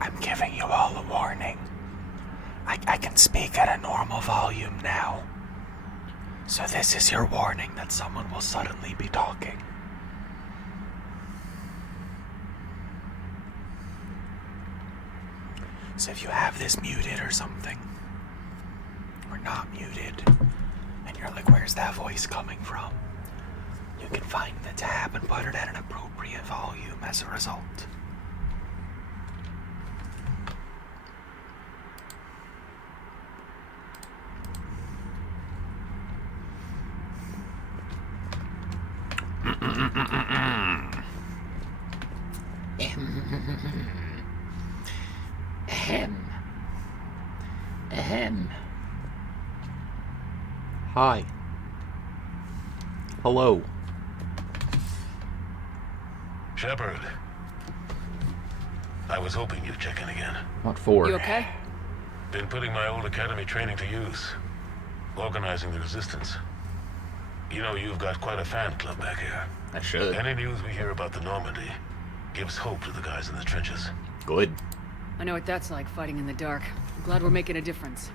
I'm giving you all a warning. I can speak at a normal volume now. So this is your warning that someone will suddenly be talking. So if you have this muted or something, or not muted, and you're like, where's that voice coming from? You can find the tab and put it at an appropriate volume as a result. Ahem. Hi. Hello. Shepard. I was hoping you'd check in again. What for? You okay? Been putting my old academy training to use. Organizing the resistance. You know, you've got quite a fan club back here. I should. Any news we hear about the Normandy gives hope to the guys in the trenches. Good. I know what that's like, fighting in the dark. I'm glad we're making a difference.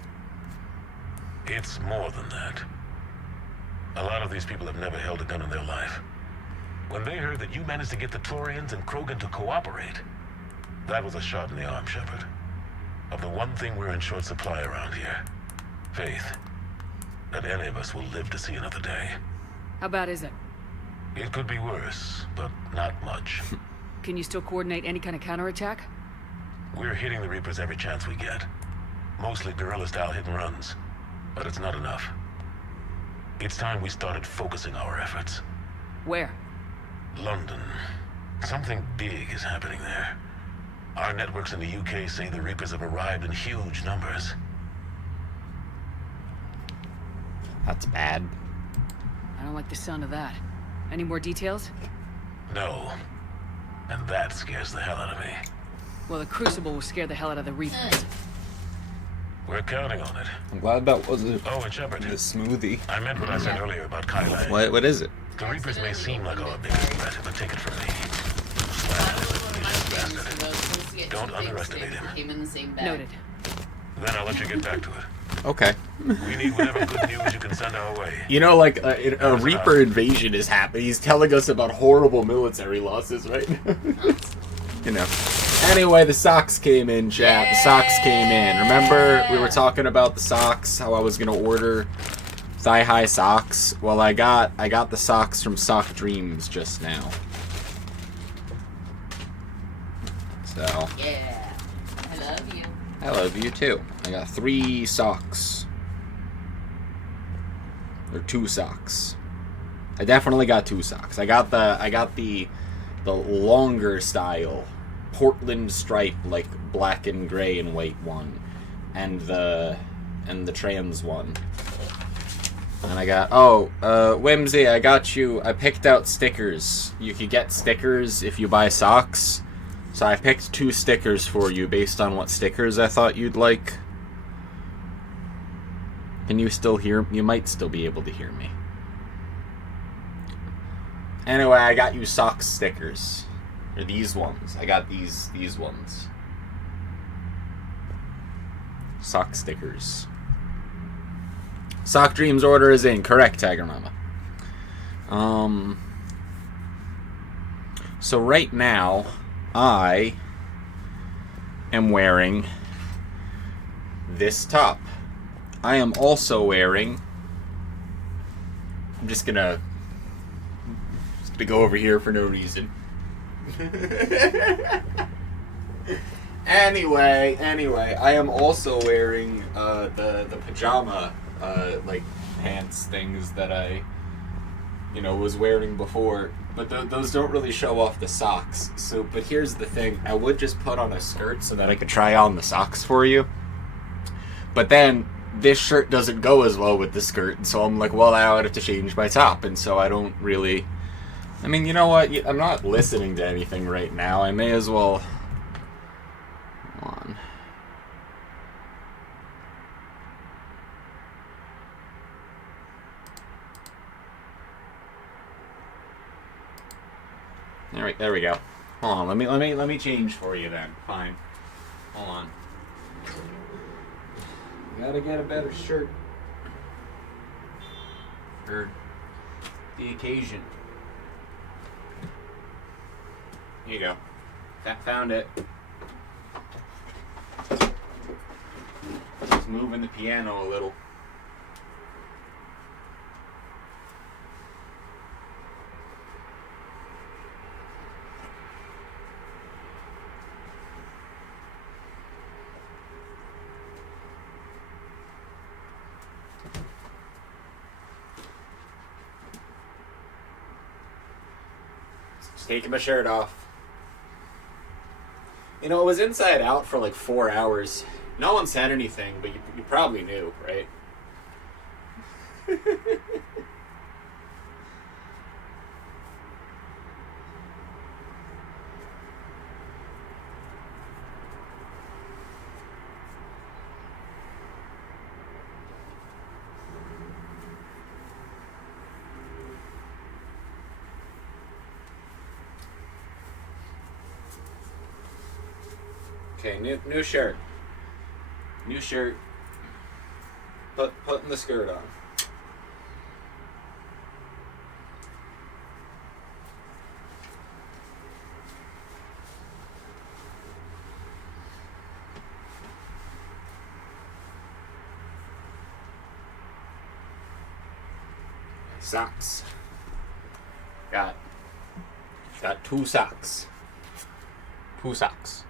It's more than that. A lot of these people have never held a gun in their life. When they heard that you managed to get the Turians and Krogan to cooperate, that was a shot in the arm, Shepard. Of the one thing we're in short supply around here. Faith. That any of us will live to see another day. How bad is it? It could be worse, but not much. Can you still coordinate any kind of counterattack? We're hitting the Reapers every chance we get. Mostly guerrilla-style hit-and-runs. But it's not enough. It's time we started focusing our efforts. Where? London. Something big is happening there. Our networks in the UK say the Reapers have arrived in huge numbers. That's bad. I don't like the sound of that. Any more details? No. And that scares the hell out of me. Well, the Crucible will scare the hell out of the Reapers. We're counting on it. I'm glad that wasn't Oh, and Shepard. the smoothie. I meant what I said earlier about Kai Lang. What is it? The Reapers may seem like our biggest threat, but take it from me. Lad is a vicious bastard. Don't underestimate him. Noted. Then I'll let you get back to it. Okay. We need whatever good news you can send our way. You know, like, a Reaper invasion is happening. He's telling us about horrible military losses, right? You know. Anyway, the socks came in, chat. The socks came in. Remember, we were talking about the socks, how I was going to order thigh-high socks? Well, I got the socks from Sock Dreams just now. So. Yeah. I love you. I love you, too. I got 3 socks. Or 2 socks. I definitely got 2 socks. I got the longer style Portland stripe, like black and gray and white one, and the trans one. And I got Whimsy, I got you. I picked out stickers. You could get stickers if you buy socks. So I picked 2 stickers for you based on what stickers I thought you'd like. Can you still hear? You might still be able to hear me. Anyway, I got you sock stickers. Or these ones. I got these ones. Sock stickers. Sock Dreams order is in. Correct, Tiger Mama. So right now, I am wearing this top. I am also wearing... I'm just gonna go over here for no reason. Anyway, I am also wearing the pajama like pants things that I was wearing before, but those don't really show off the socks. So, but here's the thing: I would just put on a skirt so that I could try on the socks for you. But then this shirt doesn't go as well with the skirt, and so I'm like, well, I would have to change my top, and so I don't really. I mean, you know what? I'm not listening to anything right now. I may as well... Hold on. All right, there we go. Hold on, let me change for you then. Fine. Hold on. Gotta get a better shirt. For the occasion. Here you go. Found it. Just moving the piano a little. Just taking my shirt off. You know, it was inside out for like 4 hours. No one said anything, but you probably knew, right? Okay, new shirt. New shirt. Putting the skirt on. Socks. Got 2 socks. 2 socks.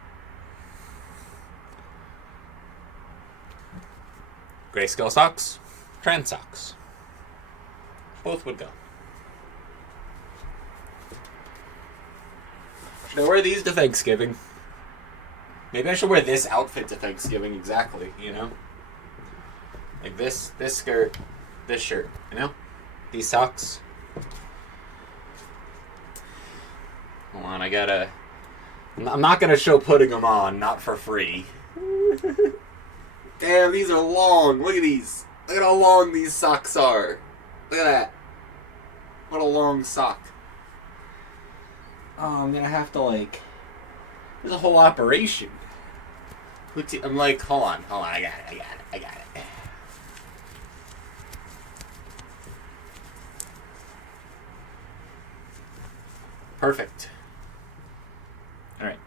Grayscale socks, trans socks. Both would go. Should I wear these to Thanksgiving? Maybe I should wear this outfit to Thanksgiving exactly, you know? Like this skirt, this shirt, you know? These socks. Hold on, I'm not gonna show putting them on, not for free. Damn, these are long. Look at these. Look at how long these socks are. Look at that. What a long sock. Oh, I'm gonna have to like... There's a whole operation. I'm like, hold on. I got it. Perfect. Alright.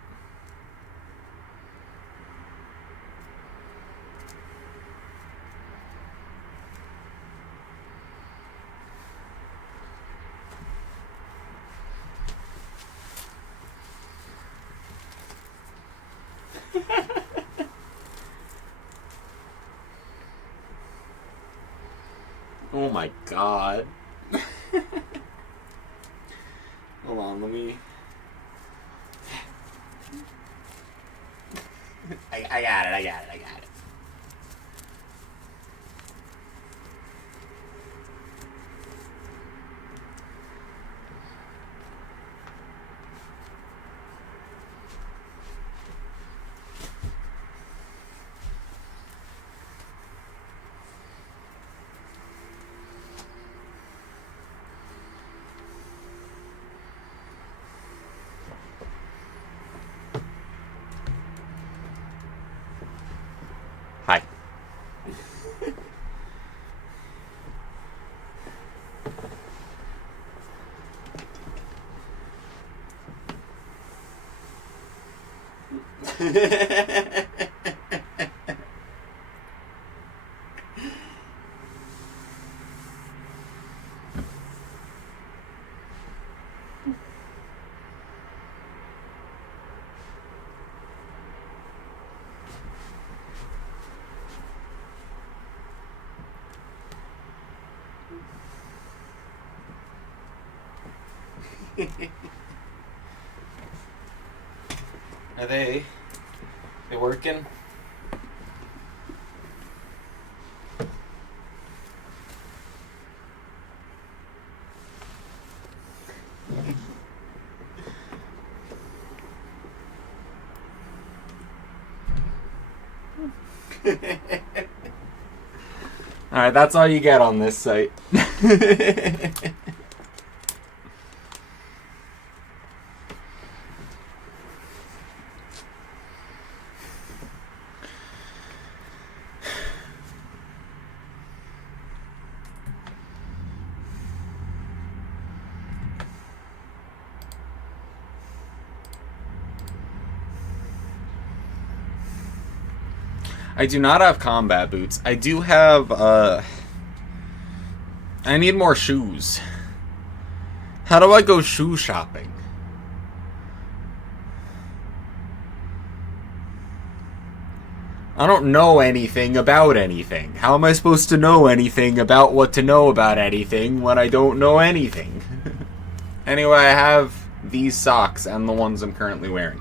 Oh my god. Hold on, let me... I got it. Hi. Are they working? Alright, that's all you get on this site. I do not have combat boots. I do have, I need more shoes. How do I go shoe shopping? I don't know anything about anything. How am I supposed to know anything about what to know about anything when I don't know anything? Anyway, I have these socks and the ones I'm currently wearing.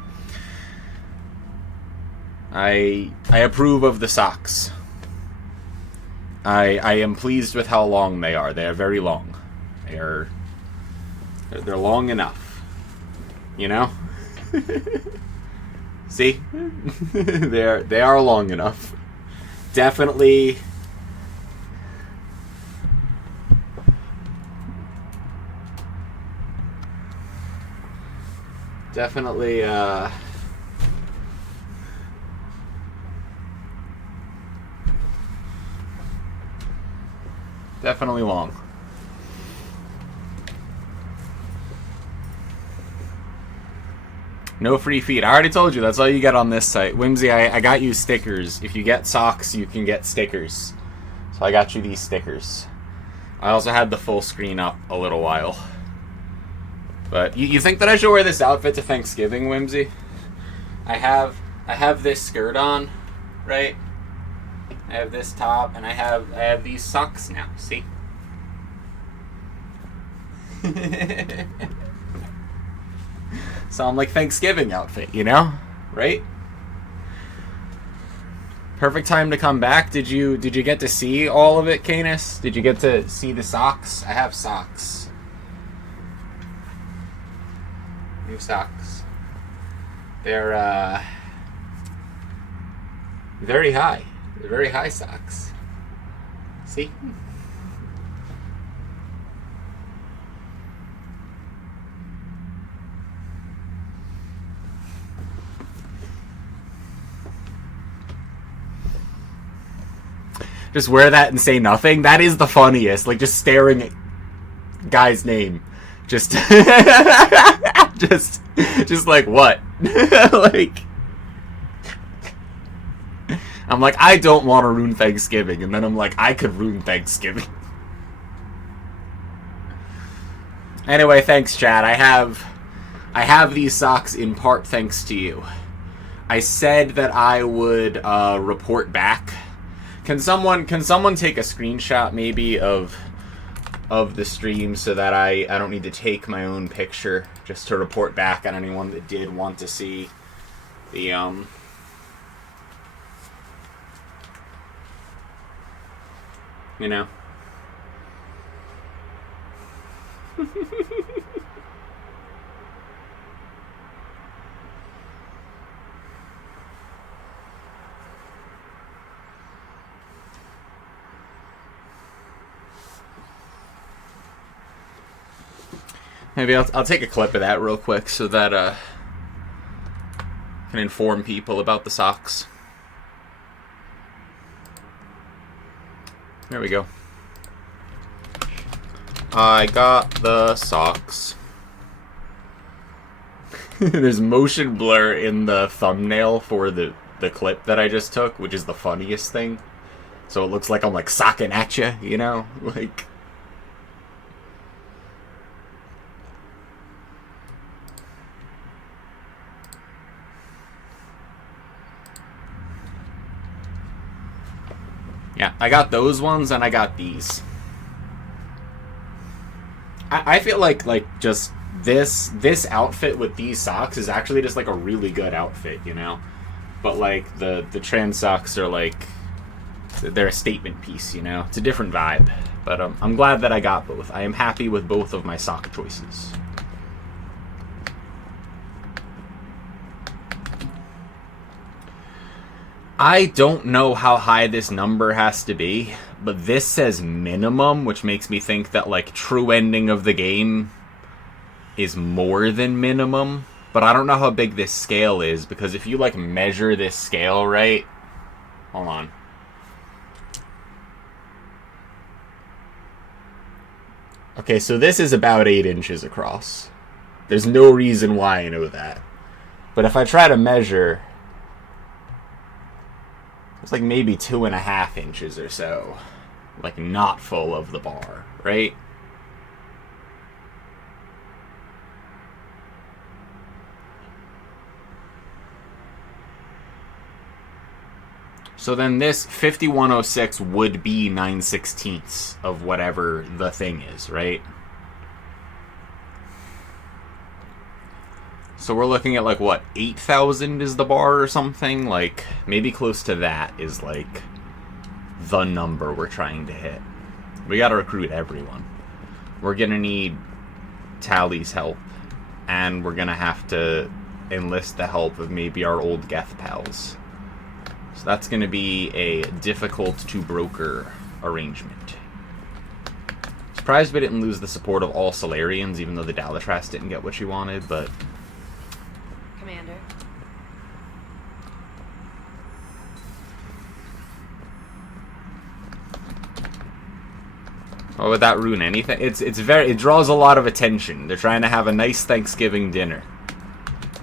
I approve of the socks. I am pleased with how long they are. They are very long. They're long enough. You know? See? they are long enough. Definitely definitely long. No free feet. I already told you, that's all you get on this site. Whimsy, I got you stickers. If you get socks, you can get stickers. So I got you these stickers. I also had the full screen up a little while. But you think that I should wear this outfit to Thanksgiving, Whimsy? I have this skirt on, right? I have this top, and I have these socks now, see? So I'm like Thanksgiving outfit, you know? Right? Perfect time to come back. Did you get to see all of it, Canis? Did you get to see the socks? I have socks. New socks. They're very high. They're very high socks. See? Just wear that and say nothing. That is the funniest. Like, just staring at guy's name. Just just like, what? Like, I'm like, I don't want to ruin Thanksgiving. And then I'm like, I could ruin Thanksgiving. Anyway, thanks, Chad. I have these socks in part thanks to you. I said that I would report back. Can someone take a screenshot maybe of the stream so that I don't need to take my own picture just to report back on anyone that did want to see the you know. Maybe I'll take a clip of that real quick so that I can inform people about the socks. There we go. I got the socks. There's motion blur in the thumbnail for the clip that I just took, which is the funniest thing. So it looks like I'm like socking at you, you know? Like... Yeah, I got those ones and I got these. I feel like just this outfit with these socks is actually just like a really good outfit, you know? But like the trans socks are like, they're a statement piece, you know? It's a different vibe. But I'm glad that I got both. I am happy with both of my sock choices. I don't know how high this number has to be, but this says minimum, which makes me think that, like, true ending of the game is more than minimum. But I don't know how big this scale is, because if you, like, measure this scale right... Hold on. Okay, so this is about 8 inches across. There's no reason why I know that. But if I try to measure... It's like maybe 2.5 inches or so. Like, not full of the bar, right? So then this 5106 would be 9/16 of whatever the thing is, right? So we're looking at like what, 8,000 is the bar or something? Like maybe close to that is like the number we're trying to hit. We gotta recruit everyone. We're gonna need Tally's help, and we're gonna have to enlist the help of maybe our old Geth pals. So that's going to be a difficult to broker arrangement. Surprised we didn't lose the support of all Solarians, even though the Dalatras didn't get what she wanted, but... Commander. Oh, would that ruin anything? It draws a lot of attention. They're trying to have a nice Thanksgiving dinner.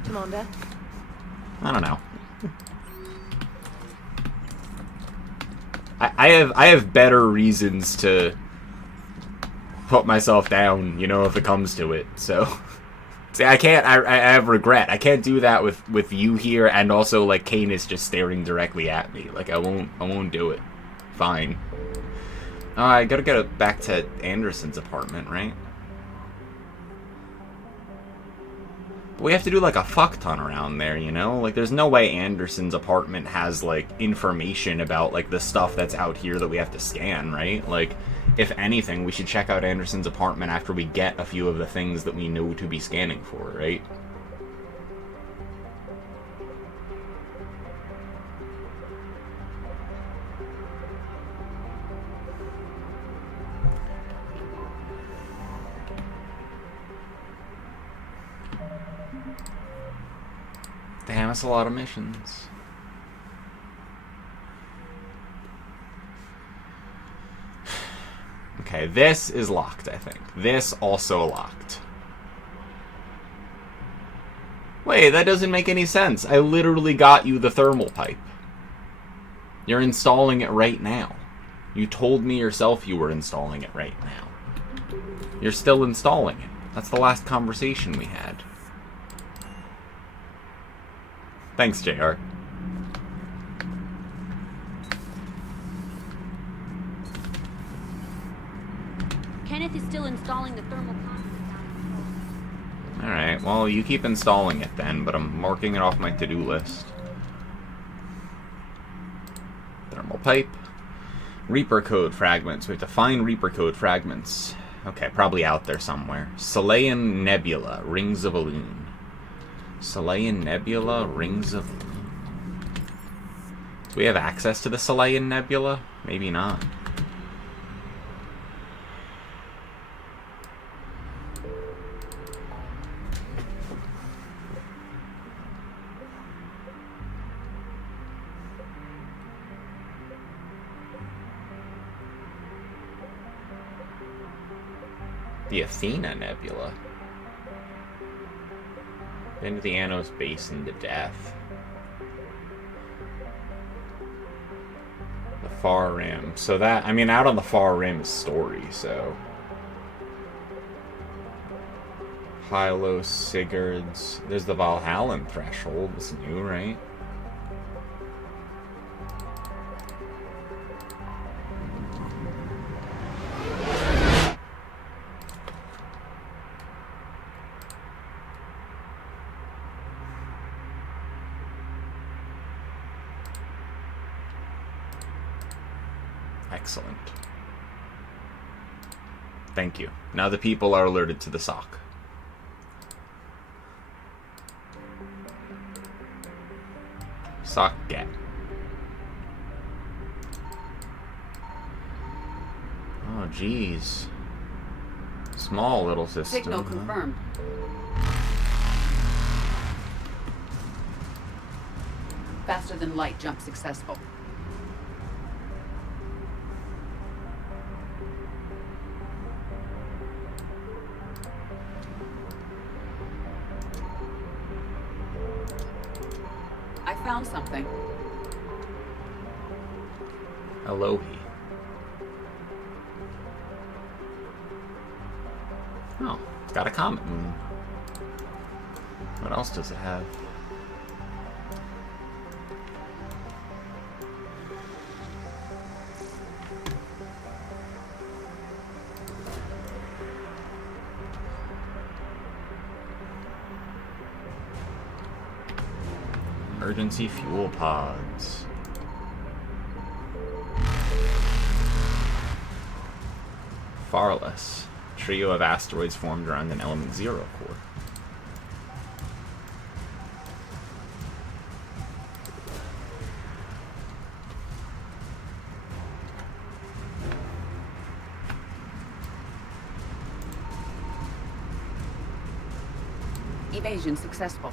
Commander. I don't know. I have better reasons to put myself down, you know, if it comes to it. So, see, I can't. I have regret. I can't do that with you here, and also like Kane is just staring directly at me. Like I won't do it. Fine. I gotta get back to Anderson's apartment, right? We have to do like a fuck ton around there, you know? Like there's no way Anderson's apartment has like information about like the stuff that's out here that we have to scan, right? Like if anything, we should check out Anderson's apartment after we get a few of the things that we know to be scanning for, right? Damn, that's a lot of missions. Okay, this is locked, I think. This also locked. Wait, that doesn't make any sense. I literally got you the thermal pipe. You're installing it right now. You told me yourself you were installing it right now. You're still installing it. That's the last conversation we had. Thanks, JR. Kenneth is still installing the thermal pump. Alright, well, you keep installing it then, but I'm marking it off my to-do list. Thermal pipe. Reaper code fragments. We have to find Reaper code fragments. Okay, probably out there somewhere. Selayan Nebula, Rings of Elune. Selayan Nebula, Rings of... Do we have access to the Selayan Nebula? Maybe not. The Athena Nebula. Into the Anos Basin to death. The Far Rim. So that, I mean, out on the Far Rim is Story, so. Hylos, Sigurds. There's the Valhallan Threshold. It's new, right? Excellent. Thank you. Now the people are alerted to the sock. Sock get. Oh, jeez. Small little system. Signal confirmed. Faster than light jump successful. I found something. Elohi. Oh, it's got a comet moon. What else does it have? Emergency fuel pods. Farless. Trio of asteroids formed around an element 0 core. Evasion successful.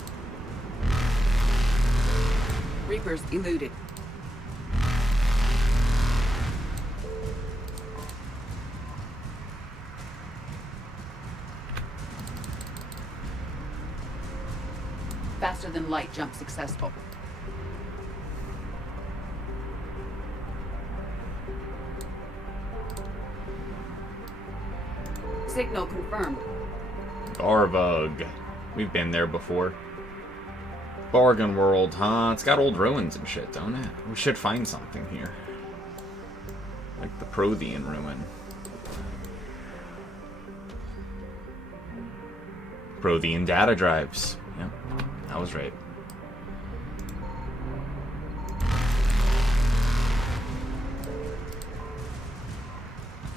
Reapers eluded. Faster than light jump successful. Signal confirmed. Barvug. We've been there before. Bargain World, huh? It's got old ruins and shit, don't it? We should find something here. Like the Prothean ruin. Prothean data drives. Yep, I was right.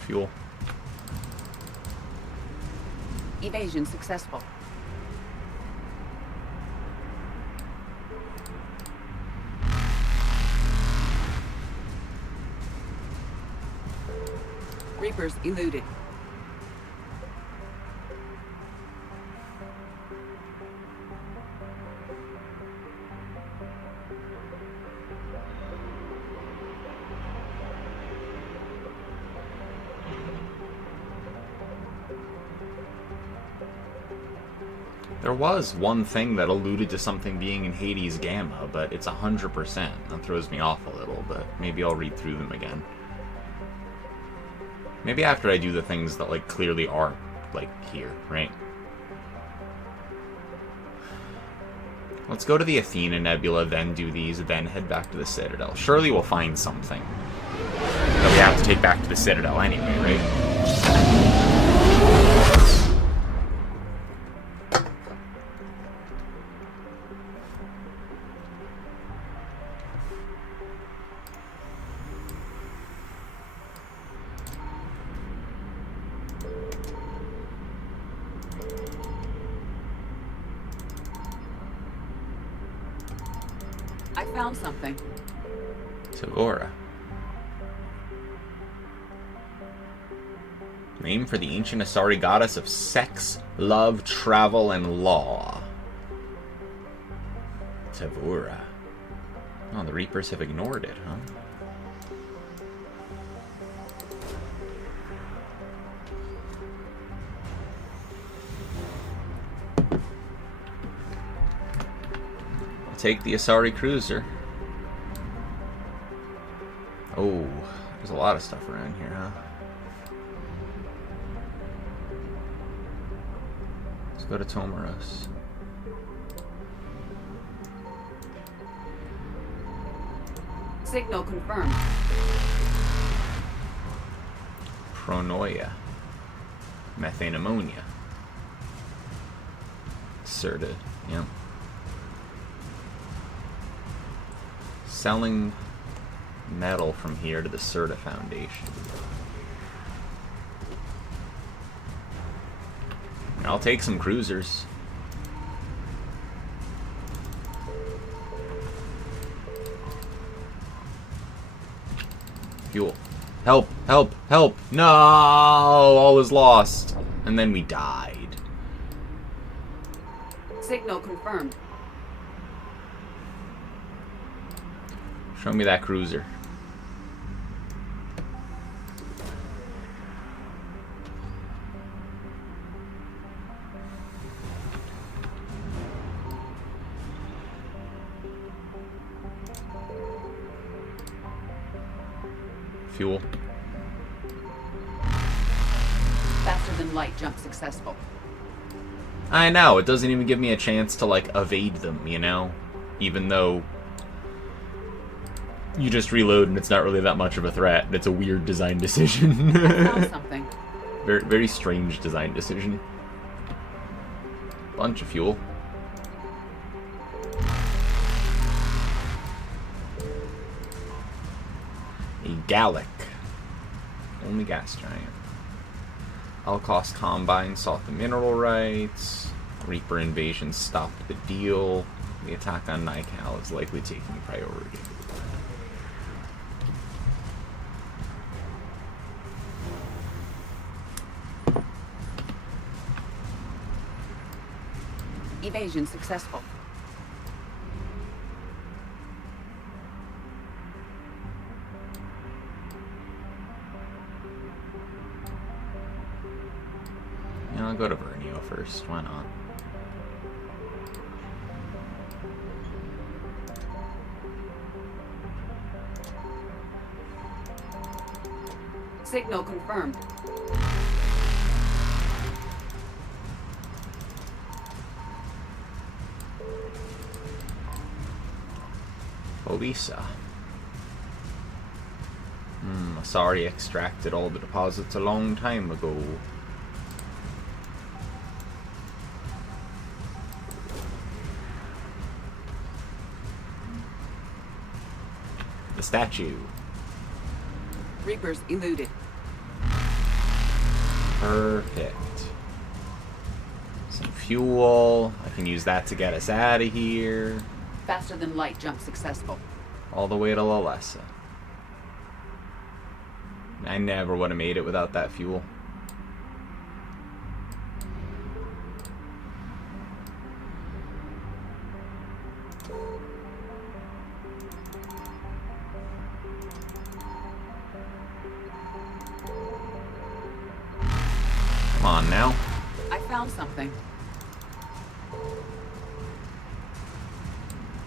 Fuel. Evasion successful. Reapers eluded. There was one thing that alluded to something being in Hades Gamma, but it's 100%. That throws me off a little, but maybe I'll read through them again. Maybe after I do the things that, like, clearly are, like, here, right? Let's go to the Athena Nebula, then do these, then head back to the Citadel. Surely we'll find something that we have to take back to the Citadel anyway, right? I found something. Tavora. Name for the ancient Asari goddess of sex, love, travel, and law. Tavora. Oh, the Reapers have ignored it, huh? Take the Asari cruiser. Oh, there's a lot of stuff around here, huh? Let's go to Tomaros. Signal confirmed. Pronoia. Methane ammonia. Serta, yep. Selling metal from here to the Serta Foundation. I'll take some cruisers. Fuel. Help! Help! Help! No! All is lost. And then we died. Signal confirmed. Show me that cruiser. fuel. Faster than light jump successful. I know, it doesn't even give me a chance to, like, evade them, you know? Even though you just reload and it's not really that much of a threat. It's a weird design decision. I found something. Very, very strange design decision. Bunch of fuel. A Gallic. Only gas giant. All-cost Combine sought the mineral rights. Reaper invasion stopped the deal. The attack on Nikal is likely taking priority. Evasion successful. Yeah, I'll go to Vernio first. Why not? Signal confirmed. Olisa. Asari extracted all the deposits a long time ago. The statue. Reapers eluded. Perfect. Some fuel. I can use that to get us out of here. Faster than light jump successful. All the way to Lalessa. I never would have made it without that fuel. Come on now. I found something.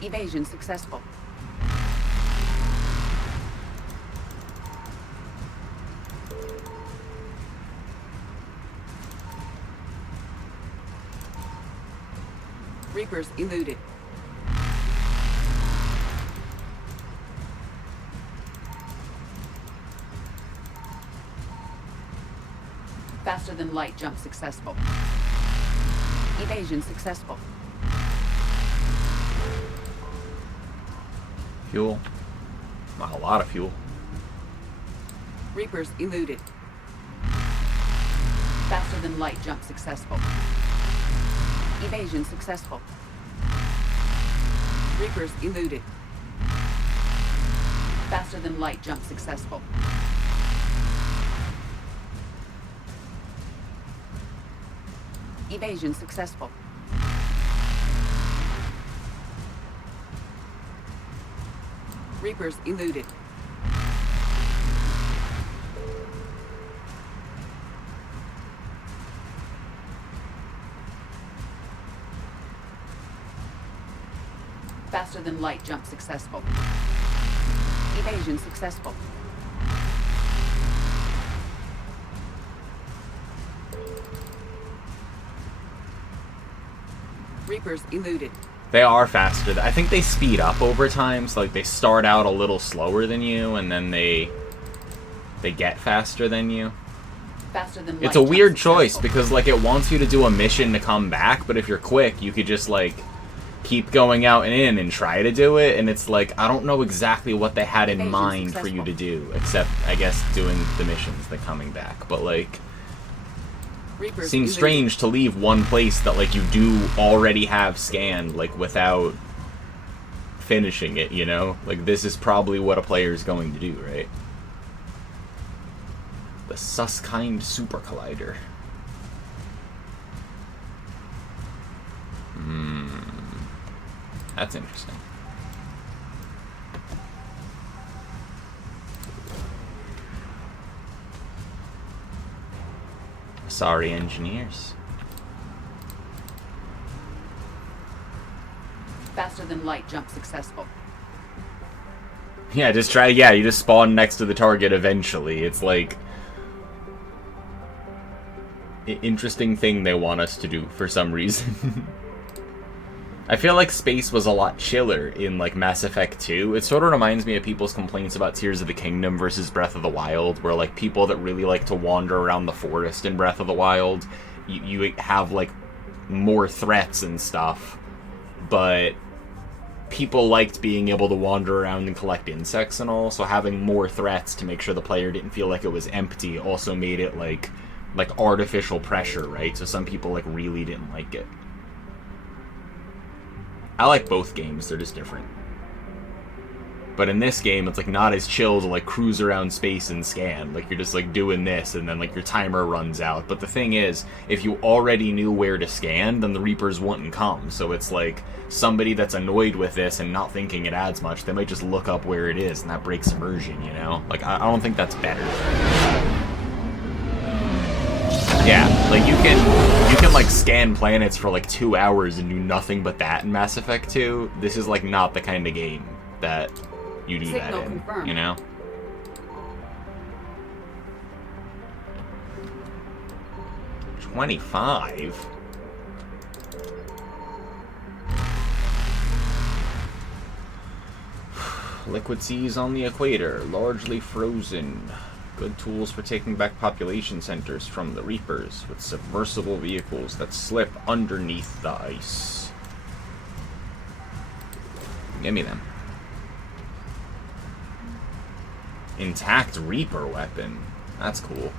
Evasion successful. Reapers eluded. Faster than light jump successful. Evasion successful. Fuel. Wow, a lot of fuel. Reapers eluded. Faster than light jump successful. Evasion successful. Reapers eluded. Faster than light jump successful. Evasion successful. Reapers eluded. Faster than light jump successful. Evasion successful. Reapers eluded. They are faster. I think they speed up over time, so like they start out a little slower than you, and then they get faster than you. Faster than light it's a weird jump choice successful. because like it wants you to do a mission to come back, but if you're quick, you could just like keep going out and in and try to do it, and it's like I don't know exactly what they had in Evasion mind for you to do, except I guess doing the missions, the coming back, but like Reapers seems eluded. strange to leave one place that like you do already have scanned like without finishing it, you know? Like this is probably what a player is going to do, right? The Suskind Super Collider. That's interesting. Sorry, engineers. Faster than light jump successful. Yeah, just try. Yeah, you just spawn next to the target eventually. It's like interesting thing they want us to do for some reason. I feel like space was a lot chiller in like Mass Effect 2. It sort of reminds me of people's complaints about Tears of the Kingdom versus Breath of the Wild, where like people that really like to wander around the forest in Breath of the Wild, you have like more threats and stuff, but people liked being able to wander around and collect insects and all, so having more threats to make sure the player didn't feel like it was empty also made it like artificial pressure, right? So some people like really didn't like it. I like both games, they're just different. But in this game, it's like not as chill to like cruise around space and scan. Like you're just like doing this and then like your timer runs out. But the thing is, if you already knew where to scan, then the Reapers wouldn't come. So it's like somebody that's annoyed with this and not thinking it adds much, they might just look up where it is and that breaks immersion, you know? Like I don't think that's better. Yeah, like you can like scan planets for like 2 hours and do nothing but that in Mass Effect 2. This is like not the kind of game that you do that in, confirmed. you know? $25? Liquid seas on the equator, largely frozen. Good tools for taking back population centers from the Reapers with submersible vehicles that slip underneath the ice. Give me them. Intact Reaper weapon. That's cool.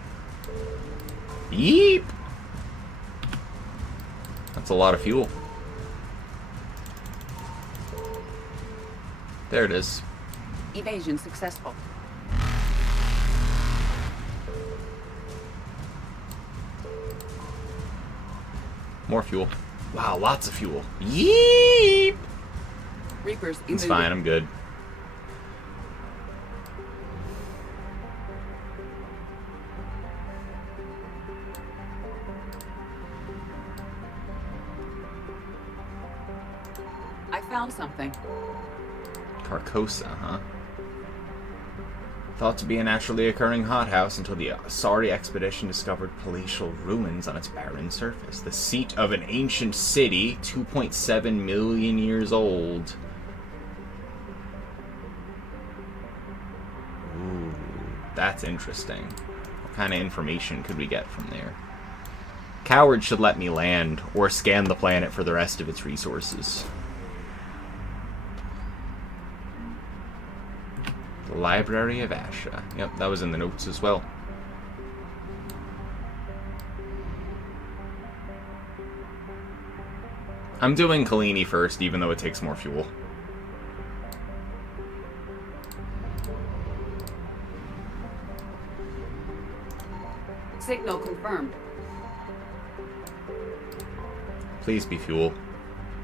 Yeep! That's a lot of fuel. There it is. Evasion successful. More fuel. Wow, lots of fuel. Yeep! Reapers. It's fine, I'm good. I found something. Carcosa, huh? Thought to be a naturally occurring hothouse until the Asari expedition discovered palatial ruins on its barren surface. The seat of an ancient city, 2.7 million years old. Ooh, that's interesting. What kind of information could we get from there? Coward should let me land, or scan the planet for the rest of its resources. Library of Asha. Yep, that was in the notes as well. I'm doing Kalini first, even though it takes more fuel. Signal confirmed. Please be fuel.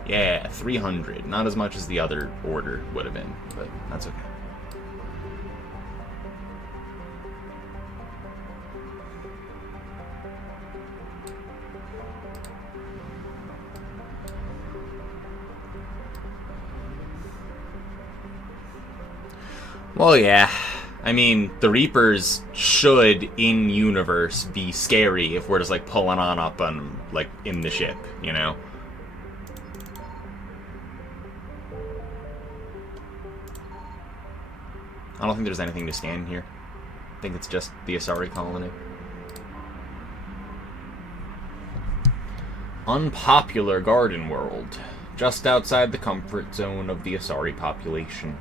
Yeah, 300. Not as much as the other order would have been, but that's okay. Well, yeah. I mean, the Reapers should, in-universe, be scary if we're just, like, pulling on up on, like, in the ship, you know? I don't think there's anything to scan here. I think it's just the Asari colony. Unpopular garden world. Just outside the comfort zone of the Asari population.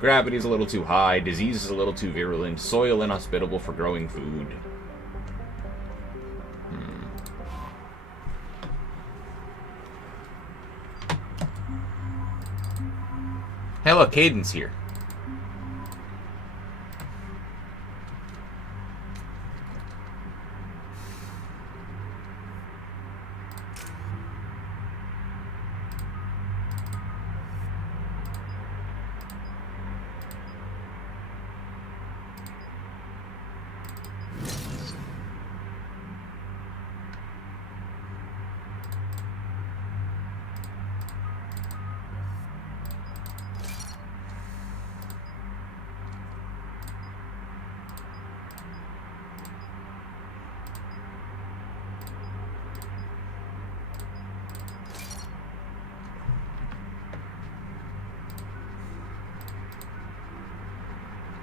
Gravity's a little too high, disease is a little too virulent, soil inhospitable for growing food. Hey look, Caden's here.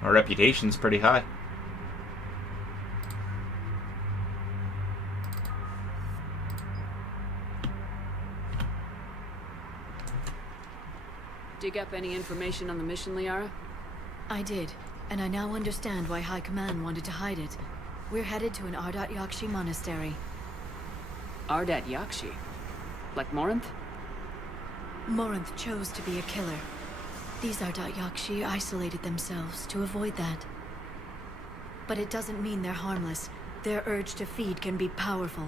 Our reputation's pretty high. Dig up any information on the mission, Liara? I did, and I now understand why High Command wanted to hide it. We're headed to an Ardat Yakshi monastery. Ardat Yakshi? Like Morinth? Morinth chose to be a killer. These Ardat Yakshi isolated themselves to avoid that. But it doesn't mean they're harmless. Their urge to feed can be powerful.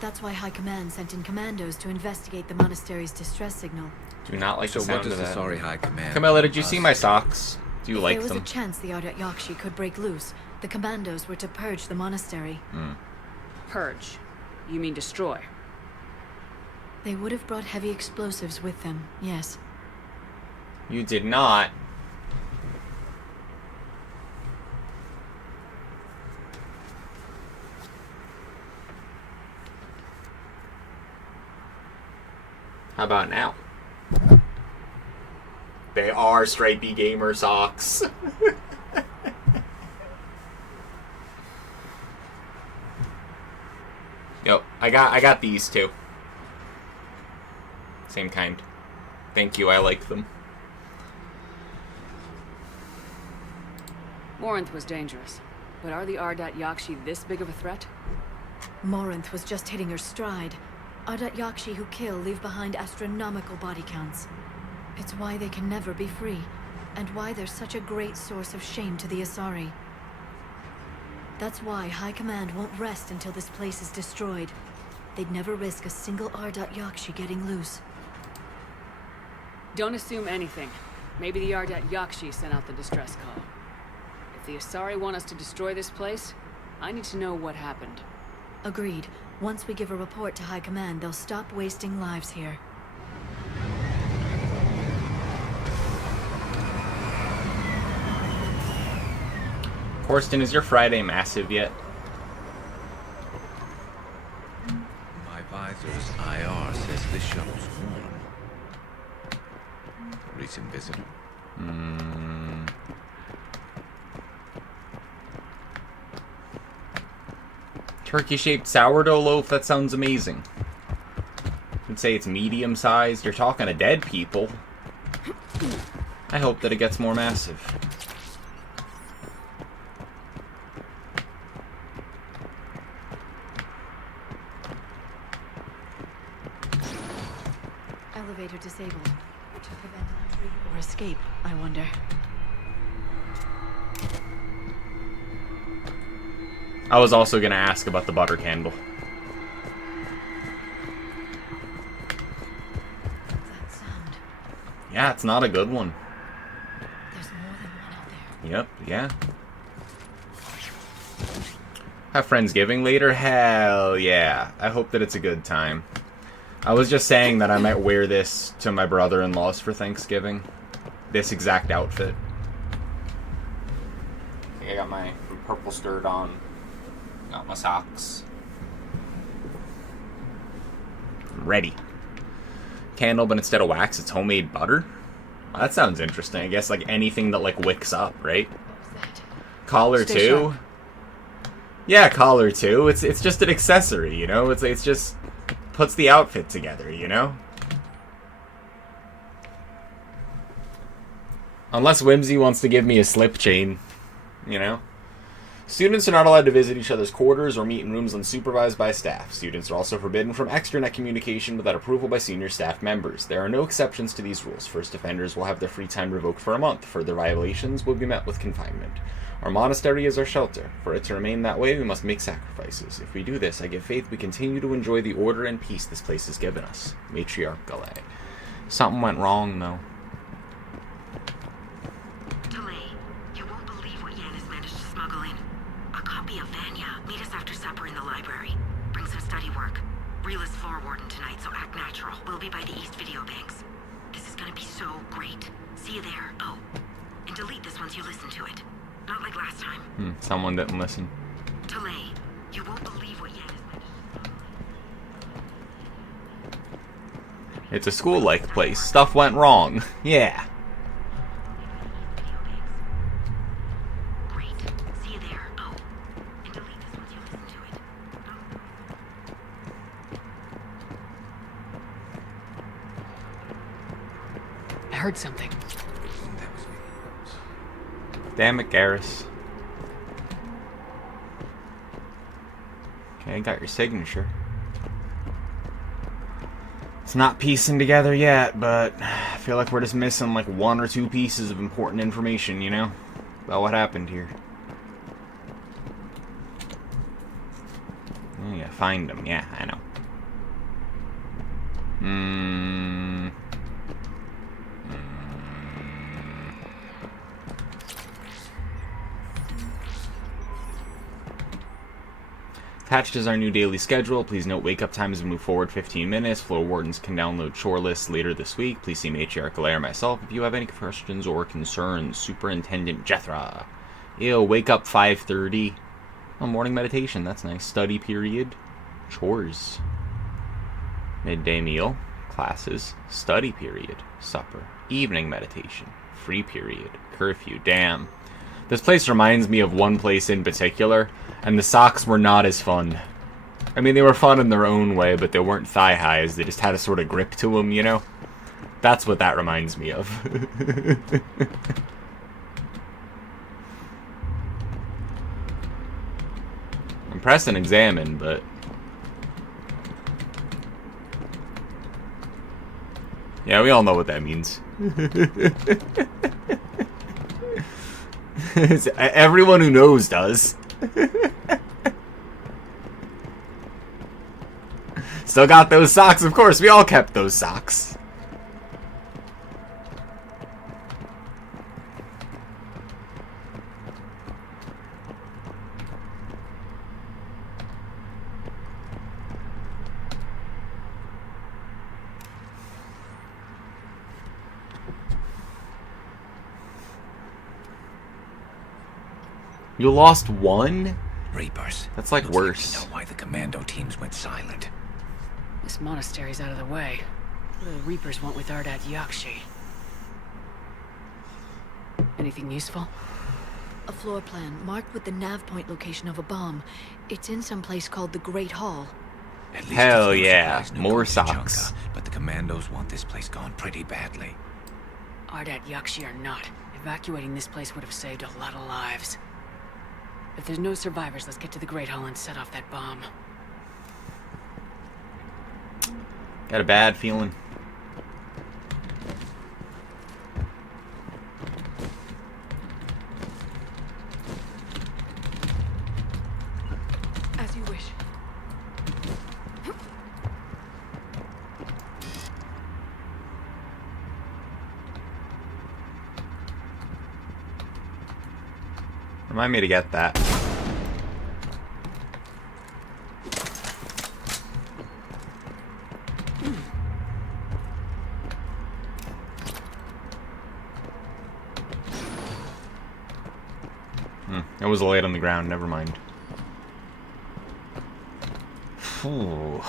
That's why High Command sent in commandos to investigate the monastery's distress signal. Do not like the sound of that. Sorry, High Command. Camilla, did you see my socks? Do you like them? If there was a chance the Ardat Yakshi could break loose, the commandos were to purge the monastery. Purge? You mean destroy? They would have brought heavy explosives with them, yes. You did not. How about now? They are stripey gamer socks. Yep, I got these too. Same kind. Thank you, I like them. Morinth was dangerous, but are the Ardat Yakshi this big of a threat? Morinth was just hitting her stride. Ardat Yakshi who kill leave behind astronomical body counts. It's why they can never be free, and why they're such a great source of shame to the Asari. That's why High Command won't rest until this place is destroyed. They'd never risk a single Ardat Yakshi getting loose. Don't assume anything. Maybe the Ardat Yakshi sent out the distress call. If the Asari want us to destroy this place, I need to know what happened. Agreed. Once we give a report to High Command, they'll stop wasting lives here. Corsten, is your Friday massive yet? My visor's IR says this shuttle's warm. Recent visitor. Turkey-shaped sourdough loaf, that sounds amazing. You'd say it's medium-sized. You're talking to dead people. I hope that it gets more massive. Elevator disabled. To prevent entry or escape, I wonder. I was also going to ask about the butter candle. That sound. Yeah, it's not a good one. There's more than one out there. Yep, yeah. Have Friendsgiving later? Hell yeah. I hope that it's a good time. I was just saying that I might wear this to my brother-in-law's for Thanksgiving. This exact outfit. I think I got my purple skirt on. Got my socks. I'm ready. Candle, but instead of wax, it's homemade butter? Well, that sounds interesting. I guess like anything that like wicks up, right? Collar Stay too? sharp. Yeah, collar too. It's just an accessory, you know? It's just puts the outfit together, you know? Unless Whimsy wants to give me a slip chain, you know? Students are not allowed to visit each other's quarters or meet in rooms unsupervised by staff. Students are also forbidden from extranet communication without approval by senior staff members. There are no exceptions to these rules. First offenders will have their free time revoked for a month. Further violations will be met with confinement. Our monastery is our shelter. For it to remain that way, we must make sacrifices. If we do this, I give faith we continue to enjoy the order and peace this place has given us. Matriarch Galay. Something went wrong, though. You won't believe what Yan has managed to smuggle in. A copy of Vanya. Meet us after supper in the library. Bring some study work. Reel is floor warden tonight, so act natural. We'll be by the East Video Banks. This is gonna be so great. See you there. Oh, and delete this once you listen to it. Not like last time. Someone didn't listen. Delay. You won't believe what Yan has managed. It's a school-like place. Stuff went wrong. Yeah. heard something. Damn it, Garrus. Okay, got your signature. It's not piecing together yet, but I feel like we're just missing like 1 or 2 pieces of important information, you know? About what happened here. Oh, yeah, find them. Yeah, I know. Attached is our new daily schedule. Please note wake-up time has moved forward 15 minutes. Floor wardens can download chore lists later this week. Please see Matriarch Alaire or myself if you have any questions or concerns. Superintendent Jethra. Ew, wake up 5:30. Oh, morning meditation. That's nice. Study period. Chores. Midday meal. Classes. Study period. Supper. Evening meditation. Free period. Curfew. Damn. This place reminds me of one place in particular, and the socks were not as fun. I mean, they were fun in their own way, but they weren't thigh highs. They just had a sort of grip to them, you know? That's what that reminds me of. I'm press and examine, but... yeah, we all know what that means. Everyone who knows does. Still got those socks, of course. We all kept those socks. You lost 1? Reapers. That's like worse. Like you know why the commando teams went silent. This monastery's out of the way. What do the Reapers want with Ardat Yakshi? Anything useful? A floor plan marked with the nav point location of a bomb. It's in some place called the Great Hall. At least hell yeah, more socks. But the commandos want this place gone pretty badly. Ardat Yakshi or not, evacuating this place would have saved a lot of lives. If there's no survivors, let's get to the Great Hall and set off that bomb. Got a bad feeling. As you wish. Remind me to get that. It was laid on the ground, never mind. Ooh.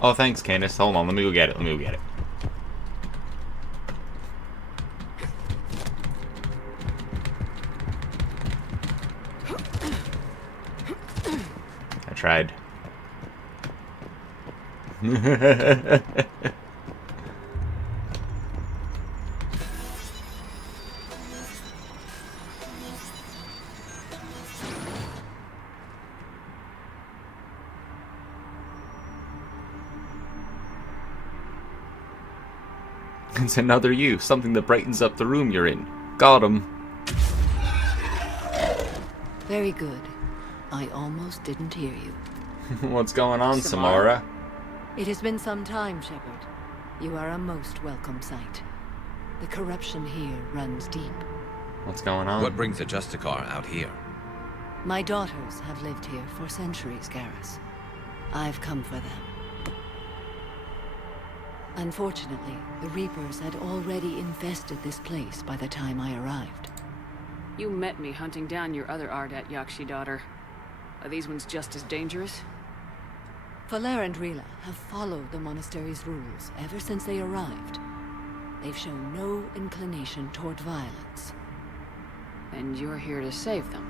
Oh, thanks, Candace. Hold on, let me go get it. I tried. It's another you, something that brightens up the room you're in. Got him. Very good. I almost didn't hear you. What's going on, Samara? It has been some time, Shepard. You are a most welcome sight. The corruption here runs deep. What's going on? What brings the Justicar out here? My daughters have lived here for centuries, Garrus. I've come for them. Unfortunately, the Reapers had already infested this place by the time I arrived. You met me hunting down your other Ardat Yakshi daughter. Are these ones just as dangerous? Valere and Rila have followed the monastery's rules ever since they arrived. They've shown no inclination toward violence. And you're here to save them.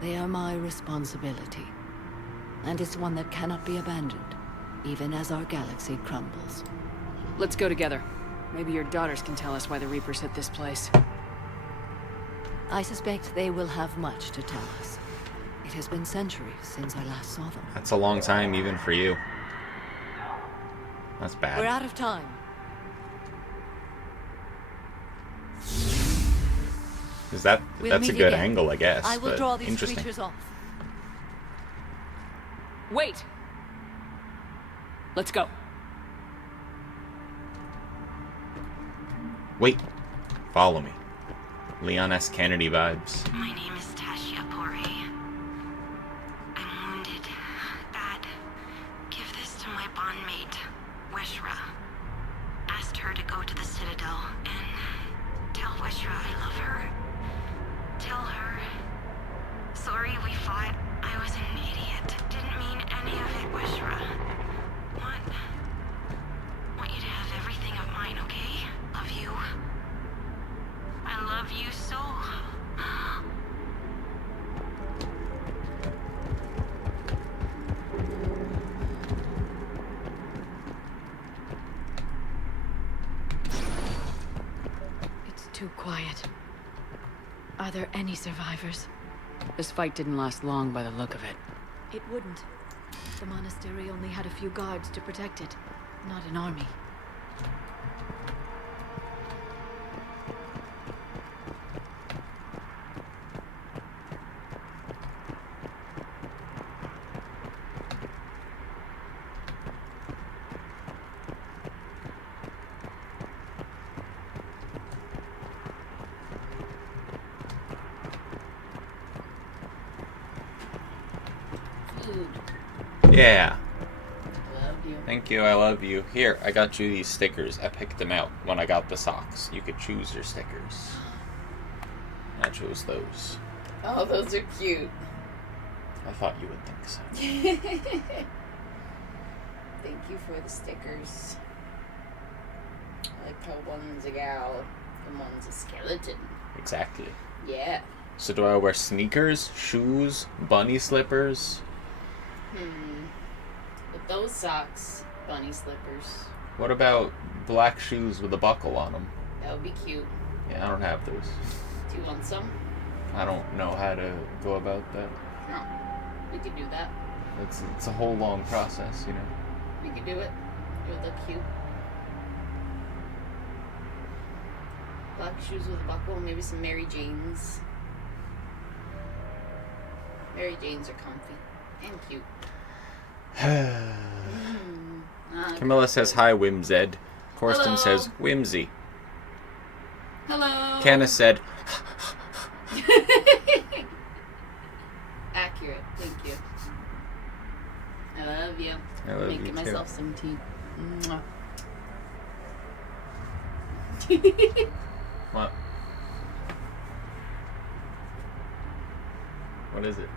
They are my responsibility. And it's one that cannot be abandoned, even as our galaxy crumbles. Let's go together. Maybe your daughters can tell us why the Reapers hit this place. I suspect they will have much to tell us. It has been centuries since I last saw them. That's a long time even for you. That's bad. We're out of time. Is that We'll that's a meet good again. angle, I guess. I will but draw these interesting. creatures off. Wait! Let's go. Wait. Follow me. Leon S. Kennedy vibes. My name is Tashia Pore. I'm wounded. Dad, give this to my bondmate, Weshra. Asked her to go to the Citadel and tell Weshra I love her. Tell her. Sorry we fought. I was an idiot. Didn't mean any of it, Weshra. Want you to have everything of mine, okay? Love you. I love you so. It's too quiet. Are there any survivors? This fight didn't last long by the look of it. It wouldn't. The monastery only had a few guards to protect it, not an army. Yeah. Love you. Thank you, I love you. Here, I got you these stickers. I picked them out when I got the socks. You could choose your stickers. I chose those. Oh, those are cute. I thought you would think so. Thank you for the stickers. I like how one's a gal and one's a skeleton. Exactly. Yeah. So do I wear sneakers, shoes, bunny slippers? With those socks, bunny slippers. What about black shoes with a buckle on them? That would be cute. Yeah, I don't have those. Do you want some? I don't know how to go about that. No. We could do that. It's a whole long process, you know. We could do it. It would look cute. Black shoes with a buckle, maybe some Mary Janes. Mary Janes are comfy and cute. Camilla says hi, Whimzed. Corsten Hello. says whimsy. Hello. Canna said Accurate. Thank you. I love you. I love Making you too. myself some tea. Mwah. What? What is it?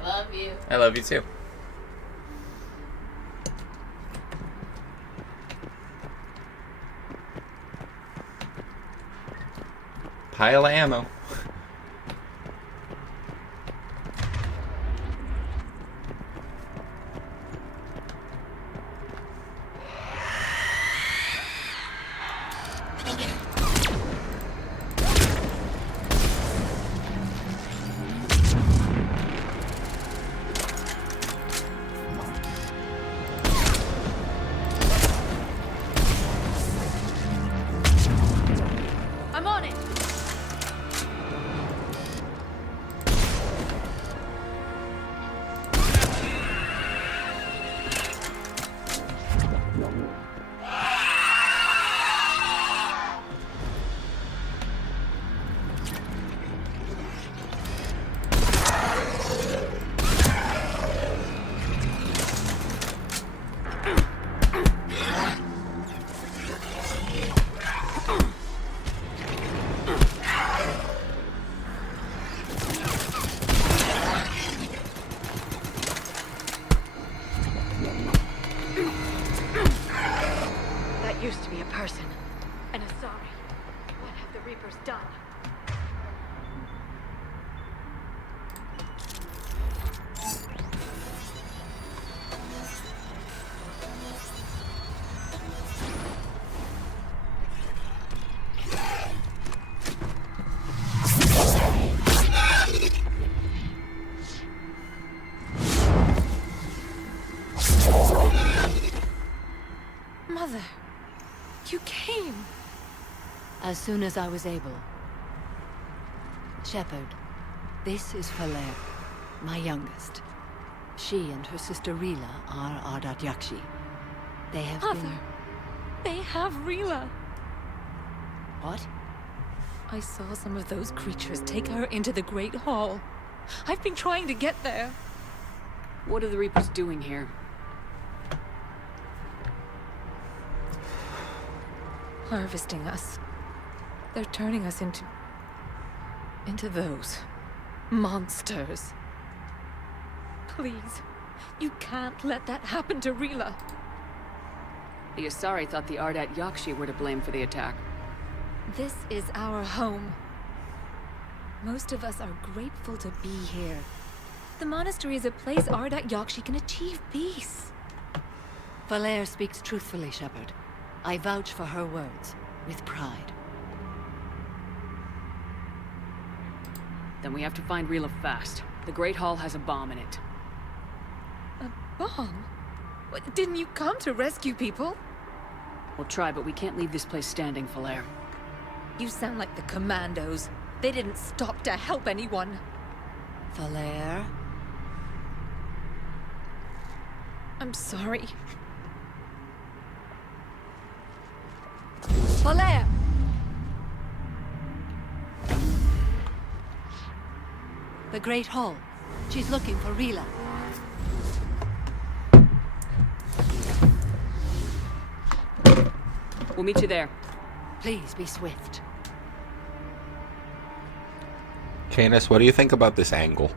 I love you. I love you too. Pile of ammo. I'm on it! used to be a person. And a Asari. What have the Reapers done? Mother, you came. As soon as I was able. Shepard, this is Falere, my youngest. She and her sister Rila are Ardat Yakshi. They have Mother, they have Rila. What? I saw some of those creatures take her into the Great Hall. I've been trying to get there. What are the Reapers doing here? Harvesting us. They're turning us into those monsters. Please, you can't let that happen to Rila. The Asari thought the Ardat Yakshi were to blame for the attack. This is our home. Most of us are grateful to be here. The monastery is a place Ardat Yakshi can achieve peace. Falere speaks truthfully, Shepard. I vouch for her words, with pride. Then we have to find Rila fast. The Great Hall has a bomb in it. A bomb? What, didn't you come to rescue people? We'll try, but we can't leave this place standing, Falere. You sound like the Commandos. They didn't stop to help anyone. Falere? I'm sorry. Falere! The Great Hall. She's looking for Rila. We'll meet you there. Please be swift. Janice, what do you think about this angle?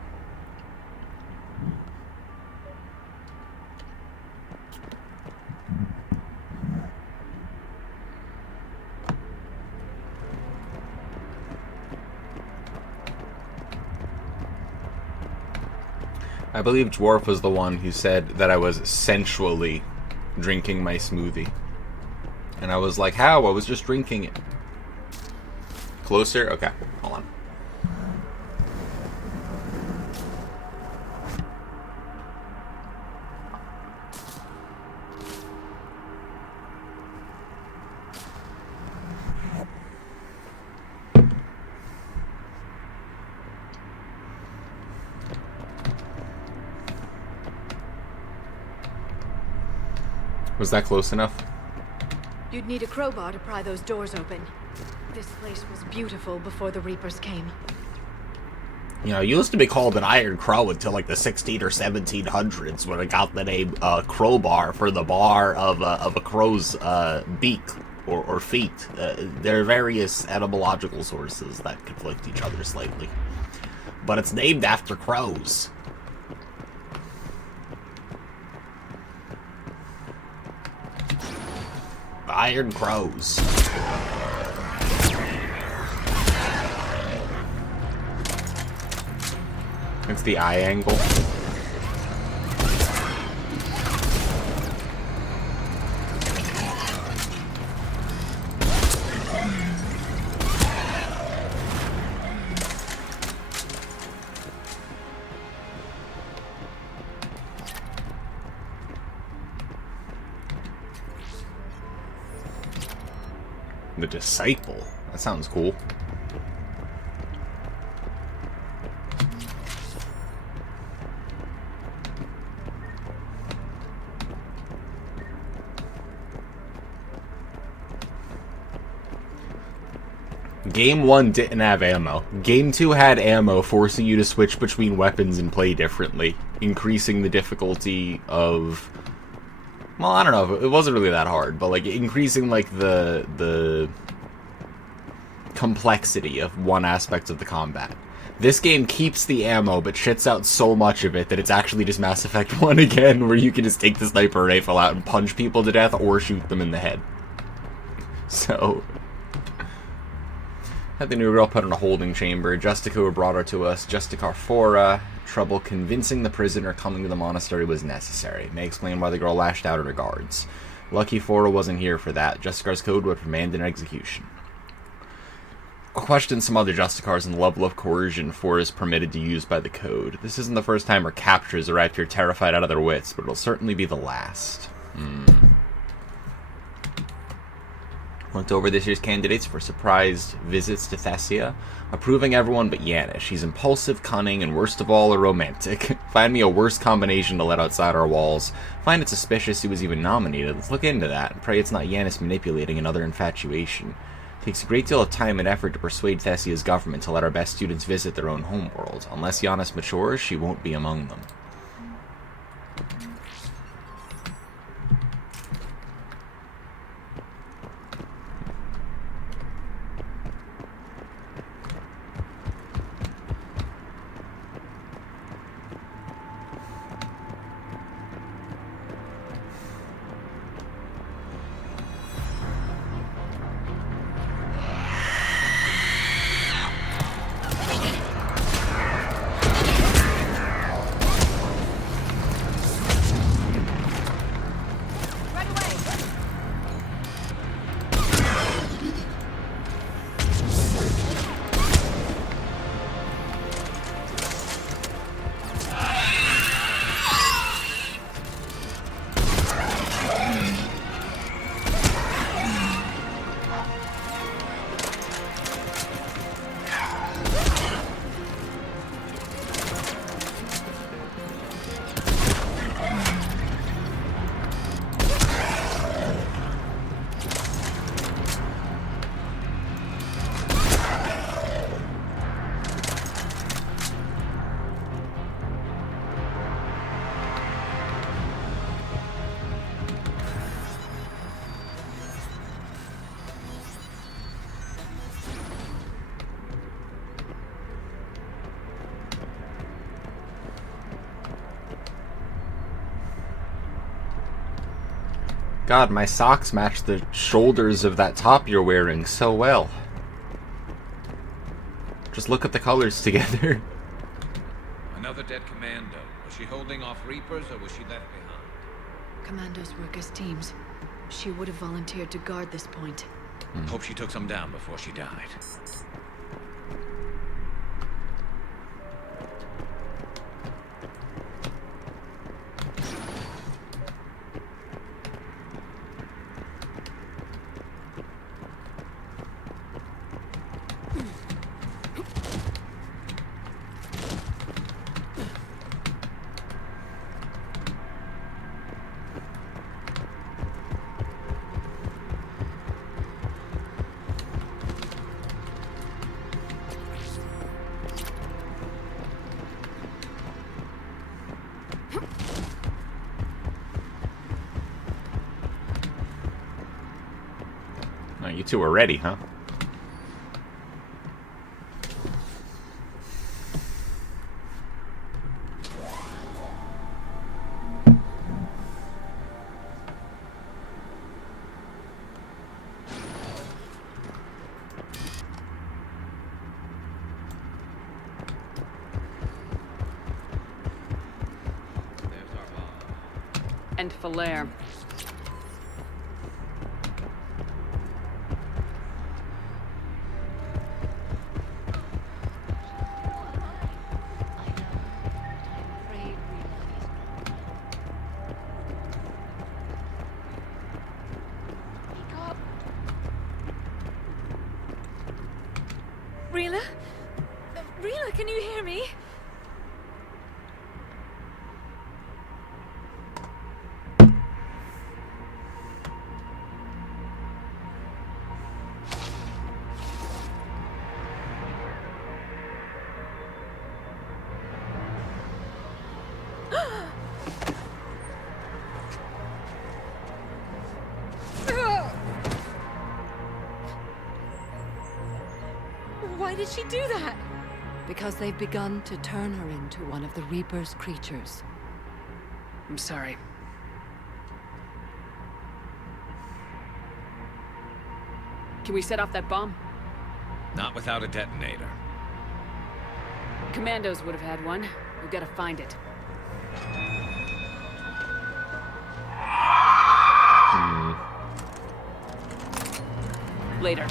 I believe Dwarf was the one who said that I was sensually drinking my smoothie. And I was like, how? I was just drinking it. Closer? Okay, hold on. Was that close enough? You'd need a crowbar to pry those doors open. This place was beautiful before the Reapers came. You know, it used to be called an Iron Crow until like the 16 or 1700s when it got the name crowbar for the bar of a crow's beak or feet. There are various etymological sources that conflict each other slightly. But it's named after crows. Iron Crows. It's the eye angle. The Disciple. That sounds cool. Game 1 didn't have ammo. Game 2 had ammo, forcing you to switch between weapons and play differently, increasing the difficulty of... Well, I don't know. It wasn't really that hard, but like increasing like the complexity of one aspect of the combat. This game keeps the ammo, but shits out so much of it that it's actually just Mass Effect 1 again, where you can just take the sniper rifle out and punch people to death or shoot them in the head. So, had the new girl put in a holding chamber. Justicar brought her to us. Justicar Fora. Trouble convincing the prisoner coming to the monastery was necessary. May explain why the girl lashed out at her guards. Lucky Fora wasn't here for that. Justicar's code would command an execution. I'll question some other Justicars and the level of coercion Fora is permitted to use by the code. This isn't the first time our captures arrived here terrified out of their wits, but it'll certainly be the last. Went over this year's candidates for surprise visits to Thessia, approving everyone but Yanis. She's impulsive, cunning, and worst of all, a romantic. Find me a worse combination to let outside our walls. Find it suspicious he was even nominated. Let's look into that, and pray it's not Yanis manipulating another infatuation. It takes a great deal of time and effort to persuade Thessia's government to let our best students visit their own homeworld. Unless Yanis matures, she won't be among them. God, my socks match the shoulders of that top you're wearing so well. Just look at the colors together. Another dead commando. Was she holding off Reapers or was she left behind? Commandos work as teams. She would have volunteered to guard this point. Hope she took some down before she died. Oh, you two are ready, huh? And Falaire. Rila? Rila, can you hear me? Why did she do that? Because they've begun to turn her into one of the Reaper's creatures. I'm sorry. Can we set off that bomb? Not without a detonator. Commandos would have had one. We've got to find it. Later.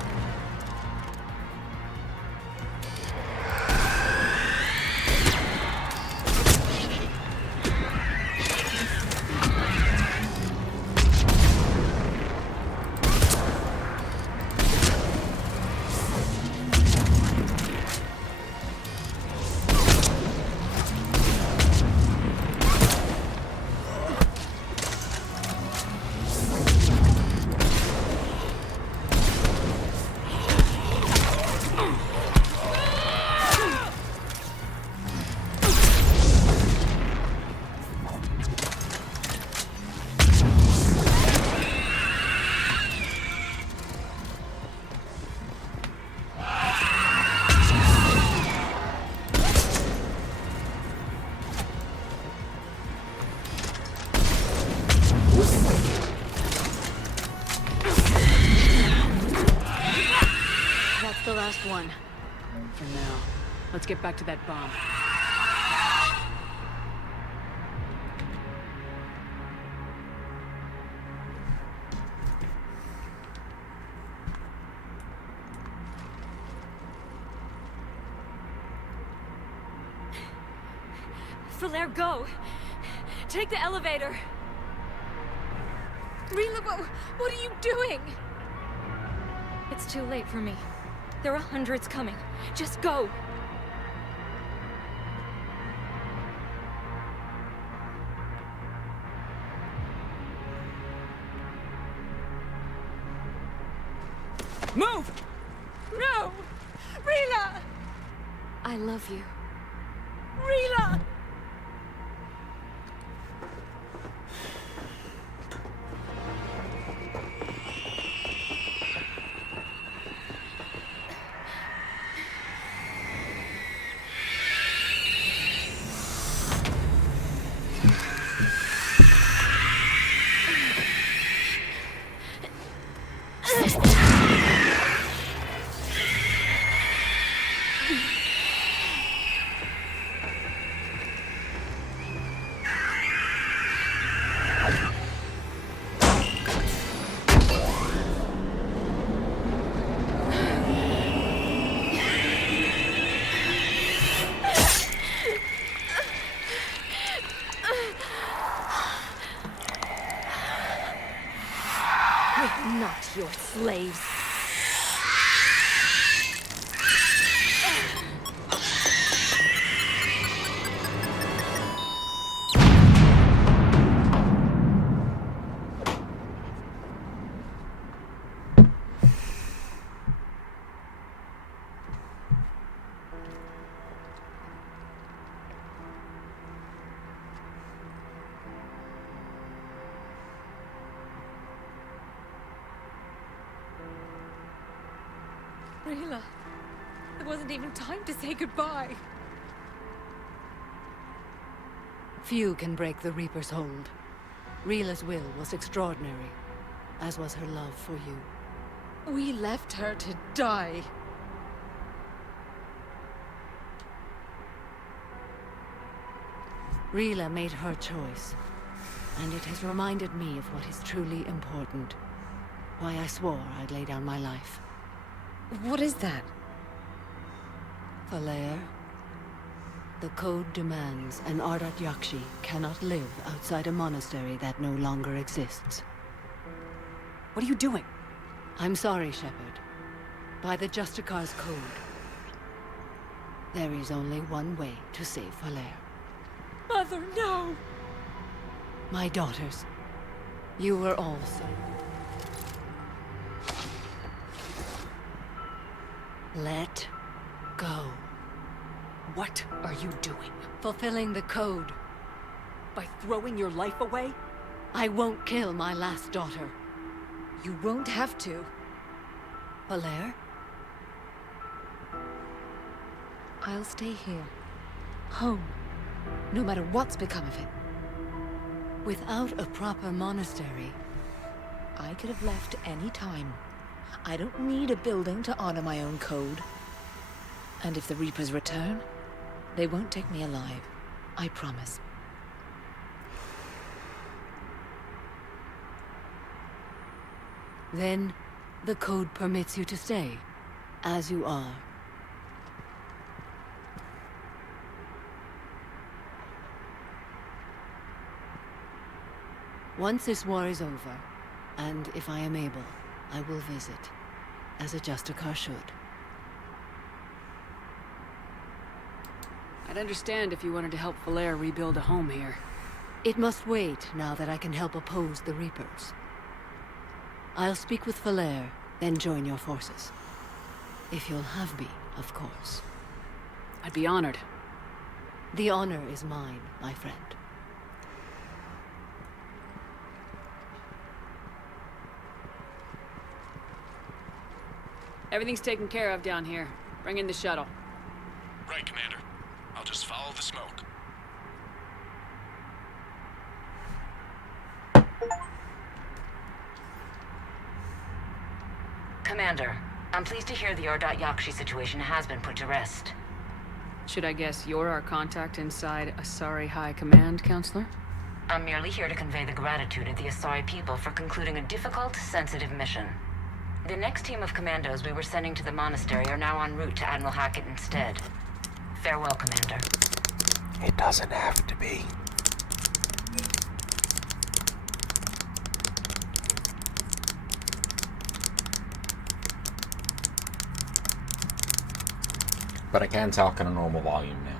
The last one. For now. Let's get back to that bomb. Flair, go! Take the elevator! Rila, what are you doing? It's too late for me. There are hundreds coming. Just go! Move! No! Rila! I love you. Rila! We're not your slaves. Rila, there wasn't even time to say goodbye. Few can break the Reaper's hold. Rila's will was extraordinary, as was her love for you. We left her to die. Rila made her choice, and it has reminded me of what is truly important. Why I swore I'd lay down my life. What is that? Falair, the code demands an Ardat Yakshi cannot live outside a monastery that no longer exists. What are you doing? I'm sorry, Shepard. By the Justicar's code, there is only one way to save Falair. Mother, no! My daughters, you were all saved. Let go. What are you doing? Fulfilling the code. By throwing your life away? I won't kill my last daughter. You won't have to. Falair? I'll stay here. Home. No matter what's become of it. Without a proper monastery, I could have left any time. I don't need a building to honor my own code. And if the Reapers return, they won't take me alive. I promise. Then, the code permits you to stay, as you are. Once this war is over, and if I am able, I will visit, as a Justicar should. I'd understand if you wanted to help Valere rebuild a home here. It must wait now that I can help oppose the Reapers. I'll speak with Valere, then join your forces. If you'll have me, of course. I'd be honored. The honor is mine, my friend. Everything's taken care of down here. Bring in the shuttle. Right, Commander. I'll just follow the smoke. Commander, I'm pleased to hear the Urdat Yakshi situation has been put to rest. Should I guess you're our contact inside Asari High Command, Counselor? I'm merely here to convey the gratitude of the Asari people for concluding a difficult, sensitive mission. The next team of commandos we were sending to the monastery are now en route to Admiral Hackett instead. Farewell, Commander. It doesn't have to be. But I can talk in a normal volume now.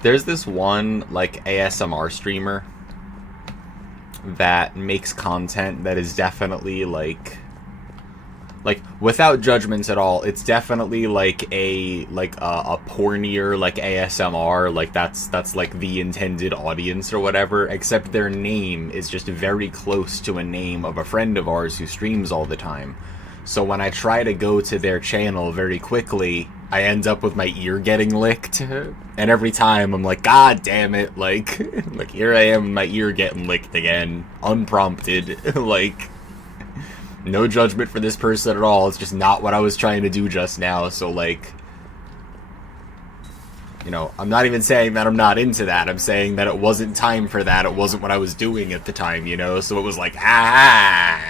There's this one, like, ASMR streamer that makes content that is definitely, like, without judgments at all, it's definitely, like, a pornier, like, ASMR, like, that's, like, the intended audience or whatever, except their name is just very close to a name of a friend of ours who streams all the time. So when I try to go to their channel very quickly, I end up with my ear getting licked. And every time I'm like, God damn it, like here I am, my ear getting licked again. Unprompted. Like, no judgment for this person at all. It's just not what I was trying to do just now. So, like, you know, I'm not even saying that I'm not into that. I'm saying that it wasn't time for that. It wasn't what I was doing at the time, you know? So it was like, right?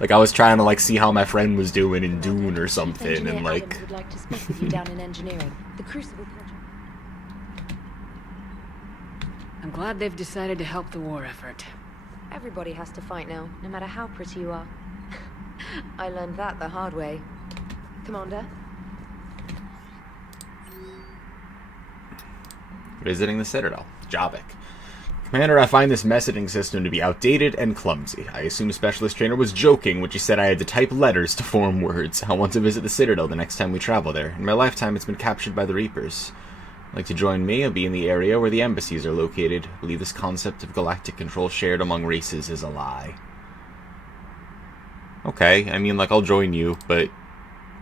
Like, I was trying to, like, see how my friend was doing in Dune or something, and, like... Adams would like to speak with you down in engineering. The Crucible project. I'm glad they've decided to help the war effort. Everybody has to fight now, no matter how pretty you are. I learned that the hard way. Commander? Visiting the Citadel. Javik. Commander, I find this messaging system to be outdated and clumsy. I assume Specialist Trainer was joking when she said I had to type letters to form words. I want to visit the Citadel the next time we travel there. In my lifetime, it's been captured by the Reapers. Like to join me? I'll be in the area where the embassies are located. I believe this concept of galactic control shared among races is a lie. Okay, I mean, like, I'll join you, but,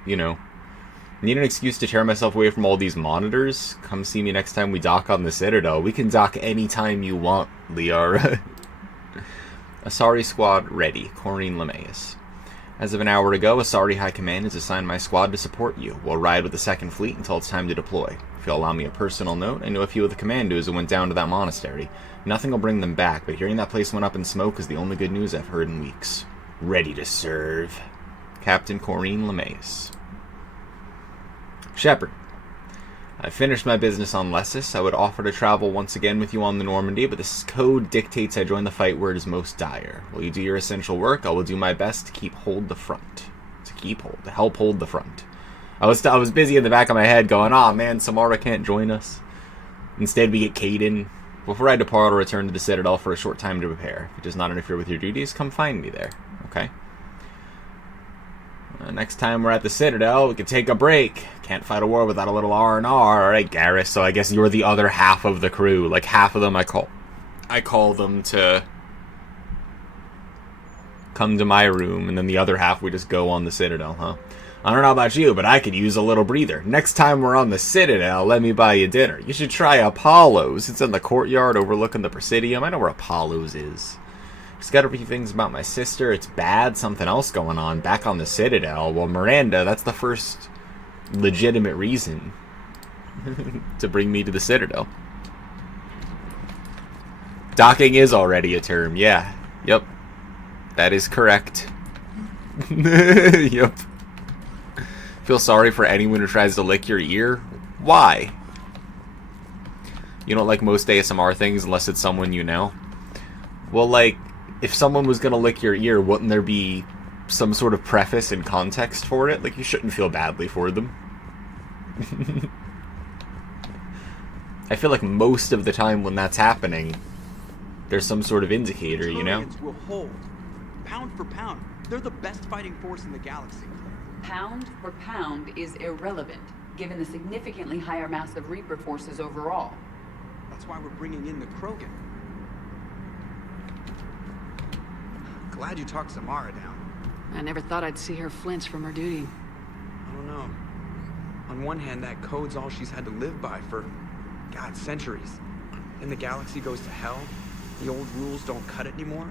you know... Need an excuse to tear myself away from all these monitors? Come see me next time we dock on the Citadel. We can dock anytime you want, Liara. Asari Squad ready. Corrine Lemaeus. As of an hour ago, Asari High Command has assigned my squad to support you. We'll ride with the 2nd Fleet until it's time to deploy. If you'll allow me a personal note, I know a few of the commandos who went down to that monastery. Nothing will bring them back, but hearing that place went up in smoke is the only good news I've heard in weeks. Ready to serve. Captain Corrine Lemaeus. Shepard. I finished my business on Lessus. I would offer to travel once again with you on the Normandy, but this code dictates I join the fight where it is most dire. While you do your essential work, I will do my best to help hold the front. I was busy in the back of my head going, "Aw, man, Samara can't join us." Instead, we get Caden. Before I depart, I'll return to the Citadel for a short time to prepare. If it does not interfere with your duties, come find me there. Okay? Next time we're at the Citadel, we can take a break. Can't fight a war without a little R&R. Alright, Garrus, so I guess you're the other half of the crew. Like, half of them I call them to come to my room, and then the other half we just go on the Citadel, huh? I don't know about you, but I could use a little breather. Next time we're on the Citadel, let me buy you dinner. You should try Apollo's. It's in the courtyard overlooking the Presidium. I know where Apollo's is. Just gotta read things about my sister. It's bad. Something else going on. Back on the Citadel. Well, Miranda, that's the first legitimate reason to bring me to the Citadel. Docking is already a term. Yeah. Yep. That is correct. Yep. Feel sorry for anyone who tries to lick your ear? Why? You don't like most ASMR things unless it's someone you know? Well, like, if someone was gonna lick your ear, wouldn't there be some sort of preface and context for it? Like, you shouldn't feel badly for them. I feel like most of the time when that's happening, there's some sort of indicator, you know? Will hold. Pound for pound, they're the best fighting force in the galaxy. Pound for pound is irrelevant, given the significantly higher mass of Reaper forces overall. That's why we're bringing in the Krogan. Glad you talked Samara down. I never thought I'd see her flinch from her duty. I don't know. On one hand, that code's all she's had to live by for, God, centuries. Then the galaxy goes to hell. The old rules don't cut it anymore.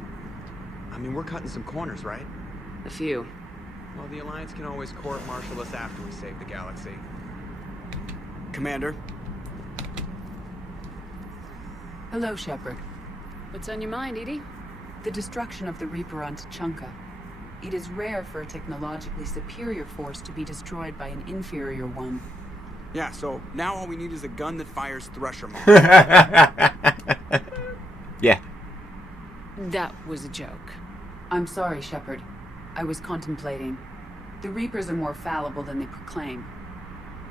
I mean, we're cutting some corners, right? A few. Well, the Alliance can always court-martial us after we save the galaxy. Commander? Hello, Shepard. What's on your mind, Edie? The destruction of the Reaper on Tuchanka. It is rare for a technologically superior force to be destroyed by an inferior one. Yeah, so now all we need is a gun that fires Thresher Maw. Yeah. That was a joke. I'm sorry, Shepard. I was contemplating. The Reapers are more fallible than they proclaim.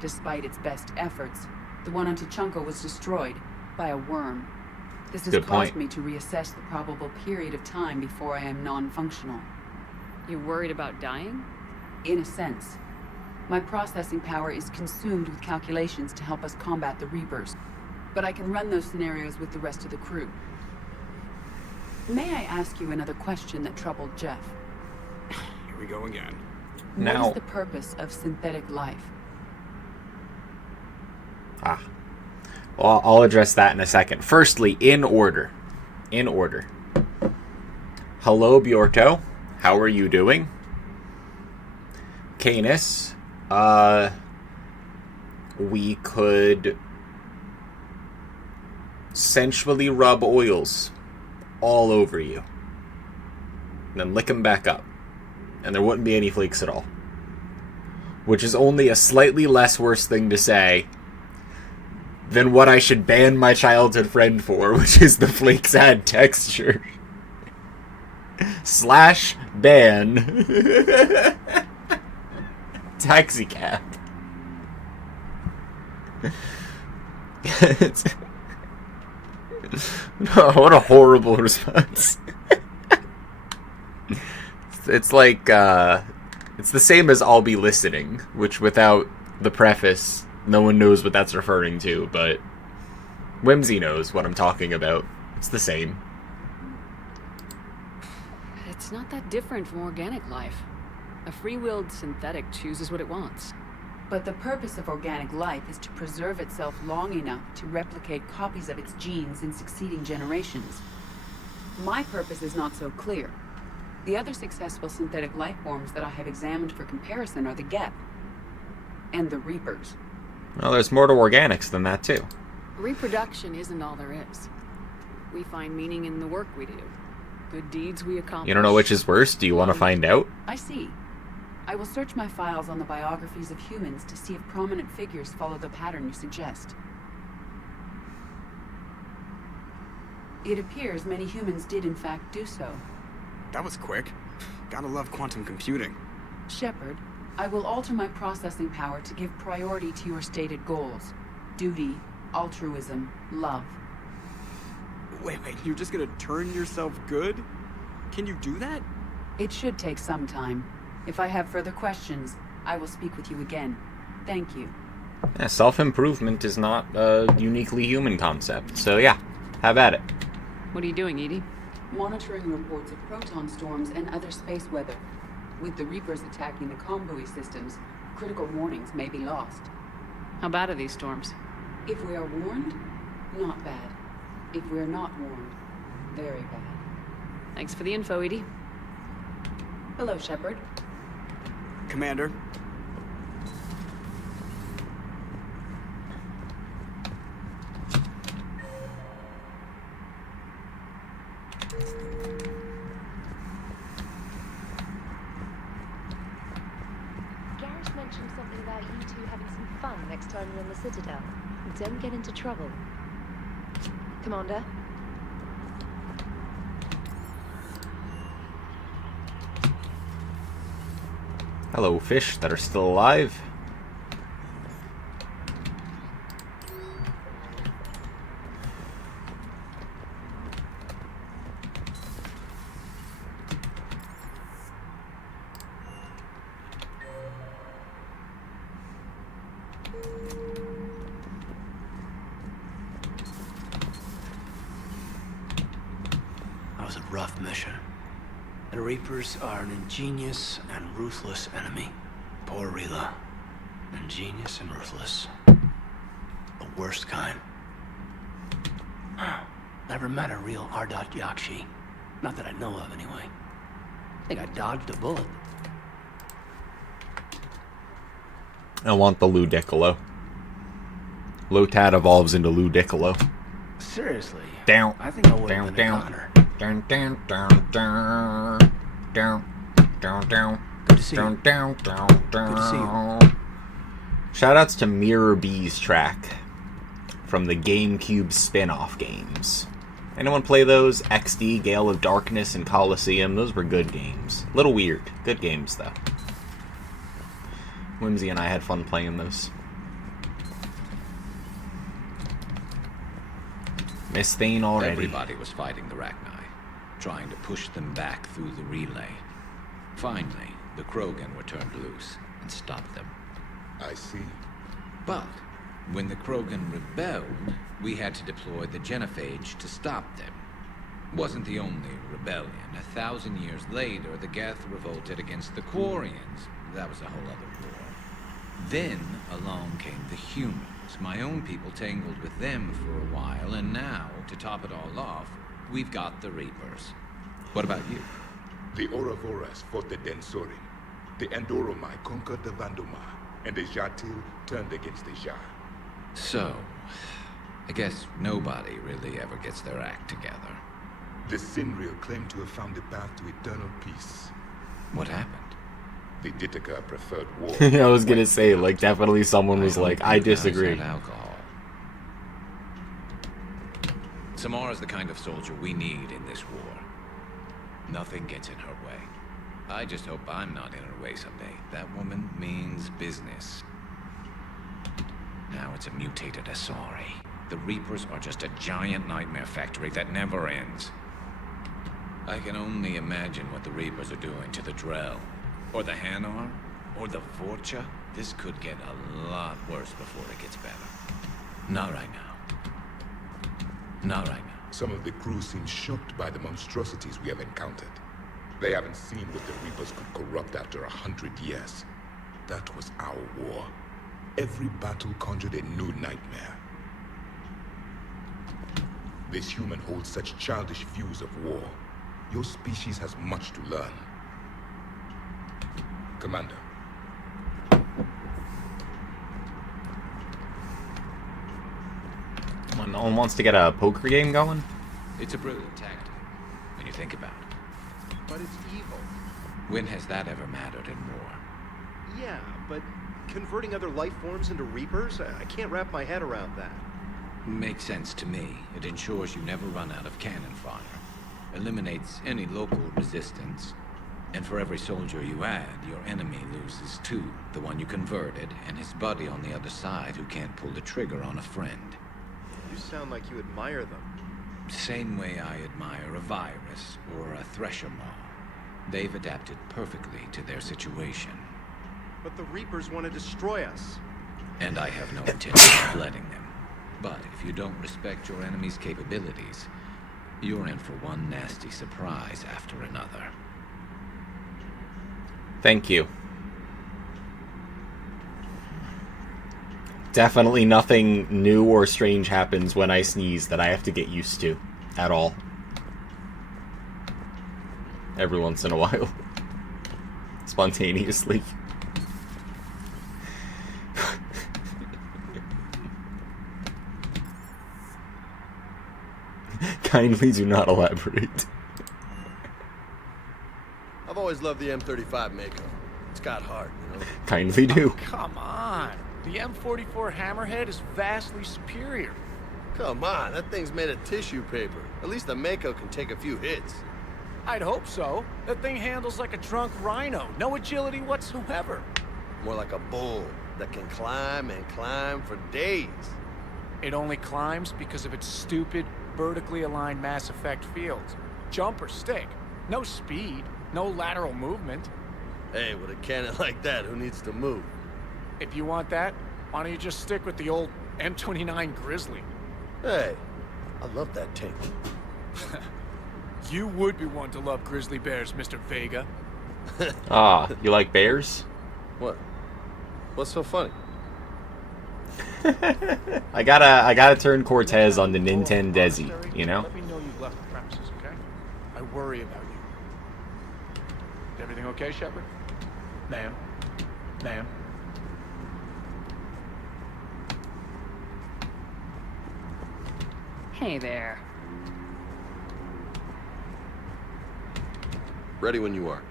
Despite its best efforts, the one on Tuchanka was destroyed by a worm. This has caused me to reassess the probable period of time before I am non-functional. You worried about dying? In a sense. My processing power is consumed with calculations to help us combat the Reapers, but I can run those scenarios with the rest of the crew. May I ask you another question that troubled Jeff? Here we go again. What is the purpose of synthetic life? Well, I'll address that in a second. Firstly, in order. In order. Hello, Bjorto. How are you doing? Canis. We could sensually rub oils all over you. And then lick them back up. And there wouldn't be any flakes at all. Which is only a slightly less worse thing to say than what I should ban my childhood friend for, which is the flakes add texture. / ban taxi cab. No, what a horrible response. It's like, it's the same as I'll be listening, which without the preface, no one knows what that's referring to, but Whimsy knows what I'm talking about. It's the same. It's not that different from organic life. A free-willed synthetic chooses what it wants. But the purpose of organic life is to preserve itself long enough to replicate copies of its genes in succeeding generations. My purpose is not so clear. The other successful synthetic life forms that I have examined for comparison are the Geth and the Reapers. Well, there's more to organics than that, too. Reproduction isn't all there is. We find meaning in the work we do. Good deeds we accomplish. You don't know which is worse? Do you want to find out? I see. I will search my files on the biographies of humans to see if prominent figures follow the pattern you suggest. It appears many humans did in fact do so. That was quick. Gotta love quantum computing. Shepard, I will alter my processing power to give priority to your stated goals. Duty, altruism, love. Wait, you're just gonna turn yourself good? Can you do that? It should take some time. If I have further questions, I will speak with you again. Thank you. Yeah, self-improvement is not a uniquely human concept, so yeah, have at it. What are you doing, Edie? Monitoring reports of proton storms and other space weather. With the Reapers attacking the comm buoy systems, critical warnings may be lost. How bad are these storms? If we are warned, not bad. If we're not warned, very bad. Thanks for the info, Edie. Hello, Shepard. Commander. Garrus mentioned something about you two having some fun next time you're in the Citadel. Don't get into trouble. Commander? Hello, fish that are still alive. That was a rough mission. The Reapers are an ingenious and ruthless enemy. Poor Rila. Ingenious and ruthless. The worst kind. Never met a real Ardot Yakshi. Not that I know of, anyway. Think I dodged a bullet. I want the Ludicolo. Lotad evolves into Ludicolo. Seriously? Down. I think I would have been a goner. Down, down, down, down, down, down, down. Good to see you. Down, down, down, Good to see you. down. Shoutouts to Mirror B's track from the GameCube spin-off games. Anyone play those? XD, Gale of Darkness, and Coliseum? Those were good games. Little weird. Good games, though. Whimsy and I had fun playing those. Miss Thane already. Everybody was fighting the Rachni, trying to push them back through the relay. Finally, the Krogan were turned loose and stopped them. I see. But when the Krogan rebelled, we had to deploy the Genophage to stop them. Wasn't the only rebellion. 1,000 years later, the Geth revolted against the Quarians. That was a whole other war. Then along came the humans. My own people tangled with them for a while, and now, to top it all off, we've got the Reapers. What about you? The Ouroboros fought the Densori. The Andoromai conquered the Vandoma, and the Jatil turned against the Jah. So, I guess nobody really ever gets their act together. The Sinreal claimed to have found the path to eternal peace. What happened? The Ditaka preferred war. I was gonna say, like, definitely someone was like, I disagree. Alcohol. Samara's the kind of soldier we need in this war. Nothing gets in her way. I just hope I'm not in her way someday. That woman means business. Now it's a mutated Asari. The Reapers are just a giant nightmare factory that never ends. I can only imagine what the Reapers are doing to the Drell. Or the Hanar, or the Vorcha. This could get a lot worse before it gets better. Not right now. Not right now. Some of the crew seem shocked by the monstrosities we have encountered. They haven't seen what the Reapers could corrupt after 100 years. That was our war. Every battle conjured a new nightmare. This human holds such childish views of war. Your species has much to learn. Commander. No one wants to get a poker game going? It's a brilliant tactic, when you think about it. But it's evil. When has that ever mattered in war? Yeah, but converting other life forms into Reapers? I can't wrap my head around that. Makes sense to me. It ensures you never run out of cannon fodder. Eliminates any local resistance. And for every soldier you add, your enemy loses two. The one you converted, and his buddy on the other side who can't pull the trigger on a friend. You sound like you admire them. Same way I admire a virus or a thresher maw. They've adapted perfectly to their situation. But the Reapers want to destroy us. And I have no intention of letting them. But if you don't respect your enemy's capabilities, you're in for one nasty surprise after another. Thank you. Definitely nothing new or strange happens when I sneeze that I have to get used to at all. Every once in a while. Spontaneously. Kindly do not elaborate. I've always loved the M35 Mako. It's got heart, you know? Kindly do. Oh, come on. The M44 Hammerhead is vastly superior. Come on, that thing's made of tissue paper. At least the Mako can take a few hits. I'd hope so. That thing handles like a drunk rhino. No agility whatsoever. More like a bull that can climb and climb for days. It only climbs because of its stupid, vertically aligned Mass Effect fields. Jump or stick. No speed. No lateral movement. Hey, with a cannon like that, who needs to move? If you want that, why don't you just stick with the old M29 Grizzly? Hey, I love that tank. You would be one to love grizzly bears, Mr. Vega. Ah, you like bears? What? What's so funny? I gotta turn Cortez on the Nintendo Desi, you know? Let me know you've left the premises, okay? I worry about you. Is everything okay, Shepard? Ma'am? Ma'am? Hey there. Ready when you are.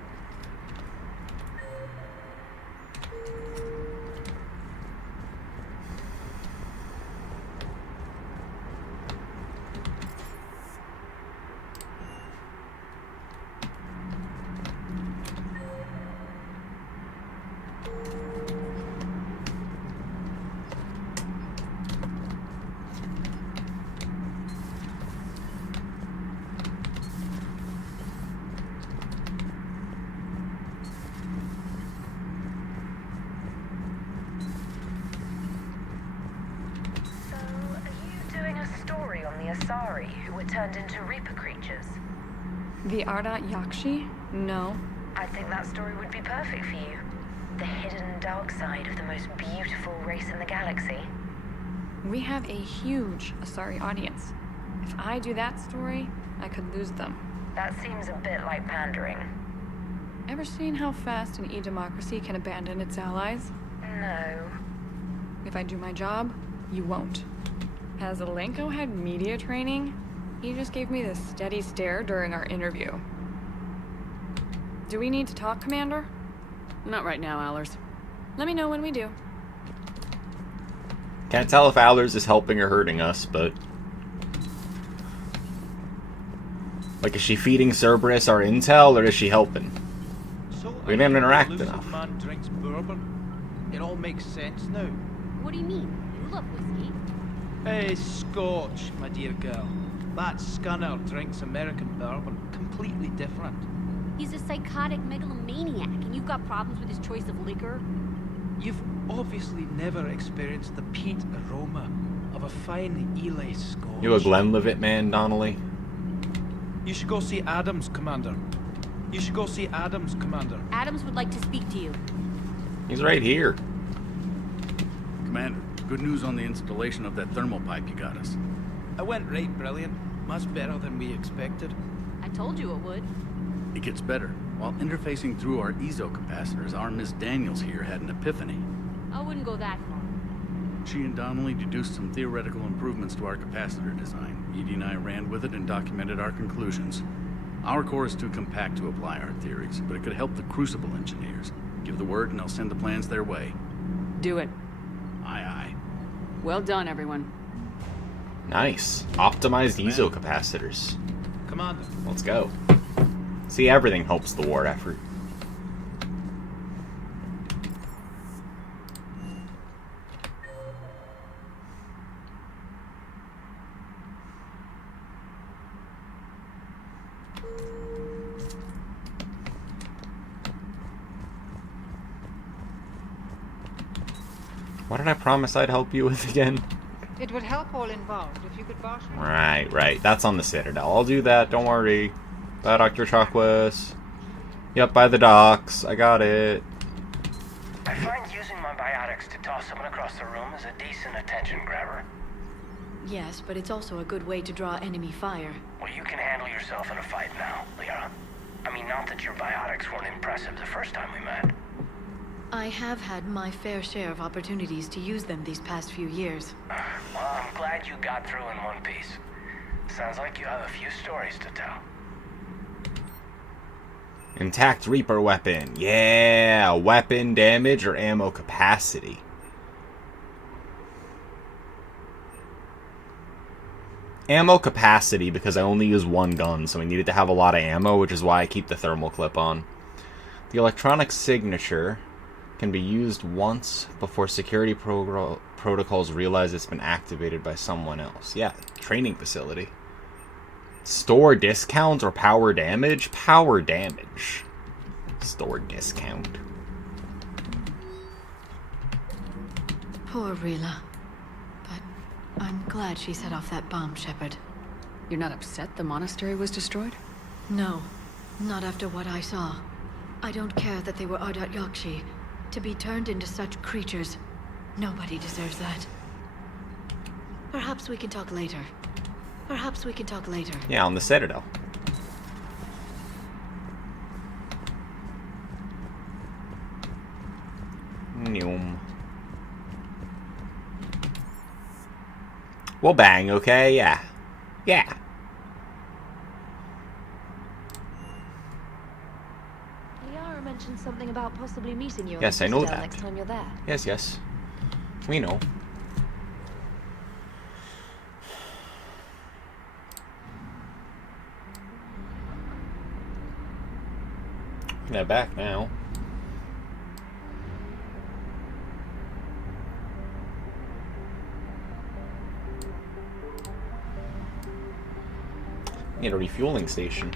Asari, who were turned into Reaper creatures. The Ardat Yakshi? No. I think that story would be perfect for you. The hidden dark side of the most beautiful race in the galaxy. We have a huge Asari audience. If I do that story, I could lose them. That seems a bit like pandering. Ever seen how fast an e-democracy can abandon its allies? No. If I do my job, you won't. Has Alenko had media training? He just gave me this steady stare during our interview. Do we need to talk, Commander? Not right now, Allers. Let me know when we do. Can't tell if Allers is helping or hurting us, but... Like, is she feeding Cerberus our intel, or is she helping? We didn't interact enough. Man drinks bourbon. It all makes sense now. What do you mean? You love whiskey. Hey, Scotch, my dear girl. That scunner drinks American bourbon. Completely different. He's a psychotic megalomaniac, and you've got problems with his choice of liquor? You've obviously never experienced the peat aroma of a fine Ely Scotch. You a Glenlivet man, Donnelly? You should go see Adams, Commander. You should go see Adams, Commander. Adams would like to speak to you. He's right here. Commander, good news on the installation of that thermal pipe you got us. It went right brilliant. Much better than we expected. I told you it would. It gets better. While interfacing through our ezo capacitors, our Miss Daniels here had an epiphany. I wouldn't go that far. She and Donnelly deduced some theoretical improvements to our capacitor design. Edie and I ran with it and documented our conclusions. Our core is too compact to apply our theories, but it could help the Crucible engineers. Give the word and I'll send the plans their way. Do it. Aye, aye. Well done, everyone. Nice. Optimized ezo capacitors. Commander. Let's go. See, everything helps the war effort. What did I promise I'd help you with again? It would help all involved if you could bosh it. Right. That's on the Citadel. I'll do that, don't worry. Bye, Dr. Chakwas. Yep, by the docks. I got it. I find using my biotics to toss someone across the room is a decent attention grabber. Yes, but it's also a good way to draw enemy fire. Well, you can handle yourself in a fight now, Liara. I mean, not that your biotics weren't impressive the first time we met. I have had my fair share of opportunities to use them these past few years. Well, I'm glad you got through in one piece. Sounds like you have a few stories to tell. Intact Reaper weapon. Yeah, weapon damage or ammo capacity. Ammo capacity because I only use one gun, so I needed to have a lot of ammo, which is why I keep the thermal clip on. The electronic signature can be used once before security protocols realize it's been activated by someone else. Yeah, training facility. Store discount or power damage? Power damage. Store discount. Poor Rila. But I'm glad she set off that bomb, Shepard. You're not upset the monastery was destroyed? No, not after what I saw. I don't care that they were Ardat Yakshi. To be turned into such creatures, nobody deserves that. Perhaps we can talk later. Perhaps we can talk later. Yeah, on the Citadel. Noom. We'll bang, okay? Yeah. Yeah. Liara mentioned something about possibly meeting you. Yes, I know that. Next time you're there. Yes, yes. We know. They're back now. Need a refueling station.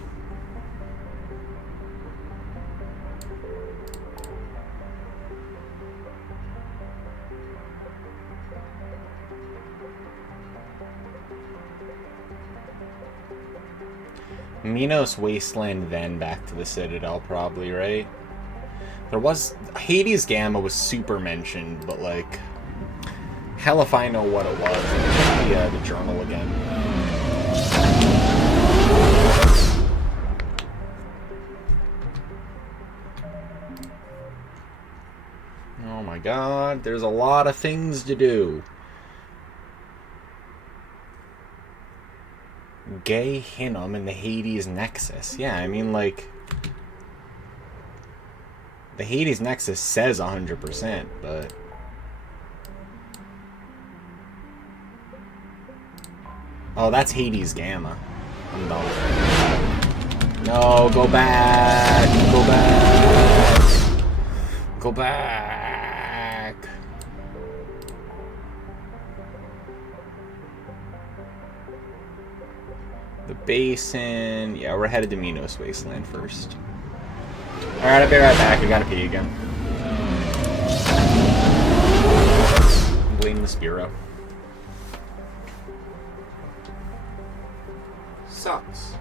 Minos Wasteland, then back to the Citadel, probably, right? There was... Hades Gamma was super mentioned, but, like... Hell if I know what it was. Check the journal again. Oh my god, there's a lot of things to do. Gay Hinnom in the Hades Nexus. Yeah, I mean, like... The Hades Nexus says 100%, but... Oh, that's Hades Gamma. I'm done. No, go back! Go back! Go back! The basin... Yeah, we're headed to Minos Wasteland first. Alright, I'll be right back. I gotta pee again. Blame the Spiro. Sucks.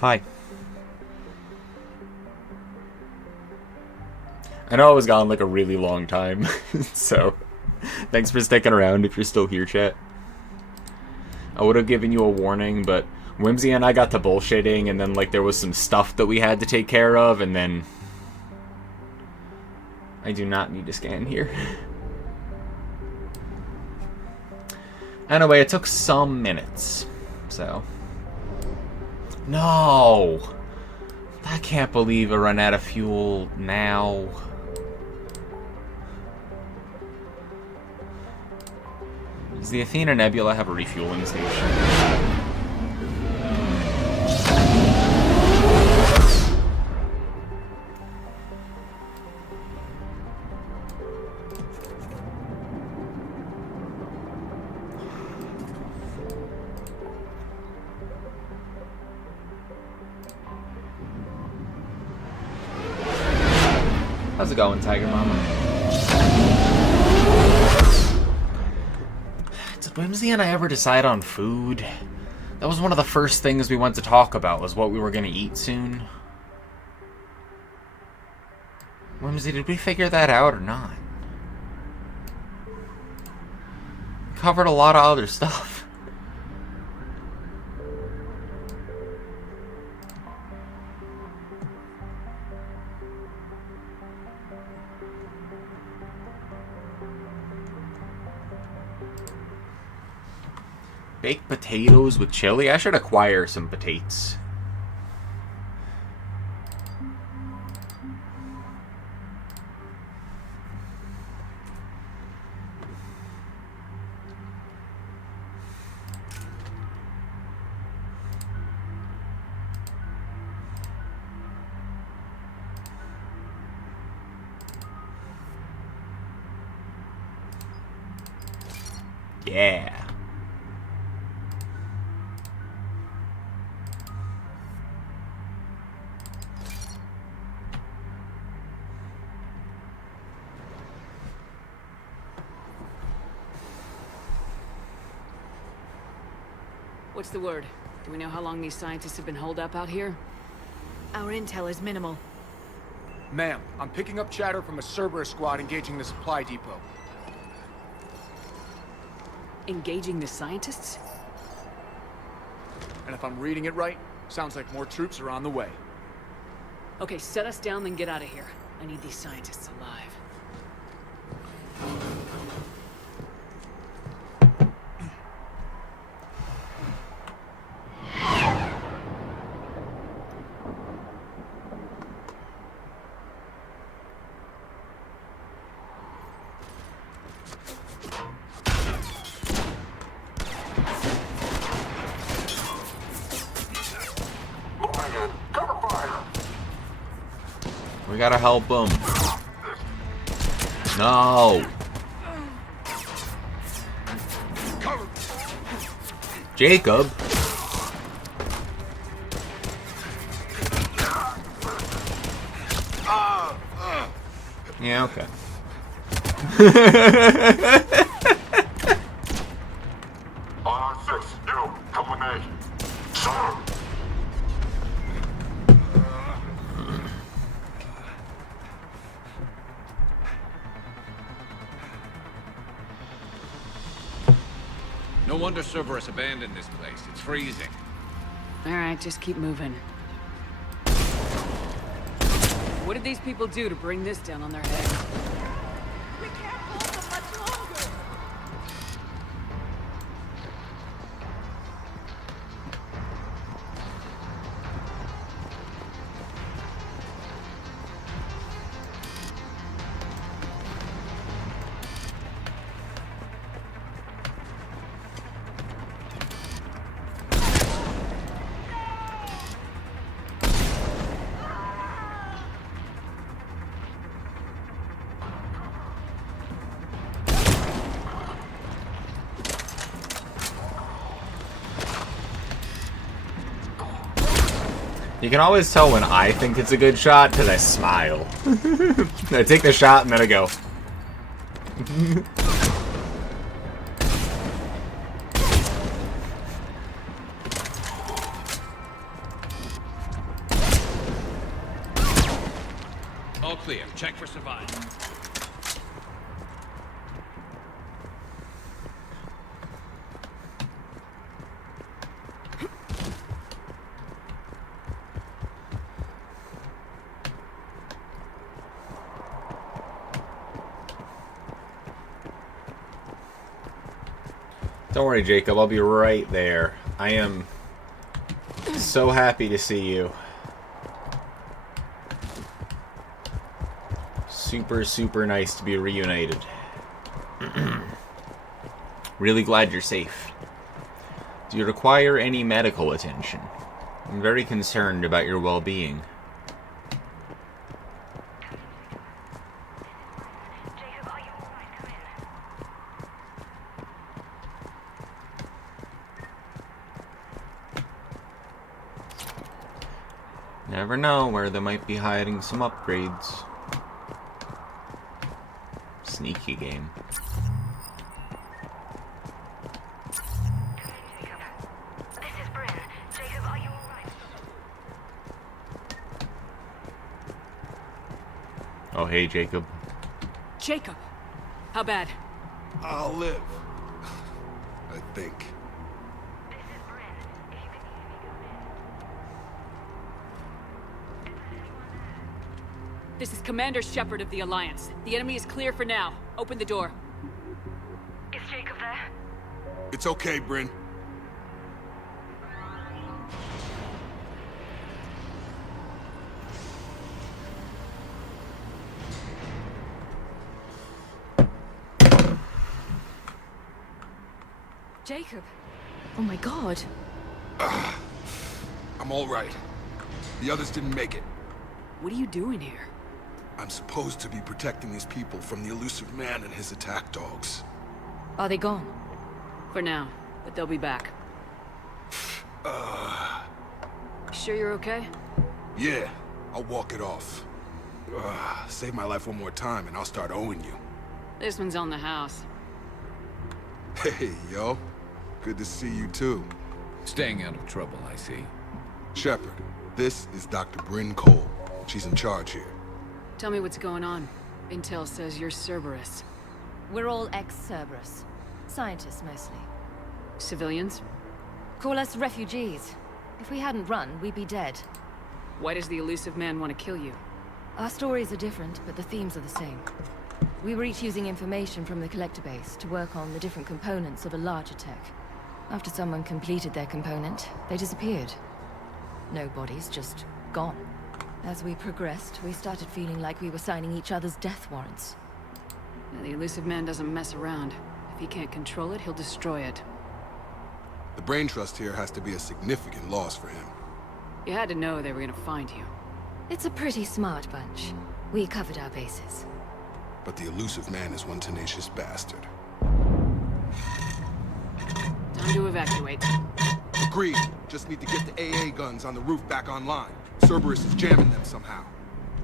Hi. I know I was gone like a really long time, so thanks for sticking around if you're still here, chat. I would have given you a warning, but Whimsy and I got to bullshitting, and then like there was some stuff that we had to take care of, and then I do not need to scan here. Anyway, it took some minutes, so. No! I can't believe I run out of fuel now. Does the Athena Nebula have a refueling station? How's it going, Tiger Mama? Did Whimsy and I ever decide on food? That was one of the first things we went to talk about, was what we were gonna eat soon. Whimsy, did we figure that out or not? Covered a lot of other stuff. Baked potatoes with chili? I should acquire some potatoes. Yeah. What's the word? Do we know how long these scientists have been holed up out here? Our intel is minimal. Ma'am, I'm picking up chatter from a Cerberus squad engaging the supply depot. Engaging the scientists? And if I'm reading it right, sounds like more troops are on the way. Okay, set us down, then get out of here. I need these scientists alive. We gotta help him. No. Jacob. Yeah, okay. Come with me. Sir. No wonder Cerberus abandoned this place. It's freezing. Alright, just keep moving. What did these people do to bring this down on their heads? We can't hold them much longer. You can always tell when I think it's a good shot because I smile. I take the shot and then I go. Check for survival. Don't worry, Jacob. I'll be right there. I am so happy to see you. Super, super nice to be reunited. Really glad you're safe. Do you require any medical attention? I'm very concerned about your well-being. Never know where they might be hiding some upgrades. Sneaky game. Oh, hey, Jacob. Jacob! How bad? I'll live. I think. This is Commander Shepard of the Alliance. The enemy is clear for now. Open the door. Is Jacob there? It's okay, Bryn. Jacob. Oh my god. I'm all right. The others didn't make it. What are you doing here? I'm supposed to be protecting these people from the elusive man and his attack dogs. Are they gone? For now, but they'll be back. Sure you're okay? Yeah, I'll walk it off. Save my life one more time and I'll start owing you. This one's on the house. Hey, yo. Good to see you too. Staying out of trouble, I see. Shepard, this is Dr. Bryn Cole. She's in charge here. Tell me what's going on. Intel says you're Cerberus. We're all ex-Cerberus. Scientists, mostly. Civilians? Call us refugees. If we hadn't run, we'd be dead. Why does the elusive man want to kill you? Our stories are different, but the themes are the same. We were each using information from the collector base to work on the different components of a larger tech. After someone completed their component, they disappeared. No bodies, just gone. As we progressed, we started feeling like we were signing each other's death warrants. The elusive man doesn't mess around. If he can't control it, he'll destroy it. The brain trust here has to be a significant loss for him. You had to know they were gonna find you. It's a pretty smart bunch. We covered our bases. But the elusive man is one tenacious bastard. Time to evacuate. Agreed. Just need to get the AA guns on the roof back online. Cerberus is jamming them somehow.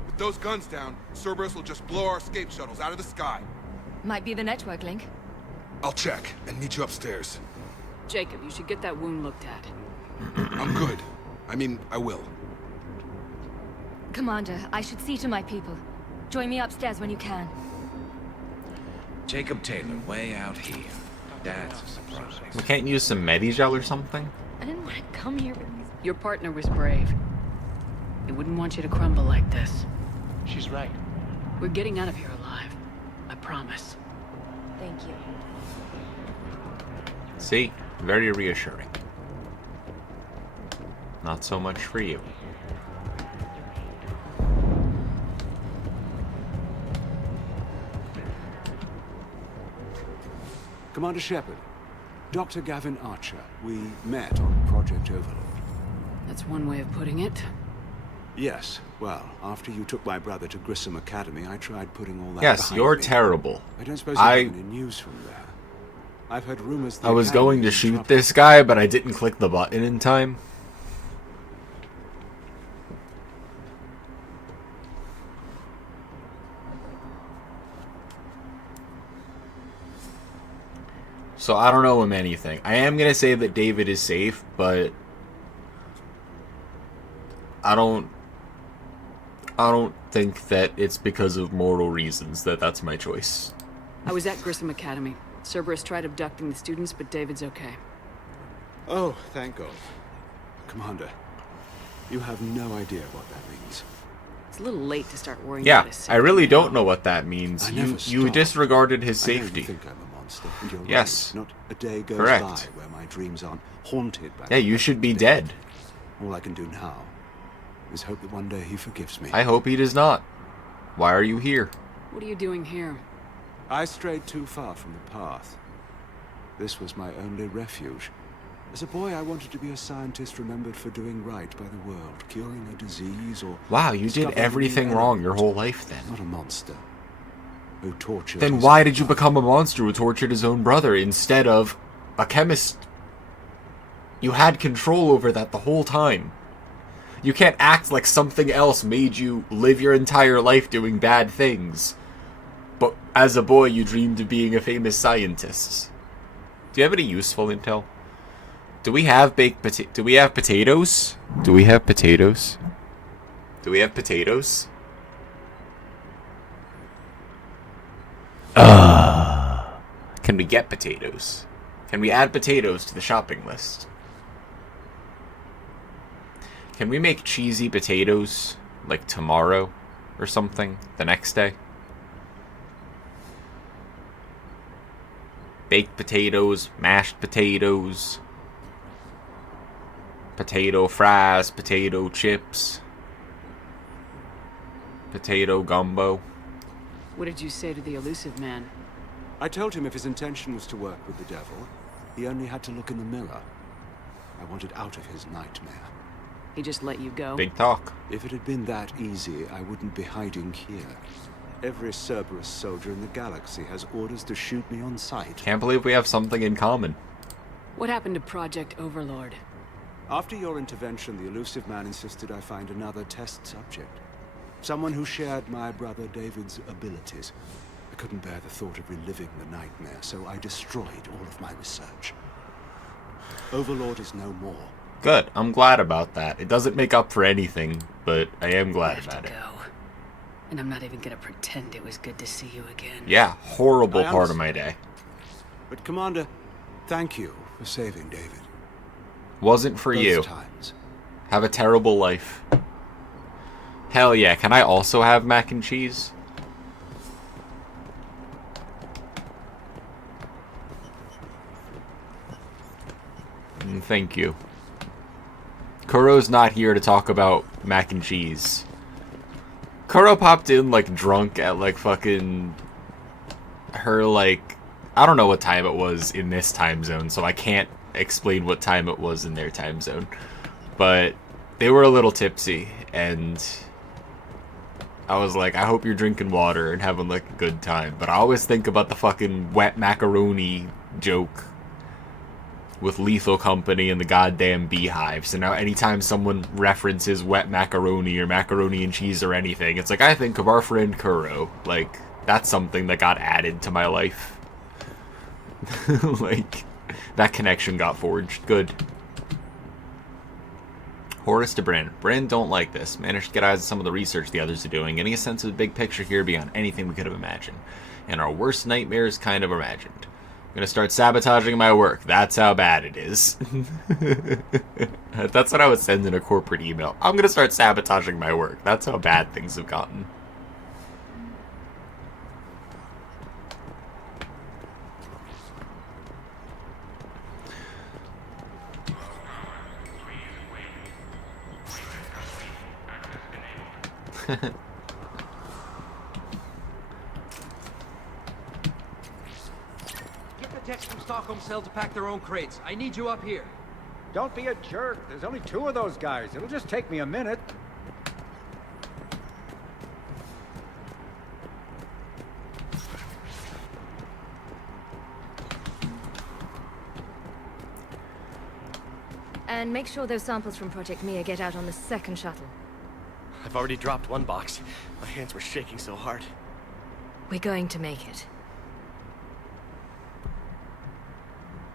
With those guns down, Cerberus will just blow our escape shuttles out of the sky. Might be the network link. I'll check and meet you upstairs. Jacob, you should get that wound looked at. I'm good. I mean, I will. Commander, I should see to my people. Join me upstairs when you can. Jacob Taylor, way out here. That's a surprise. We can't use some Medigel or something? I didn't want to come here with these... Your partner was brave. He wouldn't want you to crumble like this. She's right. We're getting out of here alive. I promise. Thank you. See? Very reassuring. Not so much for you. Commander Shepard, Dr. Gavin Archer. We met on Project Overlord. That's one way of putting it. Yes. Well, after you took my brother to Grissom Academy, I tried putting all that Yes, behind you're me. terrible. I don't suppose you have any news from there. I've heard rumors the I was Academy going to is in shoot trouble. this guy, but I didn't click the button in time. So I don't know him anything. I am going to say that David is safe, but I don't think that it's because of moral reasons that that's my choice. I was at Grissom Academy. Cerberus tried abducting the students, but David's okay. Oh, thank God. Commander, you have no idea what that means. It's a little late to start worrying Yeah, about his I really don't know what that means. You disregarded his I know safety. you think I'm a monster, and you're Yes. right. Not a day goes Correct. by where my dreams aren't haunted by... Yeah, you should be dead. All I can do now is hope that one day he forgives me. I hope he does not. Why are you here? What are you doing here? I strayed too far from the path. This was my only refuge. As a boy, I wanted to be a scientist remembered for doing right by the world, curing a disease or... Wow, you did everything wrong your whole life then. Not a monster who tortured... Then why did you become a monster who tortured his own brother instead of a chemist? You had control over that the whole time. You can't act like something else made you live your entire life doing bad things. But as a boy, you dreamed of being a famous scientist. Do you have any useful intel? Do we have baked potatoes? Do we have potatoes? Do we have potatoes? Do we have potatoes? Can we get potatoes? Can we add potatoes to the shopping list? Can we make cheesy potatoes, like tomorrow or something, the next day? Baked potatoes, mashed potatoes, potato fries, potato chips, potato gumbo. What did you say to the elusive man? I told him if his intention was to work with the devil, he only had to look in the mirror. I wanted out of his nightmare. He just let you go? Big talk. If it had been that easy, I wouldn't be hiding here. Every Cerberus soldier in the galaxy has orders to shoot me on sight. Can't believe we have something in common. What happened to Project Overlord? After your intervention, the elusive man insisted I find another test subject. Someone who shared my brother David's abilities. I couldn't bear the thought of reliving the nightmare, so I destroyed all of my research. Overlord is no more. Good. I'm glad about that. It doesn't make up for anything, but I am glad about it. And I'm not even gonna pretend it was good to see you again. Yeah, horrible part of my day. But Commander, thank you for saving David. Wasn't for you. Times. Have a terrible life. Hell yeah, can I also have mac and cheese? Thank you. Kuro's not here to talk about mac and cheese. Kuro popped in, like, drunk at, like, fucking... her, like... I don't know what time it was in this time zone, so I can't explain what time it was in their time zone. But they were a little tipsy, and... I was like, I hope you're drinking water and having, like, a good time. But I always think about the fucking wet macaroni joke with Lethal Company and the goddamn beehives. So now anytime someone references wet macaroni or macaroni and cheese or anything, it's like, I think of our friend Kuro. Like, that's something that got added to my life. Like, that connection got forged. Good. Horace to Bryn. Bryn don't like this. Managed to get eyes on some of the research the others are doing, getting a sense of the big picture here beyond anything we could have imagined. And our worst nightmares kind of imagined. I'm gonna start sabotaging my work. That's how bad it is. That's what I would send in a corporate email. I'm gonna start sabotaging my work. That's how bad things have gotten. Techs from Stockholm Cell to pack their own crates. I need you up here. Don't be a jerk. There's only 2 of those guys. It'll just take me a minute. And make sure those samples from Project Mia get out on the second shuttle. I've already dropped one box. My hands were shaking so hard. We're going to make it.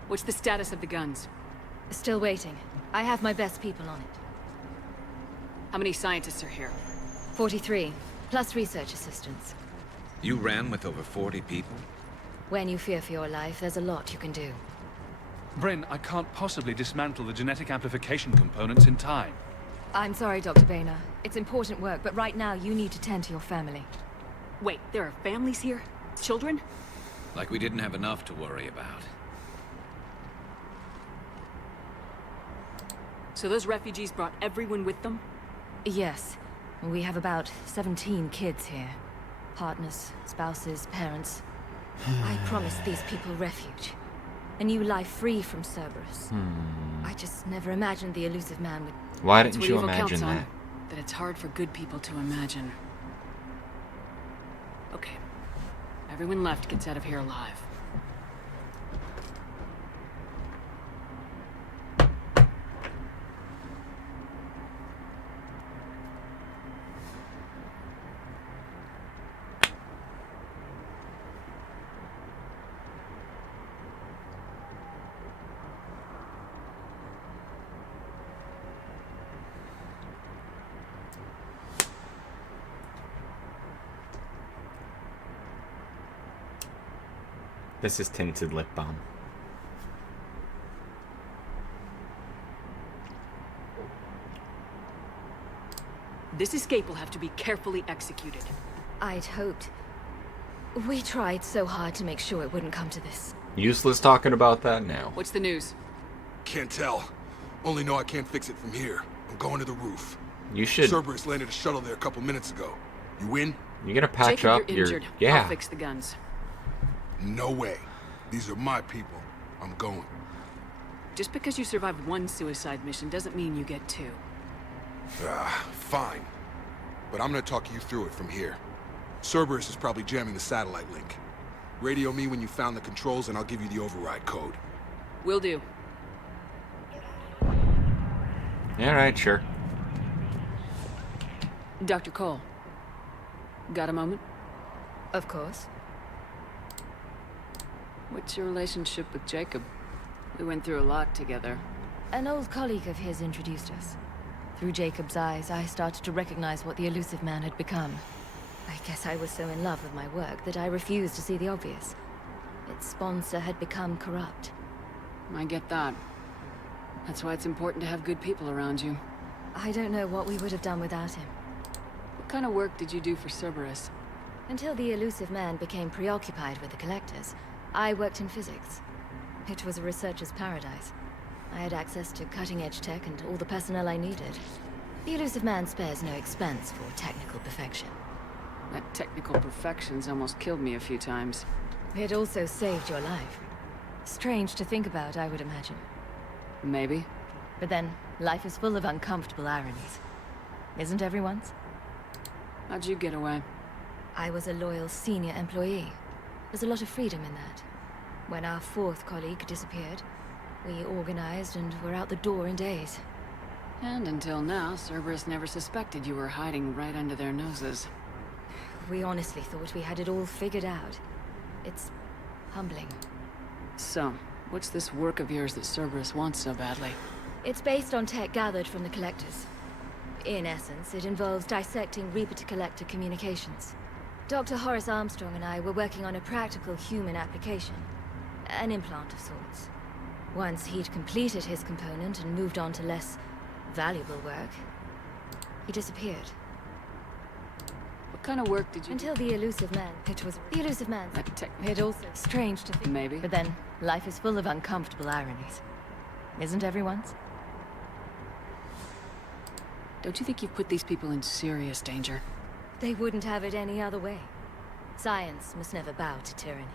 What's the status of the guns? Still waiting. I have my best people on it. How many scientists are here? 43. plus research assistants. You ran with over 40 people? When you fear for your life, there's a lot you can do. Bryn, I can't possibly dismantle the genetic amplification components in time. I'm sorry, Dr. Boehner. It's important work, but right now you need to tend to your family. Wait, there are families here? Children? Like we didn't have enough to worry about. So those refugees brought everyone with them? Yes. We have about 17 kids here. Partners, spouses, parents. I promised these people refuge. A new life free from Cerberus. I just never imagined the elusive man would... Why That's didn't what you evil imagine counts on, that? that it's hard for good people to imagine. Okay. Everyone left gets out of here alive. This is tinted lip balm. This escape will have to be carefully executed. I'd hoped. We tried so hard to make sure it wouldn't come to this. Useless talking about that now. What's the news? Can't tell. Only know I can't fix it from here. I'm going to the roof. You should. Cerberus landed a shuttle there a couple minutes ago. You in? You gonna patch Jacob, up you're your... injured. Yeah. I'll fix the guns. No way. These are my people. I'm going. Just because you survived one suicide mission doesn't mean you get two. Fine. But I'm gonna talk you through it from here. Cerberus is probably jamming the satellite link. Radio me when you found the controls and I'll give you the override code. Will do. Alright, sure. Dr. Cole. Got a moment? Of course. What's your relationship with Jacob? We went through a lot together. An old colleague of his introduced us. Through Jacob's eyes, I started to recognize what the elusive man had become. I guess I was so in love with my work that I refused to see the obvious. Its sponsor had become corrupt. I get that. That's why it's important to have good people around you. I don't know what we would have done without him. What kind of work did you do for Cerberus? Until the elusive man became preoccupied with the collectors, I worked in physics. It was a researcher's paradise. I had access to cutting-edge tech and all the personnel I needed. The elusive man spares no expense for technical perfection. That technical perfection's almost killed me a few times. It also saved your life. Strange to think about, I would imagine. Maybe. But then, life is full of uncomfortable ironies. Isn't everyone's? How'd you get away? I was a loyal senior employee. There's a lot of freedom in that. When our fourth colleague disappeared, we organized and were out the door in days. And until now, Cerberus never suspected you were hiding right under their noses. We honestly thought we had it all figured out. It's humbling. So, what's this work of yours that Cerberus wants so badly? It's based on tech gathered from the collectors. In essence, it involves dissecting Reaper-to-Collector communications. Dr. Horace Armstrong and I were working on a practical human application. An implant of sorts. Once he'd completed his component and moved on to less valuable work, he disappeared. What kind of work did you Until the elusive man. It was the elusive man. It also strange to think. Maybe. But then, life is full of uncomfortable ironies. Isn't everyone's? Don't you think you've put these people in serious danger? They wouldn't have it any other way. Science must never bow to tyranny.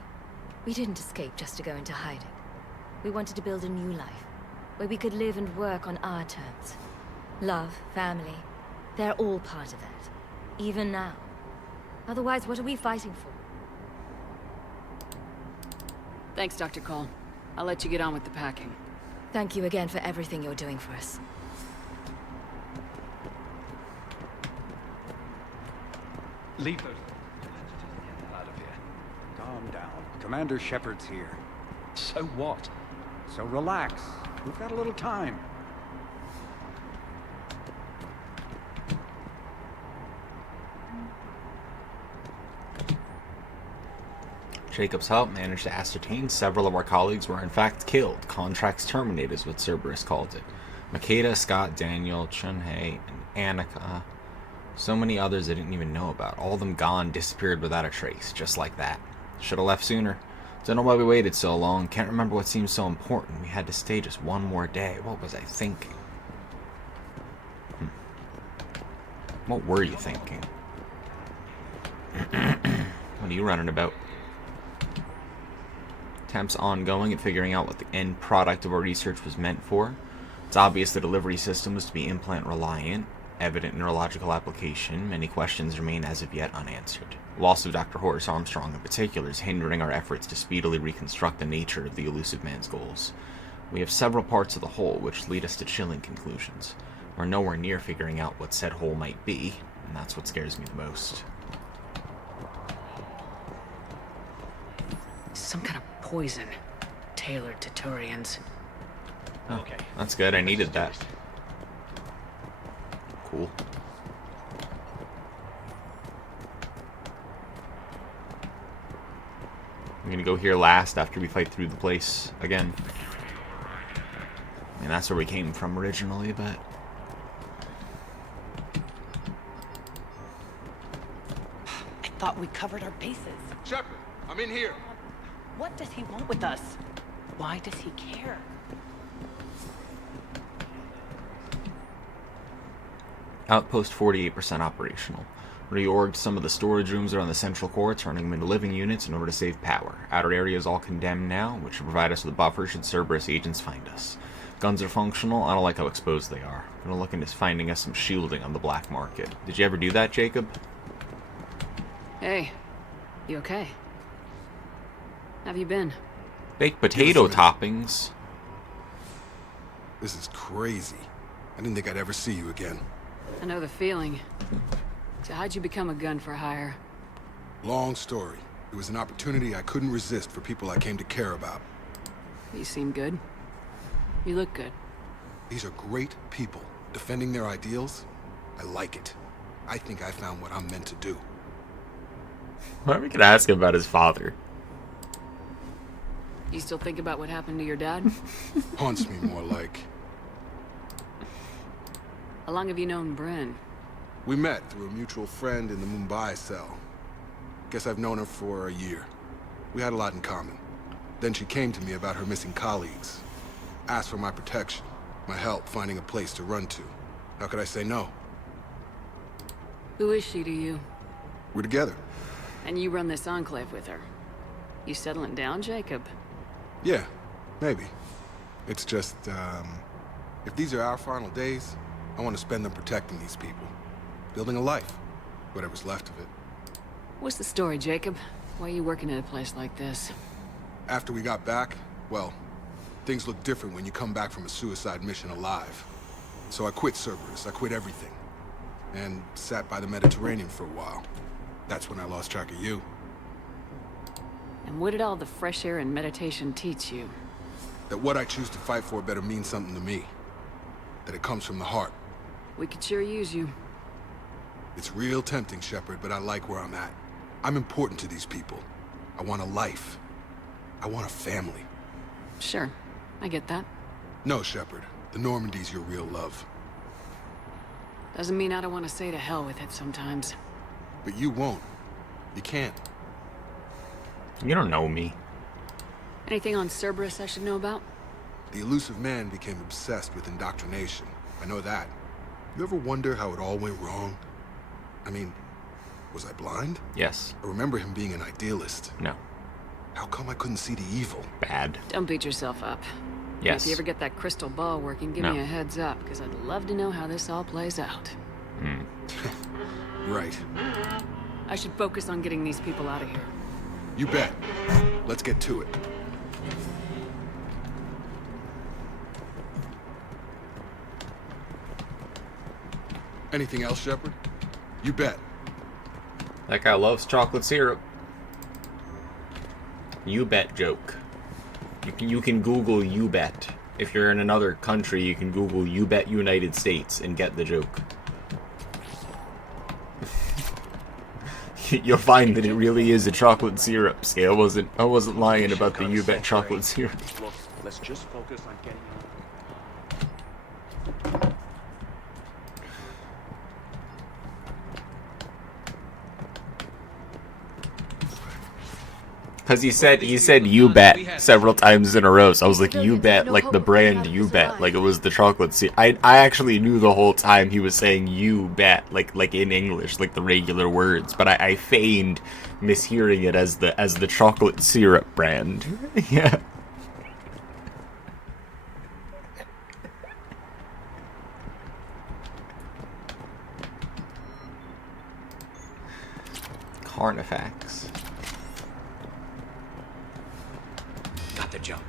We didn't escape just to go into hiding. We wanted to build a new life, where we could live and work on our terms. Love, family, they're all part of that. Even now. Otherwise, what are we fighting for? Thanks, Dr. Cole. I'll let you get on with the packing. Thank you again for everything you're doing for us. Leave those out of here. Calm down. Commander Shepard's here. So what? So relax. We've got a little time. Jacob's help managed to ascertain several of our colleagues were in fact killed. Contracts terminated is what Cerberus called it. Makeda, Scott, Daniel, Chunhei, and Annika. So many others I didn't even know about. All of them gone, disappeared without a trace, just like that. Should have left sooner. Don't know why we waited so long. Can't remember what seemed so important. We had to stay just one more day. What was I thinking? What were you thinking? What are you running about? Attempts ongoing at figuring out what the end product of our research was meant for. It's obvious the delivery system was to be implant reliant. Evident neurological application. Many questions remain as of yet unanswered. The loss of Dr. Horace Armstrong in particular is hindering our efforts to speedily reconstruct the nature of the elusive man's goals. We have several parts of the whole which lead us to chilling conclusions. We're nowhere near figuring out what said whole might be, and that's what scares me the most. Some kind of poison tailored to Turians. Oh, okay. That's good. I needed that. Cool. I'm gonna go here last after we fight through the place again. I mean, that's where we came from originally, but... I thought we covered our bases. Shepard, I'm in here. What does he want with us? Why does he care? Outpost 48% operational. Reorged some of the storage rooms around the central core, turning them into living units in order to save power. Outer areas all condemned now, which should provide us with a buffer should Cerberus agents find us. Guns are functional. I don't like how exposed they are. I'm gonna look into finding us some shielding on the black market. Did you ever do that, Jacob? Hey, you okay? Have you been? Baked potato toppings. This is crazy. I didn't think I'd ever see you again. I know the feeling. So how'd you become a gun for hire? Long story. It was an opportunity I couldn't resist for people I came to care about. You seem good. You look good. These are great people. Defending their ideals, I like it. I think I found what I'm meant to do. Why are we gonna ask him about his father? You still think about what happened to your dad? Haunts me more like. How long have you known Bryn? We met through a mutual friend in the Mumbai cell. Guess I've known her for a year. We had a lot in common. Then she came to me about her missing colleagues. Asked for my protection, my help finding a place to run to. How could I say no? Who is she to you? We're together. And you run this enclave with her. You settling down, Jacob? Yeah, maybe. It's just, if these are our final days, I want to spend them protecting these people. Building a life. Whatever's left of it. What's the story, Jacob? Why are you working at a place like this? After we got back, well, things look different when you come back from a suicide mission alive. So I quit Cerberus. I quit everything. And sat by the Mediterranean for a while. That's when I lost track of you. And what did all the fresh air and meditation teach you? That what I choose to fight for better mean something to me. That it comes from the heart. We could sure use you. It's real tempting, Shepard, but I like where I'm at. I'm important to these people. I want a life. I want a family. Sure, I get that. No, Shepard. The Normandy's your real love. Doesn't mean I don't want to say to hell with it sometimes. But you won't. You can't. You don't know me. Anything on Cerberus I should know about? The elusive man became obsessed with indoctrination. I know that. You ever wonder how it all went wrong? I mean, was I blind? Yes. I remember him being an idealist. No. How come I couldn't see the evil? Bad. Don't beat yourself up. Yes. If you ever get that crystal ball working, give me a heads up, because I'd love to know how this all plays out. Right. I should focus on getting these people out of here. You bet. Let's get to it. Anything else, Shepard? You bet. That guy loves chocolate syrup. You bet joke. You can Google you bet. If you're in another country, you can Google you bet United States and get the joke. You'll find that it really is a chocolate syrup. See, I wasn't lying about the you bet chocolate syrup. Look, let's just focus on getting out. Cause he said you bet several times in a row. So I was like, you bet, like the brand you bet, like it was the chocolate syrup. I actually knew the whole time he was saying you bet, like in English, like the regular words, but I feigned mishearing it as the chocolate syrup brand. Yeah. Carnifex. Got the jump.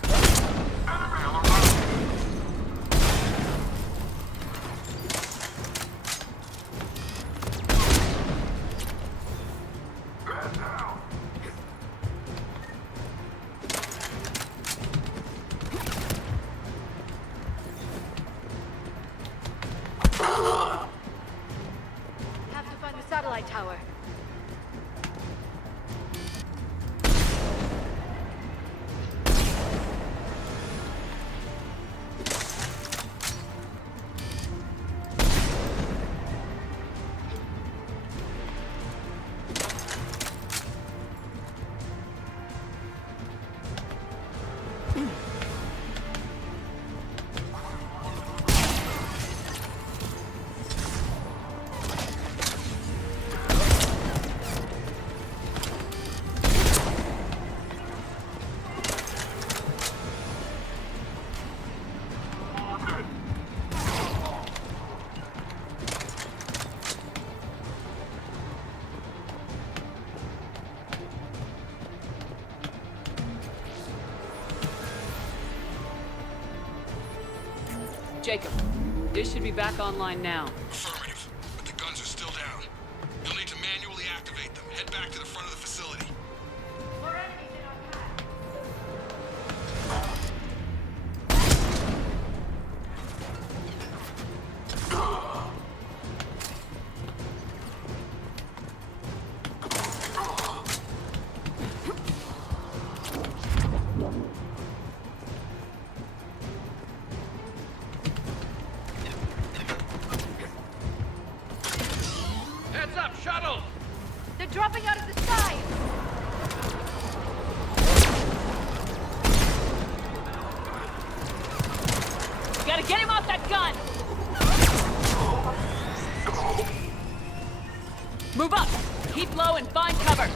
Have to find the satellite tower. Jacob, this should be back online now. Affirmative, but the guns are still down. You'll need to manually activate them. Head back to the front of the facility. Heads up, shuttle! They're dropping out of the sky! You gotta get him off that gun! Move up! Keep low and find cover!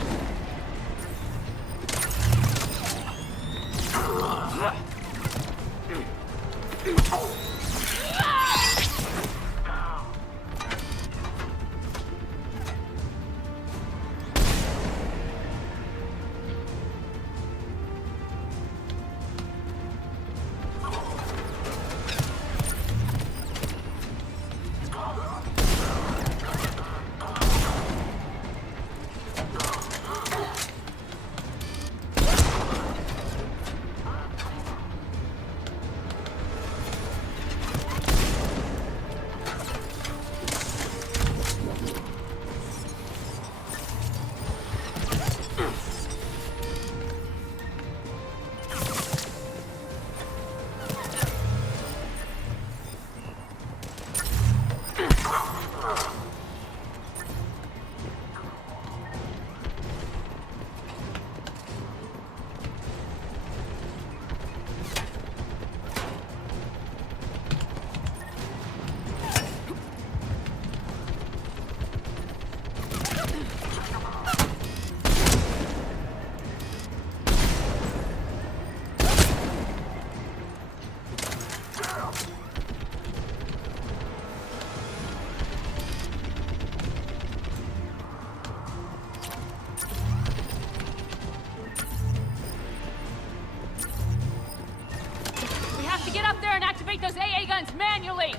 To get up there and activate those AA guns manually!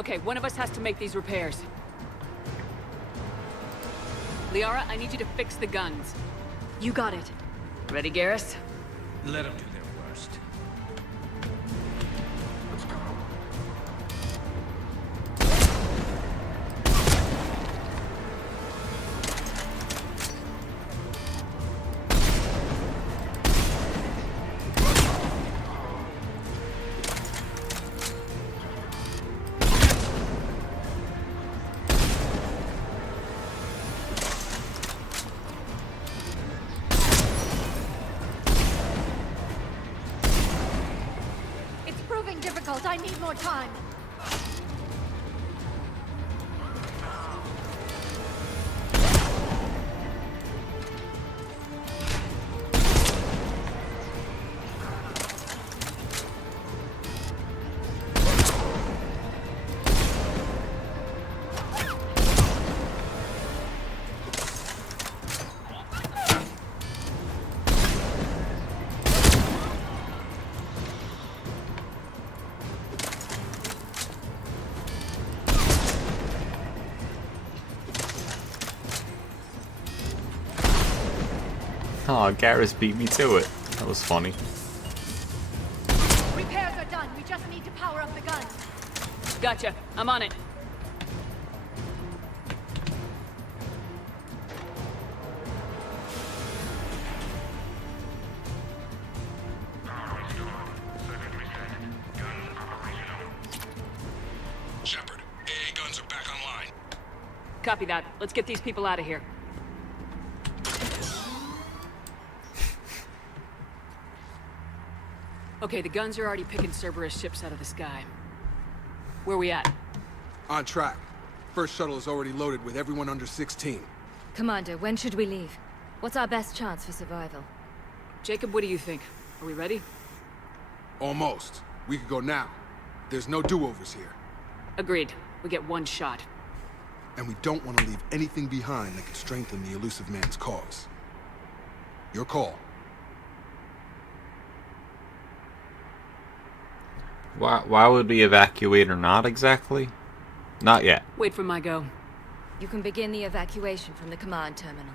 Okay, one of us has to make these repairs. Liara, I need you to fix the guns. You got it. Ready, Garrus? Let them do their worst. It's proving difficult. I need more time. Oh, Garrus beat me to it. That was funny. Repairs are done. We just need to power up the guns. Gotcha. I'm on it. Shepard, AA guns are back online. Copy that. Let's get these people out of here. Okay, the guns are already picking Cerberus ships out of the sky. Where we at? On track. First shuttle is already loaded with everyone under 16. Commander, when should we leave? What's our best chance for survival? Jacob, what do you think? Are we ready? Almost. We could go now. There's no do-overs here. Agreed. We get one shot. And we don't want to leave anything behind that could strengthen the elusive man's cause. Your call. Why would we evacuate or not exactly? Not yet. Wait for my go. You can begin the evacuation from the command terminal.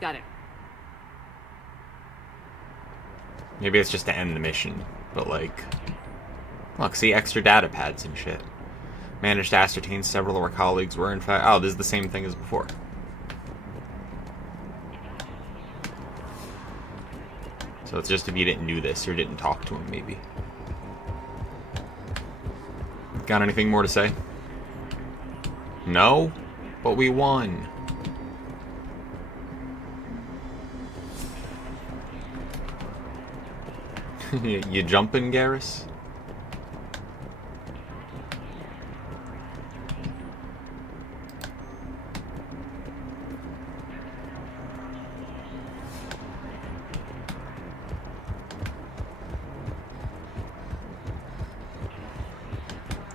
Got it. Maybe it's just to end the mission, but like... Look, see, extra data pads and shit. Managed to ascertain several of our colleagues were in fact... Oh, this is the same thing as before. So it's just if you didn't do this or didn't talk to him, maybe. Got anything more to say? No? But we won. You jumping, Garrus?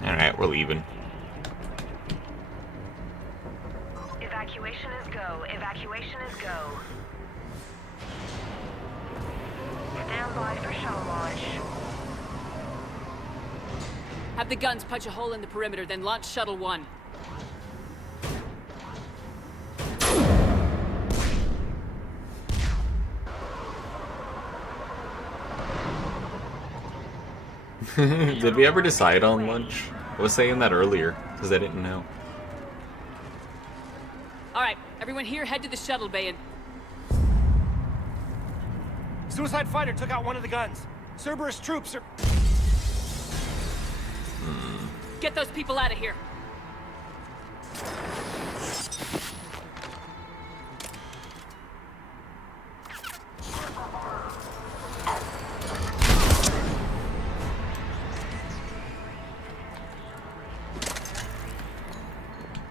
Alright, we're leaving. Evacuation is go. Evacuation is go. Stand by for shuttle launch. Have the guns punch a hole in the perimeter, then launch Shuttle 1. Did we ever decide on lunch? I was saying that earlier, because I didn't know. Alright, everyone here head to the shuttle bay and... Suicide fighter took out one of the guns. Cerberus troops are... Get those people out of here.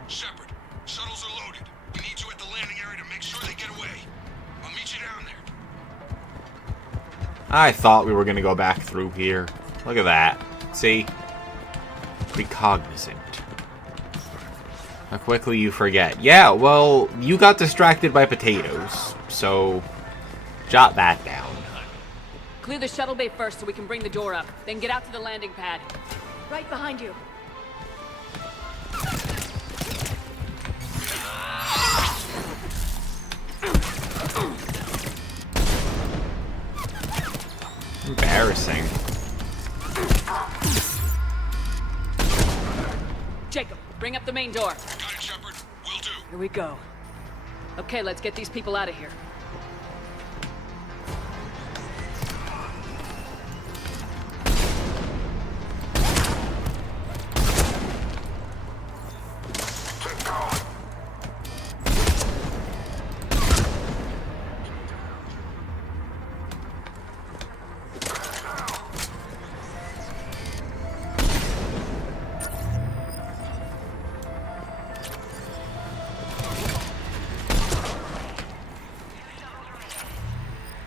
Shepard, shuttles are loaded. We need you at the landing area to make sure they get away. I'll meet you down there. I thought we were gonna go back through here. Look at that. See? Be cognizant. How quickly you forget. Yeah, well, you got distracted by potatoes, so jot that down. Clear the shuttle bay first so we can bring the door up. Then get out to the landing pad. Right behind you. Embarrassing. Jacob, bring up the main door. Got it, Shepard. Will do. Here we go. Okay, let's get these people out of here.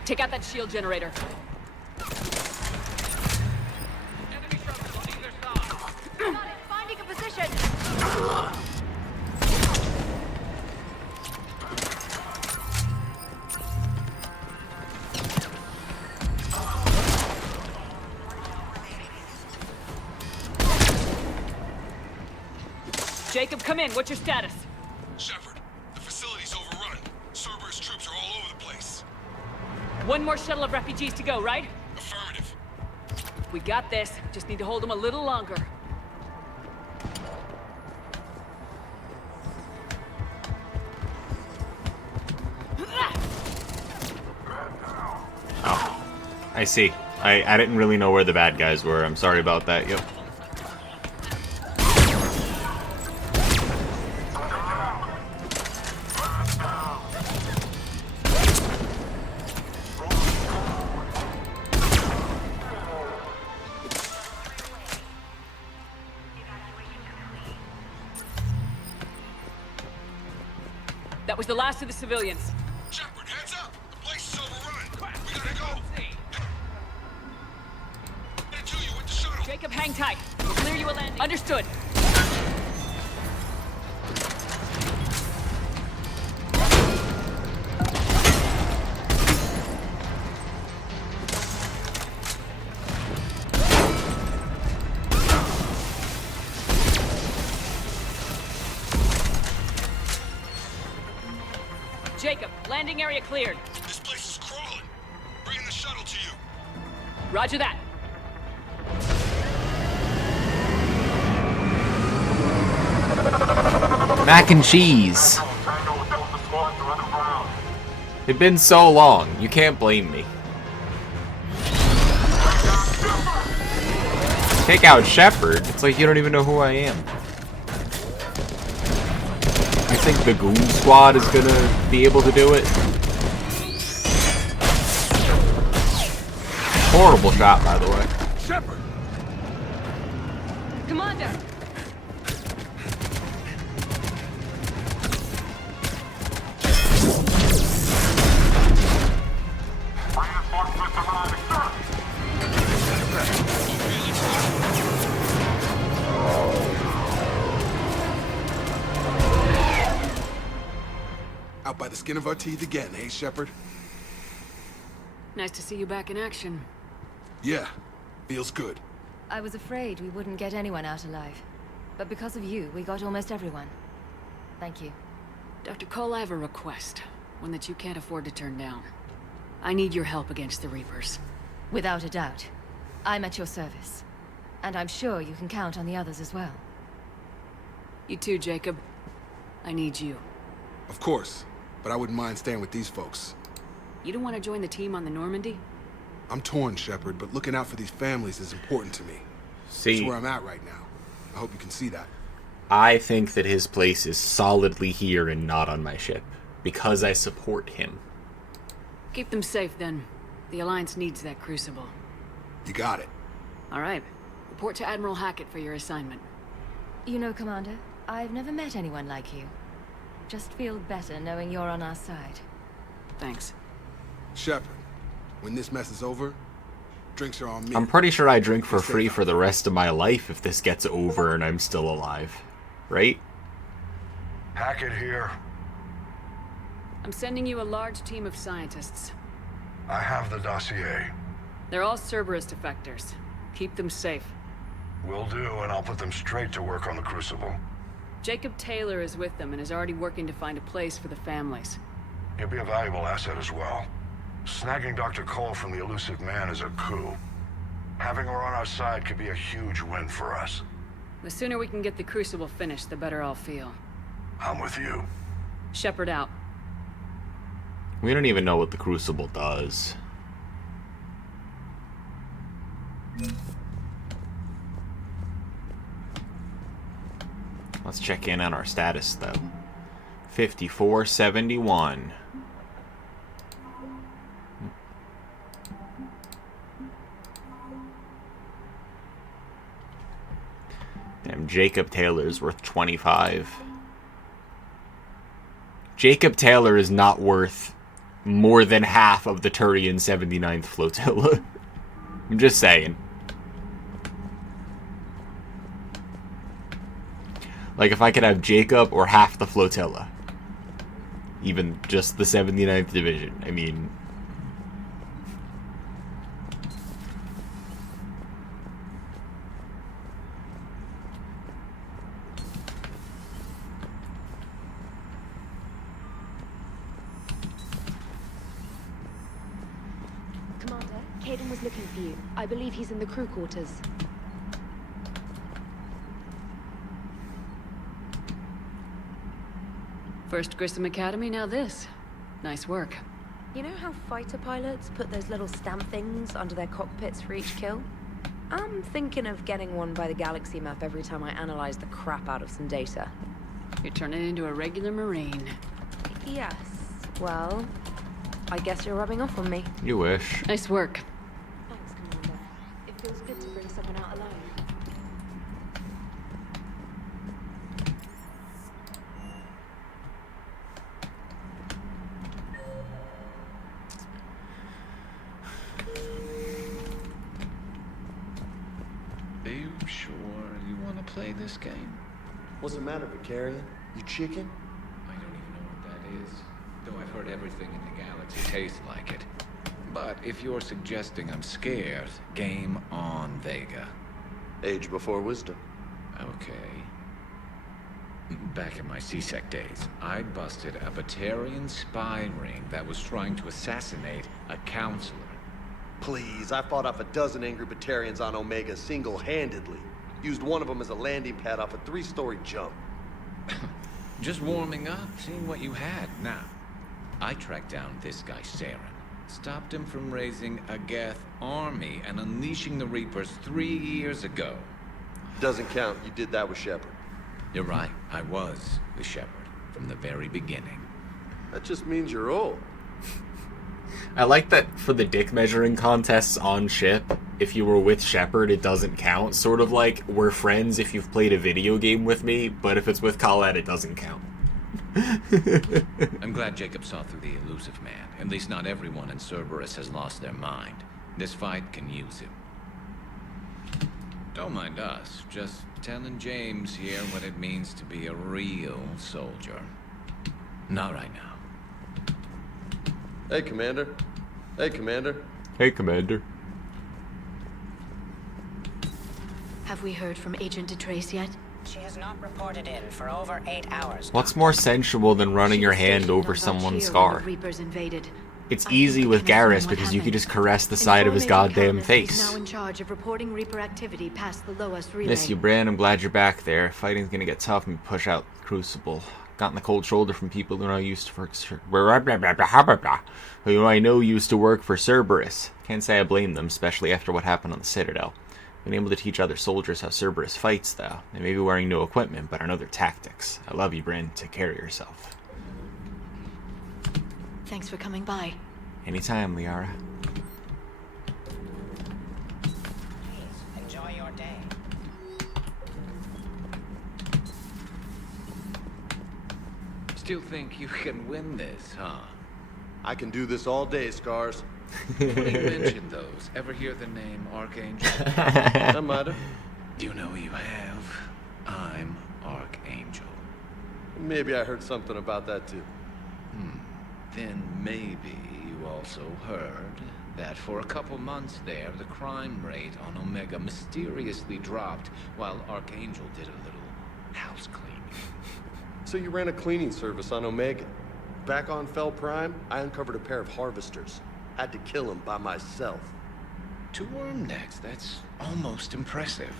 Take out that shield generator. Finding a position. Jacob, come in. What's your status? Shepard, the facility's overrun. Cerberus troops are all over the place. One more shuttle of refugees to go, right? Affirmative. We got this. Just need to hold them a little longer. Oh, I see. I didn't really know where the bad guys were. I'm sorry about that. Yep. That was the last of the civilians. Shepard, heads up! The place is overrun! We gotta go! Get to you with the shuttle! Jacob, hang tight. We'll clear you a landing. Understood. Jacob, landing area cleared. This place is crawling! Bringing the shuttle to you! Roger that. Mac and cheese. It's been so long. You can't blame me. Take out Shepard. It's like you don't even know who I am. You think the Goon Squad is gonna be able to do it? Horrible shot, by the way. Shepard! Commander! Out by the skin of our teeth again, hey, Shepard? Nice to see you back in action. Yeah, feels good. I was afraid we wouldn't get anyone out alive. But because of you, we got almost everyone. Thank you. Dr. Cole, I have a request. One that you can't afford to turn down. I need your help against the Reapers. Without a doubt. I'm at your service. And I'm sure you can count on the others as well. You too, Jacob. I need you. Of course, but I wouldn't mind staying with these folks. You don't want to join the team on the Normandy? I'm torn, Shepard, but looking out for these families is important to me. See, that's where I'm at right now. I hope you can see that. I think that his place is solidly here and not on my ship, because I support him. Keep them safe, then. The Alliance needs that crucible. You got it. All right. Report to Admiral Hackett for your assignment. You know, Commander, I've never met anyone like you. Just feel better knowing you're on our side. Thanks. Shepard, when this mess is over, drinks are on me. I'm pretty sure I drink for free for the rest of my life if this gets over and I'm still alive. Right? Hackett here. I'm sending you a large team of scientists. I have the dossier. They're all Cerberus defectors. Keep them safe. Will do, and I'll put them straight to work on the Crucible. Jacob Taylor is with them and is already working to find a place for the families. He'll be a valuable asset as well. Snagging Dr. Cole from the elusive man is a coup. Having her on our side could be a huge win for us. The sooner we can get the Crucible finished, the better I'll feel. I'm with you. Shepard out. We don't even know what the Crucible does. Let's check in on our status, though. 5471. Damn, Jacob Taylor's worth 25. Jacob Taylor is not worth more than half of the Turian 79th Flotilla. I'm just saying. Like, if I could have Jacob or half the flotilla. Even just the 79th Division. I mean... Commander, Caden was looking for you. I believe he's in the crew quarters. First Grissom Academy, now this. Nice work. You know how fighter pilots put those little stamp things under their cockpits for each kill? I'm thinking of getting one by the galaxy map every time I analyze the crap out of some data. You're turning into a regular Marine. Yes. Well, I guess you're rubbing off on me. You wish. Nice work. Thanks, Commander. It feels good to bring someone out alive. Are you sure you want to play this game? What's the matter, Vicarian? You chicken? I don't even know what that is, though I've heard everything in the galaxy tastes like it. But if you're suggesting I'm scared, game on, Vega. Age before wisdom. Okay. Back in my CSEC days, I busted a Batarian spy ring that was trying to assassinate a counselor. Please, I fought off a dozen angry Batarians on Omega single-handedly. Used one of them as a landing pad off a 3-story jump. Just warming up, seeing what you had. Now, I tracked down this guy, Saren. Stopped him from raising a Geth army and unleashing the Reapers 3 years ago. Doesn't count. You did that with Shepard. You're right. I was with Shepard from the very beginning. That just means you're old. I like that for the dick measuring contests on ship, if you were with Shepard, it doesn't count. Sort of like, we're friends if you've played a video game with me, but if it's with Colette, it doesn't count. I'm glad Jacob saw through the elusive man. At least not everyone in Cerberus has lost their mind. This fight can use him. Don't mind us. Just telling James here what it means to be a real soldier. Not right now. Hey, Commander. Hey, Commander. Hey, Commander. Have we heard from Agent DeTrace yet? She has not reported in for over 8 hours. What's more sensual than running your hand over someone's scar? Reapers invaded. It's easy with Garrus because you can just caress the side of his goddamn face. Now in charge of reporting Reaper activity past the lowest relay. Miss you, Bran. I'm glad you're back there. Fighting's gonna get tough when we push out the Crucible. Gotten the cold shoulder from people who I know used to work for Cerberus. Can't say I blame them, especially after what happened on the Citadel. Been able to teach other soldiers how Cerberus fights, though. They may be wearing new equipment, but I know their tactics. I love you, Bryn. Take care of yourself. Thanks for coming by. Anytime, Liara. Please, enjoy your day. Still think you can win this, huh? I can do this all day, Scars. Funny you mentioned those. Ever hear the name Archangel? I might have. You know you have. I'm Archangel. Maybe I heard something about that too. Then maybe you also heard that for a couple months there, the crime rate on Omega mysteriously dropped while Archangel did a little house cleaning. So you ran a cleaning service on Omega. Back on Fel Prime, I uncovered a pair of harvesters. Had to kill him by myself. 2 worm necks, that's almost impressive.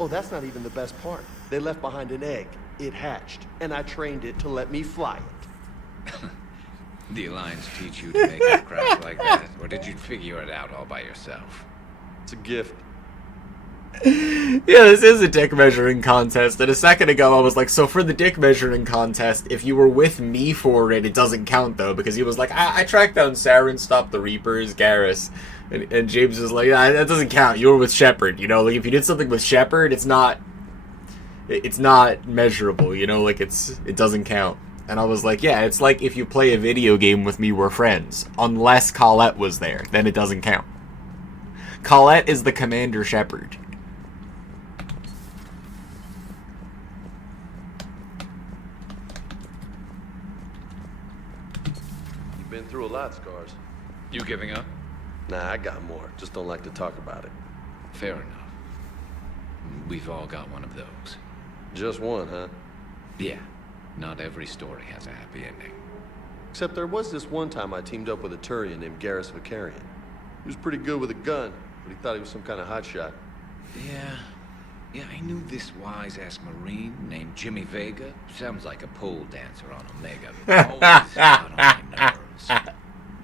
Oh, that's not even the best part. They left behind an egg. It hatched, and I trained it to let me fly it. The Alliance teach you to make aircraft like that, or did you figure it out all by yourself? It's a gift. Yeah, this is a dick measuring contest, and a second ago I was like, so for the dick measuring contest, if you were with me for it, it doesn't count though, because he was like, I tracked down Saren, stopped the Reapers, Garrus, and James was like, that doesn't count, you were with Shepard, you know, like if you did something with Shepard, it's not measurable, you know, like it doesn't count. And I was like, yeah, it's like if you play a video game with me, we're friends, unless Colette was there, then it doesn't count. Colette is the Commander Shepard. Been through a lot, Scars. You giving up? Nah, I got more. Just don't like to talk about it. Fair enough. We've all got one of those. Just one, huh? Yeah. Not every story has a happy ending. Except there was this one time I teamed up with a Turian named Garrus Vicarian. He was pretty good with a gun, but he thought he was some kind of hotshot. Yeah, I knew this wise-ass Marine named Jimmy Vega. Sounds like a pole dancer on Omega. Always got on my nerves.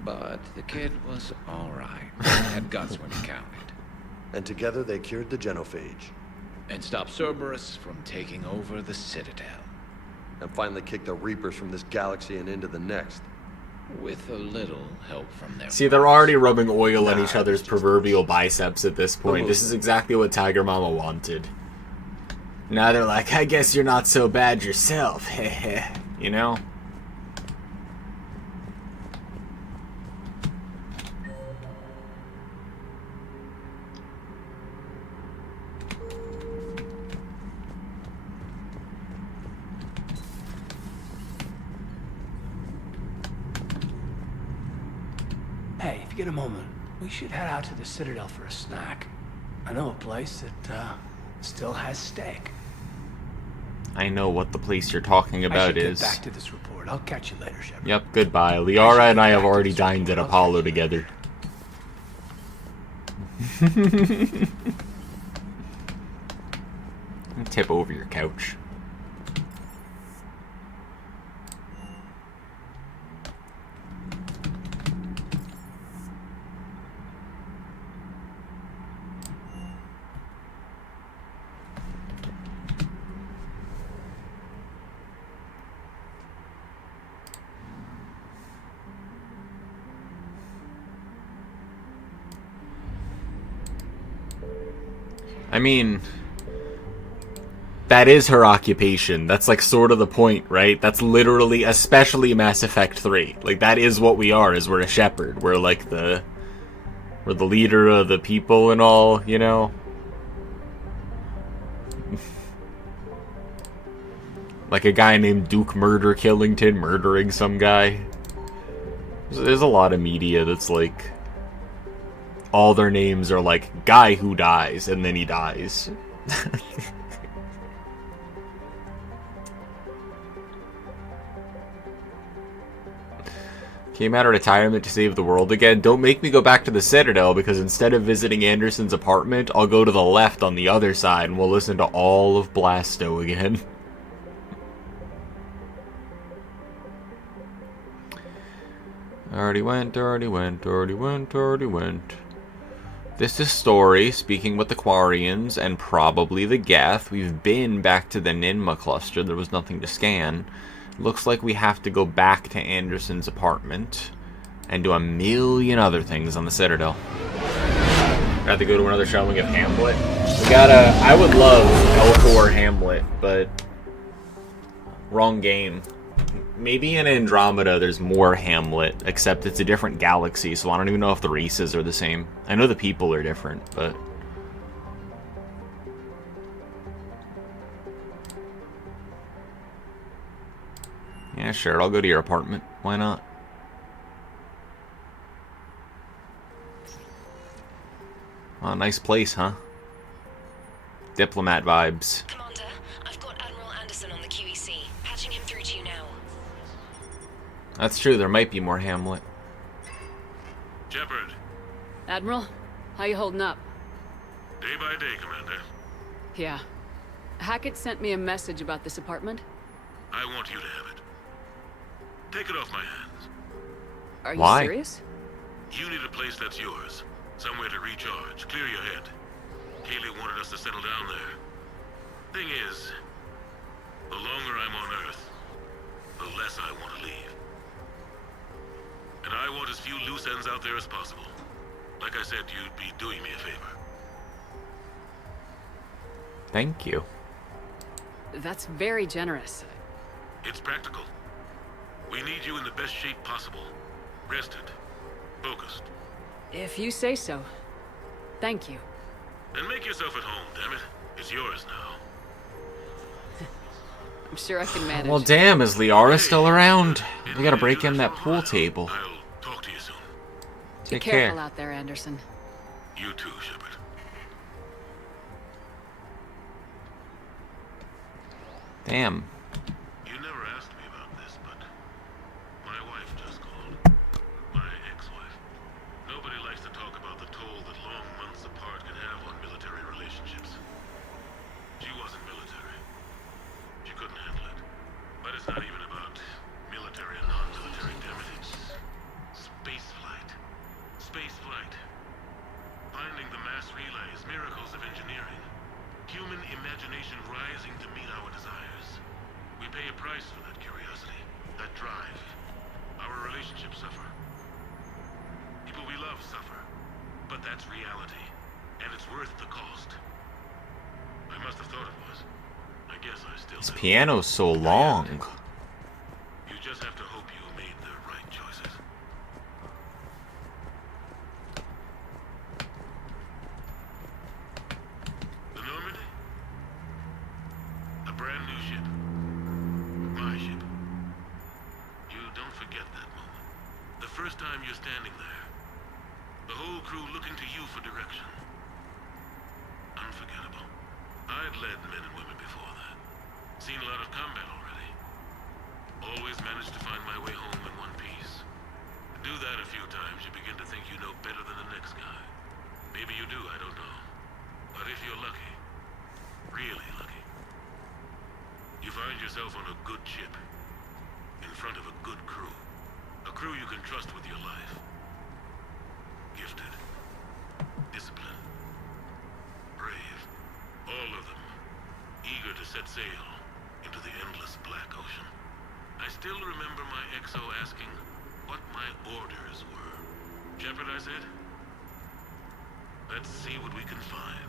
But the kid was alright. Had guts when he counted. And together they cured the genophage. And stopped Cerberus from taking over the Citadel. And finally kicked the Reapers from this galaxy and into the next. With a little help from their... See, they're already rubbing oil on each other's proverbial biceps at this point. This is exactly what Tiger Mama wanted. Now they're like, I guess you're not so bad yourself, heh. You know? Hey, if you get a moment, we should head out to the Citadel for a snack. I know a place that, still has steak. I know what the place you're talking about is. Get back to this report. I'll catch you later, Shepard. Yep, goodbye. Liara and I have already dined at Apollo together. Tip over your couch. I mean, that is her occupation. That's like sort of the point, right? That's literally, especially Mass Effect 3. Like that is what we are, is we're a shepherd. We're like we're the leader of the people and all, you know? Like a guy named Duke Murder Killington murdering some guy. There's a lot of media that's like, all their names are like, guy who dies, and then he dies. Came out of retirement to save the world again. Don't make me go back to the Citadel, because instead of visiting Anderson's apartment, I'll go to the left on the other side, and we'll listen to all of Blasto again. Already went. This is Story, speaking with the Quarians, and probably the Geth. We've been back to the Ninma cluster. There was nothing to scan. Looks like we have to go back to Anderson's apartment and do a million other things on the Citadel. Got to go to another showing of Hamlet. I would love L4 Hamlet, but wrong game. Maybe in Andromeda there's more Hamlet, except it's a different galaxy, so I don't even know if the races are the same. I know the people are different, but... yeah, sure, I'll go to your apartment. Why not? Oh, nice place, huh? Diplomat vibes. Commander, I've got Admiral Anderson on the QEC. Patching him through to you now. That's true, there might be more Hamlet. Shepard, Admiral, how you holding up? Day by day, Commander. Yeah. Hackett sent me a message about this apartment. I want you to have it. Take it off my hands. Are you serious? You need a place that's yours. Somewhere to recharge, clear your head. Kaylee wanted us to settle down there. Thing is, the longer I'm on Earth, the less I want to leave. And I want as few loose ends out there as possible. Like I said, you'd be doing me a favor. Thank you. That's very generous. It's practical. We need you in the best shape possible. Rested. Focused. If you say so. Thank you. And make yourself at home, damn it. It's yours now. I'm sure I can manage. Well, damn, is Liara still around? We gotta break in that pool table. I'll talk to you soon. Be careful out there, Anderson. You too, Shepard. Damn. You never asked me about this, but my wife just called. My ex-wife. Nobody likes to talk about the toll that long months apart can have on military relationships. She wasn't military. She couldn't handle it. But it's not even about military and non-military, damn it. It's space flight. Space flight. Finding the mass relays, miracles of engineering. Human imagination rising to meet our desires. We pay a price for that curiosity, that drive. Our relationships suffer. People we love suffer. But that's reality, and it's worth the cost. I must have thought it was. I guess I still This do. piano's so long. You just have to hope you made the right choices. The Normandy? A brand new ship. My ship. You don't forget that moment. The first time you're standing there. The whole crew looking to you for direction. Unforgettable. I'd led men and women before that. Seen a lot of combat already. Always managed to find my way home in one piece. Do that a few times, you begin to think you know better than the next guy. Maybe you do, I don't know. But if you're lucky, really lucky, you find yourself on a good ship, in front of a good crew. A crew you can trust with your life. Gifted. Disciplined. Brave. All of them. Eager to set sail into the endless black ocean. I still remember my XO asking what my orders were. Shepard, I said. Let's see what we can find.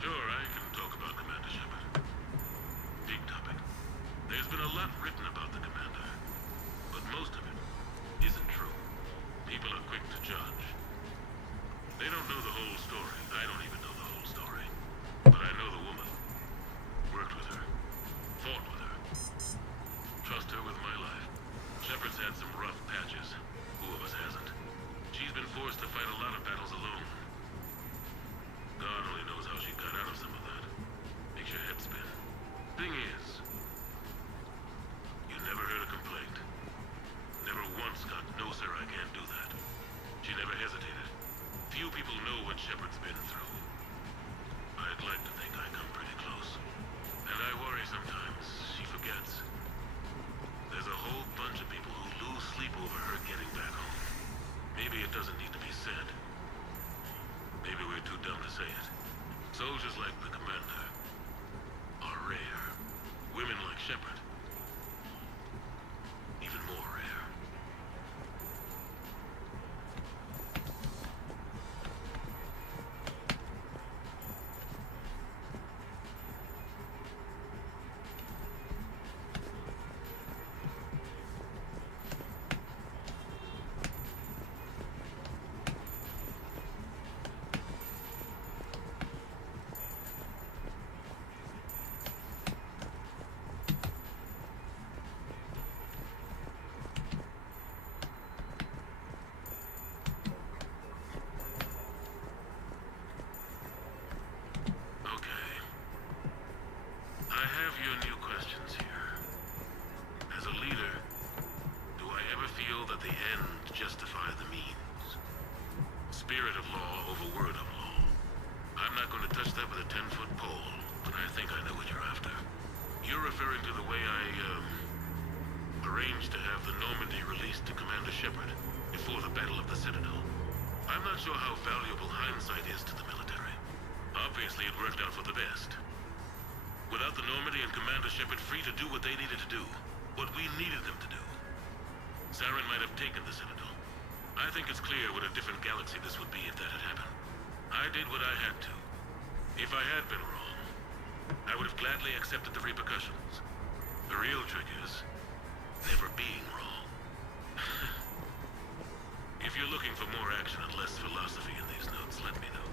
Sure, I can talk about Commander Shepard. Big topic. There's been a lot written about the Commander, but most of it isn't true. People are quick to judge. They don't know the whole story. I don't even know the whole story. But I know the woman. Worked with her. Fought with her. Trust her with my life. Shepard's had some rough patches. Who of us hasn't? She's been forced to fight a lot of battles alone. God only knows how she got out of some of that. Makes your head spin. Thing is, you never heard a complaint. Never once got, no sir, I can't do that. She never hesitated. Few people know what Shepard's been through. I'd like to think I come pretty close. And I worry sometimes she forgets. There's a whole bunch of people who lose sleep over her getting back home. Maybe it doesn't need to be said. Maybe we're too dumb to say it. Soldiers like the Commander are rare. Women like Shepard, even more rare. worked out for the best. Without the Normandy and Commander Shepard free to do what they needed to do, what we needed them to do, Saren might have taken the Citadel. I think it's clear what a different galaxy this would be if that had happened. I did what I had to. If I had been wrong, I would have gladly accepted the repercussions. The real trick is never being wrong. If you're looking for more action and less philosophy in these notes, let me know.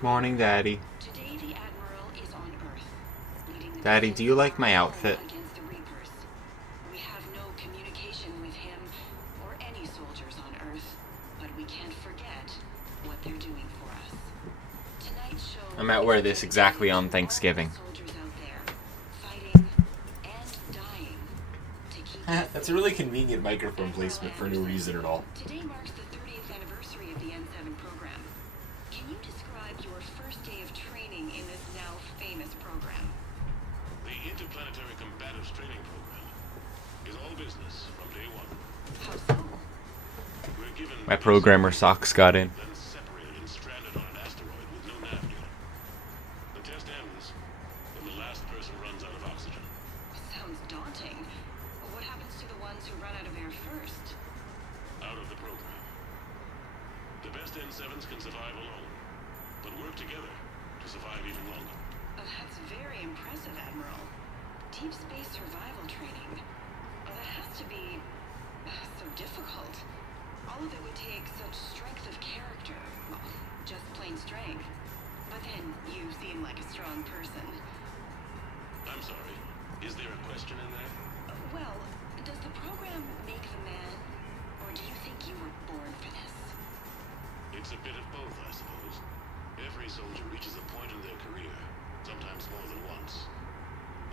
Morning, Daddy. Today the Admiral is on Earth. Daddy, do you like my outfit? We have no communication with him or any soldiers on Earth, but we can't forget what they're doing for us. Tonight's show I might wear this exactly on Thanksgiving. soldiers out there fighting and dying to keep That's a really convenient microphone placement for no reason at all. Today marks the 30th anniversary of the N7 program. Can you describe your first day of training in this now famous program? The Interplanetary Combatives Training Program is all business from day one. How so? We're given My programmer socks got in. then separated and stranded on an asteroid with no navigator. The test ends when the last person runs out of oxygen. Sounds daunting. What happens to the ones who run out of air first? Out of the program. The best N7s can survive alone, but work together to survive even longer. That's very impressive, Admiral. Deep space survival training. That has to be so difficult. All of it would take such strength of character. Well, just plain strength. But then you seem like a strong person. I'm sorry. Is there a question in there? Well, does the program make the man? Or do you think you were born for this? It's a bit of both, I suppose. Every soldier reaches a point in their career, sometimes more than once,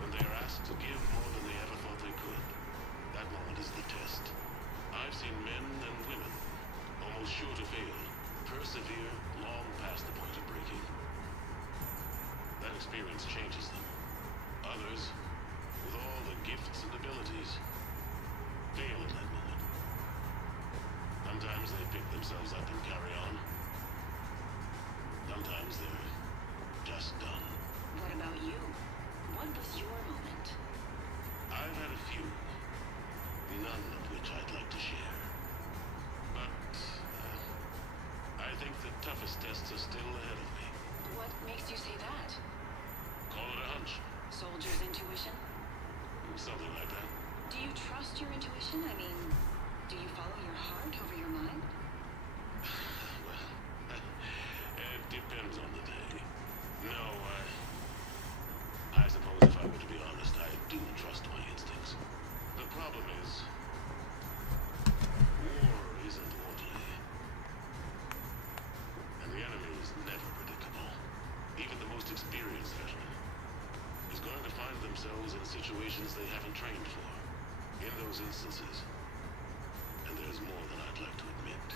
when they are asked to give more than they ever thought they could. That moment is the test. I've seen men and women, almost sure to fail, persevere long past the point of breaking. That experience changes them. Others, with all the gifts and abilities, fail in that moment. Sometimes they pick themselves up and carry on. Sometimes they're just done. What about you? experienced veteran is going to find themselves in situations they haven't trained for. In those instances, and there's more than I'd like to admit,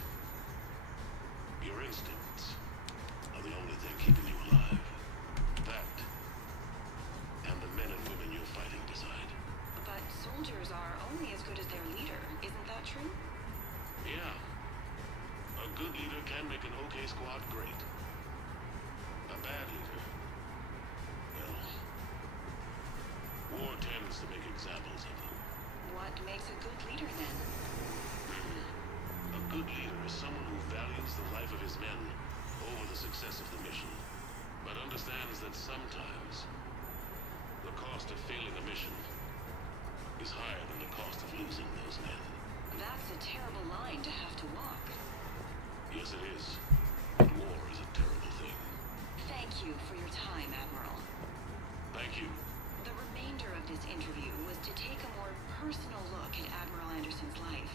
your instincts are the only thing keeping you alive. That, and the men and women you're fighting decide. But soldiers are only as good as their leader, isn't that true? Yeah. A good leader can make an okay squad great. A bad leader, well, war tends to make examples of them. What makes a good leader then? A good leader is someone who values the life of his men over the success of the mission, but understands that sometimes the cost of failing a mission is higher than the cost of losing those men. That's a terrible line to have to walk. Yes, it is. But war is a terrible thing. Thank you for your time, Admiral. Thank you. The remainder of this interview was to take a more personal look at Admiral Anderson's life.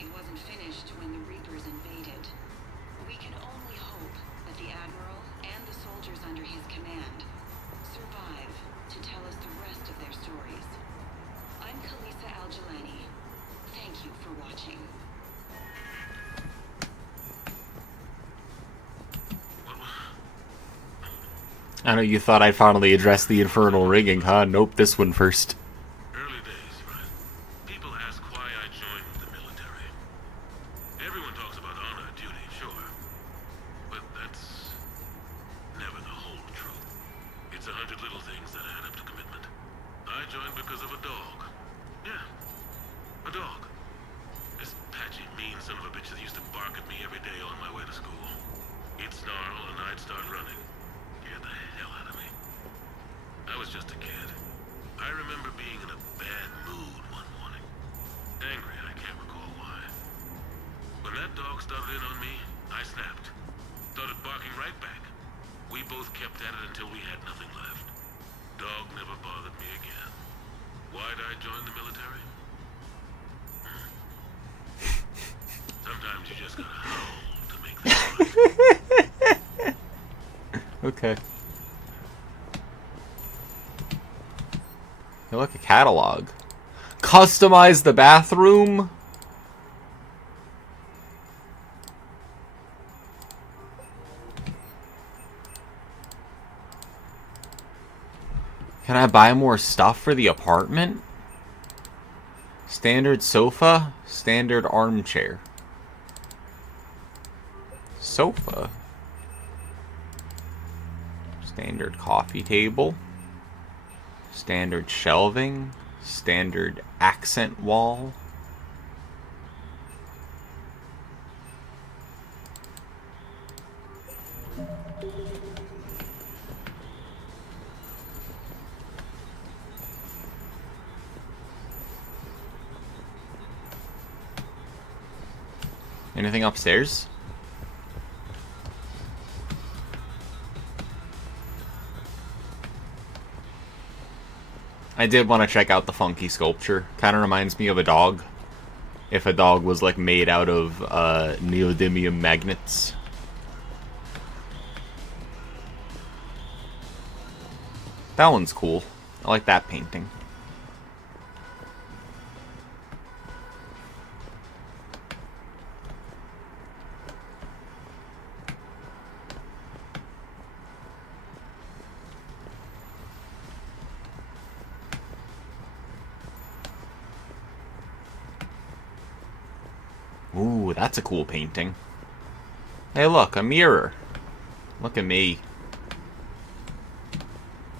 It wasn't finished when the Reapers invaded. We can only hope that the Admiral and the soldiers under his command survive to tell us the rest of their stories. I'm Kalisa Al-Jalani. Thank you for watching. I know you thought I'd finally address the infernal rigging, huh? Nope, this one first. Early days, right? People ask why I joined the military. Everyone talks about honor duty, sure. But that's never the whole truth. It's 100 little things that add up to commitment. I joined because of a dog. Yeah, a dog. This patchy, mean son of a bitch that used to bark at me every day on my way to school. He'd snarl and I'd start running. Scared the hell out of me. I was just a kid. I remember being in a bad mood one morning. Angry, I can't recall why. When that dog started in on me, I snapped. Started barking right back. We both kept at it until we had nothing left. Dog never bothered me again. Why'd I join the military? Sometimes you just gotta howl to make things right. Okay. Hey, look, a catalog. Customize the bathroom? Can I buy more stuff for the apartment? Standard sofa, standard armchair. Sofa. Standard coffee table. Standard shelving. Standard accent wall. Anything upstairs? I did want to check out the funky sculpture. Kind of reminds me of a dog. If a dog was like made out of neodymium magnets. That one's cool. I like that painting. Ooh, that's a cool painting. Hey look, a mirror. Look at me.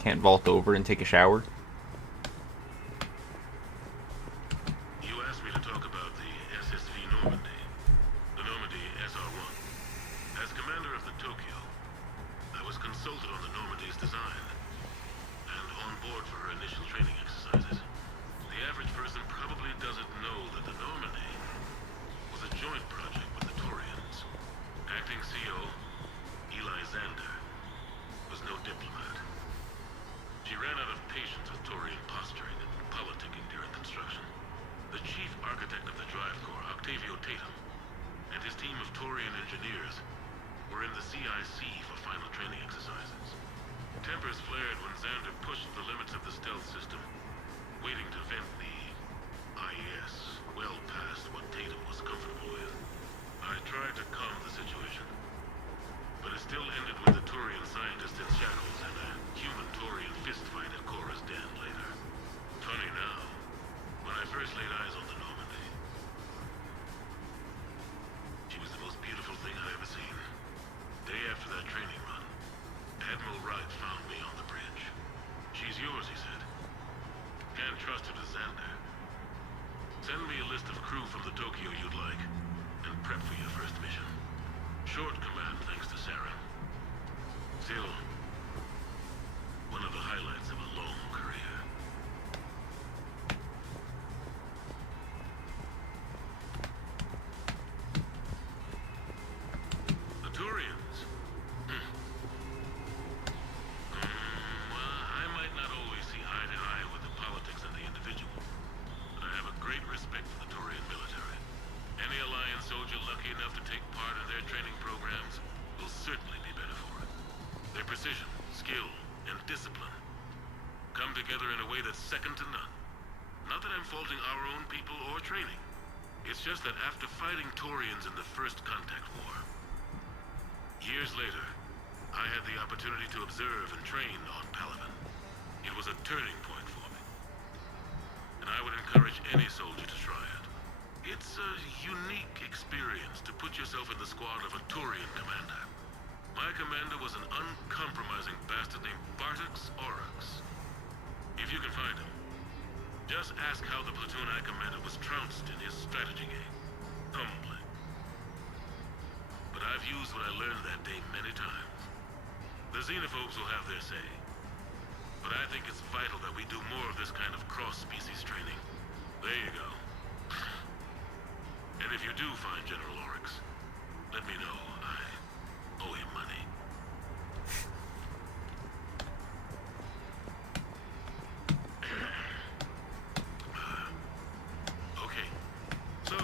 Can't vault over and take a shower. You asked me to talk about the SSV Normandy. The Normandy SR-1. As commander of the Tokyo, I was consulted on the Normandy's design and on board for her initial training exercises. The average person probably doesn't know that the Normandy was a joint project with the Taurians. Acting CO, Eli Xander, was no diplomat. She ran out of patience with Taurian posturing and politicking during construction. The chief architect of the Drive Corps, Octavio Tatum, and his team of Taurian engineers were in the CIC for final training exercises. flared when Xander pushed the limits of the stealth system, waiting to vent the IES well past what Tatum was comfortable with. I tried to calm the situation, but it still ended with a Turian scientist in shackles and a human Turian fistfight at Cora's den later. Funny now, when I first laid eyes on the Normandy, she was the most beautiful thing I'd ever seen. Day after that training run, Admiral Wright found me on the bridge. She's yours, he said. Can't trust her to Xander. Send me a list of crew from the Tokyo you'd like, and prep for your first mission. Short command thanks to Sarah. Still, one of the highlights of a long career. The Turians. Well, I might not always see eye to eye with the politics and the individual, but I have a great respect for the Turian military. Any Alliance soldier lucky enough to take part in their training programs will certainly be better for it. Their precision, skill, and discipline come together in a way that's second to none. Not that I'm faulting our own people or training. It's just that after fighting Turians in the First Contact War, years later, I had the opportunity to observe and train on Palaven. It was a turning point for me, and I would encourage any soldier to try it. It's a unique experience to put yourself in the squad of a Turian commander. My commander was an uncompromising bastard named Bartux Oryx. If you can find him, just ask how the platoon I commanded was trounced in his strategy game. Humbly. But I've used what I learned that day many times. The xenophobes will have their say. But I think it's vital that we do more of this kind of cross-species training. There you go. And if you do find General Oryx, let me know. I owe him money. Okay. So,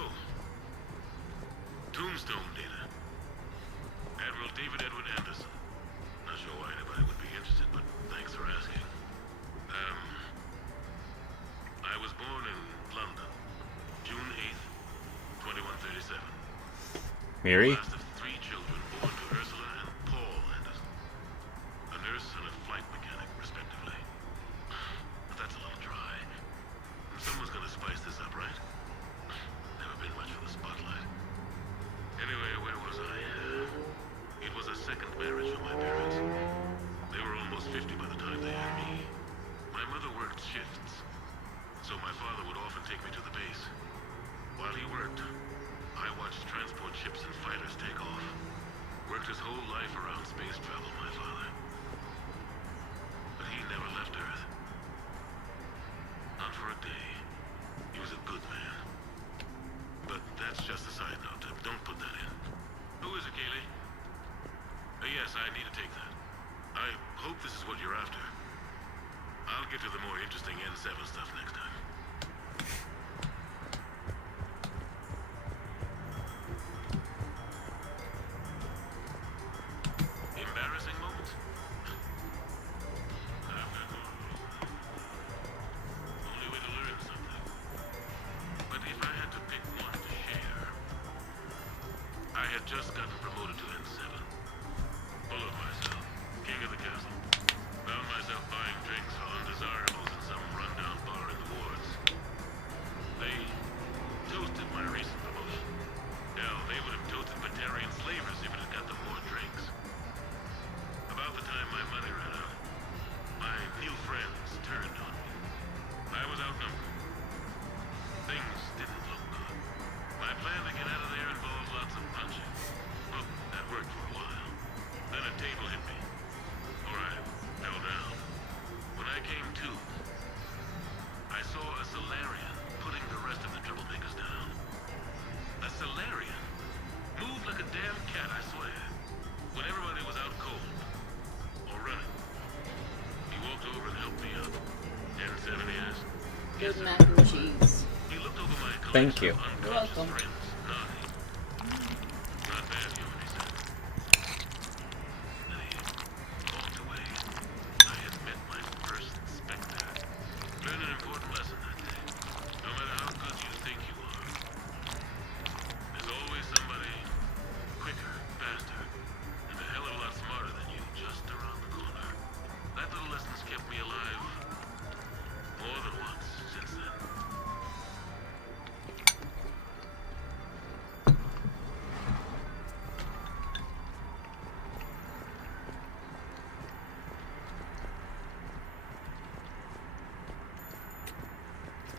Tombstone data. Admiral David Edward Anderson. Not sure why anybody would be interested, but thanks for asking. I was born in London, June 8th, 2137. Mary? Last of 3 children born to Ursula and Paul Anderson. A nurse and a flight mechanic, respectively. But that's a little dry. Someone's gonna spice this up, right? Never been much for the spotlight. Anyway, where was I? It was a second marriage for my parents. They were almost 50 by the time they had me. My mother worked shifts, so my father would often take me to the base. While he worked, I watched transport ships and fighters take off. Worked his whole life around space travel, my father. But he never left Earth. Not for a day. He was a good man. But that's just a side note. Don't put that in. Who is it, Kaylee? Yes, I need to take that. I hope this is what you're after. I'll get to the more interesting N7 stuff next time. Embarrassing moments? Only way to learn something. But if I had to pick one to share, I had just gotten promoted to N7. Full of myself, king of the castle. Found myself buying drinks for undesirables in some rundown bar in the wards. They toasted my recent promotion. Hell, they would have toasted Batarian slavers if it had got them more drinks. About the time my money ran out, my new friends turned on me. I was outnumbered. Things didn't look good. My plan to get out of there involved lots of punching. Well, that worked for a while. Then a table hit me. Or I fell down. When I came to, I saw a Solarian putting the rest of the troublemakers down. A Solarian? Moved like a damn cat, I swear. When everybody was out cold. Or running. He walked over and helped me up. N7 he asked. Good mac and cheese. He looked over my Thank you. You're welcome. friends, nodding. Not bad, human, he said. Then he walked away. I had kept me alive. More than once since then.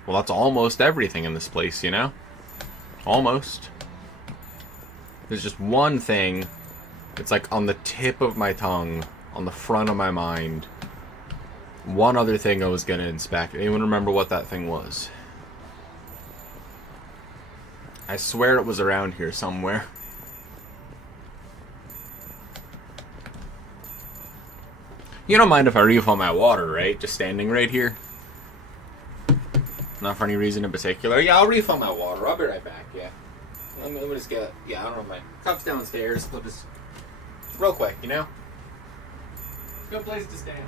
Well, that's almost everything in this place, you know? Almost. There's just one thing. It's like on the tip of my tongue, on the front of my mind. One other thing I was gonna inspect. Anyone remember what that thing was? I swear it was around here somewhere. You don't mind if I refill my water, right? Just standing right here. Not for any reason in particular. Yeah, I'll refill my water. I'll be right back, yeah. Let me just get... Yeah, I don't know, my cup's downstairs. We'll just... Real quick, you know? Good place to stand.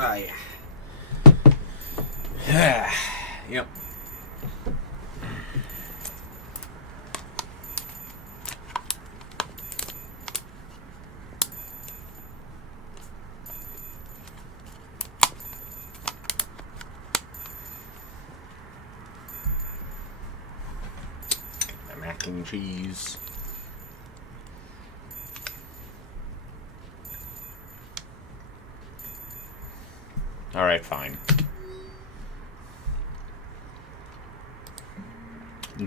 Oh, yeah. Yep. Mac and cheese. Alright, fine.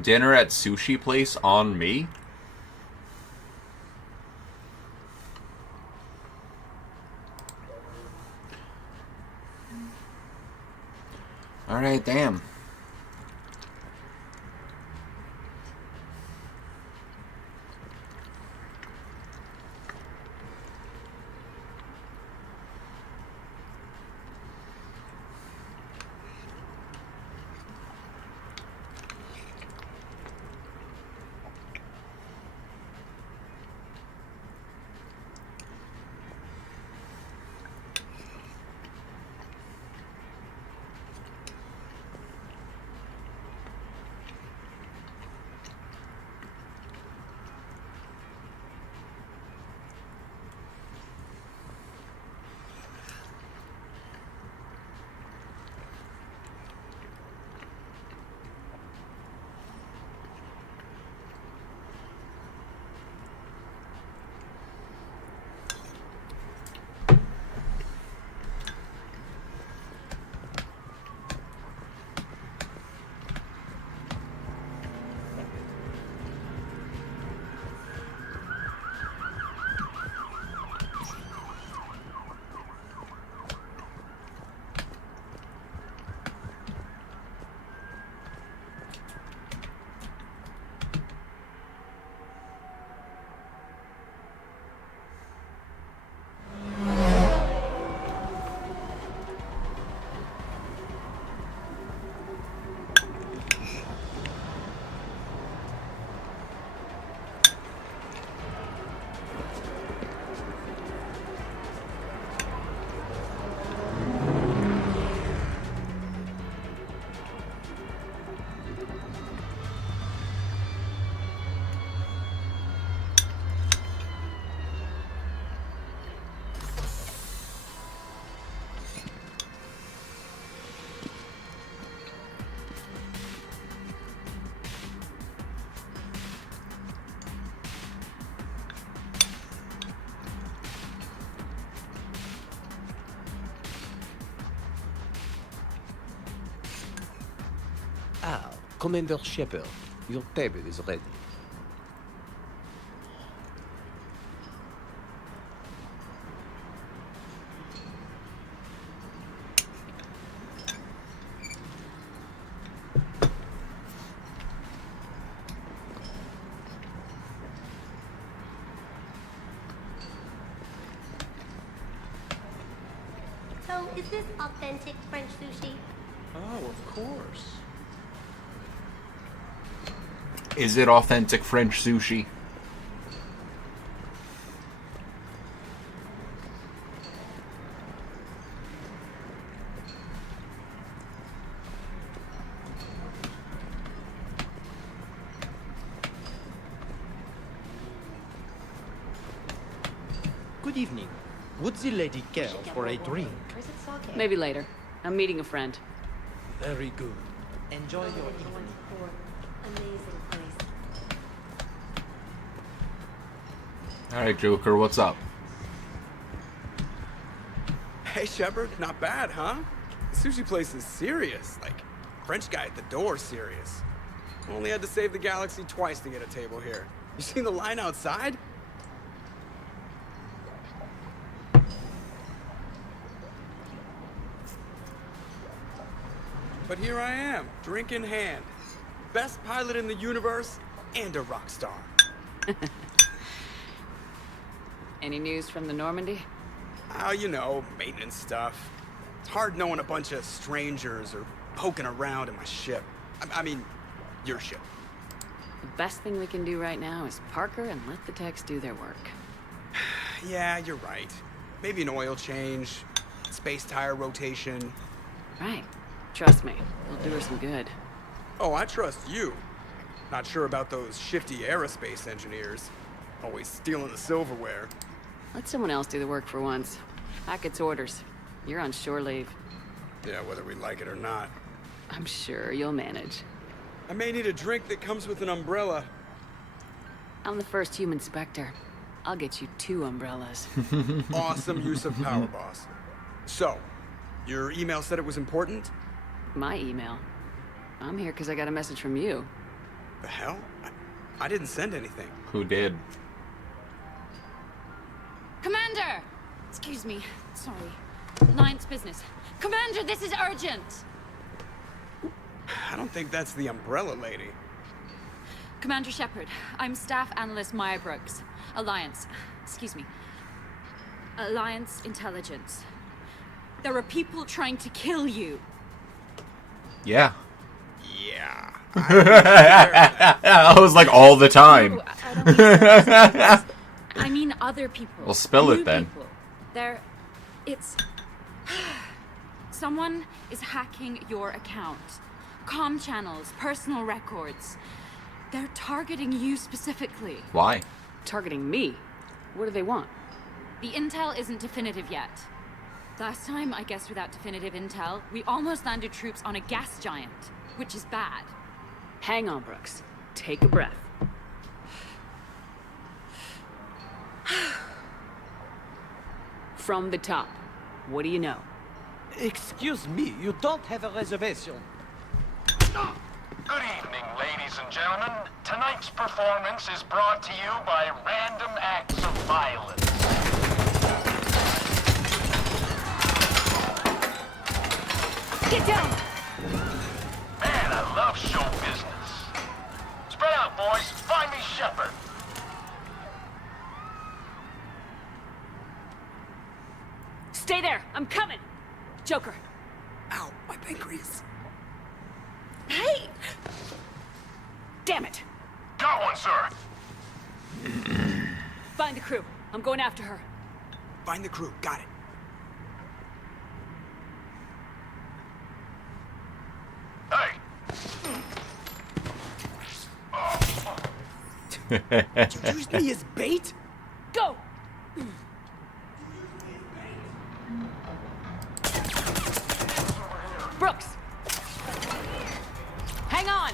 Dinner at sushi place on me? Alright, damn. Commander Shepard, your table is ready. So, is this authentic French sushi? Oh, of course. Is it authentic French sushi? Good evening. Would the lady care for a drink? Maybe later. I'm meeting a friend. Very good. Enjoy your evening. Amazing place. Alright, Joker, what's up? Hey, Shepard, not bad, huh? The sushi place is serious. Like, French guy at the door serious. Only had to save the galaxy twice to get a table here. You seen the line outside? But here I am, drink in hand. Best pilot in the universe and a rock star. Any news from the Normandy? Oh, you know, maintenance stuff. It's hard knowing a bunch of strangers or poking around in my ship. I mean, your ship. The best thing we can do right now is park her and let the techs do their work. Yeah, you're right. Maybe an oil change, space tire rotation. Right. Trust me, it'll do her some good. Oh, I trust you. Not sure about those shifty aerospace engineers. Always stealing the silverware. Let someone else do the work for once. Hackett's orders. You're on shore leave. Yeah, whether we like it or not. I'm sure you'll manage. I may need a drink that comes with an umbrella. I'm the first human Spectre. I'll get you 2 umbrellas. Awesome use of power, boss. So, your email said it was important? My email? I'm here because I got a message from you. The hell? I didn't send anything. Who did? Commander! Excuse me. Sorry. Alliance business. Commander, this is urgent! I don't think that's the umbrella lady. Commander Shepard, I'm Staff Analyst Maya Brooks. Alliance. Excuse me. Alliance Intelligence. There are people trying to kill you. Yeah. Yeah. I was like all the time. No, I don't mean so. I mean other people. Well, spell New it then. People. It's... Someone is hacking your account. Comm channels, personal records. They're targeting you specifically. Why? Targeting me? What do they want? The intel isn't definitive yet. Last time, I guess without definitive intel, we almost landed troops on a gas giant, which is bad. Hang on, Brooks. Take a breath. From the top, what do you know? Excuse me, you don't have a reservation. Good evening, ladies and gentlemen. Tonight's performance is brought to you by Random Acts of Violence. Get down! Man, I love show business. Spread out, boys. Find me Shepard. Stay there! I'm coming! Joker! Ow, my pancreas. Hey! Damn it! Got one, sir. Find the crew. I'm going after her. Find the crew. Got it. Hey. Did you use me as bait? Go! Brooks! Hang on!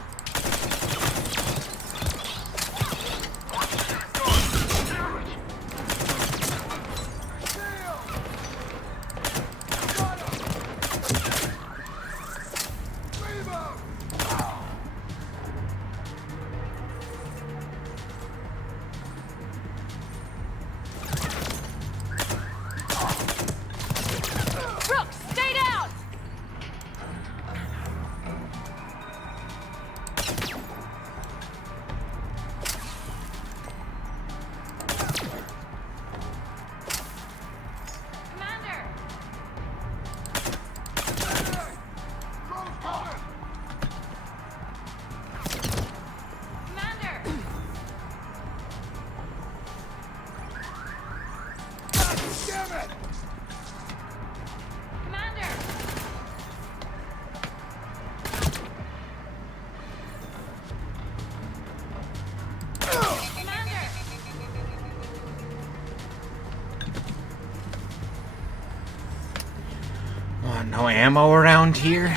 No ammo around here?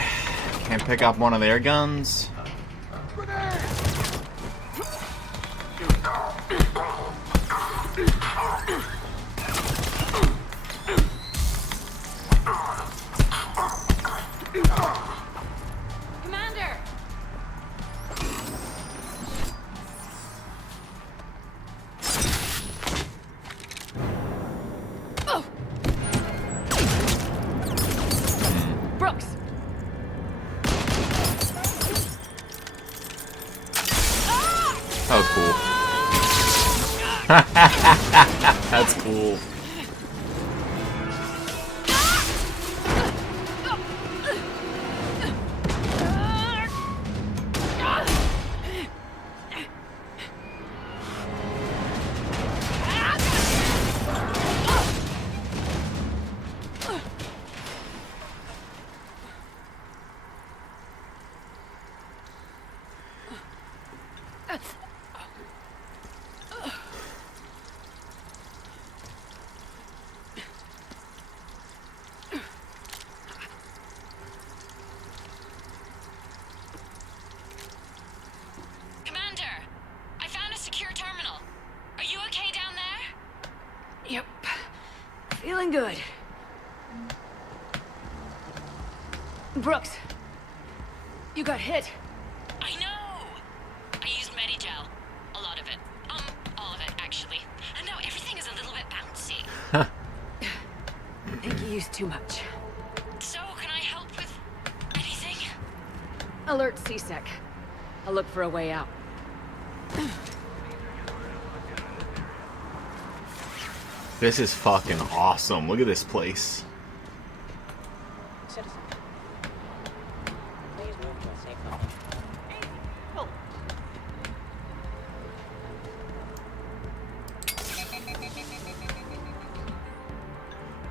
Can't pick up one of their guns? Commander! Oh! Brooks! Oh, cool. That's cool. Commander! I found a secure terminal. Are you okay down there? Yep. Feeling good. Brooks! You got hit. I know! I used Medigel. A lot of it. All of it, actually. And now everything is a little bit bouncy. I think you used too much. So, can I help with anything? Alert C-Sec. I'll look for a way out. This is fucking awesome. Look at this place. Citizen. Please move to a safe level.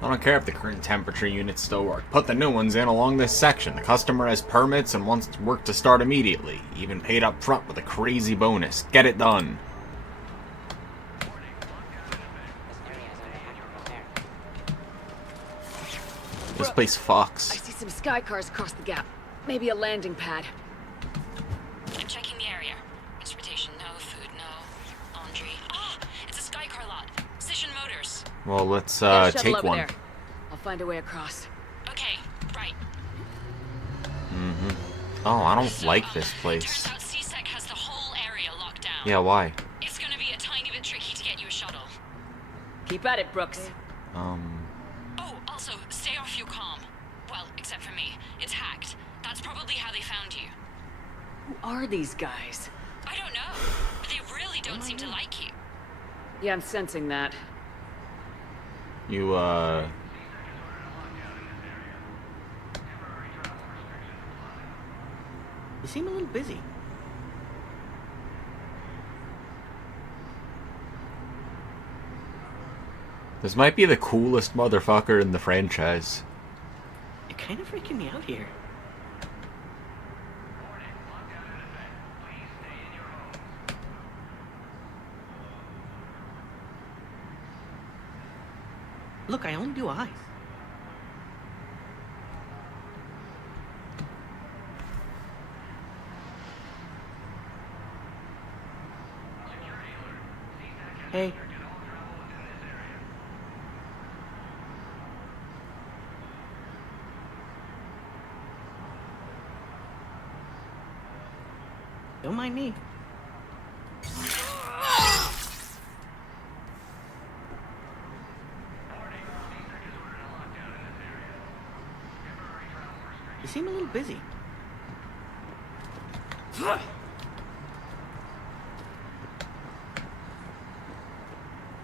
I don't care if the current temperature units still work. Put the new ones in along this section. The customer has permits and wants work to start immediately. Even paid up front with a crazy bonus. Get it done. This place fucks. I see some sky cars across the gap. Maybe a landing pad. I'm checking the area. Transportation, no. Food, no. Laundry. Ah! It's a sky car lot. Station Motors. Well, let's Get a shuttle take over one. there. I'll find a way across. Okay, right. Mm-hmm. Oh, I don't like this place. Turns out C-Sec has the whole area locked down. Yeah, why? It's gonna be a tiny bit tricky to get you a shuttle. Keep at it, Brooks. Oh, also, stay off your comm. Well, except for me. It's hacked. That's probably how they found you. Who are these guys? I don't know, but they really don't seem to like you. Yeah, I'm sensing that. You, You seem a little busy. This might be the coolest motherfucker in the franchise. You're kind of freaking me out here. Look, I only do eyes. Hey. Don't mind me. You seem a little busy.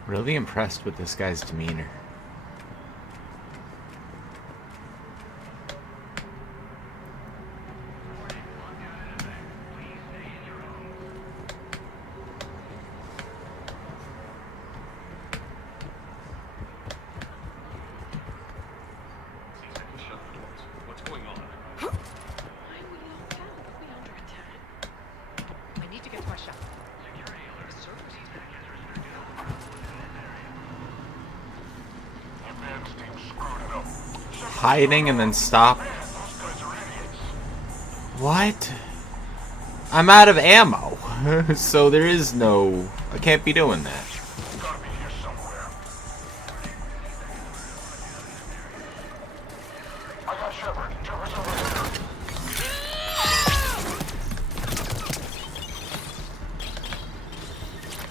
Really impressed with this guy's demeanor. What's going on? Why are we locked out? We under attack? I need to get to our shop. hiding and then stop. What? I'm out of ammo. So there is no... I can't be doing that.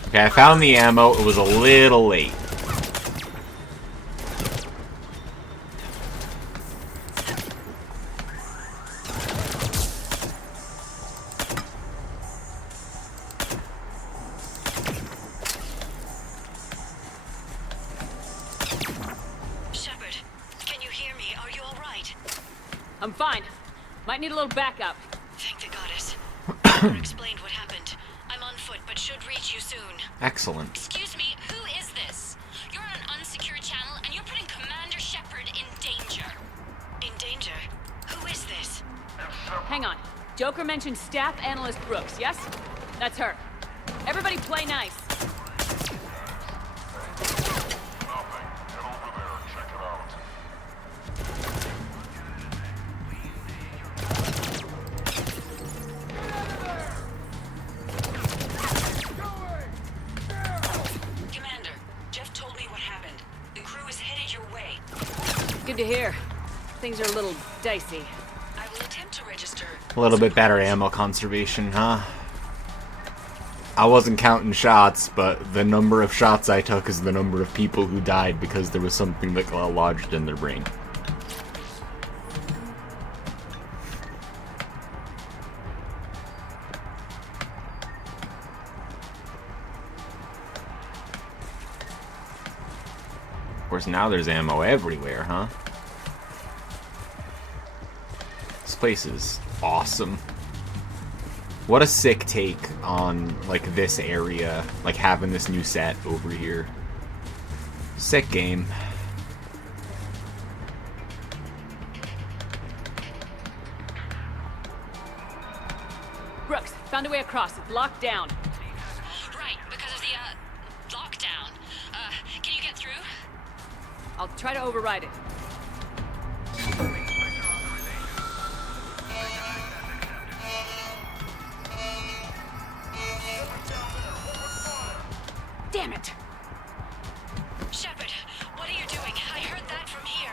Okay, I found the ammo. It was a little late. Shepard, can you hear me? Are you all right? I'm fine. Might need a little backup. Thank the goddess. Never explained what happened. I'm on foot, but should reach you soon. Excellent. Excuse me, who is this? You're on an unsecured channel and you're putting Commander Shepard in danger. In danger? Who is this? Hang on. Joker mentioned staff analyst Brooks, yes? That's her. Everybody play nice. Commander, Jeff told me what happened. The crew is headed your way. Good to hear. Things are a little dicey. I will attempt to register. A little bit better ammo conservation, huh? I wasn't counting shots, but the number of shots I took is the number of people who died because there was something that got lodged in their brain. Of course, now there's ammo everywhere, huh? This place is awesome. What a sick take on, like, this area, like, having this new set over here. Sick game. Brooks, found a way across. It's locked down. Right, because of the, lockdown. Can you get through? I'll try to override it. Damn it! Shepard, what are you doing? I heard that from here.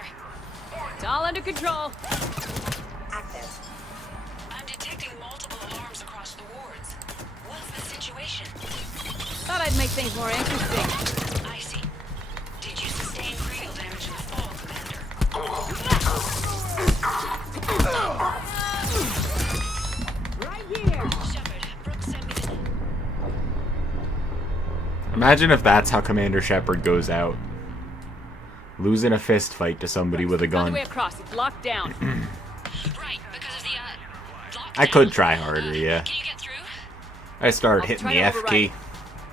It's all under control. Active. I'm detecting multiple alarms across the wards. What's the situation? Thought I'd make things more interesting. I see. Did you sustain cranial damage in the fall, Commander? Right here! Shepard, Brooks sent me this. Imagine if that's how Commander Shepard goes out. Losing a fist fight to somebody with a Found a gun. way across. It's locked down. Right, because of the, lockdown. I could try harder, yeah. Can you get through? I started I'll hitting try the to F override key. it.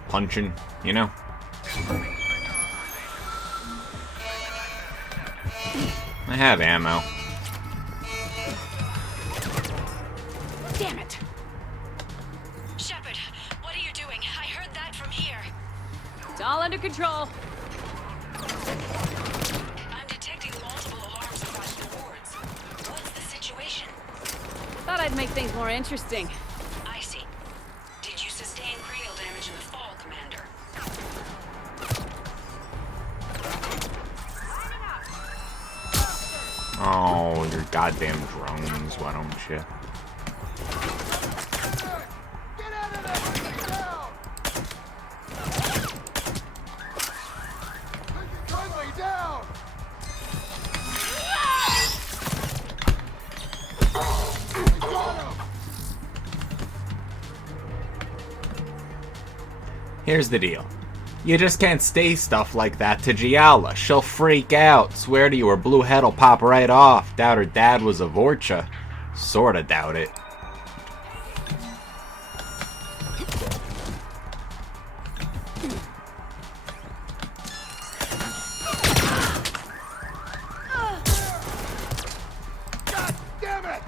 Punching, you know? I have ammo. Damn it! Shepard, what are you doing? I heard that from here. It's all under control. I'm detecting multiple alarms across the wards. What's the situation? Thought I'd make things more interesting. I see. Did you sustain cranial damage in the fall, Commander? Oh, your goddamn drones, why don't you? Here's the deal. You just can't say stuff like that to Giala. She'll freak out. Swear to you, her blue head'll pop right off. Doubt her dad was a Vorcha. Sorta doubt it. God damn it!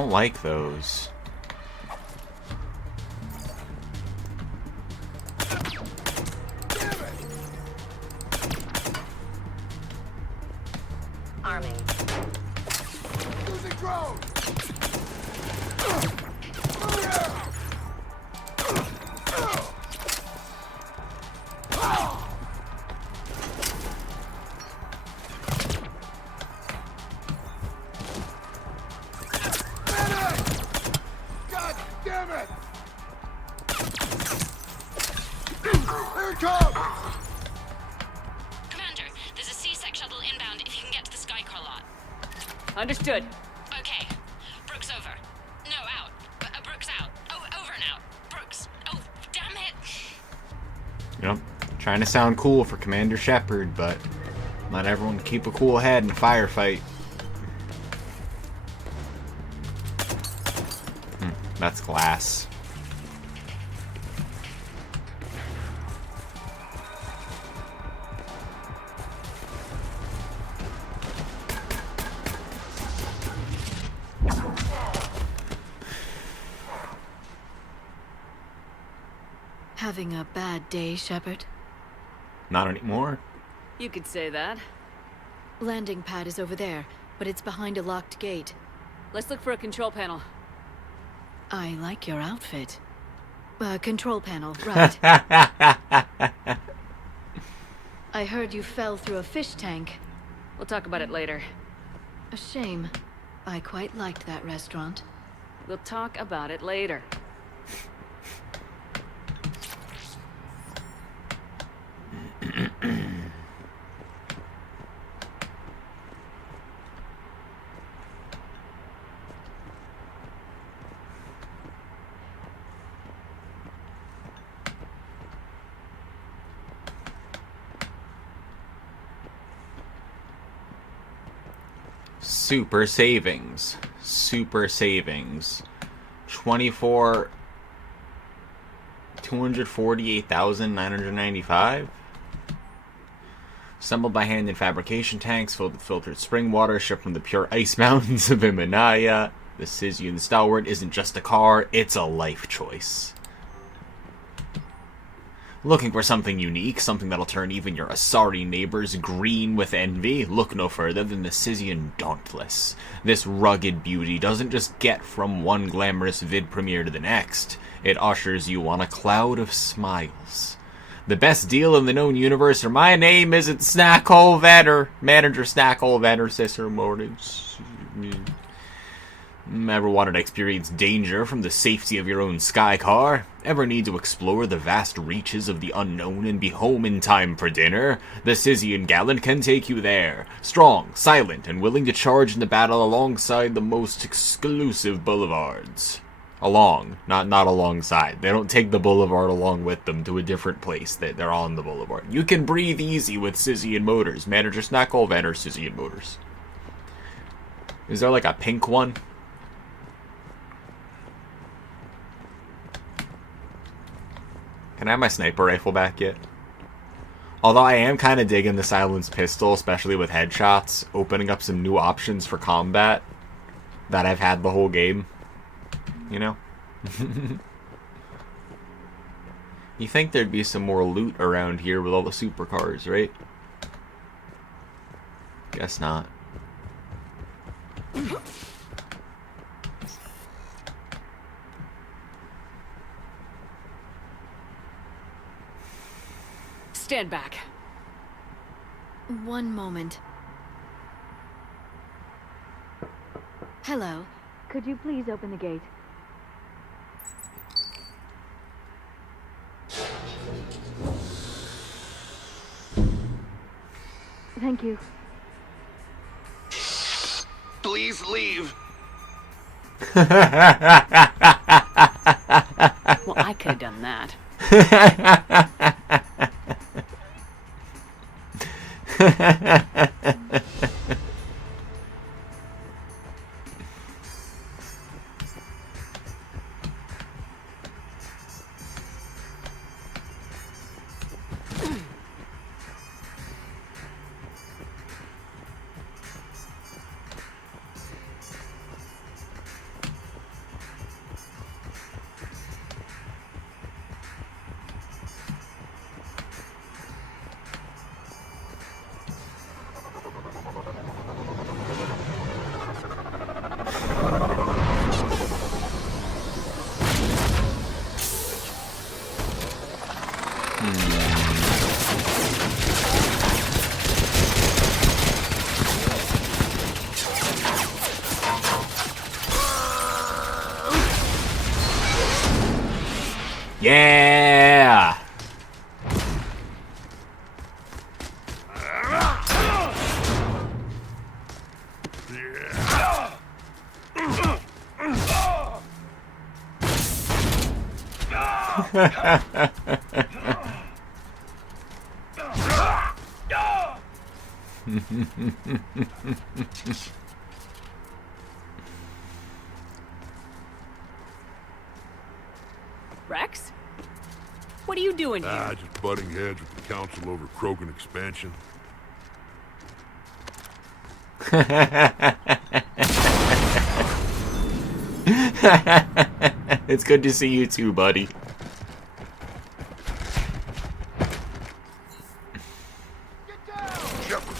don't like those. Arming. Losing drone! God damn it! Here it comes! Commander, there's a C-Sec shuttle inbound if you can get to the Skycar lot. Understood. Okay. Brooks over. No, out. Brooks out. Oh, over and out. Brooks. Oh, damn it. Yep. Trying to sound cool for Commander Shepard, but not everyone can keep a cool head in a firefight. That's glass. Having a bad day, Shepard? Not anymore. You could say that. Landing pad is over there, but it's behind a locked gate. Let's look for a control panel. I like your outfit. Control panel, right. I heard you fell through a fish tank. We'll talk about it later. A shame. I quite liked that restaurant. We'll talk about it later. Super savings. Super savings. 248,995. Assembled by hand in fabrication tanks filled with filtered spring water shipped from the pure ice mountains of Himalaya. The Sisyuan Stalwart isn't just a car, it's a life choice. Looking for something unique, something that'll turn even your Asari neighbors green with envy? Look no further than the Sisyuan Dauntless. This rugged beauty doesn't just get from one glamorous vid premiere to the next, it ushers you on a cloud of smiles. The best deal in the known universe, or my name isn't Snackhole Vetter, Manager Snackhole Vetter, Cicero Mortgage. Ever wanted to experience danger from the safety of your own sky car? Ever need to explore the vast reaches of the unknown and be home in time for dinner? The Sisyuan Gallant can take you there. Strong, silent, and willing to charge in the battle alongside the most exclusive boulevards. Along, not alongside. They don't take the boulevard along with them to a different place. They're on the boulevard. You can breathe easy with Sisyuan Motors. Manager Snackhole Vetter, Sisyuan Motors. Is there like a pink one? Can I have my sniper rifle back yet? Although I am kind of digging the silenced pistol, especially with headshots, opening up some new options for combat that I've had the whole game. You know? You think there'd be some more loot around here with all the supercars, right? Guess not. Stand back. One moment. Hello. Could you please open the gate? Thank you. Please leave. Well, I could have done that. Yeah! Rex? What are you doing here? Just butting heads with the council over Krogan expansion. It's good to see you too, buddy. Shepard,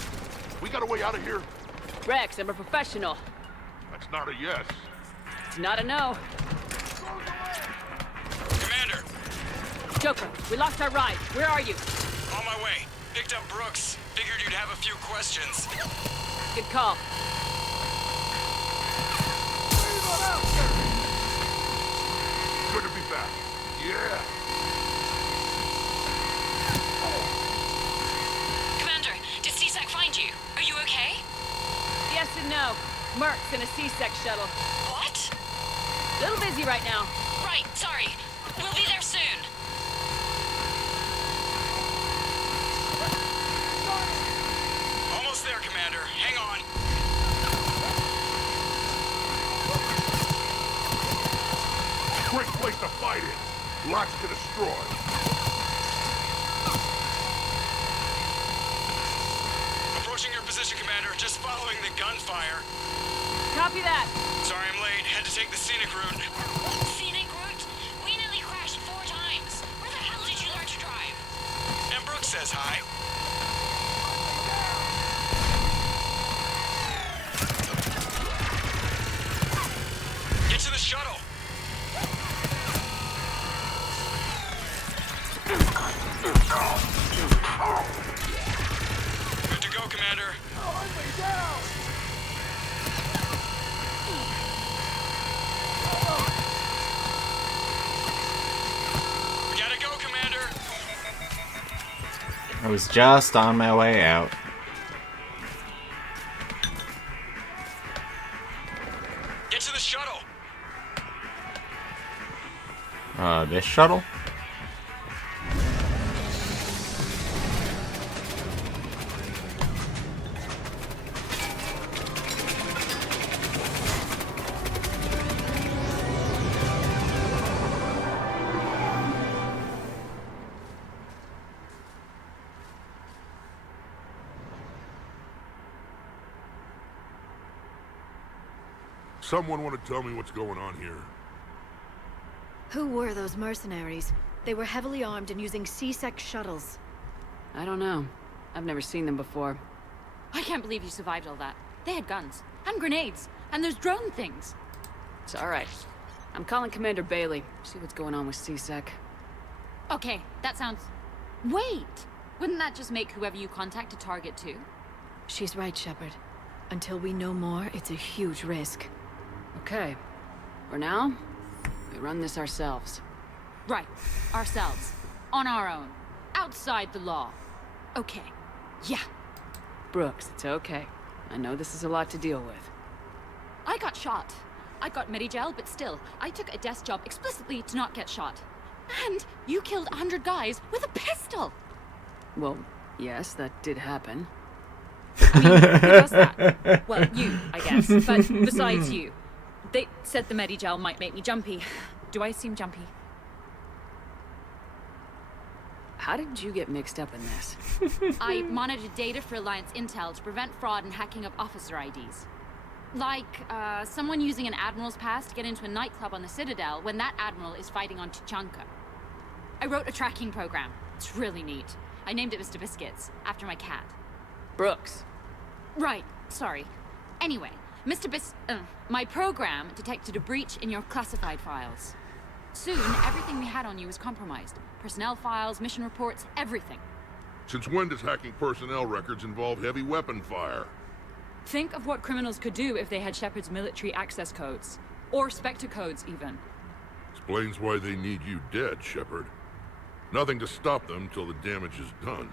we got a way out of here? Rex, I'm a professional. That's not a yes. It's not a no. Commander! Joker, we lost our ride. Where are you? On my way. Picked up Brooks. Figured you'd have a few questions. Good call. Good to be back. Yeah. Commander, did CSEC find you? Are you okay? Yes and no. Merc's in a C-Sec shuttle. What? Little busy right now. Right, sorry. We'll be there soon. Almost there, Commander. Hang on. Great place to fight in. Lots to destroy. Approaching your position, Commander. Just following the gunfire. Copy that. Sorry I'm late. Had to take the scenic route. Scenic route? We nearly crashed 4 times. Where the hell did you learn to drive? And Brooks says hi. Get to the shuttle. Good to go, Commander. We gotta go, Commander. I was just on my way out. Get to the shuttle. This shuttle? Someone want to tell me what's going on here? Who were those mercenaries? They were heavily armed and using C-Sec shuttles. I don't know. I've never seen them before. I can't believe you survived all that. They had guns, and grenades, and those drone things. It's alright. I'm calling Commander Bailey. See what's going on with C-Sec. Okay, that sounds... Wait! Wouldn't that just make whoever you contact a target too? She's right, Shepard. Until we know more, it's a huge risk. Okay. For now, we run this ourselves. Right. Ourselves. On our own. Outside the law. Okay. Yeah. Brooks, it's okay. I know this is a lot to deal with. I got shot. I got Medigel, but still, I took a desk job explicitly to not get shot. And you killed 100 guys with a pistol! Well, yes, that did happen. I mean, who does that? Well, you, I guess. But besides you. They said the Medigel might make me jumpy. Do I seem jumpy? How did you get mixed up in this? I monitored data for Alliance intel to prevent fraud and hacking of officer IDs. Like, someone using an Admiral's pass to get into a nightclub on the Citadel when that Admiral is fighting on Tuchanka. I wrote a tracking program. It's really neat. I named it Mr. Biscuits, after my cat. Brooks. Right, sorry. Anyway, my program detected a breach in your classified files. Soon, everything we had on you is compromised. Personnel files, mission reports, everything. Since when does hacking personnel records involve heavy weapon fire? Think of what criminals could do if they had Shepard's military access codes. Or Spectre codes, even. Explains why they need you dead, Shepard. Nothing to stop them till the damage is done.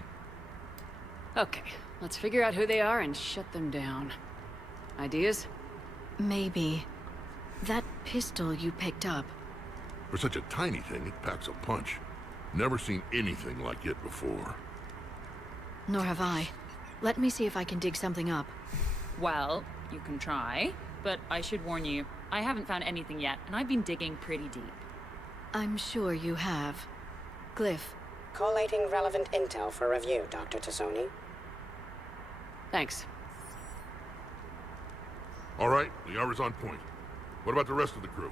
Okay, let's figure out who they are and shut them down. Ideas? Maybe. That pistol you picked up. For such a tiny thing, it packs a punch. Never seen anything like it before. Nor have I. Let me see if I can dig something up. Well, you can try, but I should warn you, I haven't found anything yet, and I've been digging pretty deep. I'm sure you have. Glyph. Collating relevant intel for review, Dr. Tassoni. Thanks. All right, the hour's on point. What about the rest of the crew?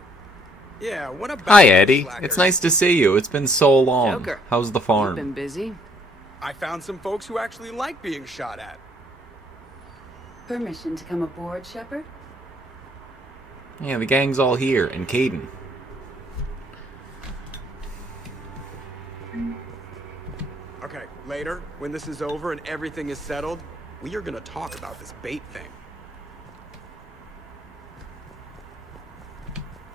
Yeah, what about Hi, Eddie. slackers? It's nice to see you. It's been so long. Joker. How's the You've farm? been busy. I found some folks who actually like being shot at. Permission to come aboard, Shepard? Yeah, the gang's all here, and Caden. Okay, later, when this is over and everything is settled, we are gonna talk about this bait thing.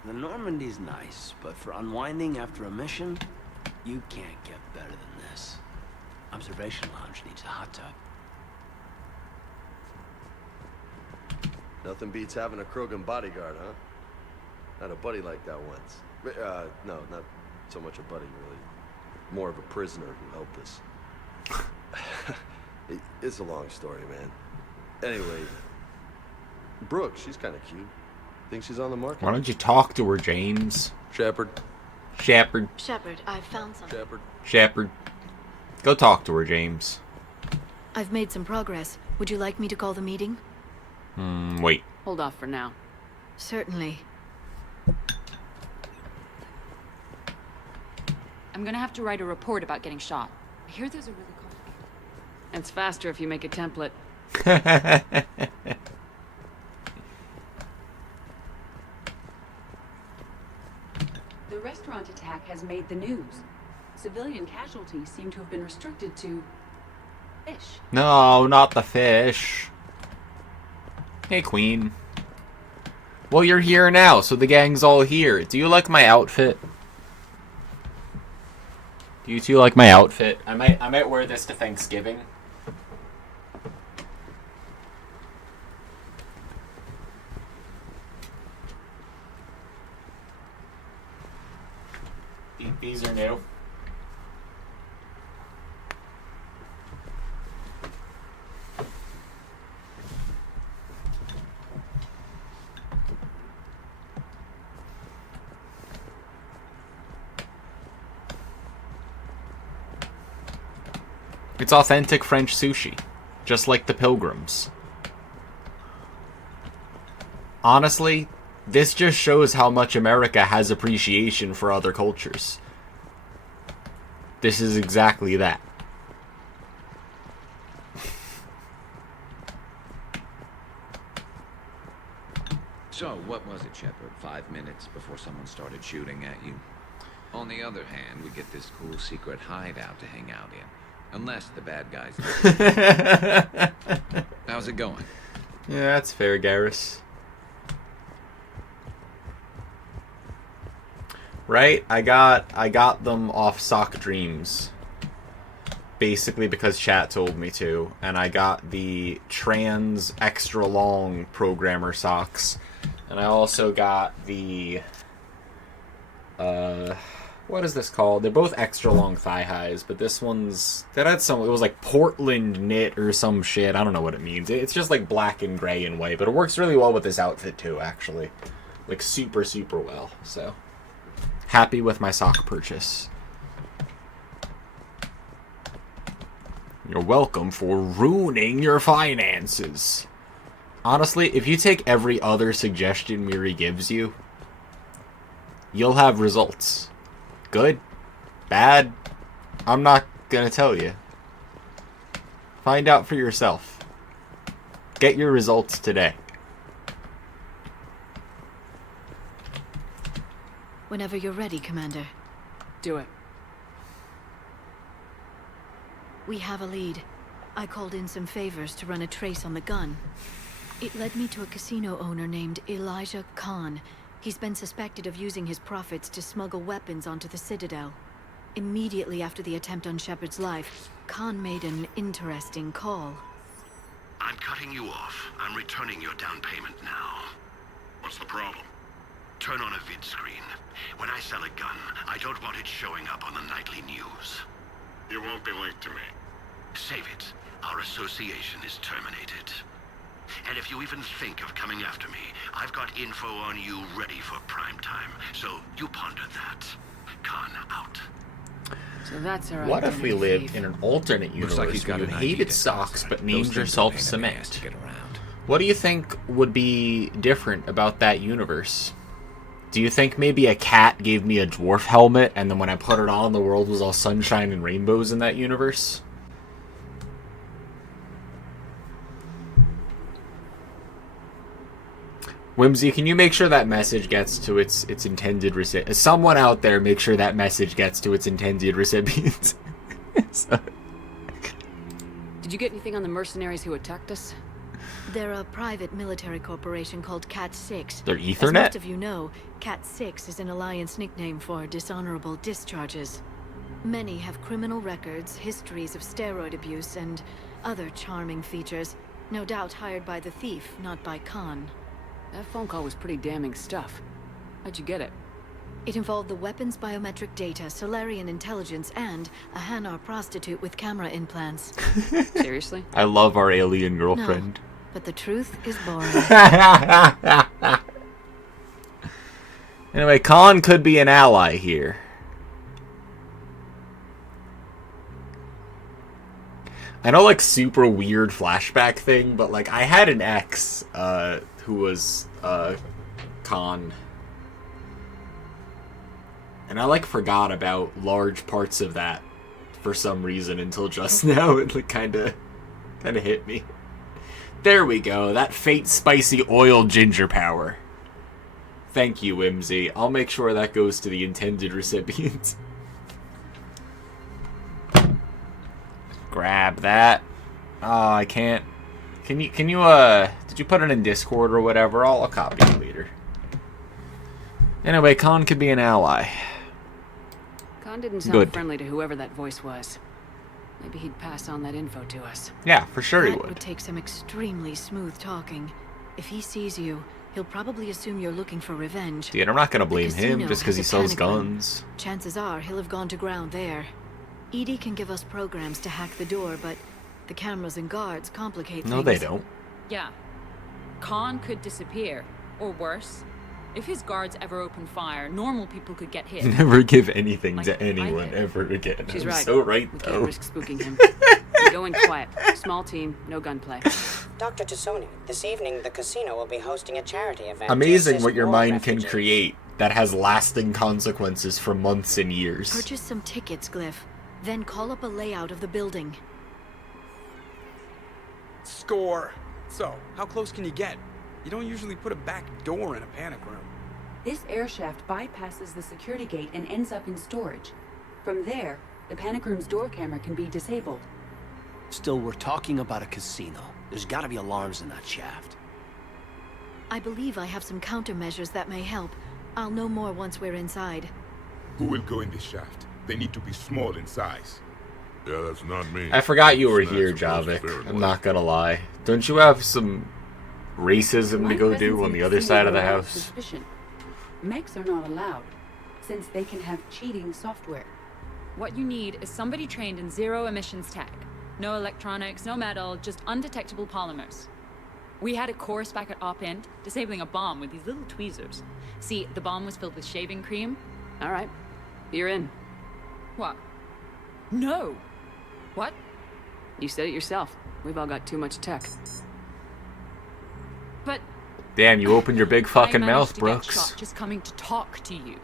The Normandy's nice, but for unwinding after a mission, you can't get better than this. Observation Lounge needs a hot tub. Nothing beats having a Krogan bodyguard, huh? Had a buddy like that once. No, not so much a buddy, really. More of a prisoner who helped us. It's a long story, man. Anyway, Brooke, she's kind of cute. Think she's on the market? Why don't you talk to her, James? Shepard. Shepard. Shepard, I've found something. Shepard. Shepard. Go talk to her, James. I've made some progress. Would you like me to call the meeting? Wait. Hold off for now. Certainly. I'm gonna have to write a report about getting shot. I hear there's a really complicated... It's faster if you make a template. The restaurant attack has made the news. Civilian casualties seem to have been restricted to... fish. No, not the fish. Hey, Queen. Well, you're here now, so the gang's all here. Do you like my outfit? Do you two like my outfit? I might wear this to Thanksgiving. These are new. It's authentic French sushi, just like the Pilgrims. Honestly, this just shows how much America has appreciation for other cultures. This is exactly that. So, what was it, Shepard? 5 minutes before someone started shooting at you? On the other hand, we get this cool secret hideout to hang out in. Unless the bad guys... How's it going? Yeah, that's fair, Garrus. Right? I got them off Sock Dreams. Basically because chat told me to. And I got the trans extra long programmer socks. And I also got the... what is this called? They're both extra long thigh highs, but this one's... That had some... It was like Portland knit or some shit. I don't know what it means. It's just like black and gray and white, but it works really well with this outfit too, actually. Like super, super well, so... Happy with my sock purchase. You're welcome for ruining your finances. Honestly, if you take every other suggestion Miri gives you, you'll have results. Good? Bad? I'm not gonna tell you. Find out for yourself. Get your results today. Whenever you're ready, Commander. Do it. We have a lead. I called in some favors to run a trace on the gun. It led me to a casino owner named Elijah Khan. He's been suspected of using his profits to smuggle weapons onto the Citadel. Immediately after the attempt on Shepard's life, Khan made an interesting call. I'm cutting you off. I'm returning your down payment now. What's the problem? Turn on a vid screen. When I sell a gun, I don't want it showing up on the nightly news. You won't be linked to me. Save it. Our association is terminated. And if you even think of coming after me, I've got info on you ready for prime time. So you ponder that. Khan out. So that's our What if we identity lived thief. in an alternate universe like he's got where you an ID hated to socks satisfy. but Those named things yourself are a pain in the ass Cement? to get around. What do you think would be different about that universe? Do you think maybe a cat gave me a dwarf helmet and then when I put it on, the world was all sunshine and rainbows in that universe? Whimsy, can you make sure that message gets to its intended recipient? Someone out there make sure that message gets to its intended recipient. Did you get anything on the mercenaries who attacked us? They're a private military corporation called Cat-6. They're As Ethernet? most of you know, Cat-6 is an Alliance nickname for dishonorable discharges. Many have criminal records, histories of steroid abuse, and other charming features. No doubt hired by the thief, not by Khan. That phone call was pretty damning stuff. How'd you get it? It involved the weapons biometric data, Solarian intelligence, and a Hanar prostitute with camera implants. Seriously? I love our alien girlfriend. No, but the truth is boring. Anyway, Khan could be an ally here. I know, like, super weird flashback thing, but, like, I had an ex, who was, Khan. And I, like, forgot about large parts of that for some reason until just now. It, like, kinda hit me. There we go. That fate spicy oil ginger power. Thank you, Whimsy. I'll make sure that goes to the intended recipient. Grab that. Oh, I can't. Can you, did you put it in Discord or whatever? I'll copy it later. Anyway, Khan could be an ally. Khan didn't sound Good. friendly to whoever that voice was. Maybe he'd pass on that info to us. Yeah, for sure he That would. would take some extremely smooth talking. If he sees you, he'll probably assume you're looking for revenge. Dude, I'm not gonna blame The him casino just because he has a sells panic room. guns. Chances are he'll have gone to ground there. EDI can give us programs to hack the door, but the cameras and guards complicate No, things. they don't. Yeah. Khan could disappear. Or worse. If his guards ever open fire, normal people could get hit. Never give anything Like to I anyone did. ever again. She's I'm right. so right, We though. can't risk spooking him. We go in quiet. Small team, no gunplay. Dr. Tassoni, this evening the casino will be hosting a charity event. to Amazing assist what your war mind can refugees. create that has lasting consequences for months and years. Purchase some tickets, Glyph. Then call up a layout of the building. Score. So, how close can you get? You don't usually put a back door in a panic room. This air shaft bypasses the security gate and ends up in storage. From there, the panic room's door camera can be disabled. Still, we're talking about a casino. There's gotta be alarms in that shaft. I believe I have some countermeasures that may help. I'll know more once we're inside. Who will go in this shaft? They need to be small in size. Yeah, that's not me. I forgot you were Snacks here, are most Javik. fair I'm not gonna lie. Don't you have some racism to go do on the other side of the house? Suspicion. Mechs are not allowed, since they can have cheating software. What you need is somebody trained in zero emissions tech. No electronics, no metal, just undetectable polymers. We had a course back at Op End, disabling a bomb with these little tweezers. See, the bomb was filled with shaving cream. All right. You're in. What? No. What? You said it yourself. We've all got too much tech. But Damn, you opened your big I fucking managed mouth, to get Brooks. shot just coming to talk to you.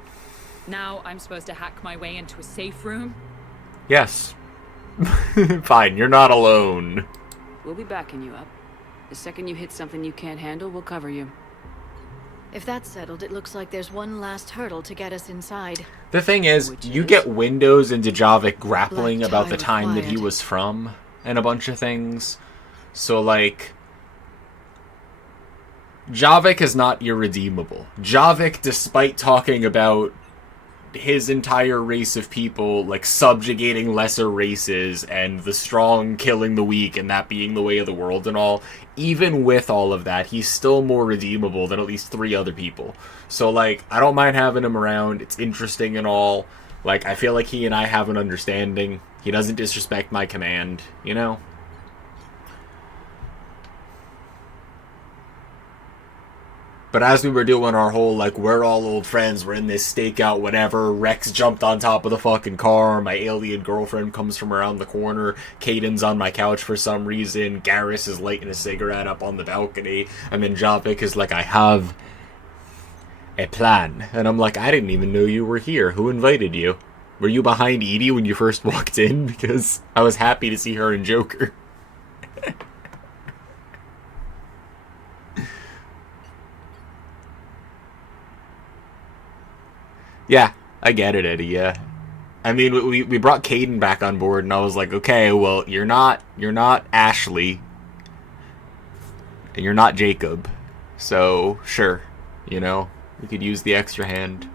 Now I'm supposed to hack my way into a safe room? Yes. Fine, you're not alone. We'll be backing you up. The second you hit something you can't handle, we'll cover you. If that's settled, it looks like there's one last hurdle to get us inside. The thing is, you get windows into Javik grappling Black about tie the time that he required. was from, and a bunch of things. So, like, Javik is not irredeemable. Javik, despite talking about his entire race of people, like, subjugating lesser races, and the strong killing the weak, and that being the way of the world and all, even with all of that, he's still more redeemable than at least 3 other people. So, like, I don't mind having him around. It's interesting and all. Like, I feel like he and I have an understanding. He doesn't disrespect my command, you know? But as we were doing our whole, like, we're all old friends, we're in this stakeout, whatever, Rex jumped on top of the fucking car, my alien girlfriend comes from around the corner, Caden's on my couch for some reason, Garrus is lighting a cigarette up on the balcony, and then Javik is like, I have a plan. And I'm like, I didn't even know you were here. Who invited you? Were you behind Edie when you first walked in? Because I was happy to see her and Joker. Yeah, I get it, Eddie, yeah. I mean, we brought Caden back on board, and I was like, okay, well, you're not Ashley, and you're not Jacob, so, sure, you know, we could use the extra hand.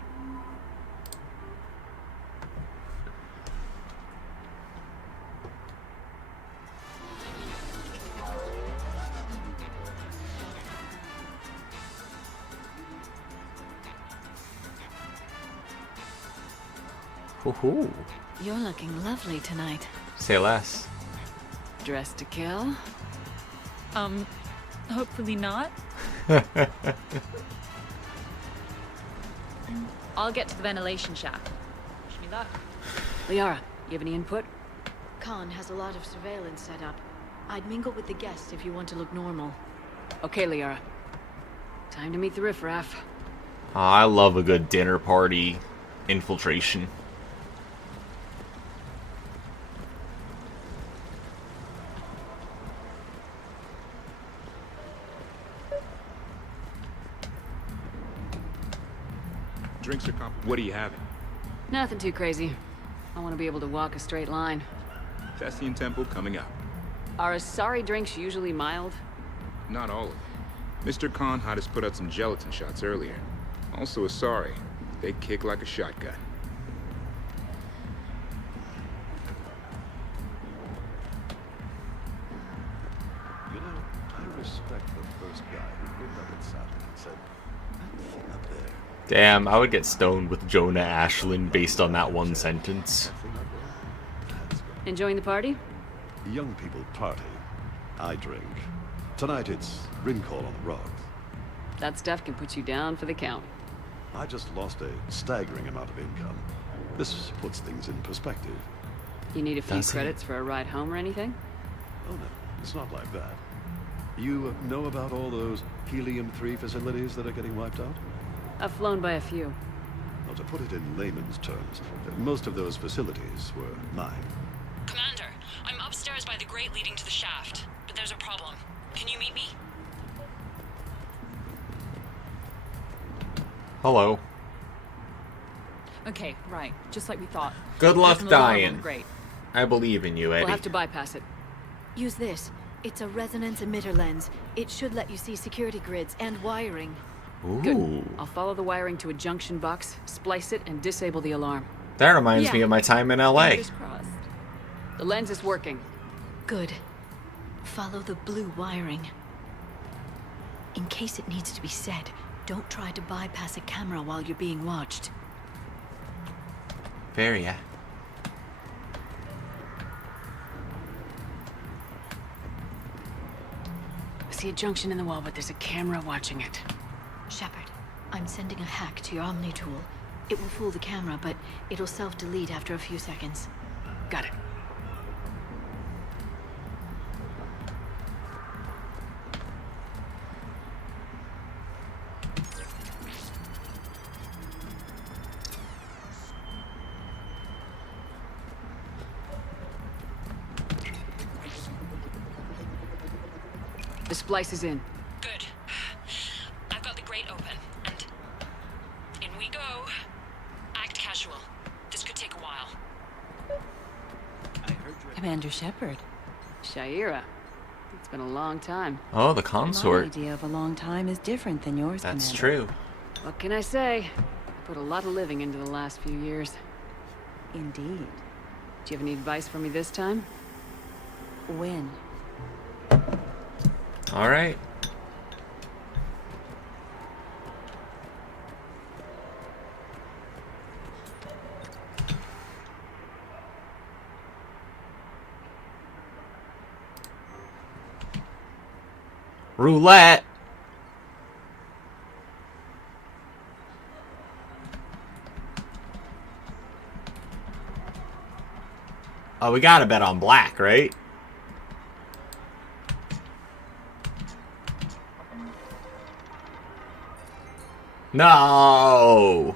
Ooh. You're looking lovely tonight. Say less. Dressed to kill? Hopefully not. I'll get to the ventilation shaft. Wish me luck. Liara, you have any input? Khan has a lot of surveillance set up. I'd mingle with the guests if you want to look normal. Okay, Liara. Time to meet the riffraff. I love a good dinner party infiltration. Drinks are complimentary. What are you having? Nothing too crazy. I want to be able to walk a straight line. Thessian Temple coming up. Are Asari drinks usually mild? Not all of them. Mr. Khan had us put out some gelatin shots earlier. Also Asari. They kick like a shotgun. You know, I respect the first guy who looked up at Saturn and said, that thing up there. Damn, I would get stoned with Jonah Ashland based on that one sentence. Enjoying the party? Young people party. I drink. Tonight it's Rincall on the rocks. That stuff can put you down for the count. I just lost a staggering amount of income. This puts things in perspective. You need a few credits for a ride home or anything? Oh no, it's not like that. You know about all those Helium-3 facilities that are getting wiped out? I've flown by a few. Well, to put it in layman's terms, most of those facilities were mine. Commander, I'm upstairs by the grate leading to the shaft, but there's a problem. Can you meet me? Hello. Okay, right. Just like we thought. Good luck There's an alarm on dying. the grate. I believe in you, Eddie. We'll have to bypass it. Use this. It's a resonance emitter lens. It should let you see security grids and wiring. Ooh. Good. I'll follow the wiring to a junction box, splice it, and disable the alarm. That reminds me of my time in LA. Fingers crossed. The lens is working. Good. Follow the blue wiring. In case it needs to be said, don't try to bypass a camera while you're being watched. Fair, yeah. I see a junction in the wall, but there's a camera watching it. Shepard, I'm sending a hack to your Omni tool. It will fool the camera, but it'll self-delete after a few seconds. Got it. The splice is in. Good. I've got the grate open, and Commander Shepard. Shaira. It's been a long time. Oh, the consort. My idea of a long time is different than yours, That's Commander. true. What can I say? I put a lot of living into the last few years. Indeed. Do you have any advice for me this time? When? All right. Roulette. Oh, we gotta bet on black, right? No.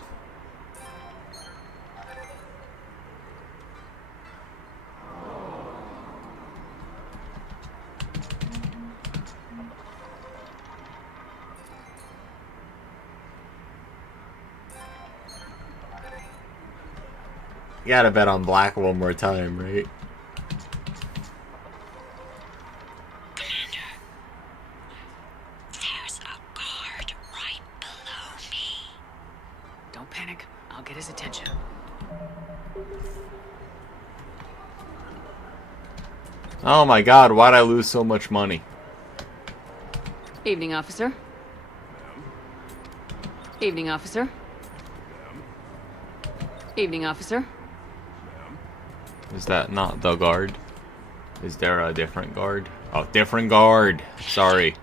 You gotta bet on black one more time, right? There's a guard right below me. Don't panic. I'll get his attention. Oh my god, why'd I lose so much money? Evening, officer. Evening, officer. Evening, officer. Is that not the guard? Is there a different guard? Oh, different guard. Sorry.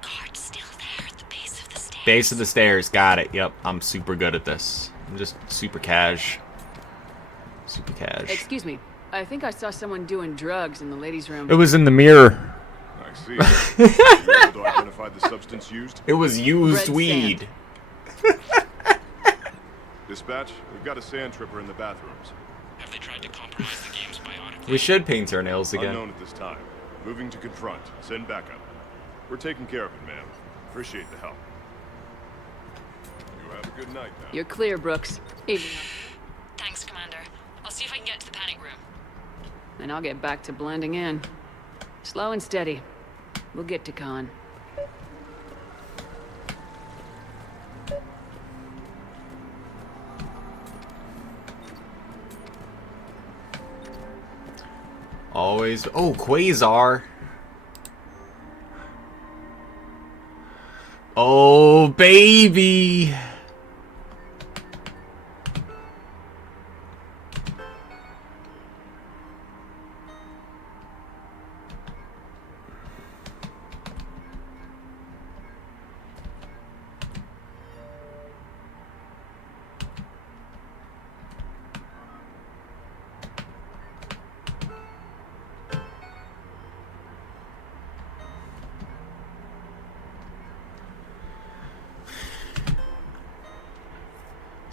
Guard's still there at the base of the stairs. Base of the stairs. Got it. Yep, I'm super good at this. I'm just super cash. Super cash. Excuse me. I think I saw someone doing drugs in the ladies' room. It was in the mirror. I see. Were you able to identify the substance used? It was used Red weed. Dispatch, we've got a sand tripper in the bathrooms. Have they tried to compromise the game's biotic? We should paint our nails again. Unknown at this time. Moving to confront. Send backup. We're taking care of it, ma'am. Appreciate the help. You have a good night now. You're clear, Brooks. Evening. Thanks, Commander. I'll see if I can get to the panic room. And I'll get back to blending in. Slow and steady. We'll get to Khan. Always. Oh, Quasar. Oh, baby.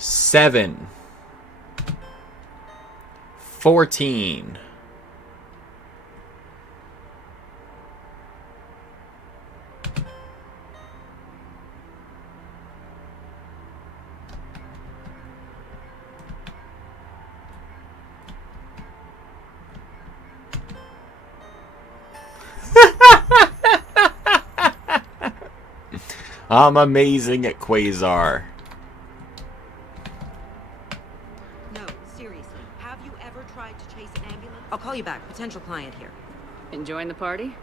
Seven. 14. I'm amazing at Quasar. No, seriously. Have you ever tried to chase an ambulance? I'll call you back. Potential client here. Enjoying the party?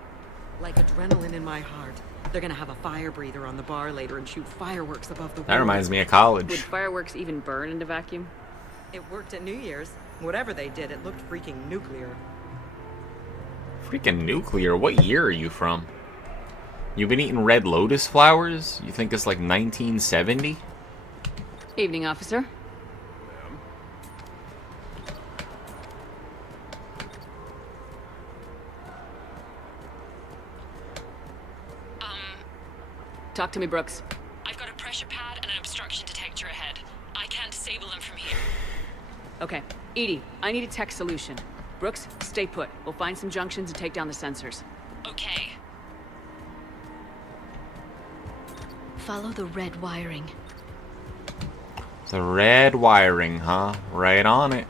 Like adrenaline in my heart. They're gonna have a fire breather on the bar later and shoot fireworks above the That reminds me of college. Would fireworks even burn into vacuum? It worked at New Year's. Whatever they did, it looked freaking nuclear. Freaking nuclear. What year are you from? You've been eating red lotus flowers? You think it's like 1970? Evening, officer. Talk to me, Brooks. I've got a pressure pad and an obstruction detector ahead. I can't disable them from here. Okay. Edie, I need a tech solution. Brooks, stay put. We'll find some junctions and take down the sensors. Okay. Follow the red wiring. The red wiring, huh? Right on it.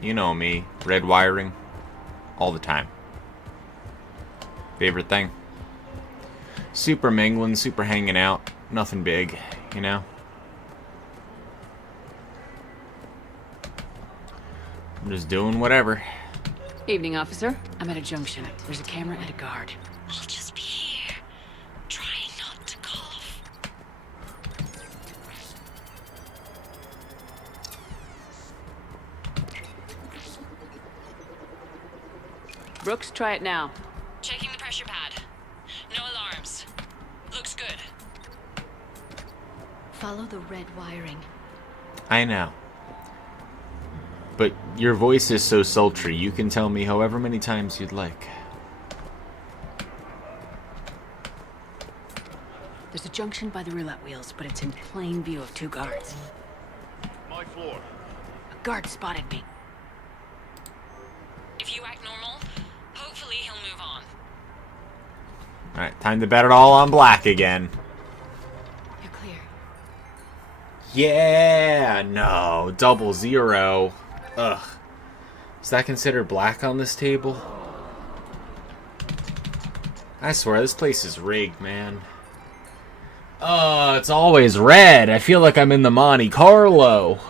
You know me. Red wiring. All the time. Favorite thing? Super mingling, super hanging out. Nothing big, you know? I'm just doing whatever. Evening, officer. I'm at a junction. There's a camera and a guard. I'll just be here, trying not to cough. Brooks, try it now. Checking the pressure pad. No alarms. Looks good. Follow the red wiring. I know. But your voice is so sultry, you can tell me however many times you'd like. There's a junction by the roulette wheels, but it's in plain view of 2 guards. My floor. A guard spotted me. If you act normal, hopefully he'll move on. Alright, time to bet it all on black again. You're clear. Yeah, no, 000. Ugh. Is that considered black on this table? I swear, this place is rigged, man. It's always red. I feel like I'm in the Monte Carlo.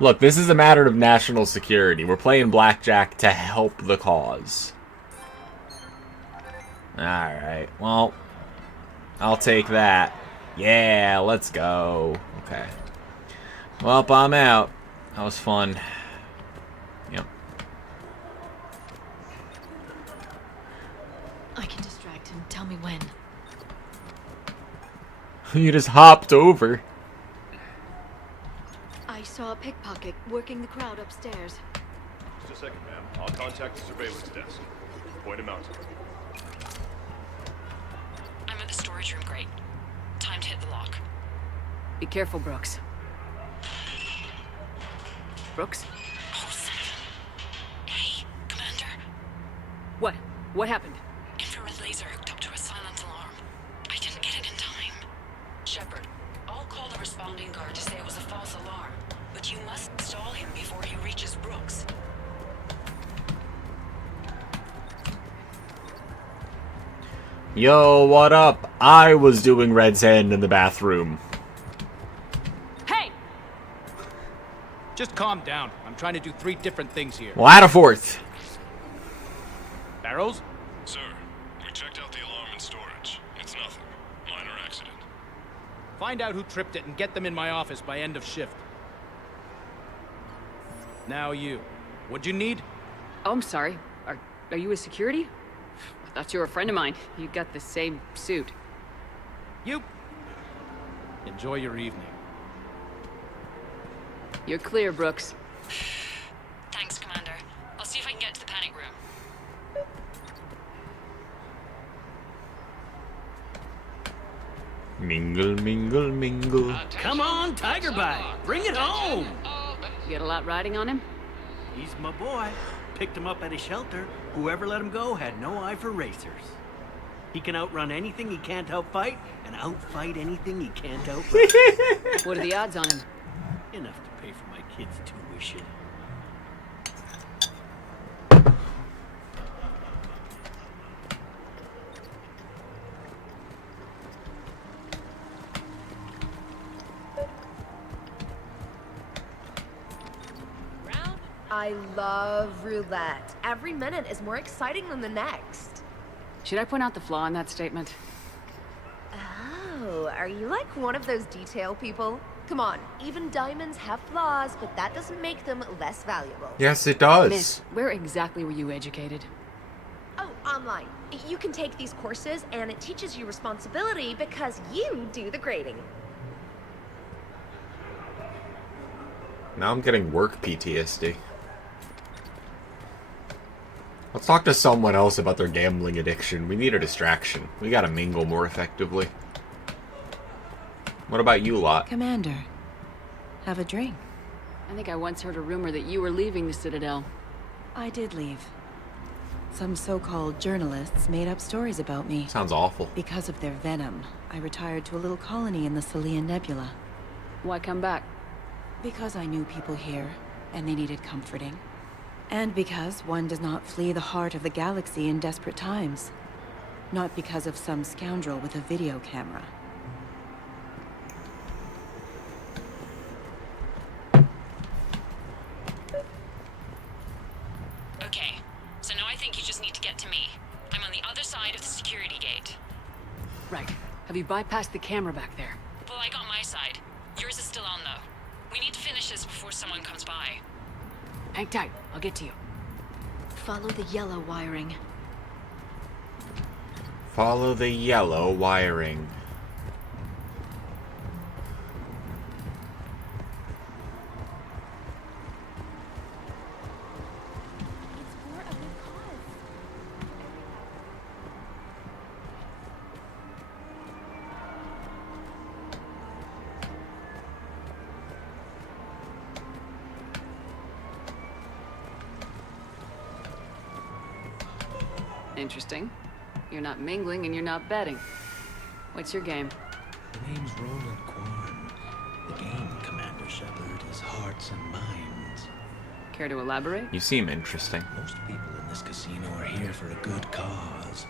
Look, this is a matter of national security. We're playing blackjack to help the cause. Alright, well, I'll take that. Yeah, let's go. Okay. Well, I'm out. That was fun. Yep. I can distract him. Tell me when. You just hopped over. I saw a pickpocket working the crowd upstairs. Just a second, ma'am. I'll contact the surveillance desk. Point him out to me. I'm at the storage room, great. Time to hit the lock. Be careful, Brooks. Brooks? Oh, son of a... Hey, Commander. What? What happened? Infrared laser hooked up to a silent alarm. I didn't get it in time. Shepard, I'll call the responding guard to say it was a false alarm, but you must stall him before he reaches Brooks. Yo, what up? I was doing Red's Hand in the bathroom. Hey! Just calm down. I'm trying to do 3 different things here. Well, add a 4th. Barrows? Sir, we checked out the alarm in storage. It's nothing. Minor accident. Find out who tripped it and get them in my office by end of shift. Now you. What'd you need? Oh, I'm sorry. Are you a security? I thought you were a friend of mine. You got the same suit. You. Enjoy your evening. You're clear, Brooks. Thanks, Commander. I'll see if I can get to the panic room. Mingle, mingle, mingle. Come on, Tiger Bite. Bring it home. You get a lot riding on him? He's my boy. Picked him up at a shelter. Whoever let him go had no eye for racers. He can outrun anything he can't outfight, and outfight anything he can't outrun. What are the odds on him? Enough to pay for my kids' tuition. I love roulette. Every minute is more exciting than the next. Should I point out the flaw in that statement? Oh, are you like one of those detail people? Come on, even diamonds have flaws, but that doesn't make them less valuable. Yes, it does. Miss, where exactly were you educated? Oh, online. You can take these courses, and it teaches you responsibility because you do the grading. Now I'm getting work PTSD. Let's talk to someone else about their gambling addiction. We need a distraction. We gotta mingle more effectively. What about you lot? Commander, have a drink. I think I once heard a rumor that you were leaving the Citadel. I did leave. Some so-called journalists made up stories about me. Sounds awful. Because of their venom, I retired to a little colony in the Salian Nebula. Why come back? Because I knew people here, and they needed comforting. And because one does not flee the heart of the galaxy in desperate times. Not because of some scoundrel with a video camera. Okay, so now I think you just need to get to me. I'm on the other side of the security gate. Right. Have you bypassed the camera back there? Well, I got my side. Yours is still on, though. We need to finish this before someone comes by. Hang tight. I'll get to you. Follow the yellow wiring. Follow the yellow wiring. Interesting. You're not mingling and you're not betting. What's your game? The name's Roland Quarn. The game, Commander Shepard, is hearts and minds. Care to elaborate? You seem interesting. Most people in this casino are here for a good cause.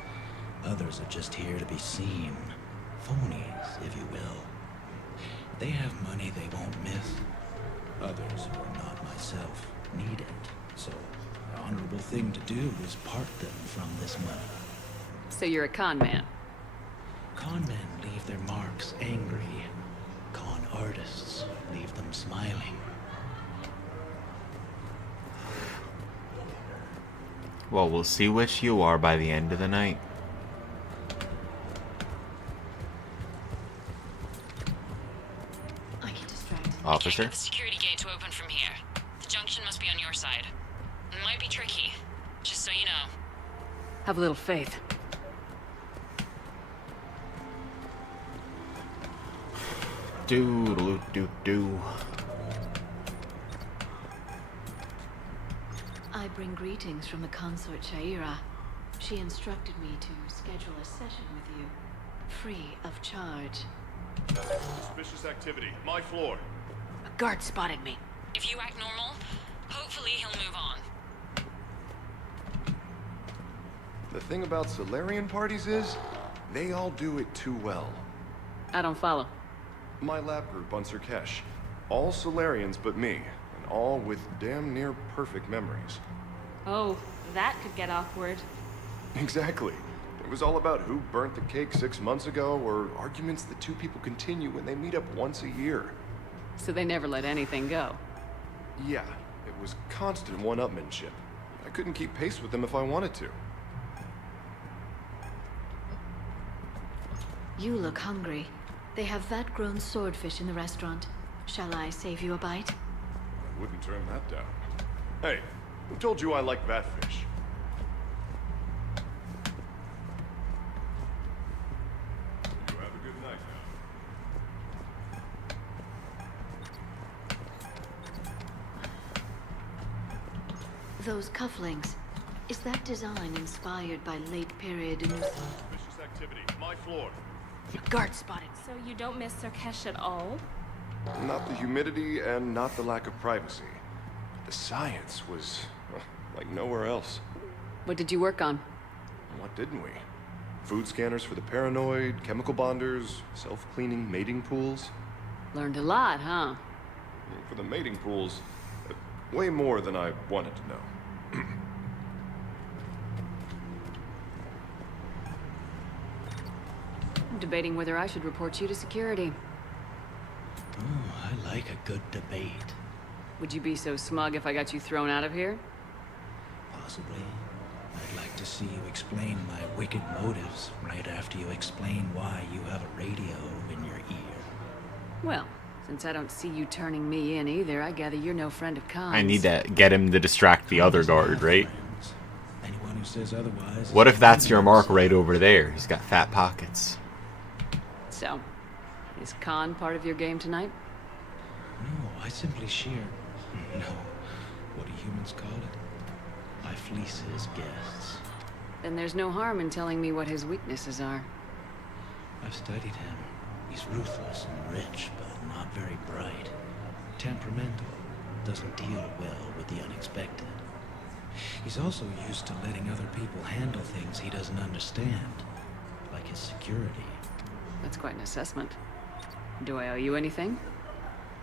Others are just here to be seen. Phonies, if you will. They have money they won't miss. Others, who are not myself, need it. So, the honorable thing to do is part them from this money. So you're a con man? Con men leave their marks angry. Con artists leave them smiling. Well, we'll see which you are by the end of the night. I can distract. Officer? I can't get the security gate to open from here. The junction must be on your side. It might be tricky, just so you know. Have a little faith. Do. I bring greetings from the consort Shaira. She instructed me to schedule a session with you, free of charge. Suspicious activity. My floor. A guard spotted me. If you act normal, hopefully he'll move on. The thing about Solarian parties is, they all do it too well. I don't follow. My lab group on Sirkesh. All Solarians but me, and all with damn near perfect memories. Oh, that could get awkward. Exactly. It was all about who burnt the cake 6 months ago, or arguments that two people continue when they meet up once a year. So they never let anything go. Yeah, it was constant one-upmanship. I couldn't keep pace with them if I wanted to. You look hungry. They have vat-grown swordfish in the restaurant. Shall I save you a bite? I wouldn't turn that down. Hey, who told you I like vatfish? You have a good night now. Those cufflinks. Is that design inspired by late period Suspicious activity. My floor. A guard spotted. So you don't miss Sirkesh at all? Not the humidity and not the lack of privacy. The science was like nowhere else. What did you work on? What didn't we? Food scanners for the paranoid, chemical bonders, self-cleaning mating pools. Learned a lot, huh? For the mating pools, way more than I wanted to know. I'm debating whether I should report you to security. Oh, I like a good debate. Would you be so smug if I got you thrown out of here? Possibly. I'd like to see you explain my wicked motives right after you explain why you have a radio in your ear. Well, since I don't see you turning me in either, I gather you're no friend of Khan's. I need to get him to distract the other guard, right? Anyone who says otherwise... What if that's your mark right over there? He's got fat pockets. So, is Khan part of your game tonight? No, I simply share... No. What do humans call it? I fleece his guests. Then there's no harm in telling me what his weaknesses are. I've studied him. He's ruthless and rich, but not very bright. temperamental, doesn't deal well with the unexpected. He's also used to letting other people handle things he doesn't understand, like his security. That's quite an assessment. Do I owe you anything?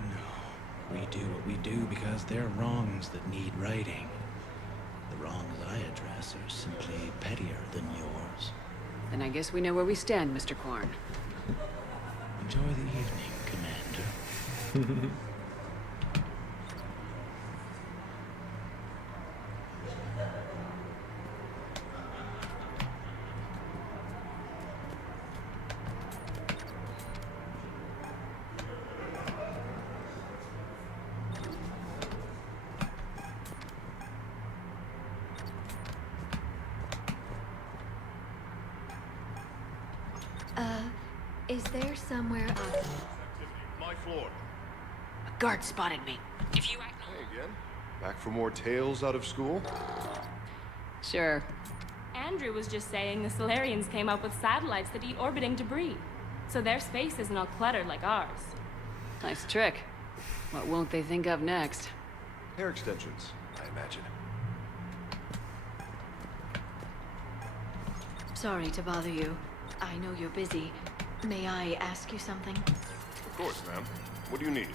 No, we do what we do because they're wrongs that need righting. The wrongs I address are simply pettier than yours. Then I guess we know where we stand, Mr. Korn. Enjoy the evening, Commander. Is there somewhere My floor. A guard spotted me. If you act Hey again. Back for more tales out of school? Sure. Andrew was just saying the Solarians came up with satellites that eat orbiting debris. So their space isn't all cluttered like ours. Nice trick. What won't they think of next? Hair extensions, I imagine. Sorry to bother you. I know you're busy. May I ask you something? Of course, ma'am. What do you need?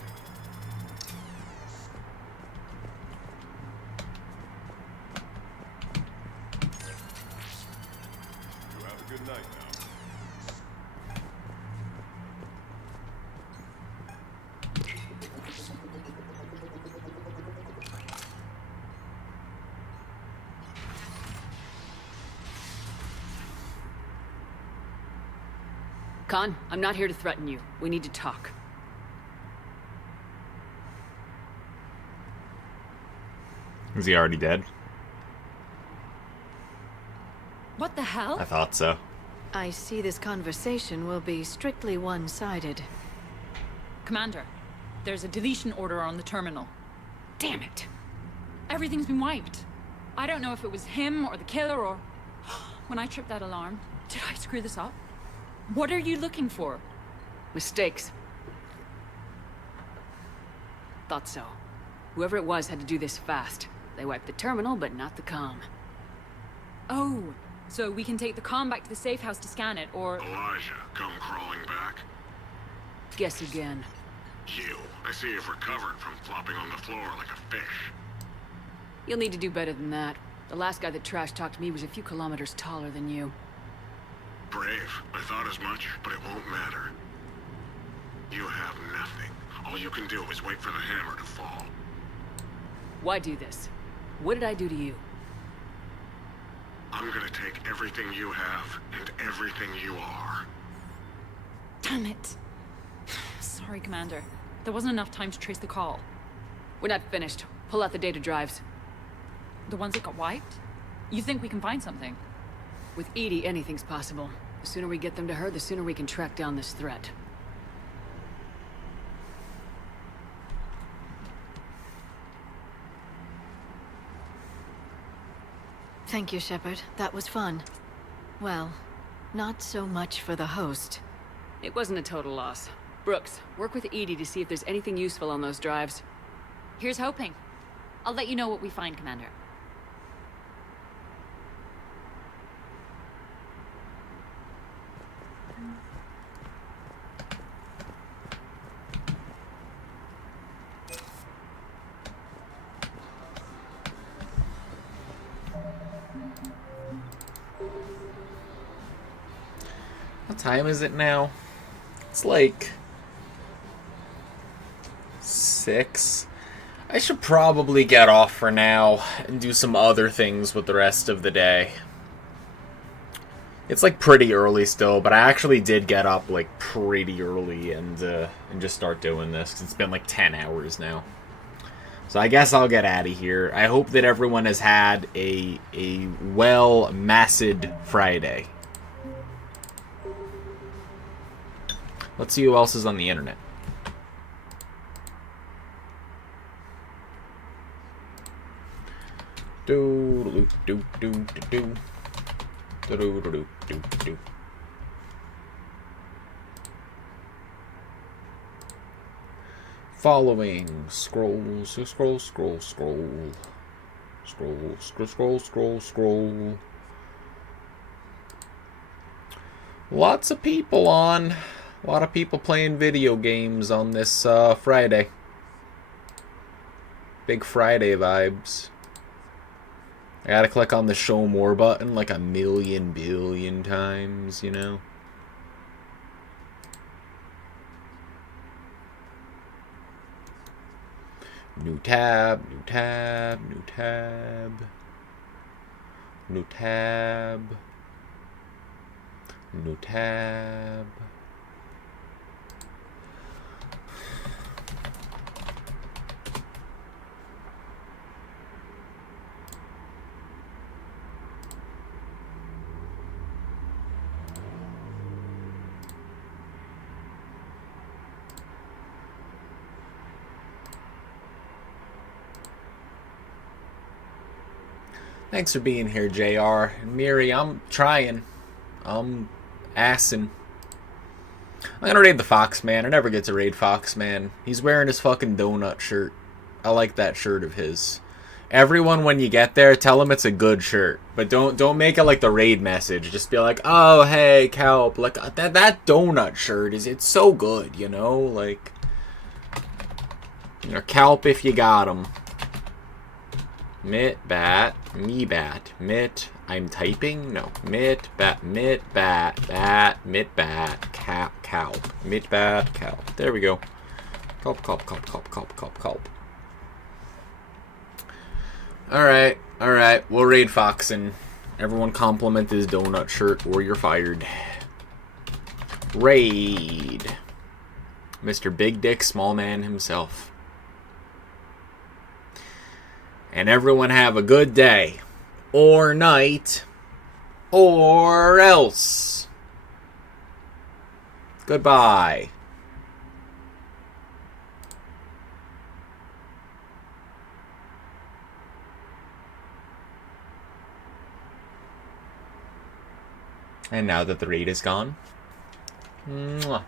You have a good night now. Khan, I'm not here to threaten you. We need to talk. Is he already dead? What the hell? I thought so. I see this conversation will be strictly one-sided. Commander, there's a deletion order on the terminal. Damn it. Everything's been wiped. I don't know if it was him or the killer or... When I tripped that alarm, did I screw this up? What are you looking for? Mistakes. Thought so. Whoever it was had to do this fast. They wiped the terminal, but not the comm. Oh, so we can take the comm back to the safe house to scan it, or... Elijah, come crawling back. Guess again. You. I see you've recovered from flopping on the floor like a fish. You'll need to do better than that. The last guy that trash-talked me was a few kilometers taller than you. Brave. I thought as much, but it won't matter. You have nothing. All you can do is wait for the hammer to fall. Why do this? What did I do to you? I'm gonna take everything you have and everything you are. Damn it. Sorry, Commander. There wasn't enough time to trace the call. We're not finished. Pull out the data drives. The ones that got wiped? You think we can find something? With Edie, anything's possible. The sooner we get them to her, the sooner we can track down this threat. Thank you, Shepard. That was fun. Well, not so much for the host. It wasn't a total loss. Brooks, work with Edie to see if there's anything useful on those drives. Here's hoping. I'll let you know what we find, Commander. What time is it now? It's like 6. I should probably get off for now and do some other things with the rest of the day. It's like pretty early still, but I actually did get up like pretty early and just start doing this 'cause it's been like 10 hours now. So I guess I'll get out of here. I hope that everyone has had a well-massed Friday. Let's see who else is on the internet. Do do do do do do do do do do. Following. Scroll, scroll, scroll, scroll. Scroll, scroll, scroll, scroll, scroll. Lots of people on. A lot of people playing video games on this Friday. Big Friday vibes. I gotta click on the show more button like a million billion times, you know? New tab, new tab, new tab. New tab. New tab. Thanks for being here, JR. And Miri, I'm trying. I'm assing. I'm gonna raid the Fox Man. I never get to raid Fox Man. He's wearing his fucking donut shirt. I like that shirt of his. Everyone, when you get there, tell him it's a good shirt. But don't make it like the raid message. Just be like, oh, hey, Kelp. Like, that donut shirt, it's so good, you know? Like, you know, Kelp if you got him. Mit, bat, me, bat, mit, I'm typing? No. Mit, bat, bat, mit, bat, calp, mit, bat, calp. There we go. Calp, calp, calp, calp, calp, calp, calp. Alright, we'll raid Foxen. Everyone compliment his donut shirt or you're fired. Raid. Mr. Big Dick Small Man himself. And everyone have a good day. Or night. Or else. Goodbye. And now that the raid is gone. Mwah.